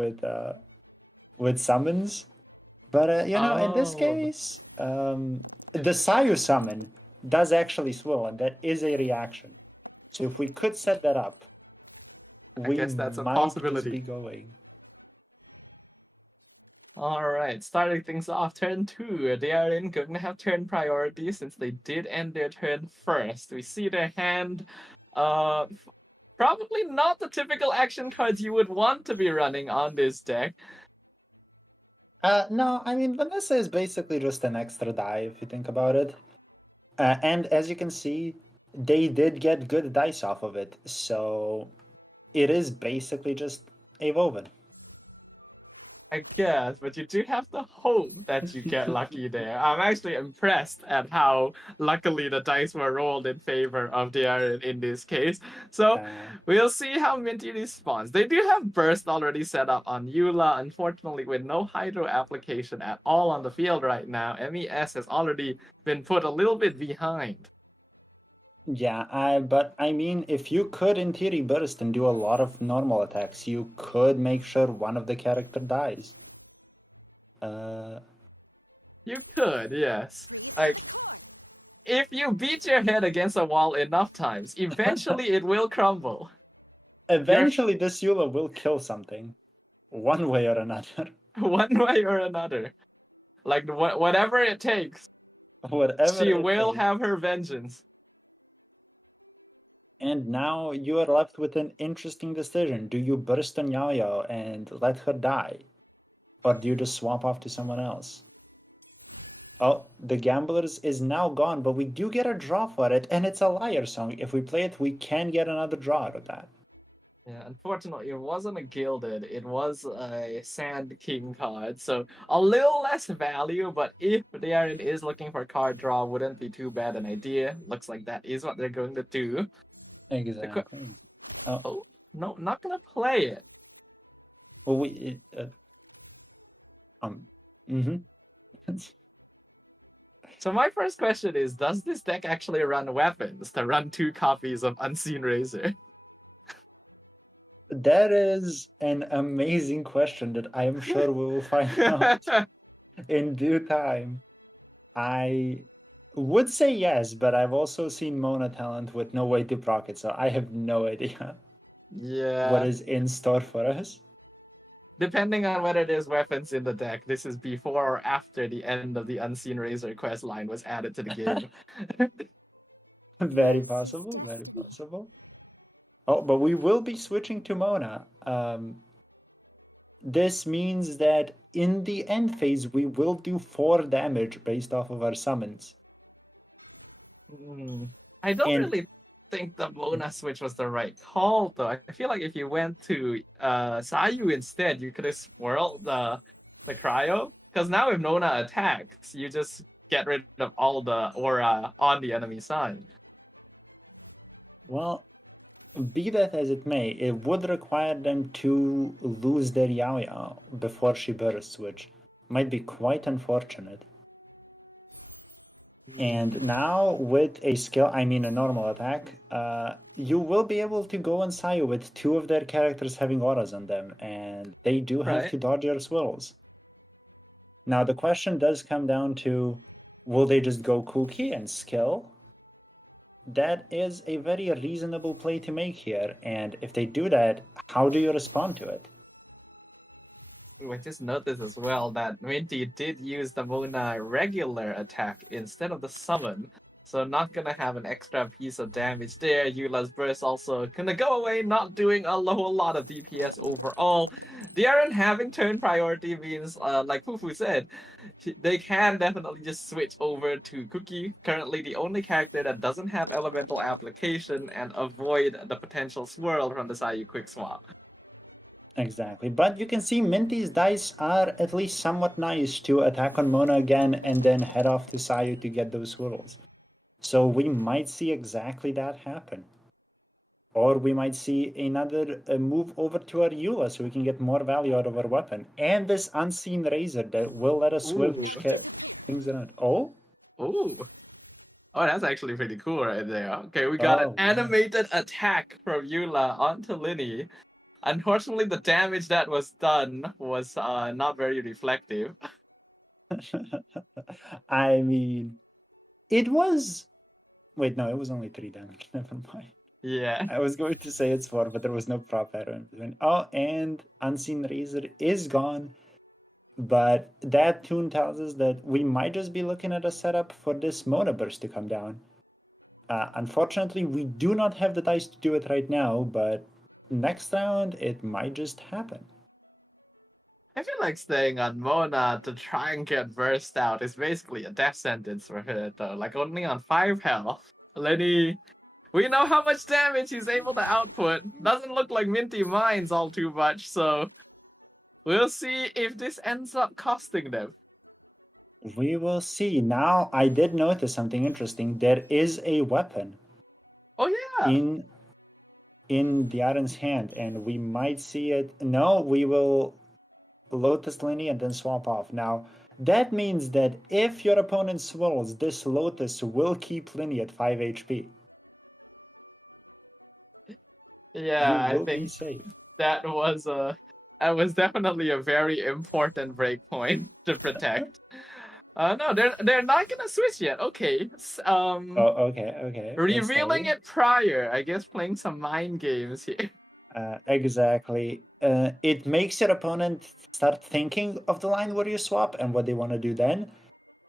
with summons. But, you know, in this case, the Sayu summon does actually swill, and that is a reaction. So if we could set that up, I guess that's a possibility. Be going. Alright, starting things off, turn 2. They are going to have turn priority since they did end their turn first. We see their hand, probably not the typical action cards you would want to be running on this deck. No, I mean, Vanessa is basically just an extra die if you think about it. And as you can see, they did get good dice off of it, so it is basically just a Woven. I guess, but you do have to hope that you get lucky there. I'm actually impressed at how luckily the dice were rolled in favor of Darren in this case. So we'll see how Minty responds. They do have Burst already set up on Eula. Unfortunately, with no Hydro application at all on the field right now, MES has already been put a little bit behind. Yeah, but I mean, if you could in theory burst and do a lot of normal attacks, you could make sure one of the character dies. You could, yes. Freeze for the core. If you beat your head against a wall enough times, eventually it will crumble. Eventually this Eula will kill something. One way or another. One way or another. Like, whatever it takes. Whatever she it will takes. have her vengeance. And now you are left with an interesting decision. Do you burst on Yao Yao and let her die? Or do you just swap off to someone else? Oh, the Gamblers is now gone, but we do get a draw for it, and it's a Liar Song. If we play it, we can get another draw out of that. Yeah, unfortunately, it wasn't a Gilded, it was a Sand King card, so a little less value, but if Darren is looking for card draw, wouldn't be too bad an idea. Looks like that is what they're going to do. Exactly. Oh, no, not gonna play it. Well, So my first question is, does this deck actually run weapons to run 2 copies of Unseen Razor? That is an amazing question that I am sure we will find out in due time. I would say yes, but I've also seen Mona talent with no way to proc it, so I have no idea what is in store for us. Depending on whether there's weapons in the deck, this is before or after the end of the Unseen Razor quest line was added to the game. Very This possible. is destiny. Very possible. Oh, but we will be switching to Mona. This means that in the end phase, we will do 4 damage based off of our summons. I don't really think the Mona switch was the right call, though. I feel like if you went to Sayu instead, you could have swirled the cryo. Because now if Mona attacks, you just get rid of all the aura on the enemy side. Well, be that as it may, it would require them to lose their Yao Yao before she bursts, which might be quite unfortunate. And now with a skill, I mean a normal attack, you will be able to go on Sayu with 2 of their characters having auras on them, and they do have to dodge your swirls. Now the question does come down to, will they just go kooky and skill? That is a very reasonable play to make here, and if they do that, how do you respond to it? We just noticed as well that Minty did use the Mona regular attack instead of the summon, so not gonna have an extra piece of damage there. Eula's Burst also gonna go away, not doing a whole lot of DPS overall. Darren having turn priority means, like Fufu said, they can definitely just switch over to Cookie, currently the only character that doesn't have elemental application, and avoid the potential swirl from the Sayu quick swap. Exactly, but you can see Minty's dice are at least somewhat nice to attack on Mona again and then head off to Sayu to get those swirls. So we might see exactly that happen. Or we might see another move over to our Eula so we can get more value out of our weapon. And this unseen razor that will let us switch things around. Oh? Ooh. Oh, that's actually pretty cool right there. Okay, we got an animated attack from Eula onto Linny. Unfortunately, the damage that was done was not very reflective. I mean, it was... Wait, no, it was only 3 damage. Never mind. Yeah. I was going to say it's 4, but there was no prop arrow. Oh, and Unseen Razor is gone. But that tune tells us that we might just be looking at a setup for this Mona Burst to come down. Unfortunately, we do not have the dice to do it right now, but next round it might just happen. I feel like staying on Mona to try and get burst out is basically a death sentence for her, though. Like, only on 5 health. Lenny, we know how much damage he's able to output. Doesn't look like Minty minds all too much, so we'll see if this ends up costing them. We will see. Now, I did notice something interesting. There is a weapon. Oh, yeah! In the Aren's hand, and we might see it. No, we will Lotus Linny and then swap off. Now, that means that if your opponent swirls, this Lotus will keep Linny at 5 HP. Yeah, I think that was definitely a very important breakpoint to protect. No, they're not gonna switch yet. Okay. Okay. Revealing it prior, I guess, playing some mind games here. Exactly. It makes your opponent start thinking of the line where you swap and what they want to do then.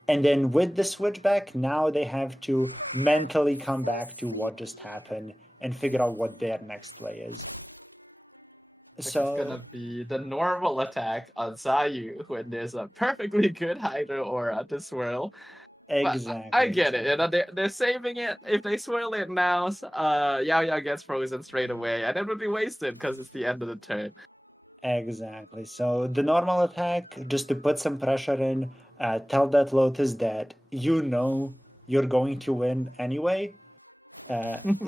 And then with the switchback, now they have to mentally come back to what just happened and figure out what their next play is. It's gonna be the normal attack on Sayu when there's a perfectly good Hydro Aura to swirl. Exactly. But I get it. You know, they're saving it. If they swirl it now, Yao Yao gets frozen straight away, and it would be wasted because it's the end of the turn. Exactly. So the normal attack, just to put some pressure in, tell that Lotus that you know you're going to win anyway.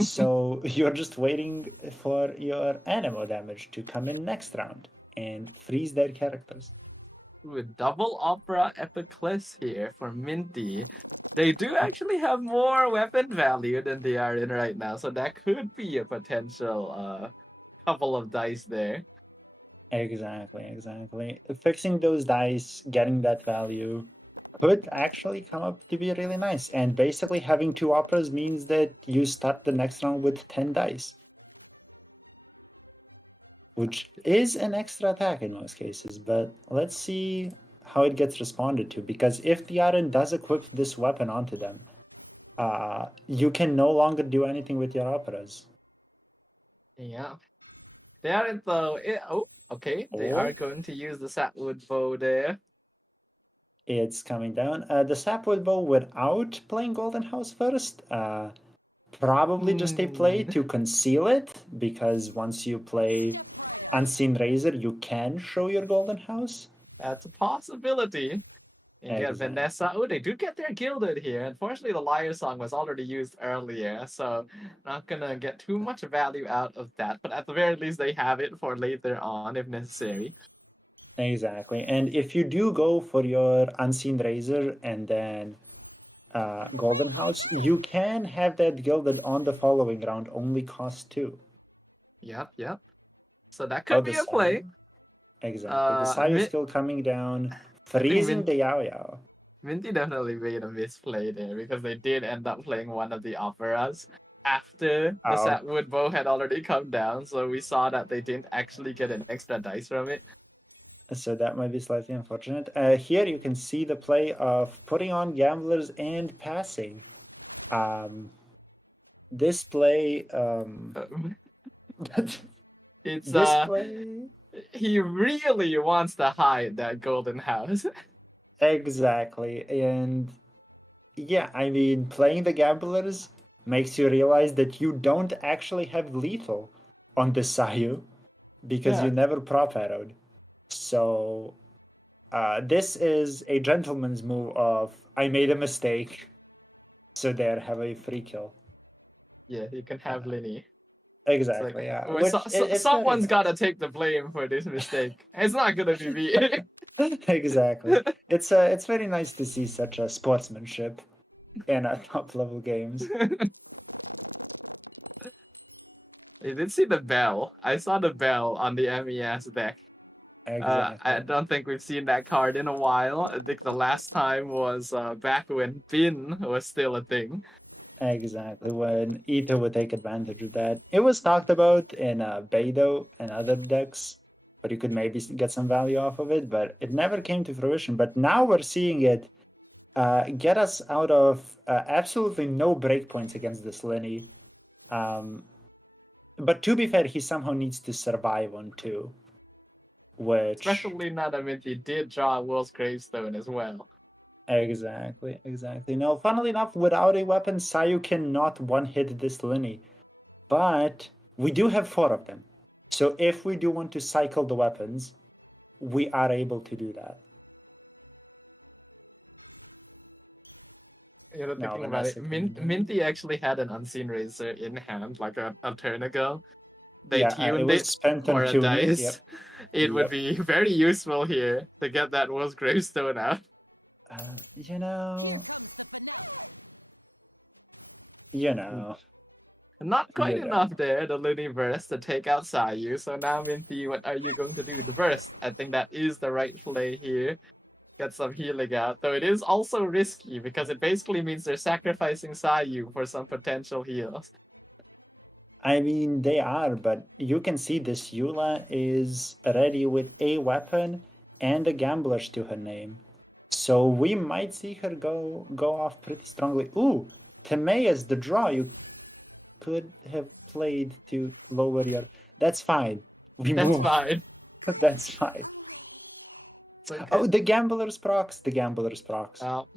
So you're just waiting for your animo damage to come in next round and freeze their characters. With double Opera Epiclipse here for Minty, they do actually have more weapon value than they are in right now, so that could be a potential couple of dice there. Exactly. Fixing those dice, getting that value, could actually come up to be really nice. And basically having 2 operas means that you start the next round with 10 dice. Which is an extra attack in most cases, but let's see how it gets responded to, because if the Aren does equip this weapon onto them, you can no longer do anything with your operas. Yeah. They aren't though. Okay. They are going to use the Sapwood Bow there. It's coming down. The Sapwood Bow without playing Golden House first. Probably just a play to conceal it, because once you play Unseen Razor, you can show your Golden House. That's a possibility. And get Vanessa. Oh, they do get their gilded here. Unfortunately, the Liar Song was already used earlier, so not gonna get too much value out of that. But at the very least, they have it for later on if necessary. Exactly. And if you do go for your Unseen Razor and then Golden House, you can have that gilded on the following round, only cost 2. Yep. So that could be a play. Exactly. The Sayu is still coming down, freezing the Yao Yao. Minty definitely made a misplay there because they did end up playing one of the operas after the Sapwood Bow had already come down, so we saw that they didn't actually get an extra dice from it. So that might be slightly unfortunate. Here you can see the play of putting on Gamblers and passing. This play... it's this play... He really wants to hide that Golden House. Exactly. And yeah, I mean, playing the Gamblers makes you realize that you don't actually have lethal on the Sayu. because Yeah. you never prop arrowed. So this is a gentleman's move of I made a mistake, so there, have a free kill. Yeah, you can have Linny. Exactly, yeah. Which it's someone's very got to take the blame for this mistake. It's not gonna be me. exactly. It's very nice to see such a sportsmanship in top level games. You did see the bell. I saw the bell on the MES deck. Exactly. I don't think we've seen that card in a while. I think the last time was back when Bin was still a thing. Exactly, when Ito would take advantage of that. It was talked about in Beidou and other decks, but you could maybe get some value off of it, but it never came to fruition. But now we're seeing it get us out of absolutely no breakpoints against this Linny. But to be fair, he somehow needs to survive on 2. Which... Especially now that Minty did draw a World's Gravestone as well. Exactly. Now, funnily enough, without a weapon, Sayu cannot one-hit this Linny. But we do have 4 of them. So if we do want to cycle the weapons, we are able to do that. You know, thinking about it, Minty actually had an Unseen Razor in hand like a turn ago. They tuned it for a dice. Yep. It would be very useful here to get that World's Gravestone out. You know... Here comes the finale. You know... Not quite enough there, the Looney Burst to take out Sayu. So now, Minty, what are you going to do with the Burst? I think that is the right play here. Get some healing out, though it is also risky because it basically means they're sacrificing Sayu for some potential heals. I mean, they are, but you can see this Eula is ready with a weapon and a Gambler's to her name. So we might see her go off pretty strongly. Ooh, Temeya's the draw. You could have played to lower your... That's fine. That's fine. That's fine. Okay. Oh, the Gambler's procs.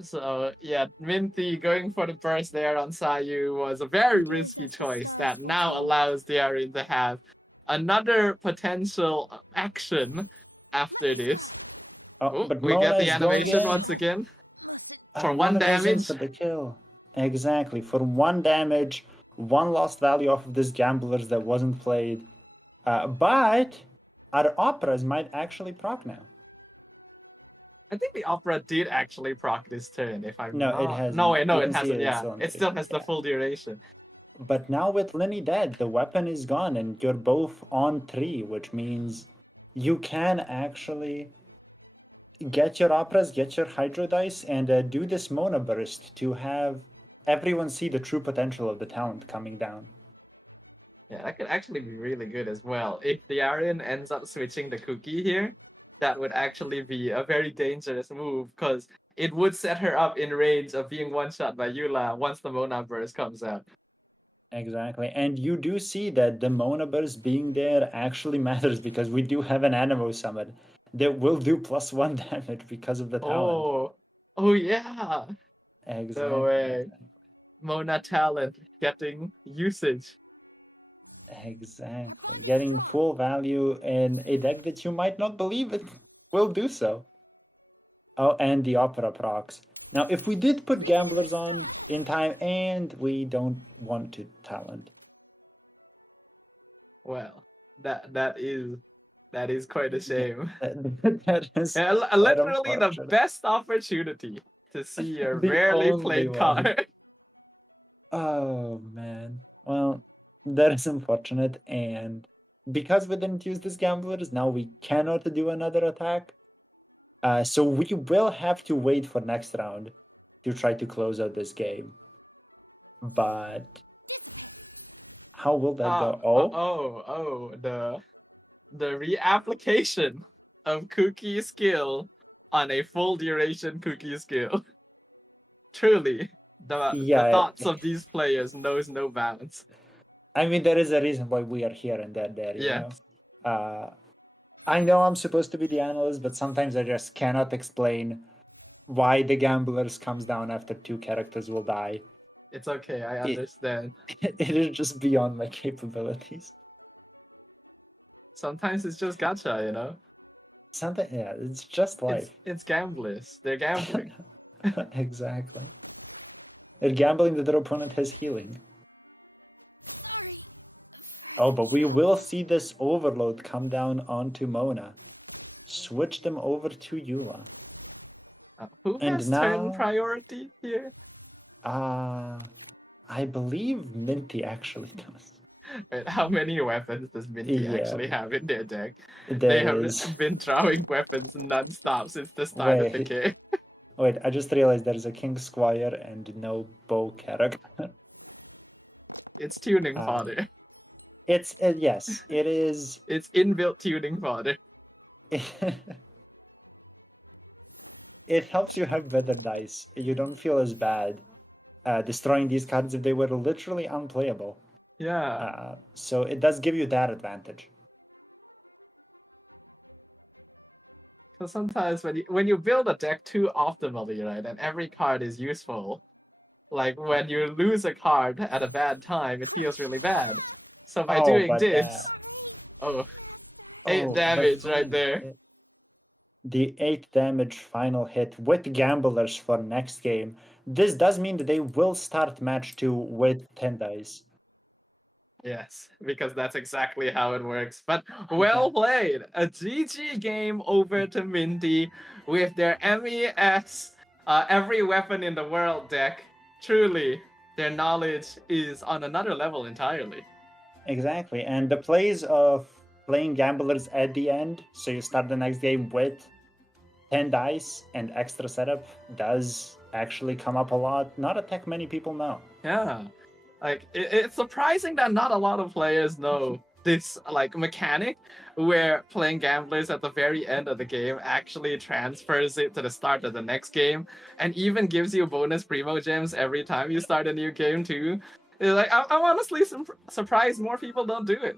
So yeah, Minty going for the burst there on Sayu was a very risky choice that now allows Darien to have another potential action after this. Oh, but we get the animation once again. For 1 damage. For the kill. Exactly. For 1 damage, 1 lost value off of this Gamblers that wasn't played. But our operas might actually proc now. I think the opera did actually proc this turn, if I'm not... it hasn't. No, it hasn't, yeah. It still has the full duration. But now with Linny dead, the weapon is gone and you're both on 3, which means you can actually get your operas, get your Hydro Dice, and do this Mona Burst to have everyone see the true potential of the talent coming down. Yeah, that could actually be really good as well. If the Aryan ends up switching the cookie here, that would actually be a very dangerous move, because it would set her up in range of being one-shot by Eula once the Mona Burst comes out. Exactly, and you do see that the Mona Burst being there actually matters, because we do have an Animo summon that will do +1 damage because of the talent. Oh yeah! Exactly. No way. Mona talent getting usage. Exactly. Getting full value in a deck that you might not believe it will do so. Oh, and the Opera procs. Now, if we did put Gamblers on in time and we don't want to talent. Well, that is quite a shame. That is literally the best opportunity to see a rarely played card. Oh, man. Well, that is unfortunate, and because we didn't use these Gamblers, now we cannot do another attack. So we will have to wait for next round to try to close out this game. But how will that go? The reapplication of cookie skill on a full duration cookie skill. Truly, the thoughts of these players knows no bounds. I mean, there is a reason why we are here and there. Yeah. You know? I know I'm supposed to be the analyst, but sometimes I just cannot explain why the Gamblers comes down after 2 characters will die. It's okay, I understand. It is just beyond my capabilities. Sometimes it's just gacha, you know? Something, yeah, it's just life. It's gamblers. They're gambling. Exactly. They're gambling that their opponent has healing. Sorry. Oh, but we will see this overload come down onto Mona. Switch them over to Eula. Who has turn priority here? I believe Minty actually does. Wait, how many weapons does Minty Yeah. actually have in their deck? They have been drawing weapons non-stop since the start of the game. Wait, I just realized there's a King Squire and no bow character. It's tuning fodder. It's yes, it is. It's inbuilt tuning fodder. It helps you have better dice. You don't feel as bad destroying these cards if they were literally unplayable. Yeah. So it does give you that advantage. So sometimes when you build a deck too optimally, right, and every card is useful, like when you lose a card at a bad time, it feels really bad. So by doing this, 8 damage right there. The 8 damage final hit with gamblers for next game. This does mean that they will start match 2 with 10 dice. Yes, because that's exactly how it works. But well played! A GG game over to Minty with their MES every weapon in the world deck. Truly, their knowledge is on another level entirely. Exactly, and the plays of playing gamblers at the end, so you start the next game with 10 dice and extra setup, does actually come up a lot. Not a tech many people know. Yeah. Like, it's surprising that not a lot of players know this, like, mechanic where playing gamblers at the very end of the game actually transfers it to the start of the next game and even gives you bonus primo gems every time you start a new game, too. It's like, I'm honestly surprised more people don't do it.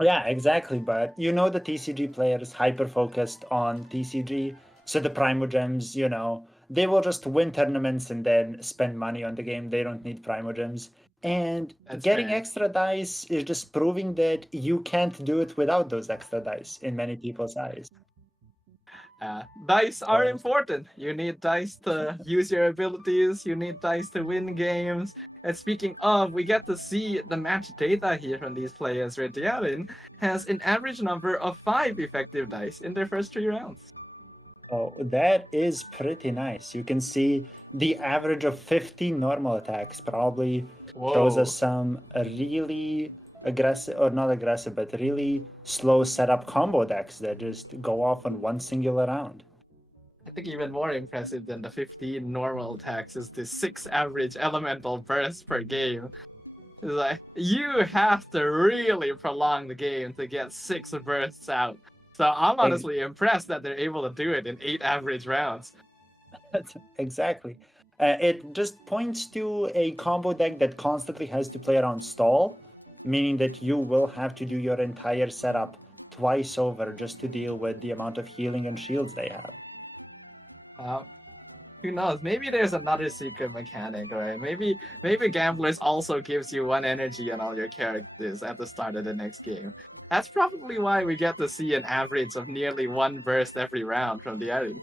Yeah, exactly, but you know the TCG players hyper-focused on TCG, so the Primo Gems, you know, they will just win tournaments and then spend money on the game. They don't need Primo Gems. And getting extra dice is just proving that you can't do it without those extra dice in many people's eyes. Dice are important. You need dice to use your abilities, you need dice to win games. And speaking of, we get to see the match data here from these players, where Diarin has an average number of 5 effective dice in their first 3 rounds. Oh, that is pretty nice. You can see the average of 50 normal attacks probably shows us some really aggressive, or not aggressive, but really slow setup combo decks that just go off on one singular round. I think even more impressive than the 15 normal attacks is the 6 average elemental bursts per game. It's like, you have to really prolong the game to get 6 bursts out. So I'm honestly impressed that they're able to do it in 8 average rounds. Exactly. It just points to a combo deck that constantly has to play around stall, meaning that you will have to do your entire setup twice over just to deal with the amount of healing and shields they have. Who knows? Maybe there's another secret mechanic, right? Maybe Gamblers also gives you 1 energy on all your characters at the start of the next game. That's probably why we get to see an average of nearly 1 burst every round from the Ari.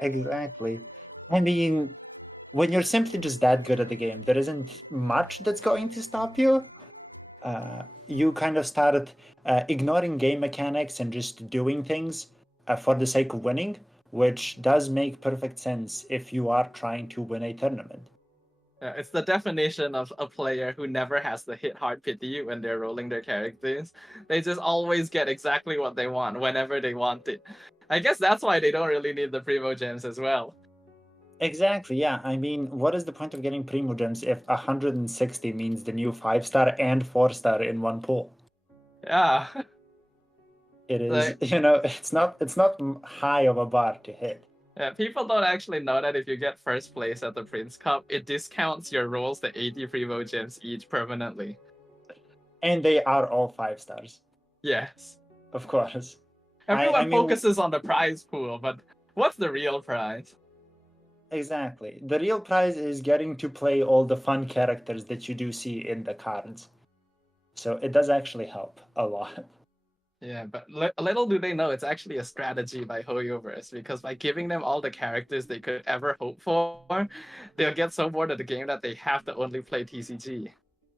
Exactly. I mean, when you're simply just that good at the game, there isn't much that's going to stop you. You kind of start ignoring game mechanics and just doing things for the sake of winning, which does make perfect sense if you are trying to win a tournament. It's the definition of a player who never has to hit hard pity when they're rolling their characters. They just always get exactly what they want whenever they want it. I guess that's why they don't really need the Primo Gems as well. Exactly, yeah. I mean, what is the point of getting Primo Gems if 160 means the new 5-star and 4-star in one pool? Yeah. It is, you know, it's not high of a bar to hit. Yeah, people don't actually know that if you get first place at the Prince Cup, it discounts your rolls to 80 Primo Gems each permanently. And they are all 5 stars. Yes. Of course. Everyone focuses on the prize pool, but what's the real prize? Exactly. The real prize is getting to play all the fun characters that you do see in the cards. So it does actually help a lot. Yeah, but little do they know it's actually a strategy by HoYoverse, because by giving them all the characters they could ever hope for, they'll get so bored of the game that they have to only play TCG.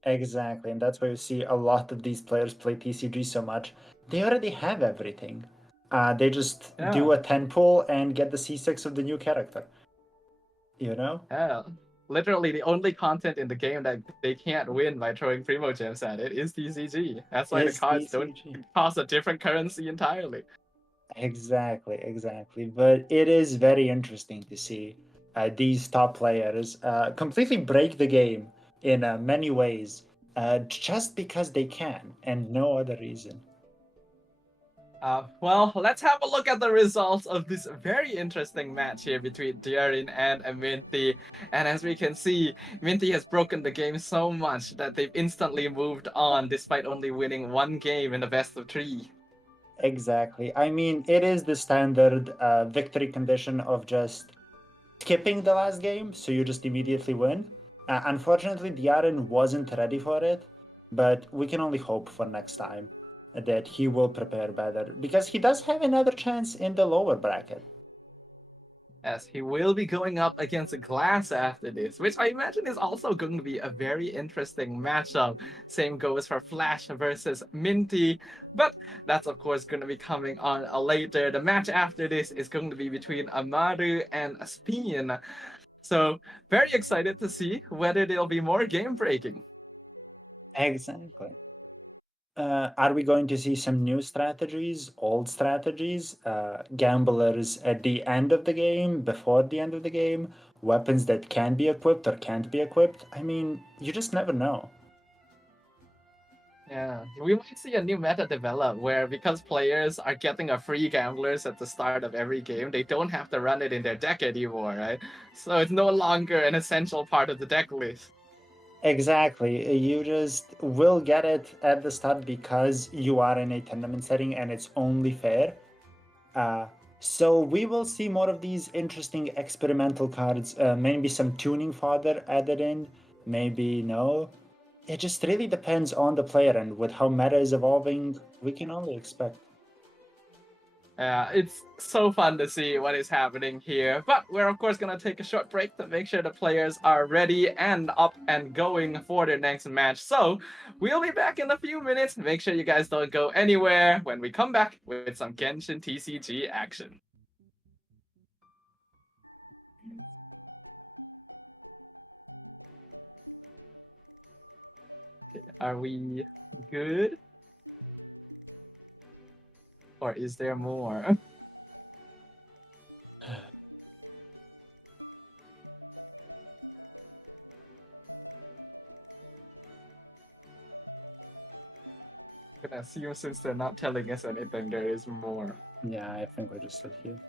Exactly, and that's why you see a lot of these players play TCG so much. They already have everything. They just do a 10 pull and get the C6 of the new character. You know? Yeah. Literally, the only content in the game that they can't win by throwing Primo Gems at it is TCG. That's why the Is cards don't TCG. cost a different currency entirely. Exactly. But it is very interesting to see these top players completely break the game in many ways just because they can and no other reason. Well, let's have a look at the results of this very interesting match here between Diarin and Minty. And as we can see, Minty has broken the game so much that they've instantly moved on despite only winning one game in the best of 3. Exactly. I mean, it is the standard victory condition of just skipping the last game, so you just immediately win. Unfortunately, Diarin wasn't ready for it, but we can only hope for next time that he will prepare better, because he does have another chance in the lower bracket. As he will be going up against Glass after this, which I imagine is also going to be a very interesting matchup. Same goes for Flash versus Minty, but that's of course going to be coming on later. The match after this is going to be between Amaru and Spin. So, very excited to see whether there'll be more game breaking. Exactly. Are we going to see some new strategies, old strategies, gamblers at the end of the game, before the end of the game, weapons that can be equipped or can't be equipped? I mean, you just never know. Yeah, we might see a new meta develop where, because players are getting a free gamblers at the start of every game, they don't have to run it in their deck anymore, right? So it's no longer an essential part of the deck list. Exactly. You just will get it at the start because you are in a tournament setting and it's only fair. So we will see more of these interesting experimental cards, maybe some tuning fodder added in, maybe no. It just really depends on the player, and with how meta is evolving, we can only expect. It's so fun to see what is happening here, but we're of course gonna take a short break to make sure the players are ready and up and going for their next match. So we'll be back in a few minutes. Make sure you guys don't go anywhere when we come back with some Genshin TCG action. Are we good? Or is there more? I'm gonna assume since they're not telling us anything, there is more. Yeah, I think we're just sit here.